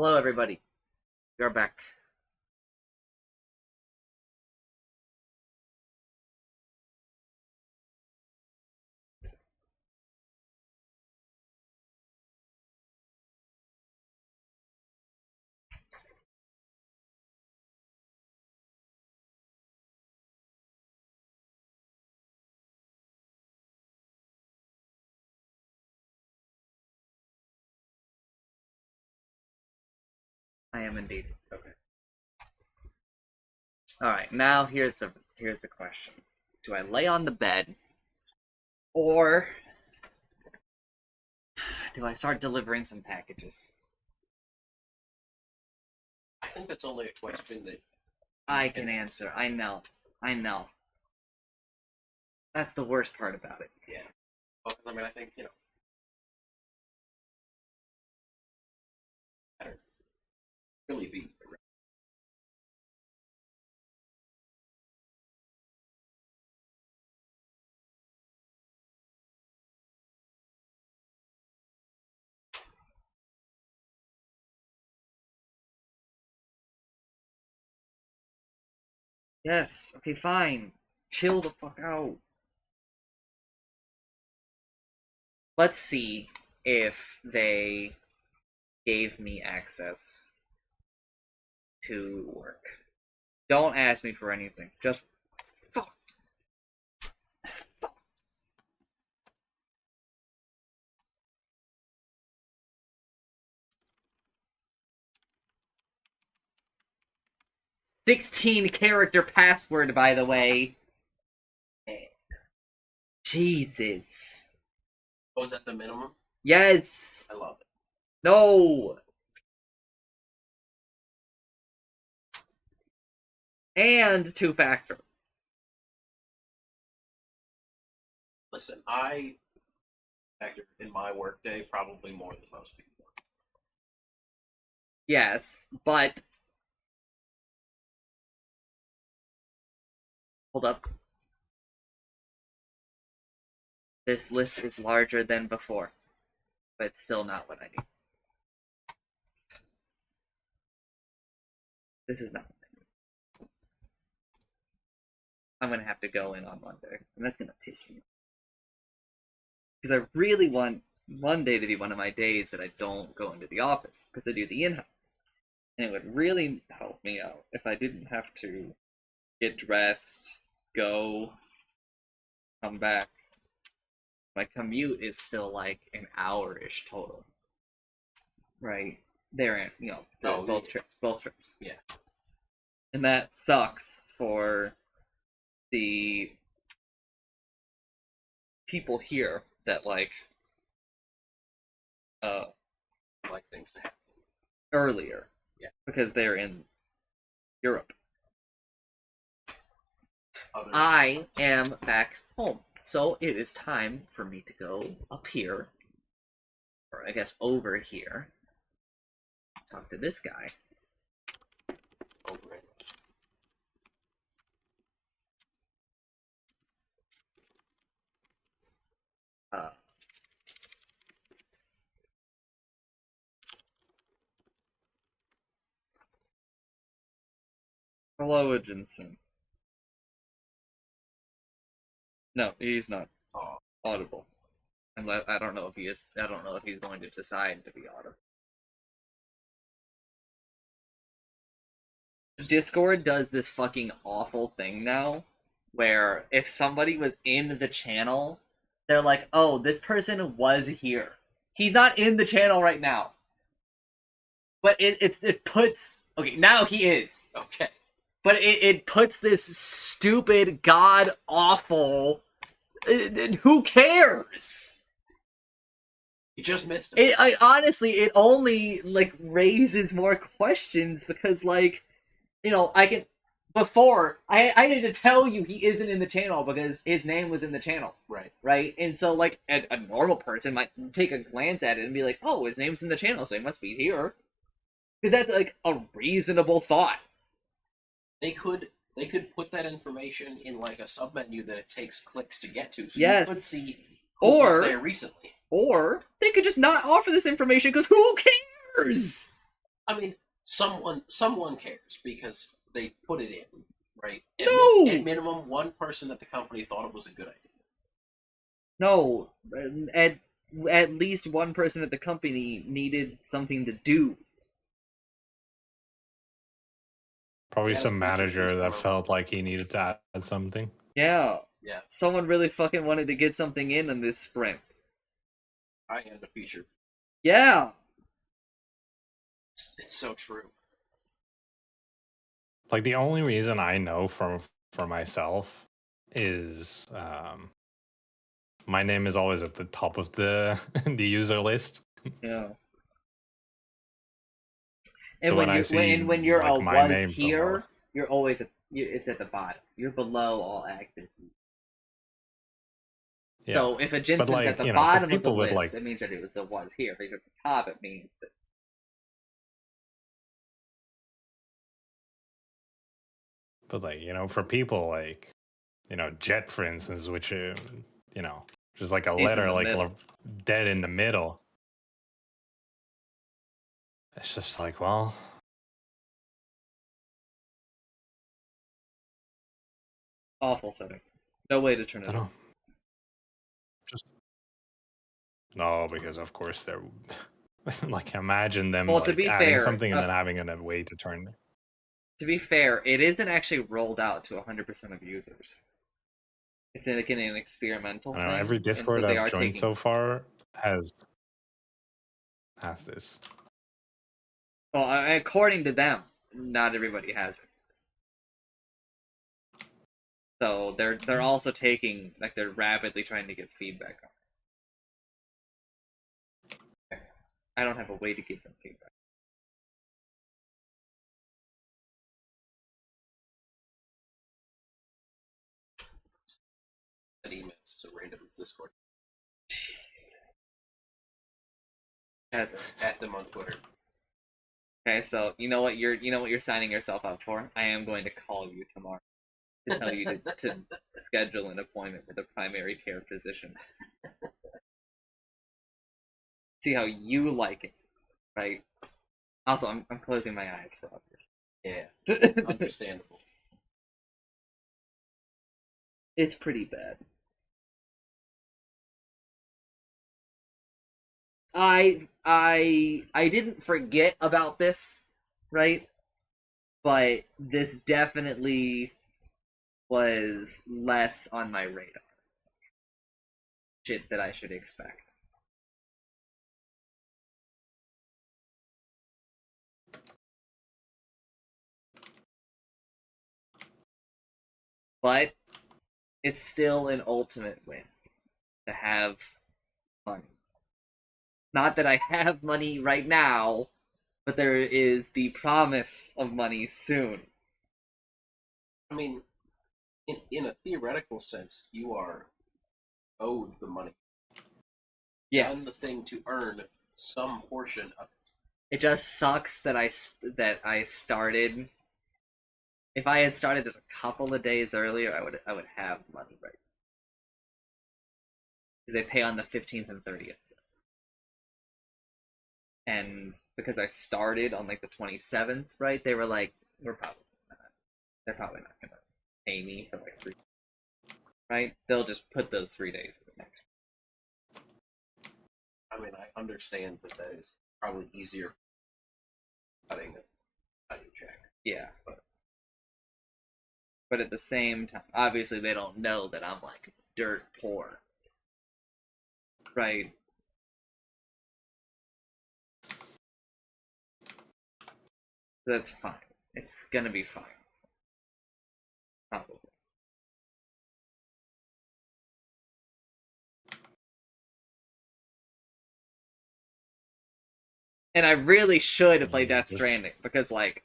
Hello, everybody. We are back. I am indeed. Okay. All right. Now here's the question: do I lay on the bed, or do I start delivering some packages? I think that's only a question that I can answer. I know. I know. That's the worst part about it. yeah. Well, 'cause, I mean, I think better really be. Yes. Okay. Fine. Chill the fuck out. Let's see if they gave me access to work. Don't ask me for anything. Just fuck. 16 character password, by the way. Jesus. Oh, is that the minimum? Yes. I love it. No. And two-factor. Listen, I factor in my workday probably more than most people. Yes, but hold up. This list is larger than before, but it's still not what I need. This is not what I need. I'm gonna have to go in on Monday, and that's gonna piss me off. Because I really want Monday to be one of my days that I don't go into the office, because I do the in-house. And it would really help me out if I didn't have to get dressed, go, come back. My commute is still like an hour-ish total. Right? They're both trips. Yeah. And that sucks for the people here that like Like things to happen. earlier. Yeah. Because they're in Europe. Other I am back home. So it is time for me to go up here, or I guess over here, talk to this guy. over it. Uh, hello, Jensen. No, he's not audible. I don't know if he is. I don't know if he's going to decide to be audible. Discord does this fucking awful thing now, where if somebody was in the channel, they're like, "Oh, this person was here. He's not in the channel right now." But it puts okay now he is. Okay. But it puts this stupid, god awful. Who cares? You just missed It honestly, it only like raises more questions because like, I can. Before I need to tell you he isn't in the channel because his name was in the channel, Right. right? And so like a normal person might take a glance at it and be like, "Oh, his name's in the channel, so he must be here," because that's like a reasonable thought. They could put that information in like a submenu that it takes clicks to get to, so Yes. you could see who Or- was there recently. Or they could just not offer this information because who cares? I mean, someone cares because they put it in, right? No! At minimum, one person at the company thought it was a good idea. No, at at least one person at the company needed something to do. Probably Yeah, some the feature manager didn't that come out. felt like he needed to add something. Yeah, Yeah, someone really fucking wanted to get something in this sprint. I am the feature. Yeah, It's so true. Like the only reason I know for myself is my name is always at the top of the the user list. yeah. And So when I when see you're a like my was name below, here, you're always it's at the bottom. You're below all active. yeah. So if a But Jensen's at like, the you know, for bottom of the people with list, like, it means that it was the was here. If it's at the top, it means that but like, you know, for people like, you know, Jet, for instance, which you know, just like a he's in letter the like middle. dead in the middle. It's just like, well, Awful setting. No way to turn I it don't on. know. Just no, because of course they're like imagine them Well, to like be adding fair, something and then having a way to turn. it isn't actually rolled out to 100% of users. It's like an experimental I don't know, thing, every and so Discord they I've are joined taking. so far has this. Well, according to them, not everybody has it. So they're also taking like they're rapidly trying to get feedback on it. I don't have a way to give them feedback. Send emails to random Discord. That's At them on Twitter. okay. So you know what you're signing yourself up for. I am going to call you tomorrow to tell you to schedule an appointment with a primary care physician. See how you like it, right? Also, I'm closing my eyes for obvious. Yeah, understandable. It's pretty bad. I didn't forget about this, right? But this definitely was less on my radar. Shit that I should expect. But it's still an ultimate win to have money. Not that I have money right now, but there is the promise of money soon. I mean, in a theoretical sense, you are owed the money. Done the Yes. thing to earn some portion of it. It just sucks that I started. If I had started just a couple of days earlier, I would have money right. They pay on the 15th and 30th, and because I started on like the 27th, right? They were like, they're probably not gonna pay me for like 3, right? They'll just put those 3 days in the next. I mean, I understand that is probably easier cutting a check. Yeah, but at the same time, obviously they don't know that I'm like dirt poor, right? That's fine. It's gonna be fine, probably. And I really should play Yeah, Death Stranding because like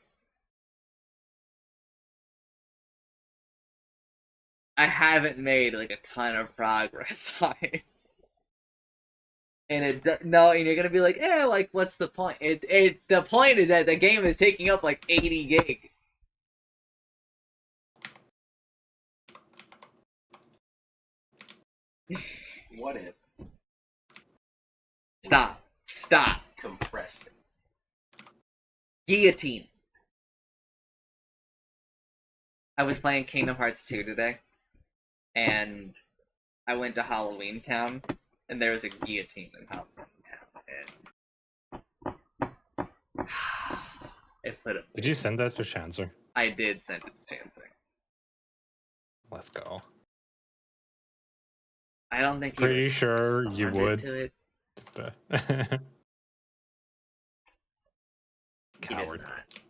I haven't made like a ton of progress on it. And and you're gonna be like, like what's the point? The point is that the game is taking up like 80 gig. What if Stop. compressed it? Guillotine. I was playing Kingdom Hearts 2 today, and I went to Halloween Town, and there was a guillotine in Halloween Town. And it put it. Did you send that to Chancer? I did send it to Chancing. Let's go. I don't think he Pretty sure you responded would. to it. He did Coward. not.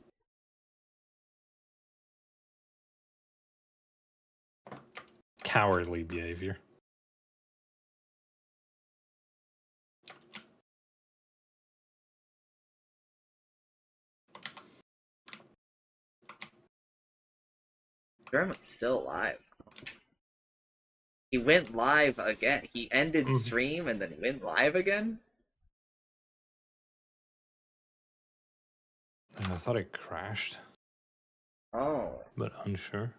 Cowardly behavior. German's still alive. He went live again. He ended Mhm. stream and then he went live again. I thought it crashed, Oh, but unsure.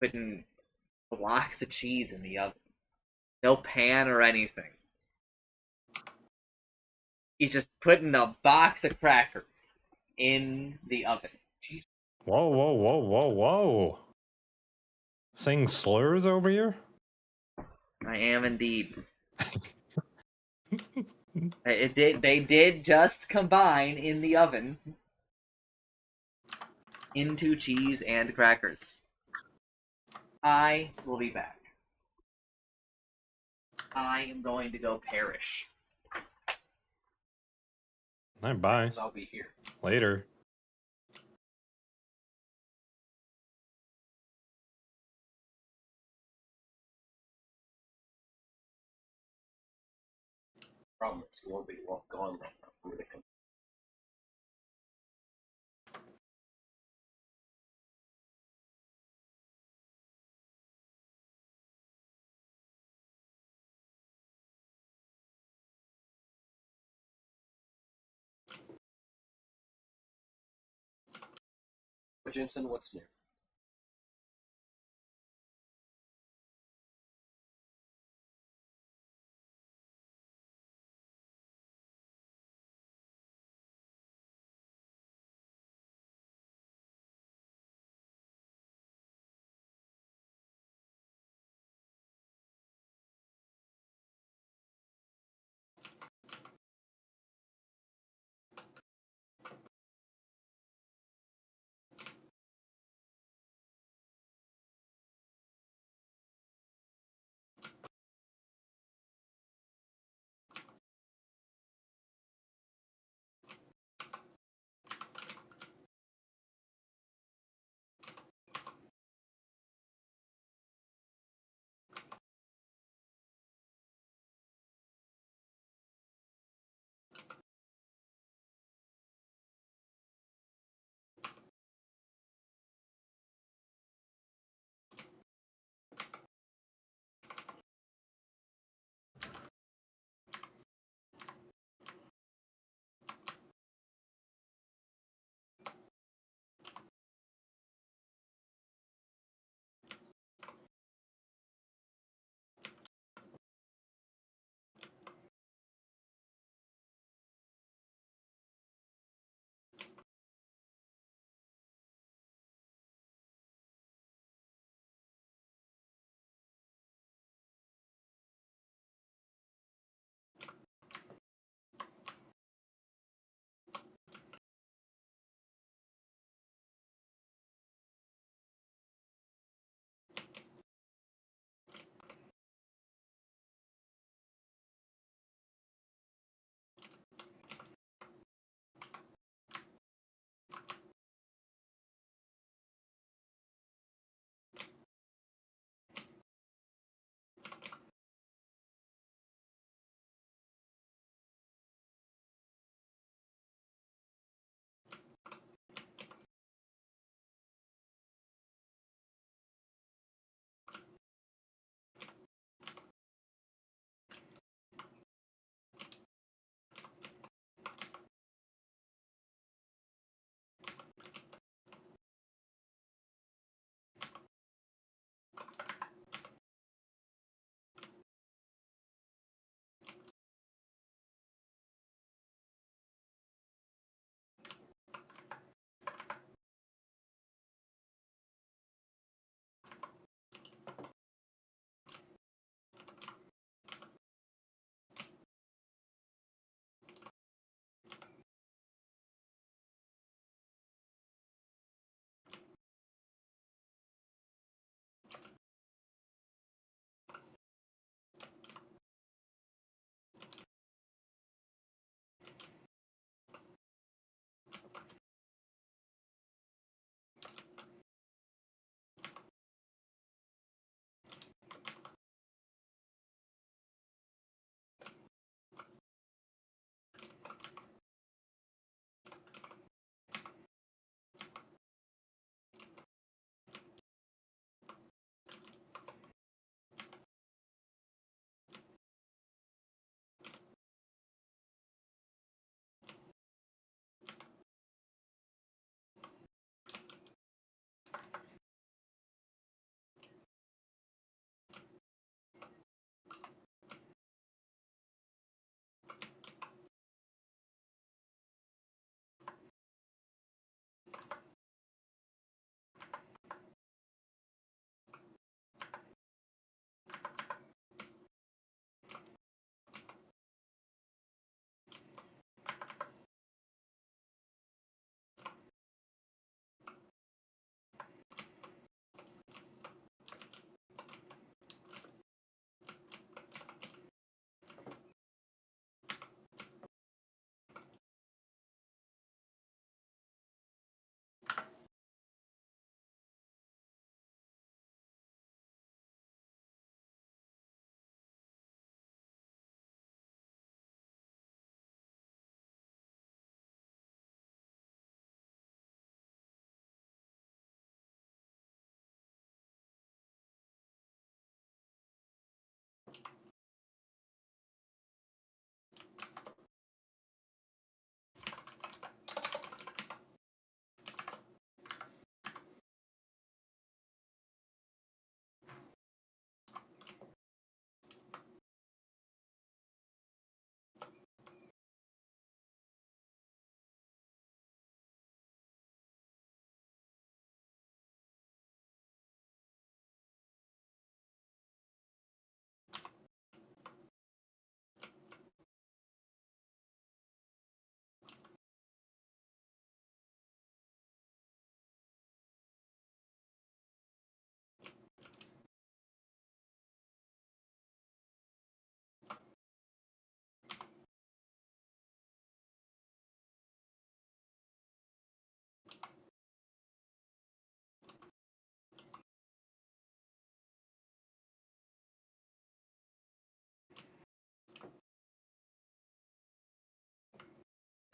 putting blocks of cheese in the oven. No pan or anything. He's just putting a box of crackers in the oven. Jeez. Whoa, whoa, whoa, whoa, whoa. Saying slurs over here? I am indeed. They did just combine in the oven into cheese and crackers. I will be back. I am going to go perish. Alright, bye. Because I'll be here. Later. Problem is, he won't be gone long enough for me to come. But Jensen, what's new?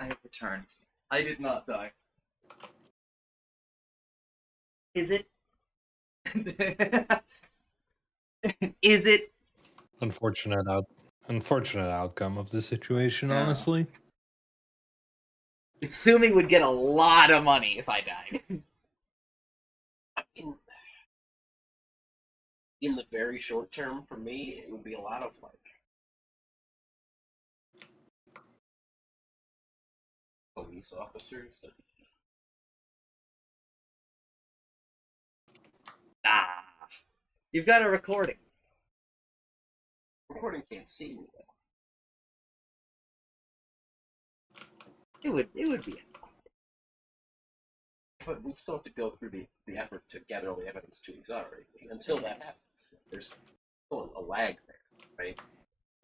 I have returned. I did not die. Is it? Is it? Unfortunate outcome of the situation, Yeah. honestly. Assuming would get a lot of money if I died. I mean, in the very short term, for me, it would be a lot of like police officers. Ah, you've got a recording. Recording can't see me though. It would be. But we'd still have to go through the effort to gather all the evidence to exonerate me. Until that happens, there's still a lag there, right?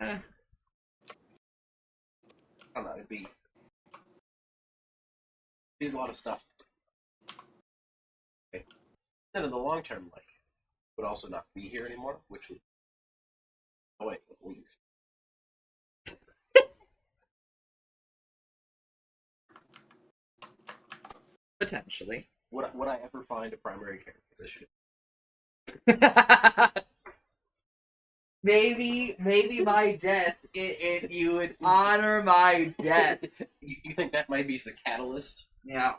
Eh. I don't know, it'd be a lot of stuff. Okay. Then in the long term, like, would also not be here anymore, which would annoy at least. Potentially. Would I ever find a primary care physician? maybe my death, you would honor my death. You think that might be the catalyst Yeah.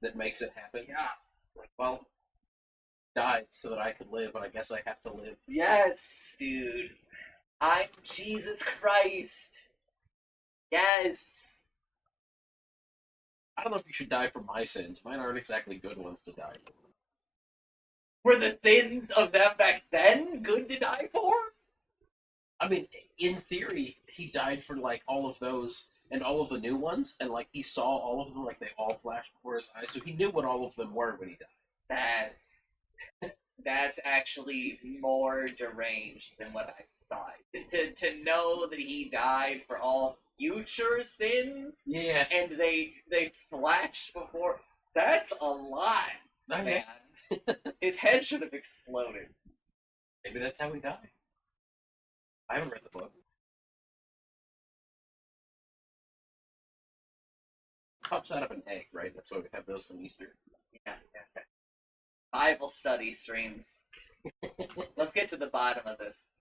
that makes it happen? Yeah. Like, well, died so that I could live, and I guess I have to live. Yes, dude. I'm Jesus Christ. Yes. I don't know if you should die for my sins. Mine aren't exactly good ones to die for. Were the sins of them back then good to die for? I mean, in theory, he died for like all of those and all of the new ones, and like he saw all of them, like they all flashed before his eyes, so he knew what all of them were when he died. That's actually more deranged than what I thought. To know that he died for all future sins, Yeah, and they flash before. That's a lot, man. His head should have exploded. maybe that's how he died. I haven't read the book. Pops out of an egg, right? That's why we have those on Easter. Yeah. Bible study streams. Let's get to the bottom of this.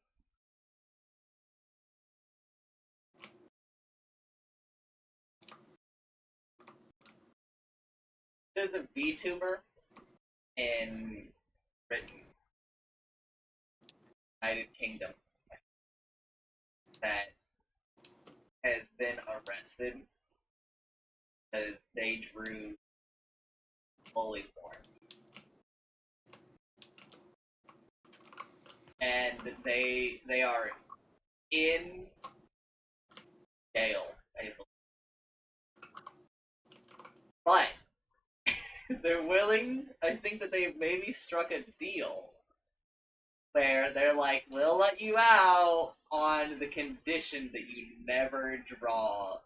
There's a VTuber in Britain, United Kingdom, that has been arrested because they drew holy form. And they are in jail, I believe. But they're willing, I think that they've maybe struck a deal where they're like, we'll let you out on the condition that you never draw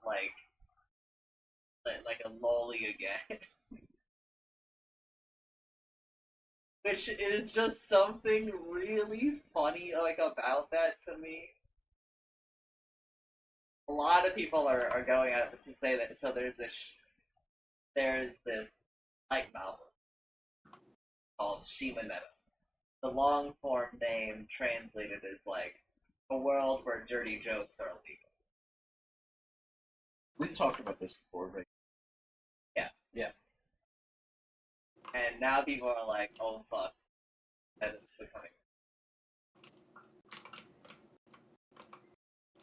like a lolly again. Which is just something really funny like about that to me. A lot of people are going out to say that. So there's this light novel called Shimaneta. The long form name translated is like a world where dirty jokes are illegal. We've talked about this before, right? Yes. Yeah. And now people are like, oh fuck, that is becoming.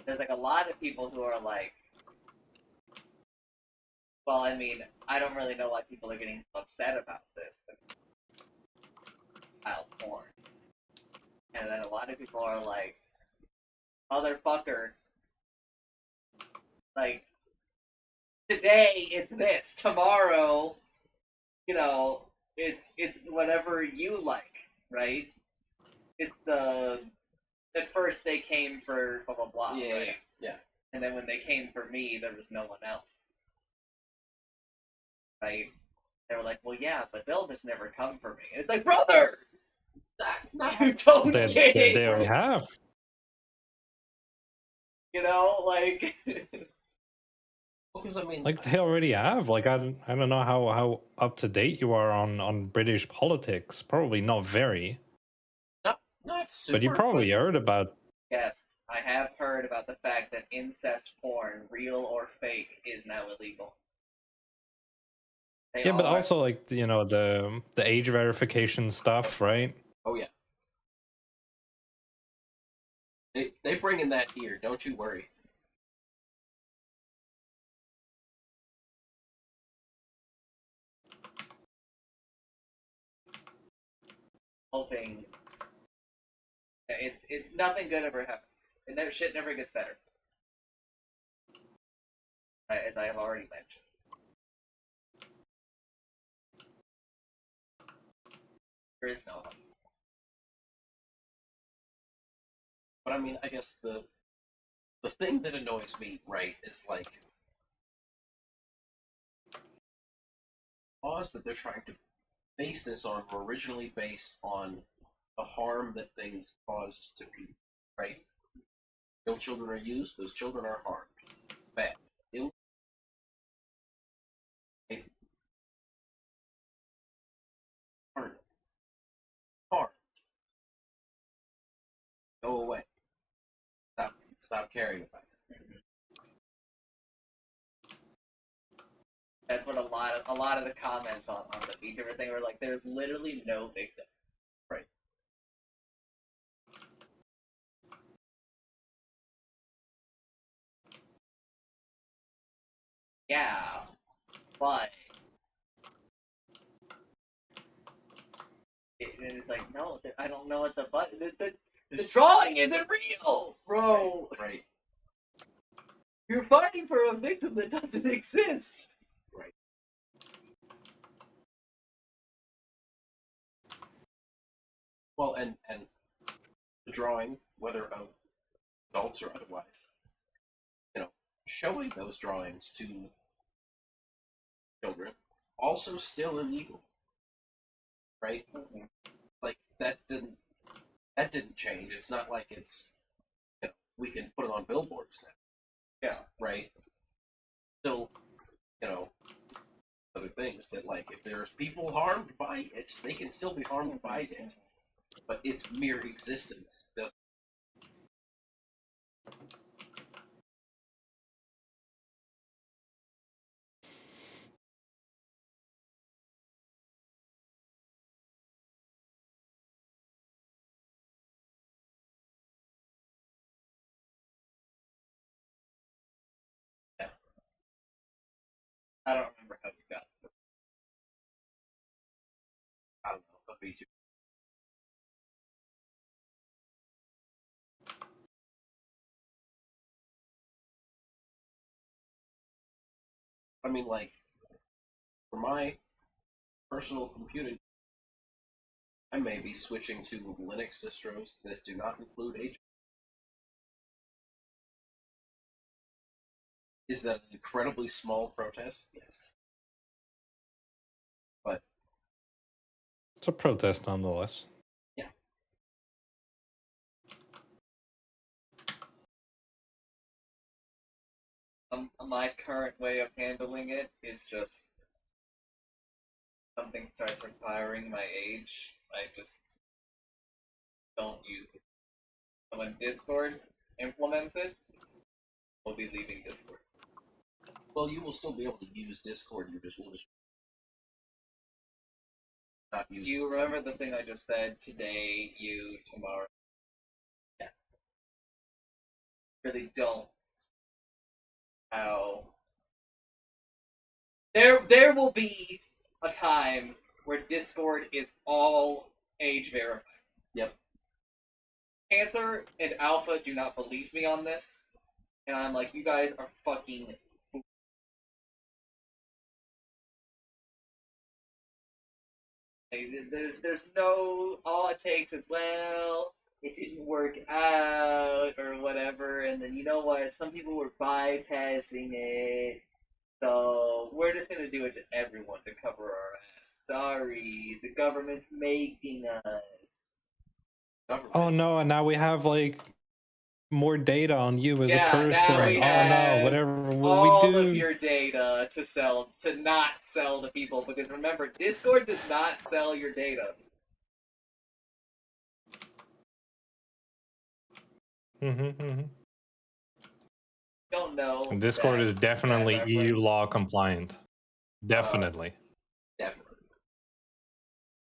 There's like a lot of people who are like, well, I mean, I don't really know why people are getting so upset about this, but child porn. And then a lot of people are like, motherfucker, like, today it's this, tomorrow, you know, it's whatever you like, right? It's at first they came for blah blah blah, Yeah, right? yeah. And then when they came for me, there was no one else, right? They were like, well, yeah, but they'll just never come for me. And it's like, brother, it's not you don't get it. They already have. You know, like Because I mean, Like they already have. Like I don't know how up to date you are on British politics. Probably not very, not super. but you probably heard about. Yes, I have heard about the fact that incest porn, real or fake, is now illegal. They Yeah, but are. also like the age verification stuff, right? Oh yeah, they bring in that here. Don't you worry. Hoping it's nothing good ever happens. Shit never gets better, as I have already mentioned. There is no hope. But I mean, I guess the thing that annoys me, right, is like laws that they're trying to base this on were originally based on the harm that things caused to people, right? No children are used; those children are harmed. Bad. Ill. Harm. Harm. Go away. Stop caring about it. That's what a lot of the comments on the feature thing were like. There's literally no victim. Right. Yeah, but it's like no, I don't know what the button. The drawing isn't real, bro. Right. You're fighting for a victim that doesn't exist. Right. Well, and the drawing, whether of adults or otherwise, showing those drawings to children also still illegal, right? Like that didn't change. It's not like it's we can put it on billboards now. Yeah. Right. Still, other things that like if there's people harmed by it, they can still be harmed by it, but its mere existence doesn't. Yeah. I don't remember how you got it. I don't know. A V2. I mean, like, for my personal computing, I may be switching to Linux distros that do not include H. Is that an incredibly small protest? Yes. But It's a protest nonetheless. yeah. My current way of handling it is just something starts requiring my age. I just don't use this. So when Discord implements it, we'll be leaving Discord. Well, you will still be able to use Discord. Will just not use. Do you remember the thing I just said? Today, you, tomorrow. Yeah. Really don't. How there will be a time where Discord is all age verified. Yep. Cancer and Alpha do not believe me on this, and I'm like, you guys are fucking. There's no. All it takes is well, it didn't work out or whatever, and then you know what? Some people were bypassing it. So we're just gonna do it to everyone to cover our ass. Sorry, the government's making us. Oh no! And now we have like more data on you as Yeah, a person. now we Oh have no, whatever will all we of do? your data to not sell to people, because remember, Discord does not sell your data. Don't know. And Discord is definitely that EU reference. law compliant. Definitely. Definitely.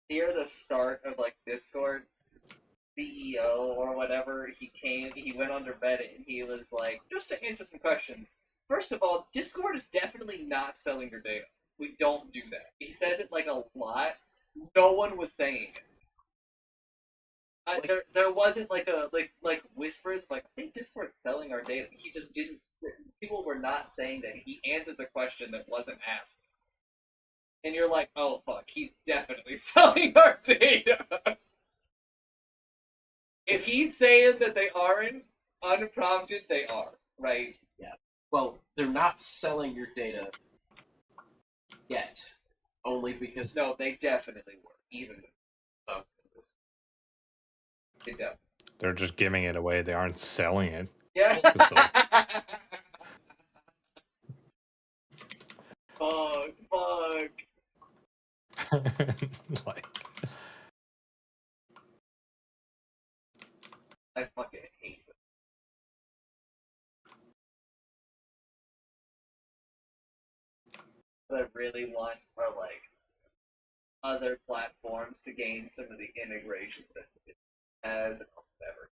Near the start of like Discord, CEO or whatever, he went under Reddit and he was like, just to answer some questions. First of all, Discord is definitely not selling your data. We don't do that. He says it like a lot. No one was saying it. There wasn't like a like whispers like, I think Discord's selling our data. He just didn't. People were not saying that. He answers a question that wasn't asked, and you're like, oh fuck, he's definitely selling our data. If he's saying that they aren't, unprompted, they are, right? Well, they're not selling your data yet, only because No, they definitely were. Even uh, they definitely. They're just giving it away. They aren't selling it. Yeah. So- Fuck. like, I fucking hate this. What I really want are like other platforms to gain some of the integration that it has and whatever.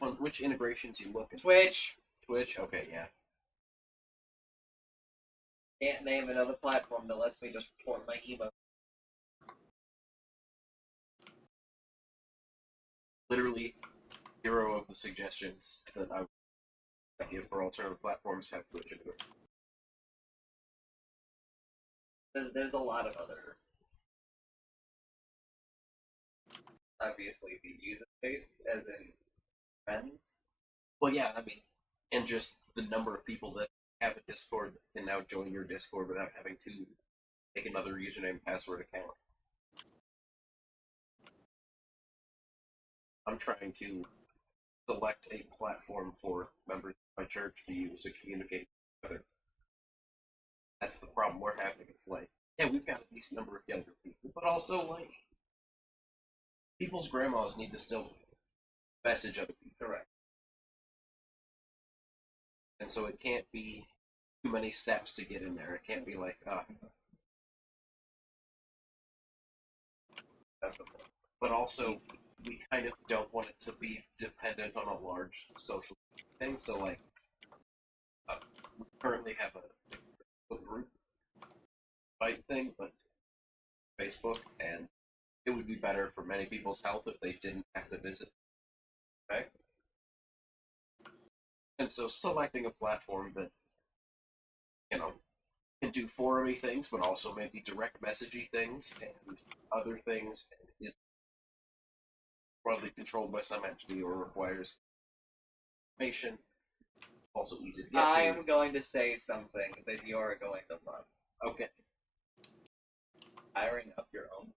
on which integrations you look at. Twitch. Twitch, okay, yeah. Can't name another platform that lets me just report my emo. Literally 0 of the suggestions that I give for alternative platforms have Twitch into it. There's a lot of other. Obviously, the user base, as in friends. Well, yeah, I mean, and just the number of people that have a Discord that can now join your Discord without having to make another username and password account. I'm trying to select a platform for members of my church to use to communicate with each other. That's the problem we're having. It's like, yeah, we've got a decent number of younger people, but also, like, people's grandmas need to still message other people. Correct. And so it can't be too many steps to get in there. It can't be like, That's the point. but also we kind of don't want it to be dependent on a large social thing. So like, we currently have a group fight thing, but Facebook, and it would be better for many people's health if they didn't have to visit. Okay. And so selecting a platform that, you know, can do forumy things, but also maybe direct messagey things and other things, and is broadly controlled by some entity or requires information, also easy to get I to. am going to say something that you're going to love. Okay. Hiring up your own.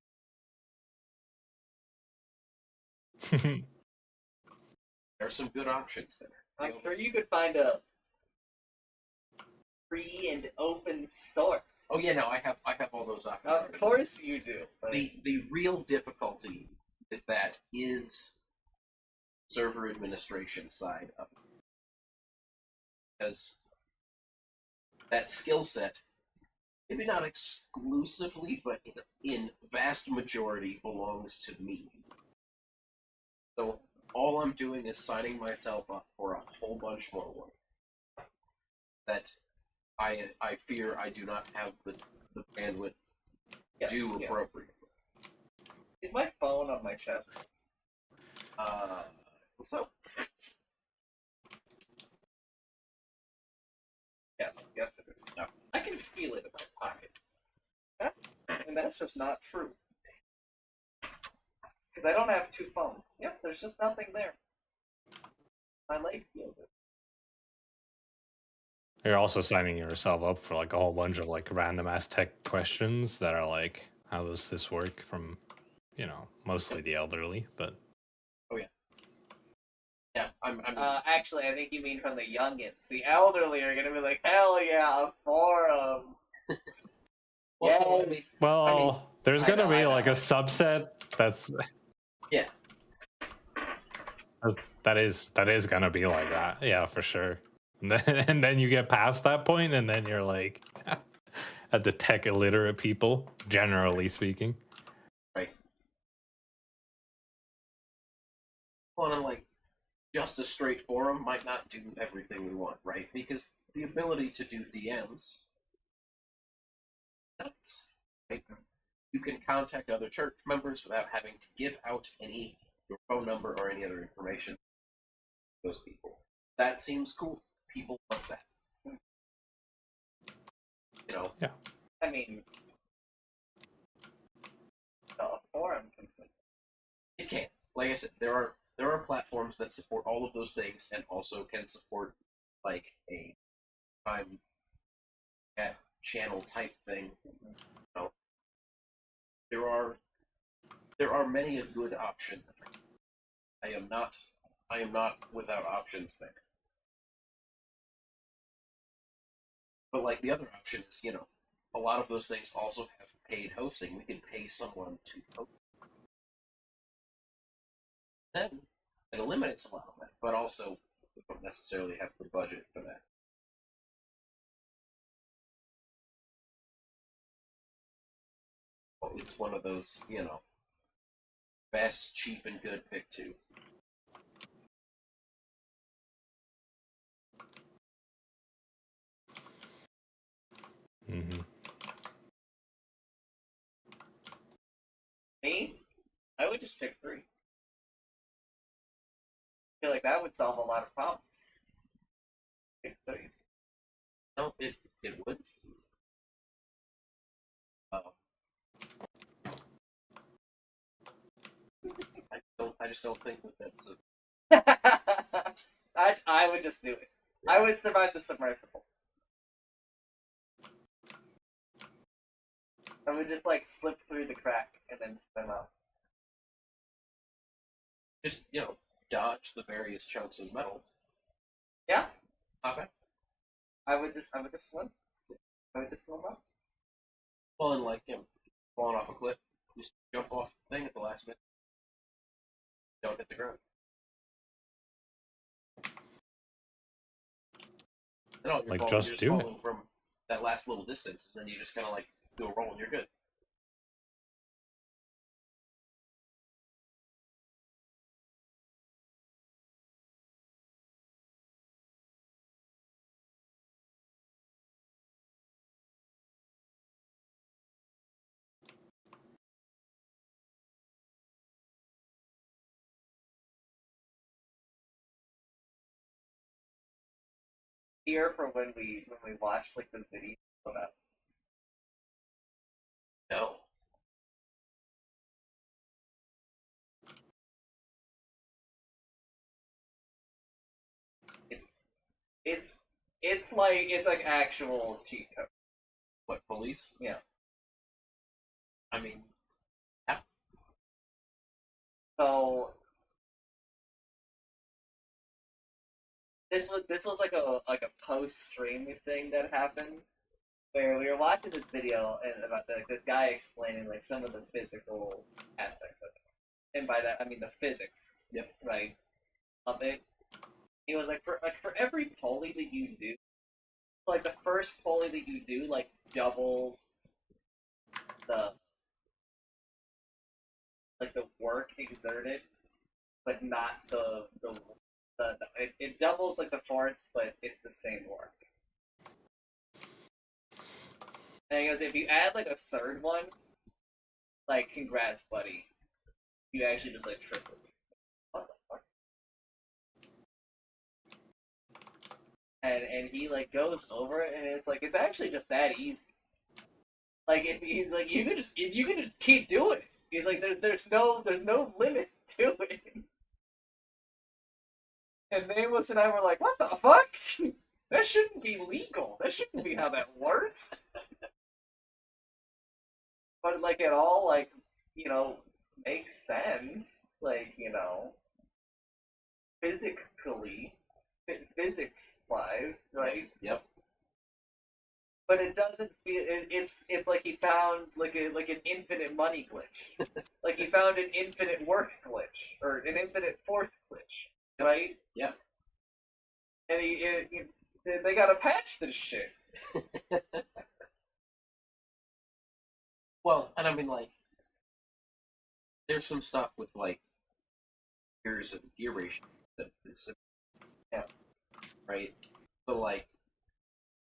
There are some good options there. I'm sure you could find a free and open source. Oh yeah, no, I have all those options. Of course you do. But The real difficulty with that is server administration side of it. Because that skill set, maybe not exclusively, but in vast majority belongs to me. So all I'm doing is signing myself up for a whole bunch more work that I fear I do not have the bandwidth yes, to do yes. appropriately. Is my phone on my chest? So Yes, yes it is. No. I can feel it in my pocket. That's just not true. Because I don't have two phones. Yep, there's just nothing there. My leg feels it. You're also signing yourself up for like a whole bunch of like random ass tech questions that are like, how does this work from, you know, mostly the elderly, but Yeah, I'm Actually, I think you mean from the youngins. The elderly are gonna be like, hell yeah, a forum. also, I mean, Yes. Well, there's I gonna know, be I like a know. subset that's yeah. that is gonna be like that. Yeah, for sure. And then you get past that point, and then you're like at the tech illiterate people, generally speaking. Right. Well, and like, just a straight forum might not do everything we want, right? Because the ability to do DMs, that's right? You can contact other church members without having to give out any your phone number or any other information to those people. That seems cool. People love that. You know, Yeah. I mean, a forum can say. it can. Like I said, there are platforms that support all of those things and also can support like a time channel type thing. You know, there are many a good option. I am not without options there. But like the other option is, a lot of those things also have paid hosting. We can pay someone to host. Then it eliminates a lot of that, but also we don't necessarily have the budget for that. Well, it's one of those, best, cheap, and good pick two. Hmm. Me? I would just pick 3. I feel like that would solve a lot of problems. Pick 3. No, it would. Um, I just don't think that that's I would just do it. I would survive the submersible. I would just like slip through the crack and then swim up. just dodge the various chunks of metal. Yeah, Okay. I would just swim. I would just swim up. Well, and like falling off a cliff, just jump off the thing at the last minute. Don't hit the ground. And all you're Like, falling, just you're just do it. falling from that last little distance, and then you just kind of like do a roll, and you're good. Here for when we watch like the video about No. it's it's it's like actual cheat code. What, police? Yeah. I mean, yeah. So this was like a post stream thing that happened where we were watching this video and about this guy explaining like some of the physical aspects of it, and by that I mean the physics. Yep. Right. Of it. He was like for every pulley that you do, like the first pulley that you do like doubles the the work exerted, but not it doubles like the force, but it's the same work. And he goes, if you add like a third one, like congrats, buddy, you actually just like triple it. What the fuck? And he like goes over it, and it's like it's actually just that easy. Like if he's like you can just keep doing it. He's like there's no limit to it. And Nameless and I were like, what the fuck? That shouldn't be legal. That shouldn't be how that works. But like it all makes sense. physics wise, right? Yep. But it doesn't feel. It's like he found like an infinite money glitch, like he found an infinite work glitch or an infinite force glitch, right? Yep. And they gotta patch this shit. Well, and I mean, like, there's some stuff with like gears and gear ratio that is, yeah, right. So like,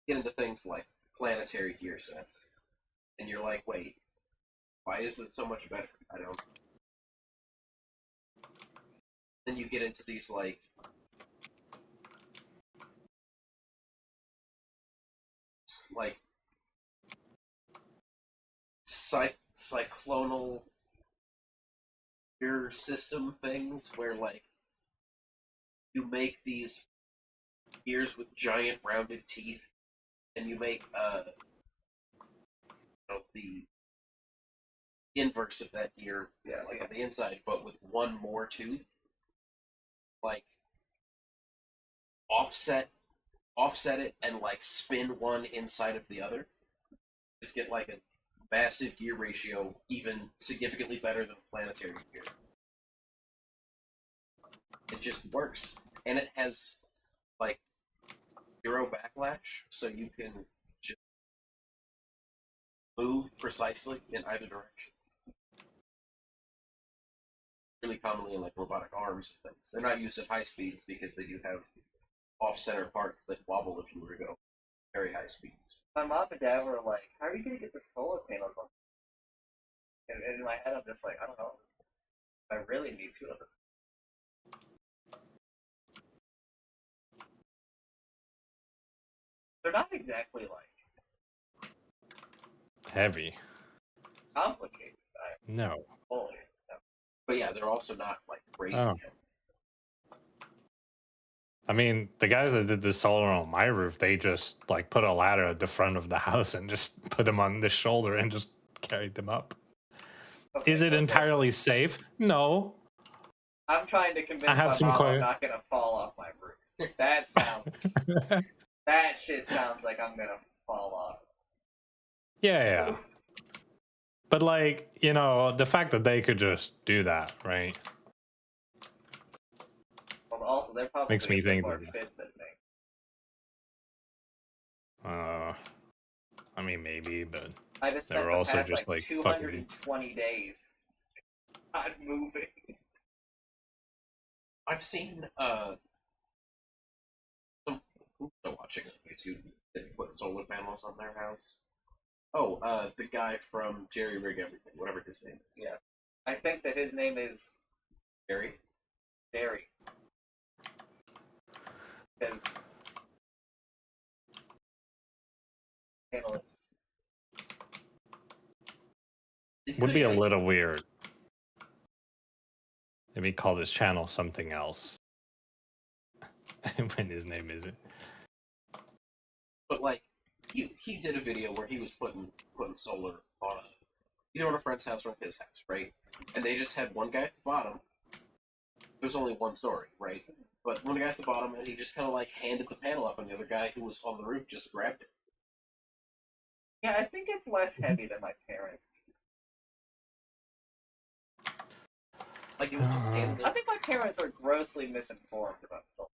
get into things like planetary gear sets, and you're like, wait, why is it so much better? I don't. Then you get into these like cyclonal gear system things where like you make these gears with giant rounded teeth, and you make the inverse of that gear, yeah, like on the inside, but with one more tooth, like offset it and like spin one inside of the other. Just get like a massive gear ratio, even significantly better than planetary gear. It just works, and it has like zero backlash, so you can just move precisely in either direction. Really commonly in like robotic arms and things. They're not used at high speeds because they do have off-center parts that wobble if you were to go very high speeds. My mom and dad were like, "How are you gonna get the solar panels on?" And in my head, I'm just like, I don't know. I really need two of them. They're not exactly like Heavy. complicated. No. Fully. But yeah, they're also not like crazy. Oh. I mean, the guys that did the solar on my roof, they just like put a ladder at the front of the house and just put them on the shoulder and just carried them up. Okay, Is it entirely safe? No. I'm trying to convince I have my some mom I'm not gonna fall off my roof. That sounds. That shit sounds like I'm gonna fall off. Yeah. But like, you know, the fact that they could just do that, right? Well, also, they're probably Makes me think more that- fit than me. I mean, maybe, but I just they spent were the also past just like like 220 days not moving. I've seen some people watching on YouTube that put solar panels on their house. Oh, the guy from Jerry Rig Everything, whatever his name is. Yeah. I think that his name is Jerry? Barry. Because panel is would be a little weird. Maybe call this channel something else. When his name isn't. But like, he did a video where he was putting solar on on a friend's house or his house, right? And they just had one guy at the bottom. There was only one story, right? But one guy at the bottom, and he just kind of like handed the panel up, and the other guy who was on the roof just grabbed it. Yeah, I think it's less heavy than my parents. Like it was just handed I up. think my parents are grossly misinformed about solar.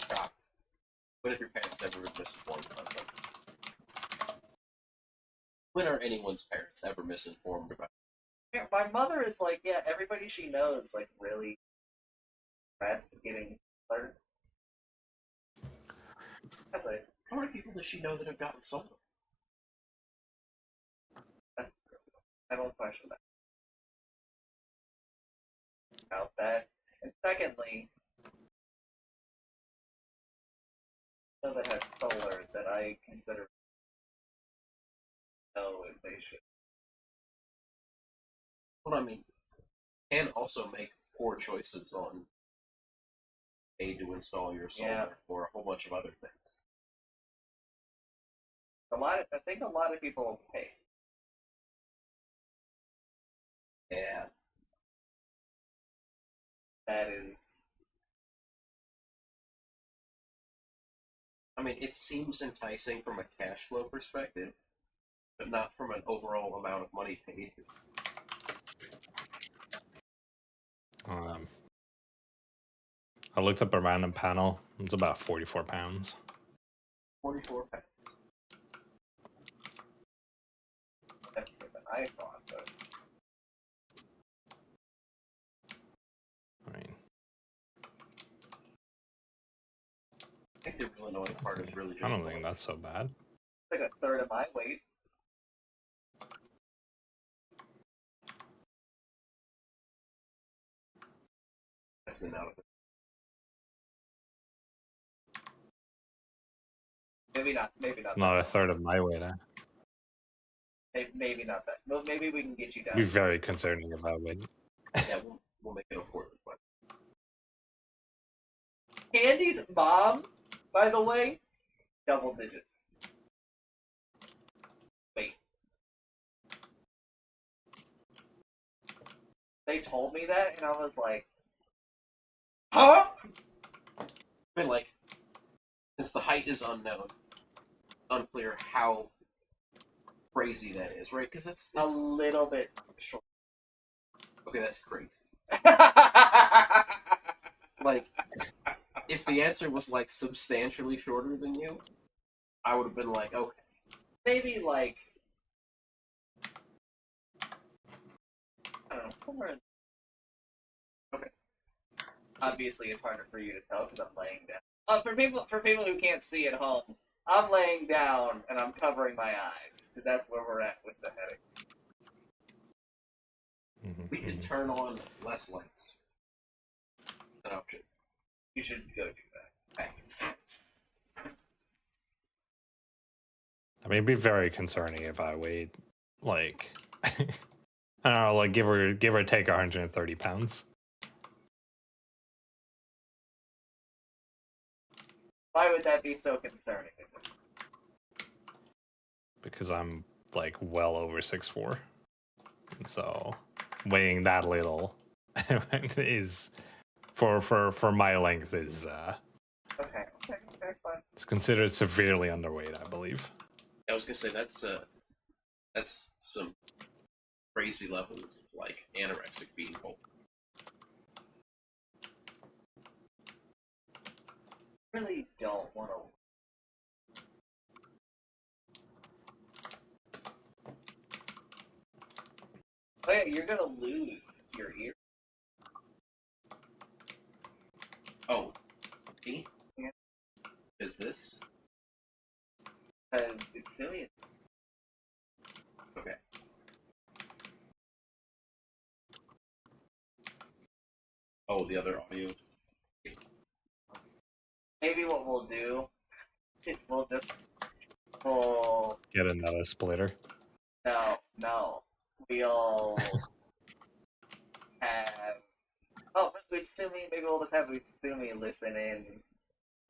Stop. When have your parents ever been misinformed about something? When are anyone's parents ever misinformed about? Yeah, my mother is like, yeah, everybody she knows like really rats getting solar. Like, How many people does she know that have gotten solar? I don't question that. About that. And secondly, people that have solar that I consider know if they should. Well, I mean, and also make poor choices on aid to install your solar or a whole bunch of other things. I think a lot of people pay. Yeah. That is mean, it seems enticing from a cash flow perspective, but not from an overall amount of money paid. I looked up a random panel. It's about 44 pounds. 44 pounds. That's what I thought, but I mean, I think the real annoying part is really just. I don't think that's so bad. it's like a third of my weight. Definitely not. Maybe not. Maybe not. It's not a third of my weight. Maybe not that. Well, maybe we can get you down. It'd be very concerning if I weighed. Yeah, we'll make it affordable. But Candy's mom, by the way, double digits. Wait. They told me that, and I was like, huh? I mean, like, since the height is unknown, unclear how crazy that is, right? Because it's A little bit short. okay. That's crazy. Like, if the answer was like substantially shorter than you, I would have been like, okay. Maybe like, I don't know, somewhere. Okay. Obviously, it's harder for you to tell because I'm laying down. For people who can't see at home, I'm laying down and I'm covering my eyes because that's where we're at with the headache. We could turn on less lights. An option. You should go do that. Okay. I mean, it'd be very concerning if I weighed like I don't know, like give or take 130 pounds. Why would that be so concerning? Because I'm like well over 6'4", and so weighing that little is for my length is Okay, fine. it's considered severely underweight, I believe. I was gonna say that's some crazy levels of like anorexic being whole. Really don't want to. Oh yeah, you're gonna lose your ear. Oh, me? Yeah. Is this Because it's silly. okay? Oh, the other audio. Maybe what we'll do is we'll Get another splitter. no. We'll have with Sumi, maybe we'll just have Sumi listen in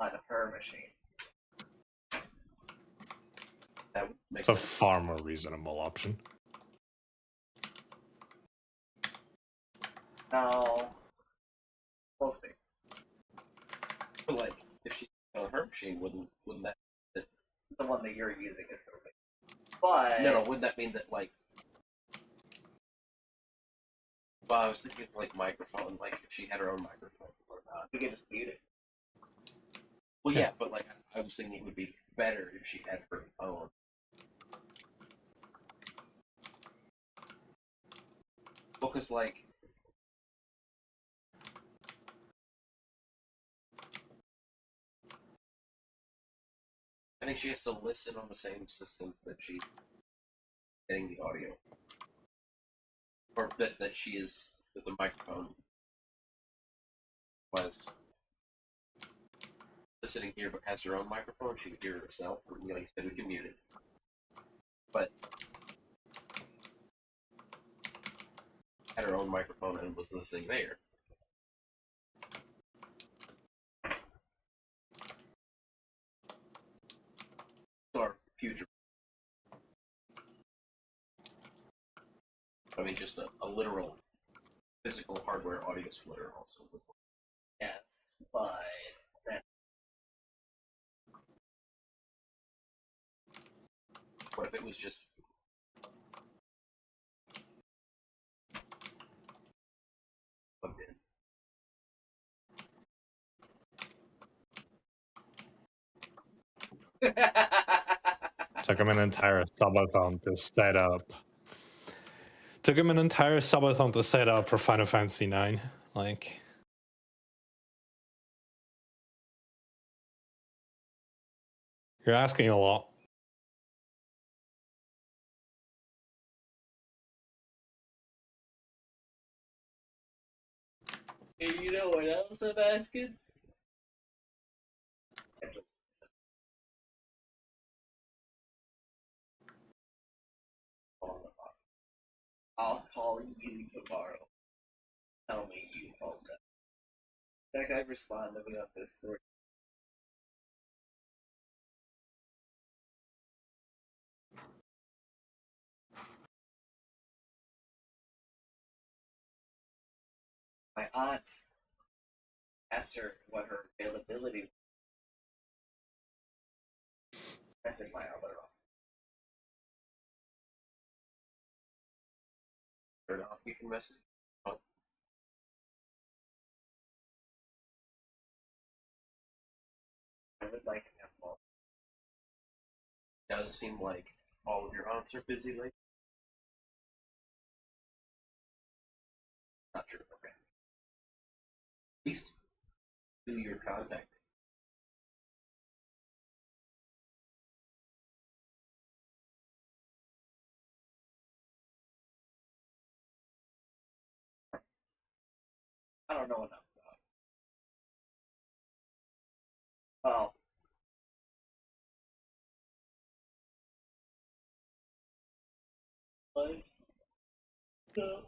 on her machine. That would make It's a sense. far more reasonable option. No. We'll see. But like, if she on her machine, wouldn't that? The one that you're using is so big. But No, wouldn't that mean that like? Well, I was thinking like microphone, like if she had her own microphone or not. we can just mute it. Well, yeah, but like I was thinking it would be better if she had her own. Well, because like. I think she has to listen on the same system that she's getting the audio. Or that she is, that the microphone was listening here but has her own microphone, she could hear herself. You know, like you said, we can mute it. But had her own microphone and was listening there. Our future. I mean, just a literal physical hardware audio splitter also. Yes, but What if it was just plugged in? Took him an entire subathon to set up. Took him an entire subathon to set up for Final Fantasy IX. Like, you're asking a lot. Hey, you know what else I'm asking? I'll call you tomorrow. Tell me you called them. That guy responded to me on Discord. My aunt asked her what her availability was. I said my other aunt. Turn off, you can message. Oh, I would like to have more. does seem like all of your aunts are busy lately. Not true. Okay. At least do your contact. I don't know enough about it. Well, but the,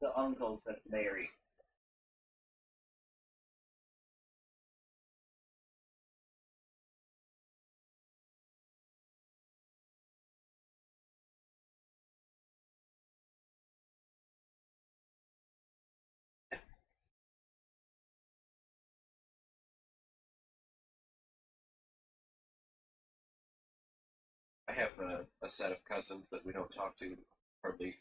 the uncles that married. I have a set of cousins that we don't talk to hardly